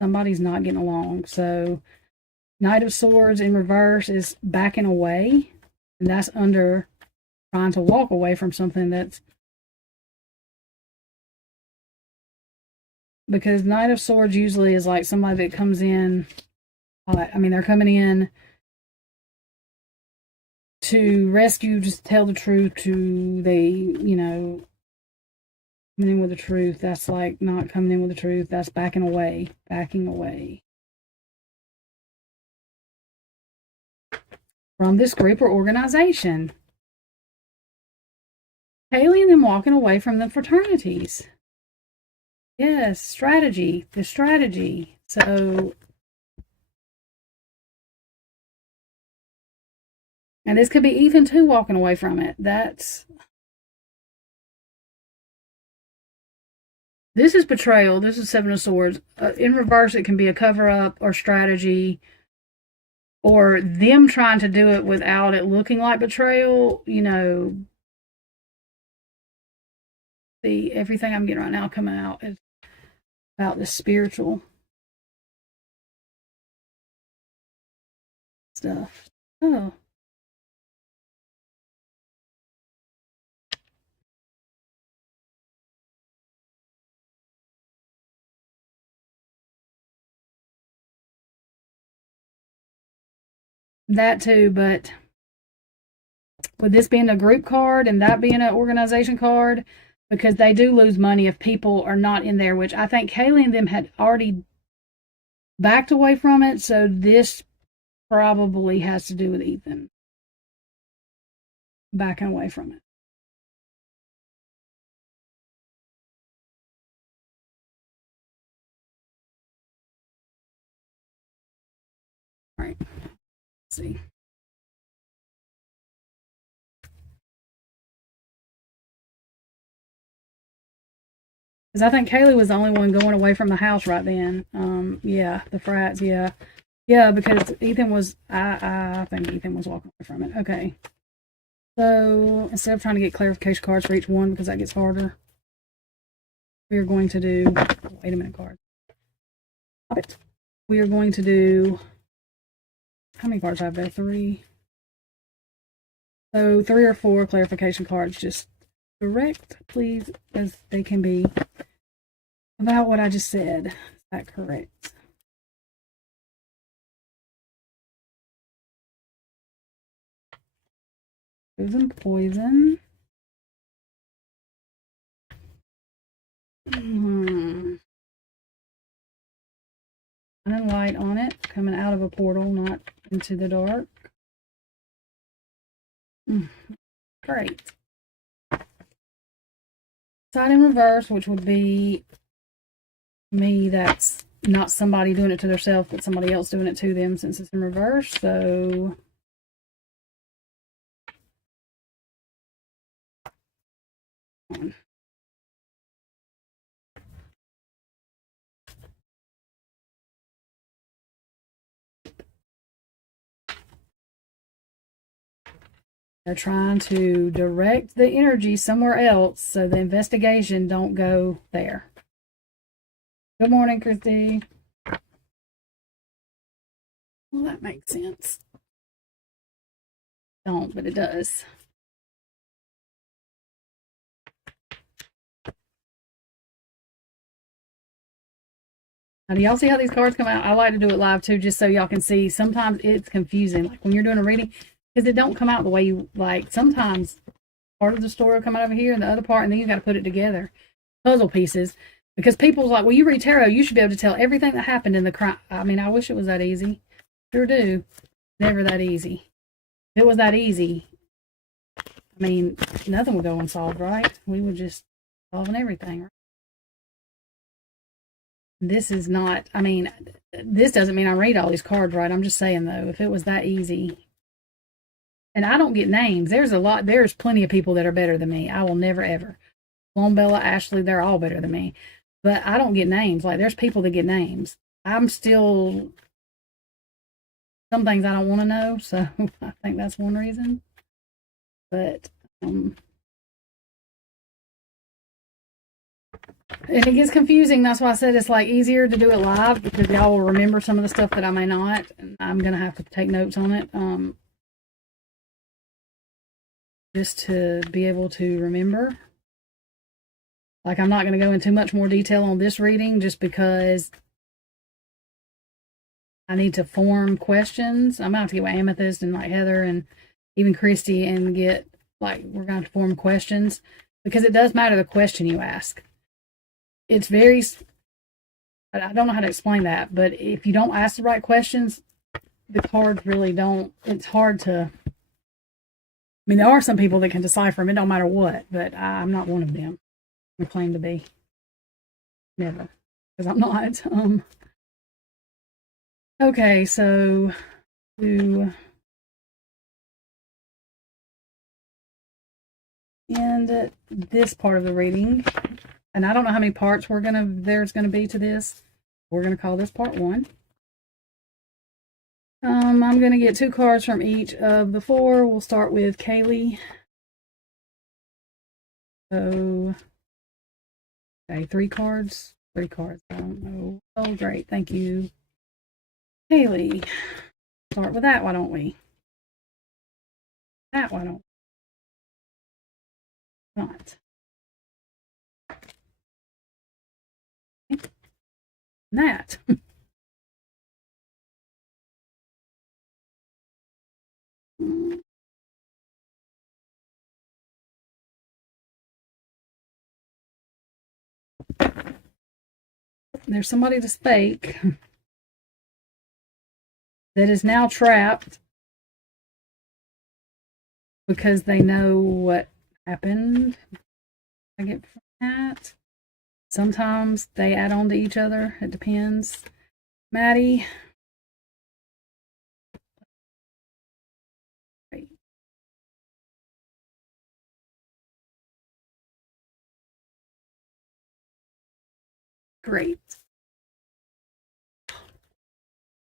somebody's not getting along. So Knight of Swords in reverse is backing away, and that's under trying to walk away from something that's, because Knight of Swords usually is like somebody that comes in, I mean, they're coming in to rescue, just tell the truth to, they, you know, coming in with the truth. That's like not coming in with the truth. That's backing away. From this group or organization. Haley and them walking away from the fraternities. Yes, strategy. The strategy. So, and this could be Ethan too walking away from it. This is betrayal. This is Seven of Swords. In reverse, it can be a cover-up or strategy, or them trying to do it without it looking like betrayal. You know, everything I'm getting right now coming out is about the spiritual stuff. Oh. That too, but with this being a group card and that being an organization card, because they do lose money if people are not in there, which I think Kaylee and them had already backed away from it, so this probably has to do with Ethan backing away from it. All right, let's see. Because I think Kaylee was the only one going away from the house right then. Yeah, the frats, yeah. Yeah, because Ethan was, I think Ethan was walking away from it. Okay. So, instead of trying to get clarification cards for each one, because that gets harder, we are going to do, wait a minute, card. Stop it. We are going to do, how many cards I have there? 3. So, 3 or 4 clarification cards, just direct, please, as they can be, about what I just said. Is that correct? Chosen poison. Shining light on it, coming out of a portal, not into the dark. Great. Side in reverse, which would be me, that's not somebody doing it to themselves, but somebody else doing it to them since it's in reverse. So they're trying to direct the energy somewhere else so the investigation don't go there. Good morning, Christy. Well, that makes sense. Don't, but it does. Now, do y'all see how these cards come out? I like to do it live too, just so y'all can see. Sometimes it's confusing, like when you're doing a reading, because it don't come out the way you like. Sometimes part of the story will come out over here and the other part, and then you got to put it together. Puzzle pieces. Because people's like, well, you read tarot, you should be able to tell everything that happened in the crime. I mean, I wish it was that easy. Sure do. Never that easy. If it was that easy, I mean, nothing would go unsolved, right? We would just solving everything, right? This is not, I mean, this doesn't mean I read all these cards right. I'm just saying, though, if it was that easy. And I don't get names. There's plenty of people that are better than me. I will never, ever. Lone Bella, Ashley, they're all better than me. but I don't get names. Like, there's people that get names. I'm still, some things I don't want to know, so I think that's one reason. But, and it gets confusing. That's why I said it's like easier to do it live, because y'all will remember some of the stuff that I may not, and I'm going to have to take notes on it. Just to be able to remember. Like, I'm not going to go into much more detail on this reading just because I need to form questions. I'm going to have to get with Amethyst and like Heather and even Christy and get, like, we're going to form questions, because it does matter the question you ask. It's very, I don't know how to explain that, but if you don't ask the right questions, the cards really don't, it's hard to, I mean, there are some people that can decipher them, it don't matter what, but I'm not one of them. I claim to be. Never. Because I'm not. Okay, so to end this part of the reading, and I don't know how many parts there's gonna be to this. We're gonna call this part 1. I'm going to get 2 cards from each of the 4. We'll start with Kaylee. So, okay, 3 cards. 3 cards. I don't know. Oh, great. Thank you. Kaylee. Start with that, why don't we? That, why don't we? Not. Okay. That. There's somebody that's fake that is now trapped because they know what happened. I get from that. Sometimes they add on to each other. It depends. Maddie. Great. Great.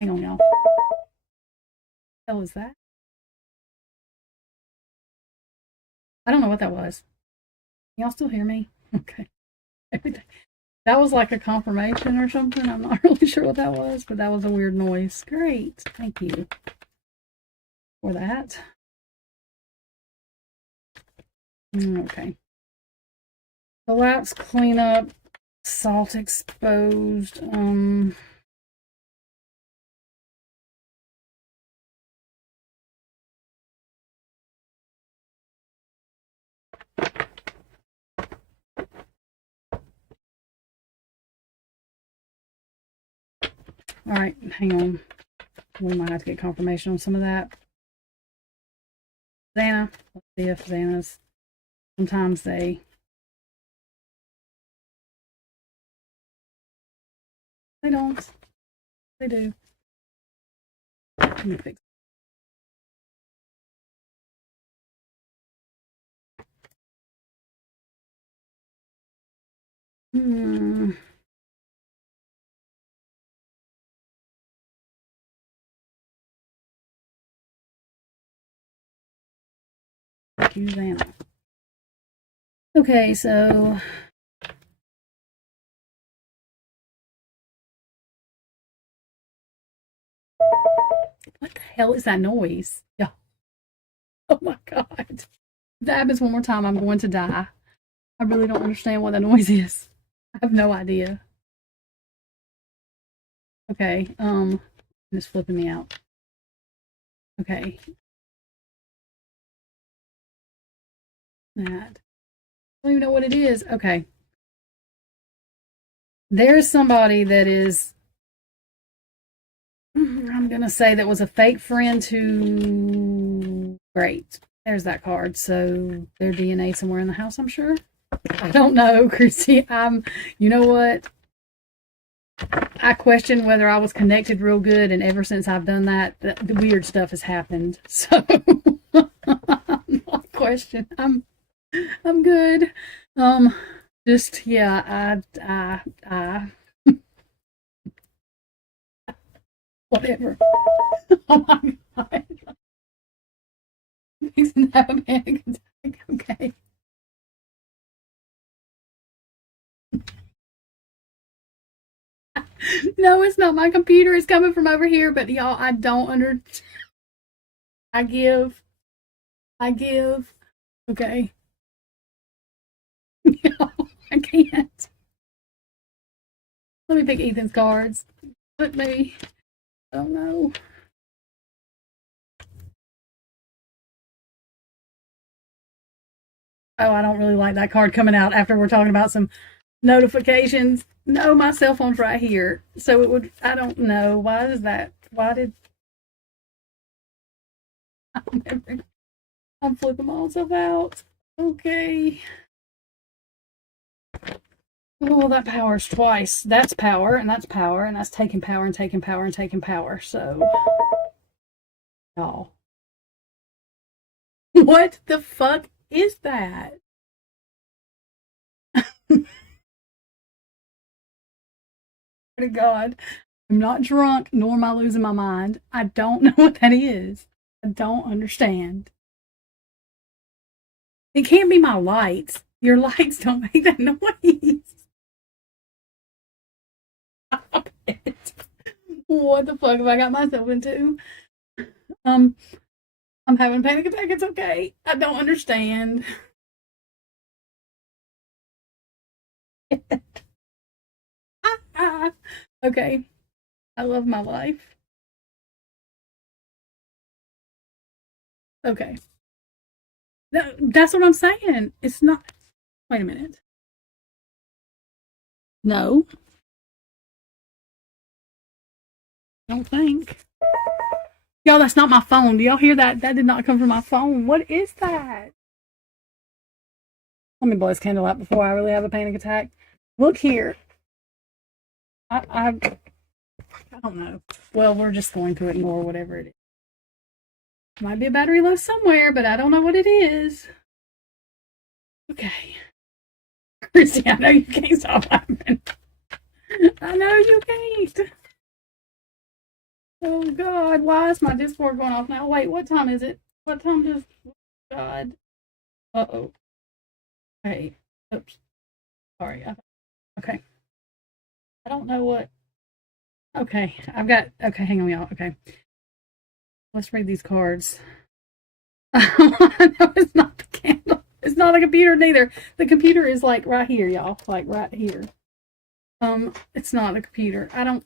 Hang on, y'all. What the hell is that? I don't know what that was. Y'all still hear me? Okay. That was like a confirmation or something. I'm not really sure what that was, but that was a weird noise. Great. Thank you for that. Okay. Collapse, cleanup, salt exposed. All right, hang on. We might have to get confirmation on some of that. Xana, let's see if Xana's, sometimes they don't. They do. Let me fix. Thank you, Xana. Okay, so what the hell is that noise? Yeah. Oh my god. If that happens one more time, I'm going to die. I really don't understand what that noise is. I have no idea. Okay, it's flipping me out. Okay. That. I don't even know what it is. Okay. There's somebody that is, I'm going to say, that was a fake friend to, great. There's that card. So their DNA somewhere in the house, I'm sure. I don't know, Chrissy. You know what? I question whether I was connected real good, and ever since I've done that, the weird stuff has happened. So, not question. I'm good. Just, yeah, whatever. Oh my God. He's having a panic attack. Okay. No, it's not my computer. It's coming from over here, but y'all, I don't under. I give. Okay. No, I can't. Let me pick Ethan's cards. Let me. I don't know. Oh, I don't really like that card coming out after we're talking about some notifications. No, my cell phone's right here. So it would, I don't know. Why is that? Why did. I'm flipping myself out. Okay. Oh, that power's twice. That's power, and that's power, and that's taking power, and taking power, and taking power. So, y'all. What the fuck is that? To God, I'm not drunk, nor am I losing my mind. I don't know what that is. I don't understand. It can't be my lights. Your lights don't make that noise. Stop it. What the fuck have I got myself into? I'm having a panic attack. It's okay. I don't understand. Okay. I love my life. Okay. That's what I'm saying. It's not. Wait a minute. No. I don't think. Y'all, that's not my phone. Do y'all hear that? That did not come from my phone. What is that? Let me blow this candle out before I really have a panic attack. Look here. I don't know. Well, we're just going to ignore whatever it is. Might be a battery low somewhere, but I don't know what it is. Okay. Chrissy, I know you can't stop laughing. I know you can't. Oh, God. Why is my Discord going off now? Wait, what time is it? What time does... God. Uh-oh. Okay. Oops. Sorry. Okay. I don't know what... Okay. I've got... Okay, hang on, y'all. Okay. Let's read these cards. No, it's not the candle. It's not a computer neither. The computer is like right here, y'all. Like right here. It's not a computer. I don't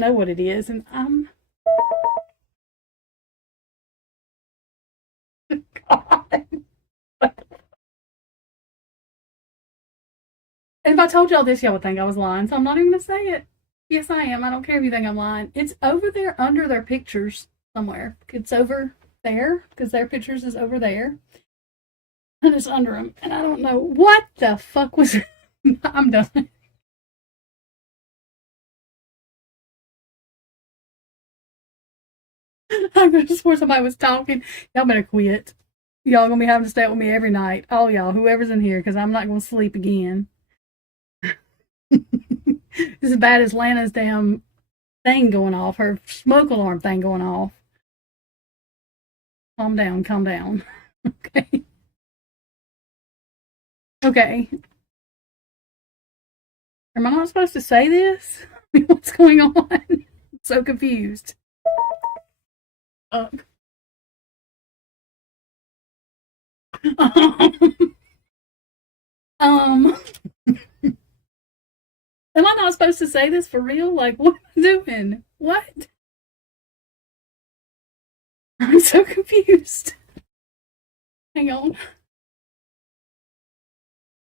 know what it is, and God. And if I told y'all this, y'all would think I was lying, so I'm not even gonna say it. Yes, I am. I don't care if you think I'm lying. It's over there under their pictures somewhere. It's over there because their pictures is over there, and it's under them. And I don't know what the fuck was. I'm done. I could have swore somebody was talking. Y'all better quit. Y'all gonna be having to stay with me every night. All y'all, whoever's in here, because I'm not gonna sleep again. This is as bad as Lana's damn thing going off, her smoke alarm thing going off. Calm down, calm down. Okay. Okay. Am I not supposed to say this? What's going on? I'm so confused. Um, am I not supposed to say this for real? Like, what am I doing? What? I'm so confused. Hang on.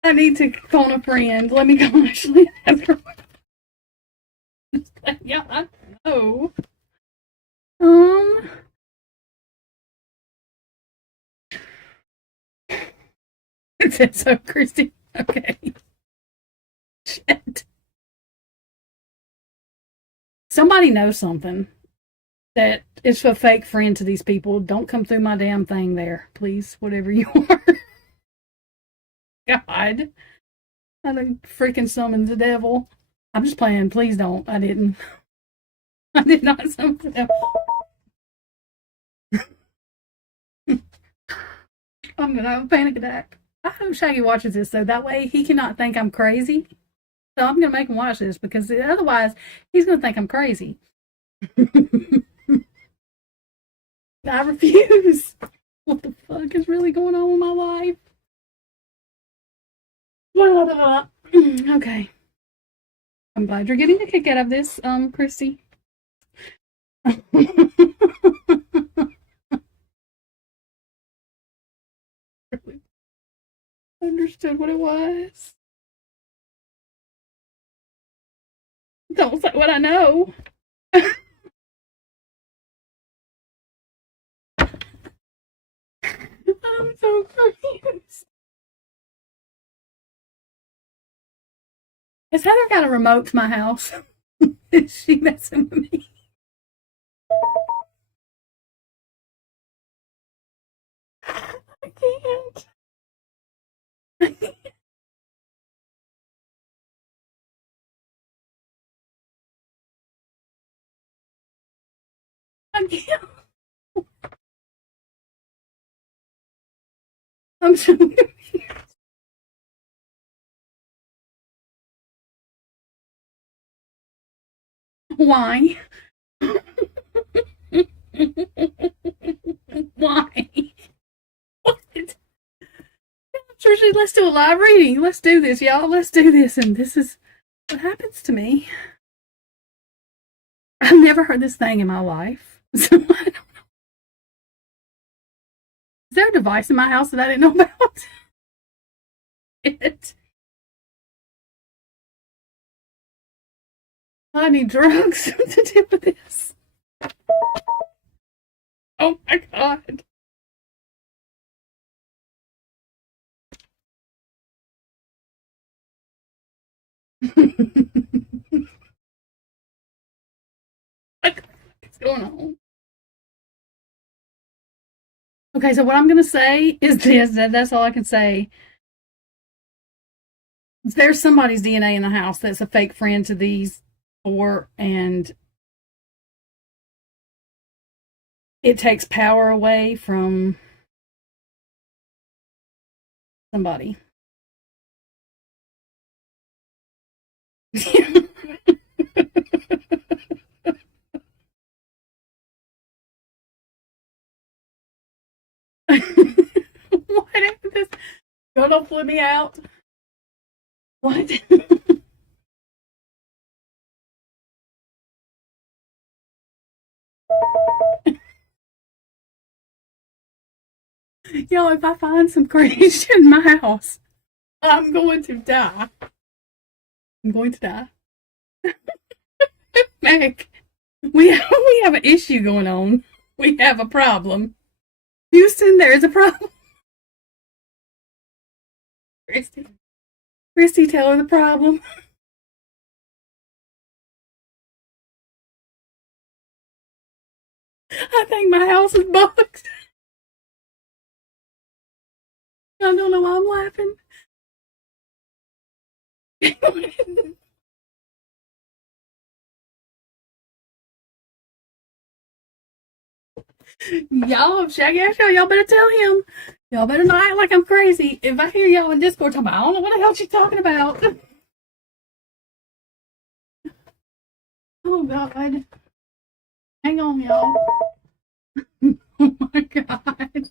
I need to phone a friend. Let me go actually. Yeah, I know. It said so, Christy. Okay. Shit. Somebody knows something that is a fake friend to these people. Don't come through my damn thing there, please. Whatever you are. God. I done freaking summoned the devil. I'm just playing. Please don't. I didn't. I did not summon the devil. I'm gonna have a panic attack. I hope Shaggy watches this so that way he cannot think I'm crazy. So I'm gonna make him watch this because otherwise he's gonna think I'm crazy. I refuse. What the fuck is really going on in my life? Okay. I'm glad you're getting a kick out of this, Christy. Understood what it was. Don't say what I know. I'm so confused. Has Heather got a remote to my house? Is she messing with me? I can't. I can't. I'm so confused. Why? Why? What? Seriously, let's do a live reading. Let's do this, y'all. Let's do this. And this is what happens to me. I've never heard this thing in my life. So I don't know. Is there a device in my house that I didn't know about? I need drugs to deal with this. Oh my god. What is going on? Okay, so what I'm going to say is this. That's all I can say. There's somebody's DNA in the house that's a fake friend to these four, and it takes power away from somebody. What is this? Don't flip me out. What? Yo, if I find some crazy shit in my house, I'm going to die. I'm going to die. Meg, we have an issue going on. We have a problem. Houston, there is a problem. Christy, tell her the problem. I think my house is bugged. I don't know why I'm laughing. Y'all, if Shaggy asks y'all better tell him. Y'all better not act like I'm crazy. If I hear y'all in Discord talking about, I don't know what the hell she's talking about. Oh, God. Hang on, y'all. Oh, my God.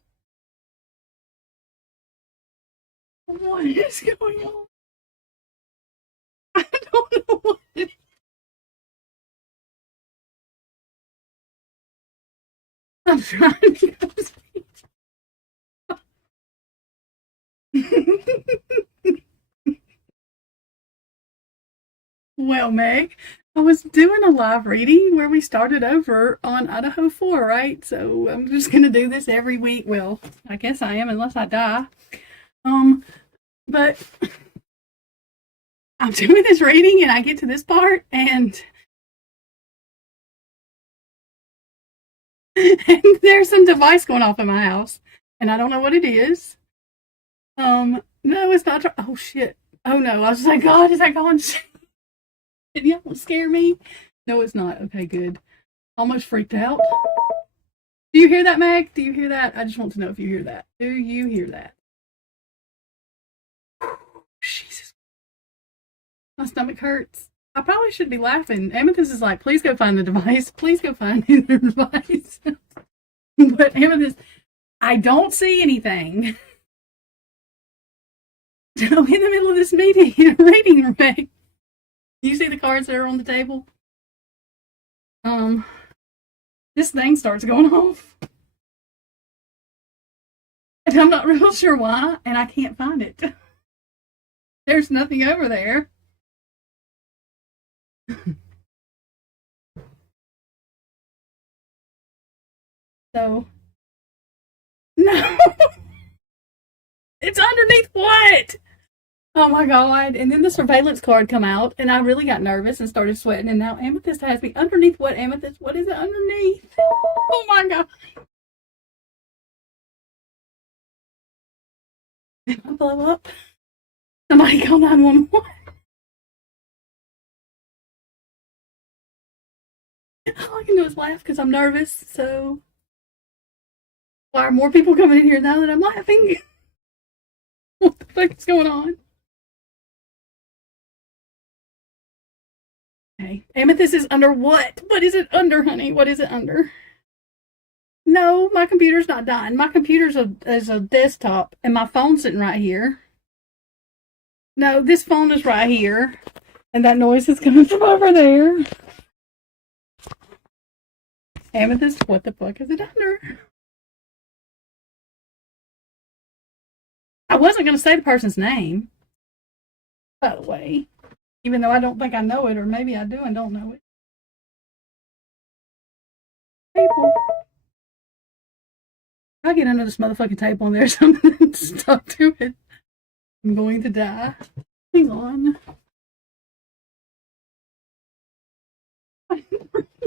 What is going on? I don't know what it is. I'm trying to go to sleep. Well, Meg, I was doing a live reading where we started over on Idaho 4, right? So I'm just going to do this every week. Well, I guess I am unless I die. But I'm doing this reading and I get to this part and there's some device going off in my house and I don't know what it is. No, it's not. Oh shit. Oh no, I was like, God, is that going? Did you scare me? No, it's not. Okay, good. Almost freaked out. Do you hear that, Meg? Do you hear that? I just want to know if you hear that. Do you hear that? Jesus. My stomach hurts. I probably should be laughing. Amethyst is like, please go find the device. Please go find the device. But Amethyst, I don't see anything. I'm in the middle of this meeting, reading room. You see the cards that are on the table? This thing starts going off. And I'm not real sure why, and I can't find it. There's nothing over there. So, no. It's underneath what? Oh my God. And then the surveillance card come out, and I really got nervous and started sweating, and now Amethyst has me. Underneath what, Amethyst? What is it underneath? Oh my God. Did I blow up? Somebody call 911. All I can do is laugh because I'm nervous, so why are more people coming in here now that I'm laughing? What the fuck is going on? Okay. Amethyst is under what? What is it under, honey? What is it under? No, my computer's not dying. My computer's is a desktop, and my phone's sitting right here. No, this phone is right here, and that noise is coming from over there. Amethyst, what the fuck is it under? I wasn't going to say the person's name, by the way, even though I don't think I know it, or maybe I do and don't know it. People. I'll get under this motherfucking table and there's something stuck to it. I'm going to die. Hang on. I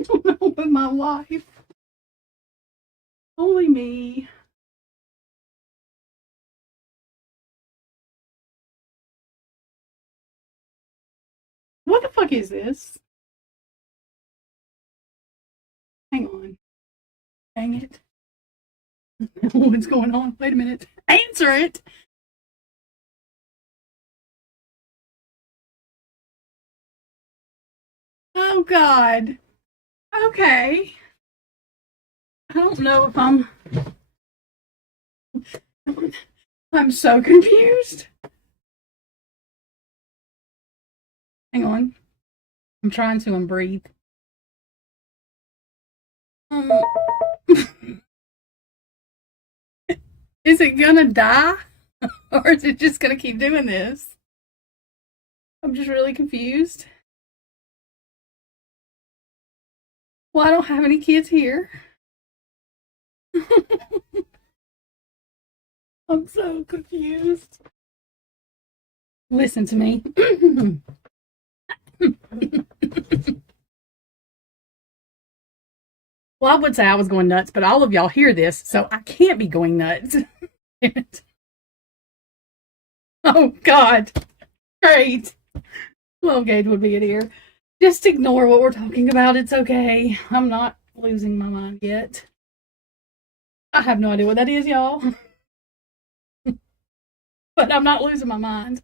don't know with my life. Only me. What the fuck is this? Hang on. Dang it. What's going on? Wait a minute. Answer it! Oh, God. Okay. I don't know if I'm so confused. Hang on. I'm trying to breathe. Is it gonna die? Or is it just gonna keep doing this? I'm just really confused. Well, I don't have any kids here. I'm so confused. Listen to me. Well, I would say I was going nuts, but all of y'all hear this, so I can't be going nuts. Oh, God. Great. 12 gauge would be it here. Just ignore what we're talking about. It's okay. I'm not losing my mind yet. I have no idea what that is, y'all. But I'm not losing my mind.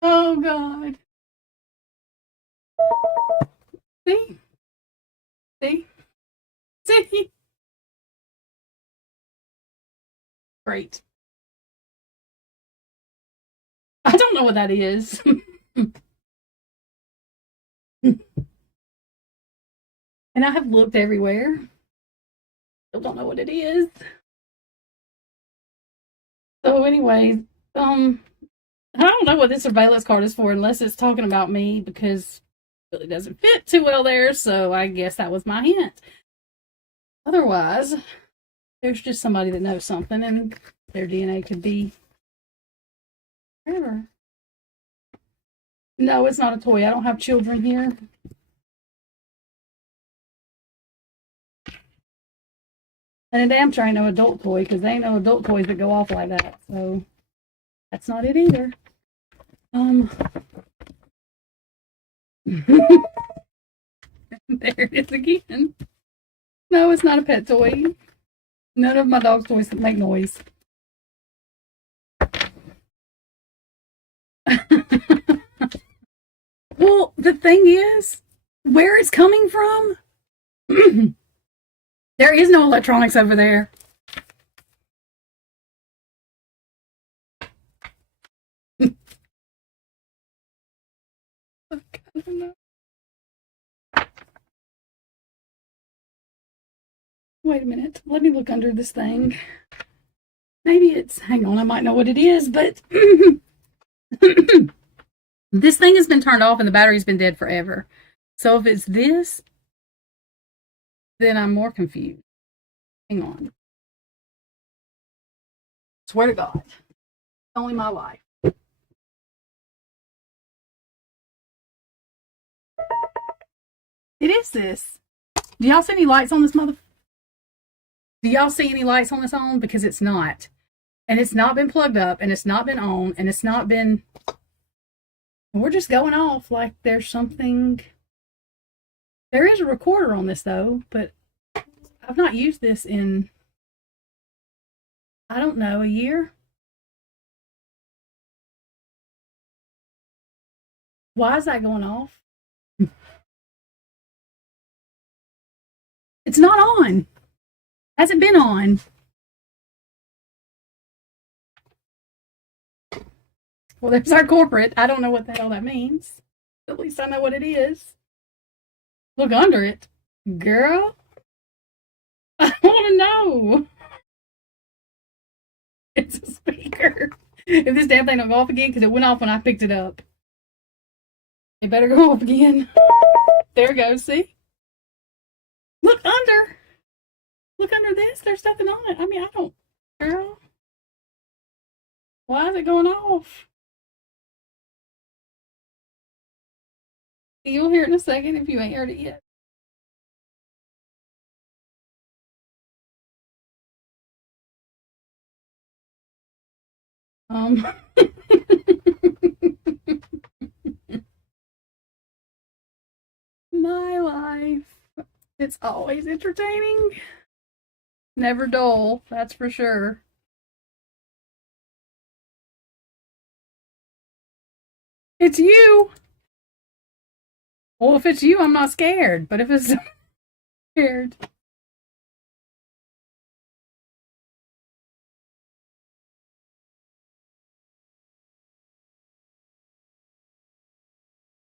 Oh, God. See? See? See? Great. I don't know what that is. And I have looked everywhere. Still don't know what it is. So anyways, I don't know what this surveillance card is for unless it's talking about me because it really doesn't fit too well there, so I guess that was my hint. Otherwise, there's just somebody that knows something and their DNA could be wherever. No, it's not a toy. I don't have children here. And a damn sure ain't no adult toy, because there ain't no adult toys that go off like that. So that's not it either. There it is again. No, it's not a pet toy. None of my dog's toys make noise. Well, the thing is, where it's coming from, there is no electronics over there. I don't know. Wait a minute. Let me look under this thing. Maybe it's, hang on, I might know what it is, but this thing has been turned off and the battery's been dead forever. So if it's this, then I'm more confused. Hang on. Swear to God. Only my life. It is this. Do y'all see any lights on this mother? Do y'all see any lights on this on? Because it's not. And it's not been plugged up, and it's not been on, and it's not been... We're just going off like there's something... There is a recorder on this, though, but I've not used this in, I don't know, a year? Why is that going off? It's not on. Hasn't been on. Well, there's our corporate. I don't know what the hell that means. At least I know what it is. Look under it. Girl. I want to know. It's a speaker. If this damn thing don't go off again, because it went off when I picked it up. It better go off again. There it goes, see? Look under. Look under this. There's nothing on it. I mean, I don't... Girl. Why is it going off? You'll hear it in a second if you ain't heard it yet. My life. It's always entertaining. Never dull, that's for sure. It's you. Well, if it's you, I'm not scared. But if it's scared.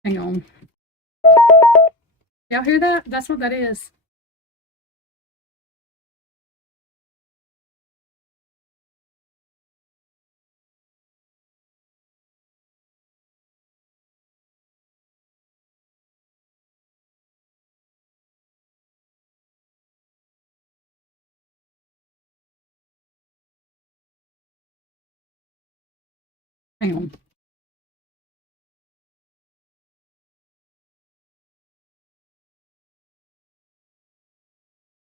Hang on. Y'all hear that? That's what that is. Hang on.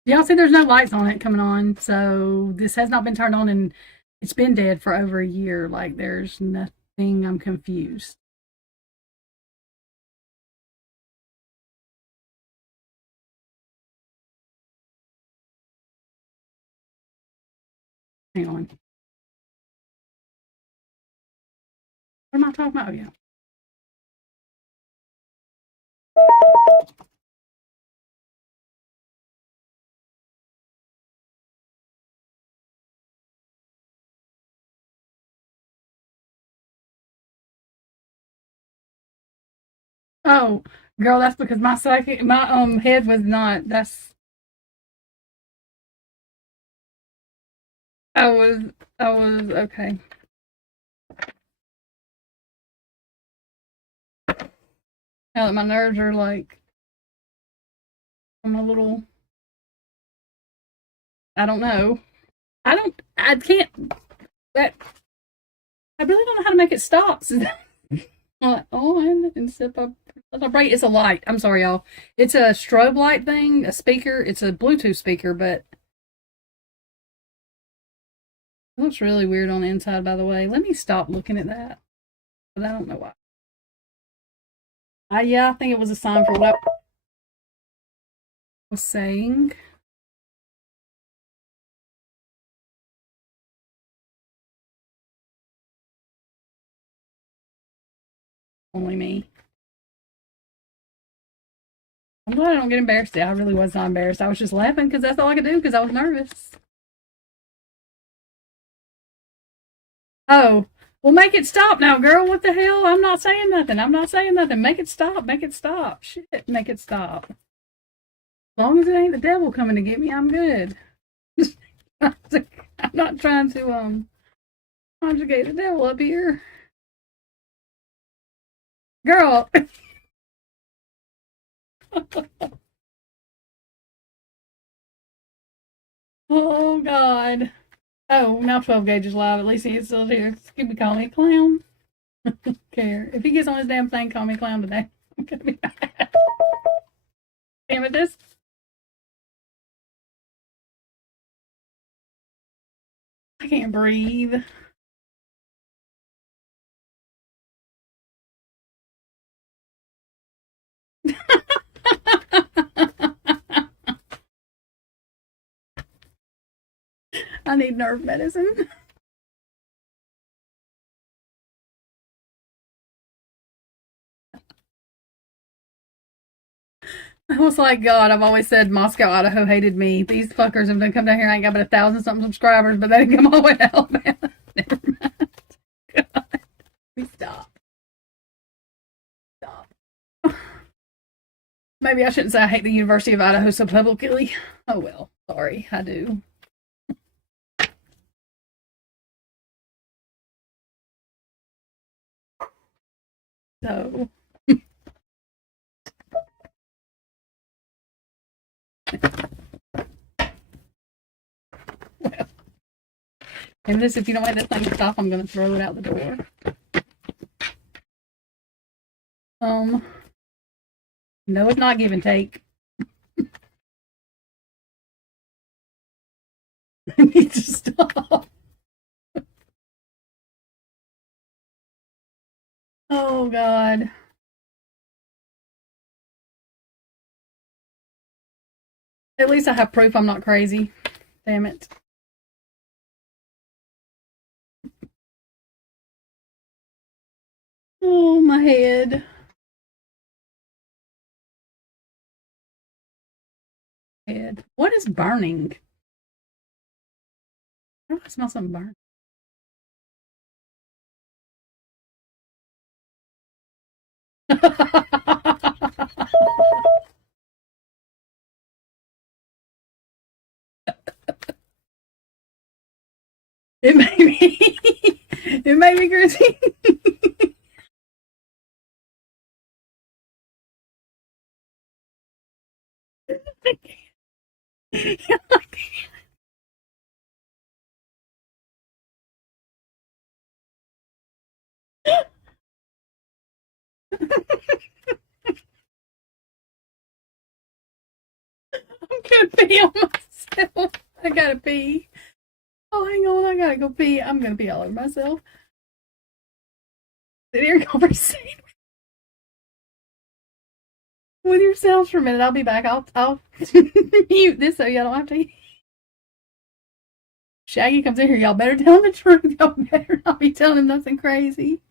Y'all see there's no lights on it coming on, so this has not been turned on and it's been dead for over a year. Like there's nothing, I'm confused. Hang on. What am I talking about? Oh, yeah. Oh, girl, that's because my head was not. I was okay. Now that my nerves are like, I'm a little, I don't know. I can't, I really don't know how to make it stop. On and step up. Right, it's a light. I'm sorry, y'all. It's a strobe light thing, a speaker. It's a Bluetooth speaker, but It looks really weird on the inside, by the way. Let me stop looking at that. But I don't know why. Yeah, I think it was a sign for what I was saying. Only me. I'm glad I don't get embarrassed. I really was not embarrassed. I was just laughing because that's all I could do because I was nervous. Oh, well, make it stop now, girl. What the hell? I'm not saying nothing. I'm not saying nothing. Make it stop. Make it stop. Shit, make it stop. As long as it ain't the devil coming to get me, I'm good. I'm not trying to conjugate the devil up here, girl. Oh God. Oh, now 12 gauge is live. At least he's still here. Can we call me a clown? Care. If he gets on his damn thing, call me a clown today. I'm gonna be mad. Damn it, this. I can't breathe. I need nerve medicine. I was like, God, I've always said Moscow, Idaho hated me. These fuckers have been come down here. I ain't got but 1,000 something subscribers, but they didn't come all the way to Alabama. Never mind. God. We stop. Stop. Maybe I shouldn't say I hate the University of Idaho so publicly. Oh well. Sorry, I do. So well. And this, if you don't let this thing stop, I'm gonna throw it out the door. No, it's not give and take. I need to stop. Oh God. At least I have proof I'm not crazy. Damn it. Oh, my head. Head. What is burning? How do I smell something burning? It made me. It made me crazy. I'm gonna pee on myself. I gotta pee. Oh, hang on. I gotta go pee. I'm gonna pee all over myself. Sit here and conversate with yourselves for a minute. I'll be back. I'll mute this so y'all don't have to. Shaggy comes in here. Y'all better tell him the truth. Y'all better not be telling him nothing crazy.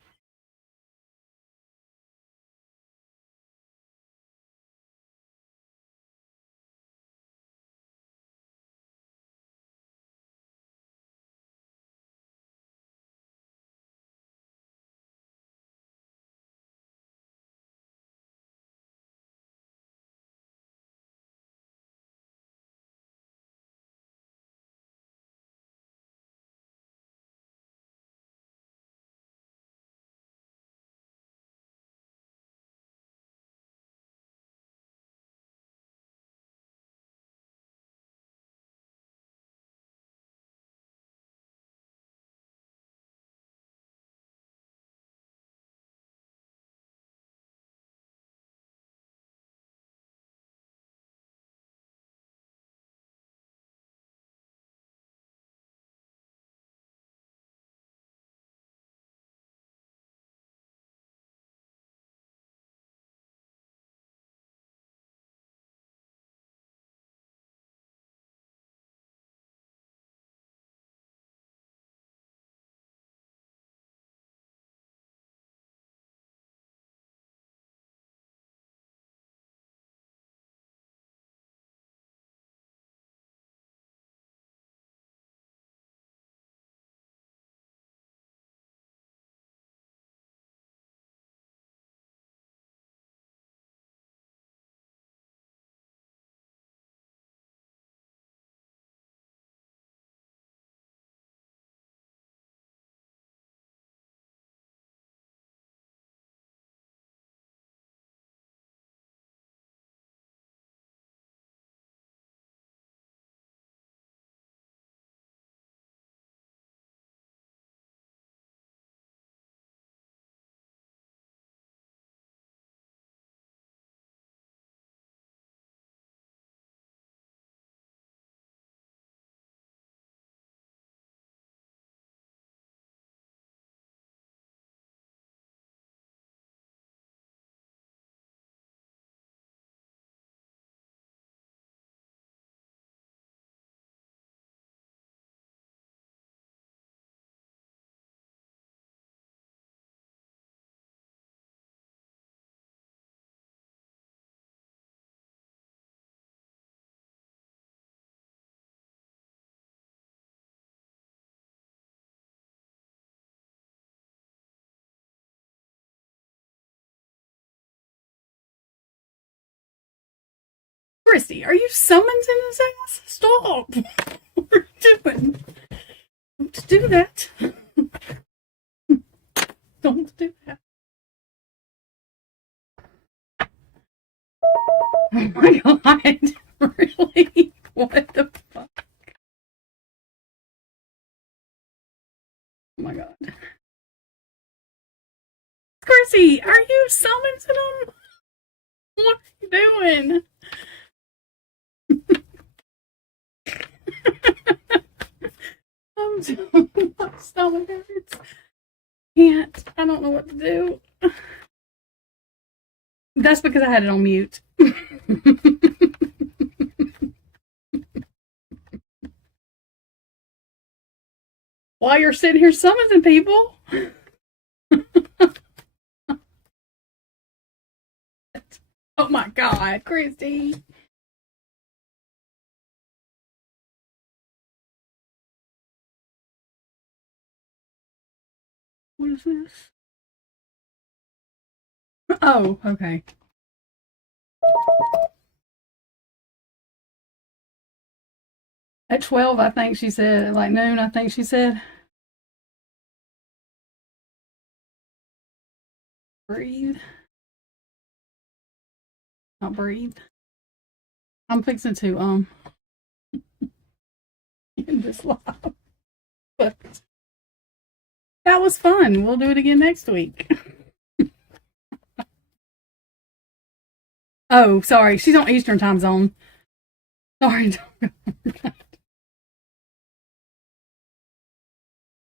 Christy, are you summonsing this ass? Stop. What are you doing? Don't do that. Don't do that. Oh my god. Really? What the fuck? Oh my god. Chrissy, are you summoning them? What are you doing? My stomach hurts. Can't. I don't know what to do. That's because I had it on mute. While you're sitting here summoning people. Oh my god, Christy. What is this? Oh, okay. At 12, I think she said, like noon, I think she said. Breathe. Not breathe. I'm fixing to, end this live. But that was fun. We'll do it again next week. Oh, sorry. She's on Eastern time zone. Sorry.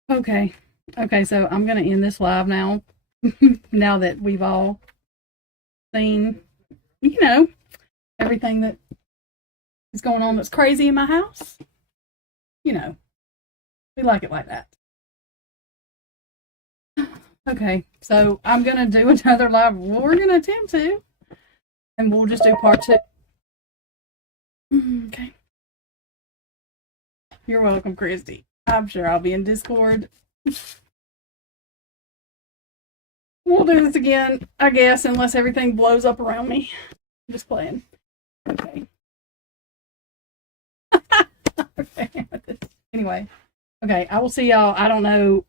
Okay. Okay, so I'm going to end this live now. Now that we've all seen, you know, everything that is going on that's crazy in my house. You know, we like it like that. Okay, so I'm going to do another live. Well, we're going to attempt to. And we'll just do part 2. Okay. You're welcome, Christy. I'm sure I'll be in Discord. We'll do this again, I guess, unless everything blows up around me. I'm just playing. Okay. Okay. Anyway. Okay, I will see y'all. I don't know.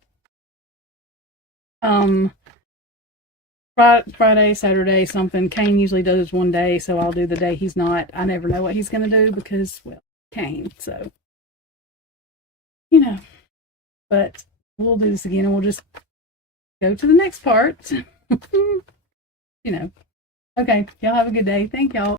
Friday, Saturday, something. Kane usually does one day, so I'll do the day he's not. I never know what he's going to do because, well, Kane. So, you know. But we'll do this again and we'll just go to the next part. You know. Okay. Y'all have a good day. Thank y'all.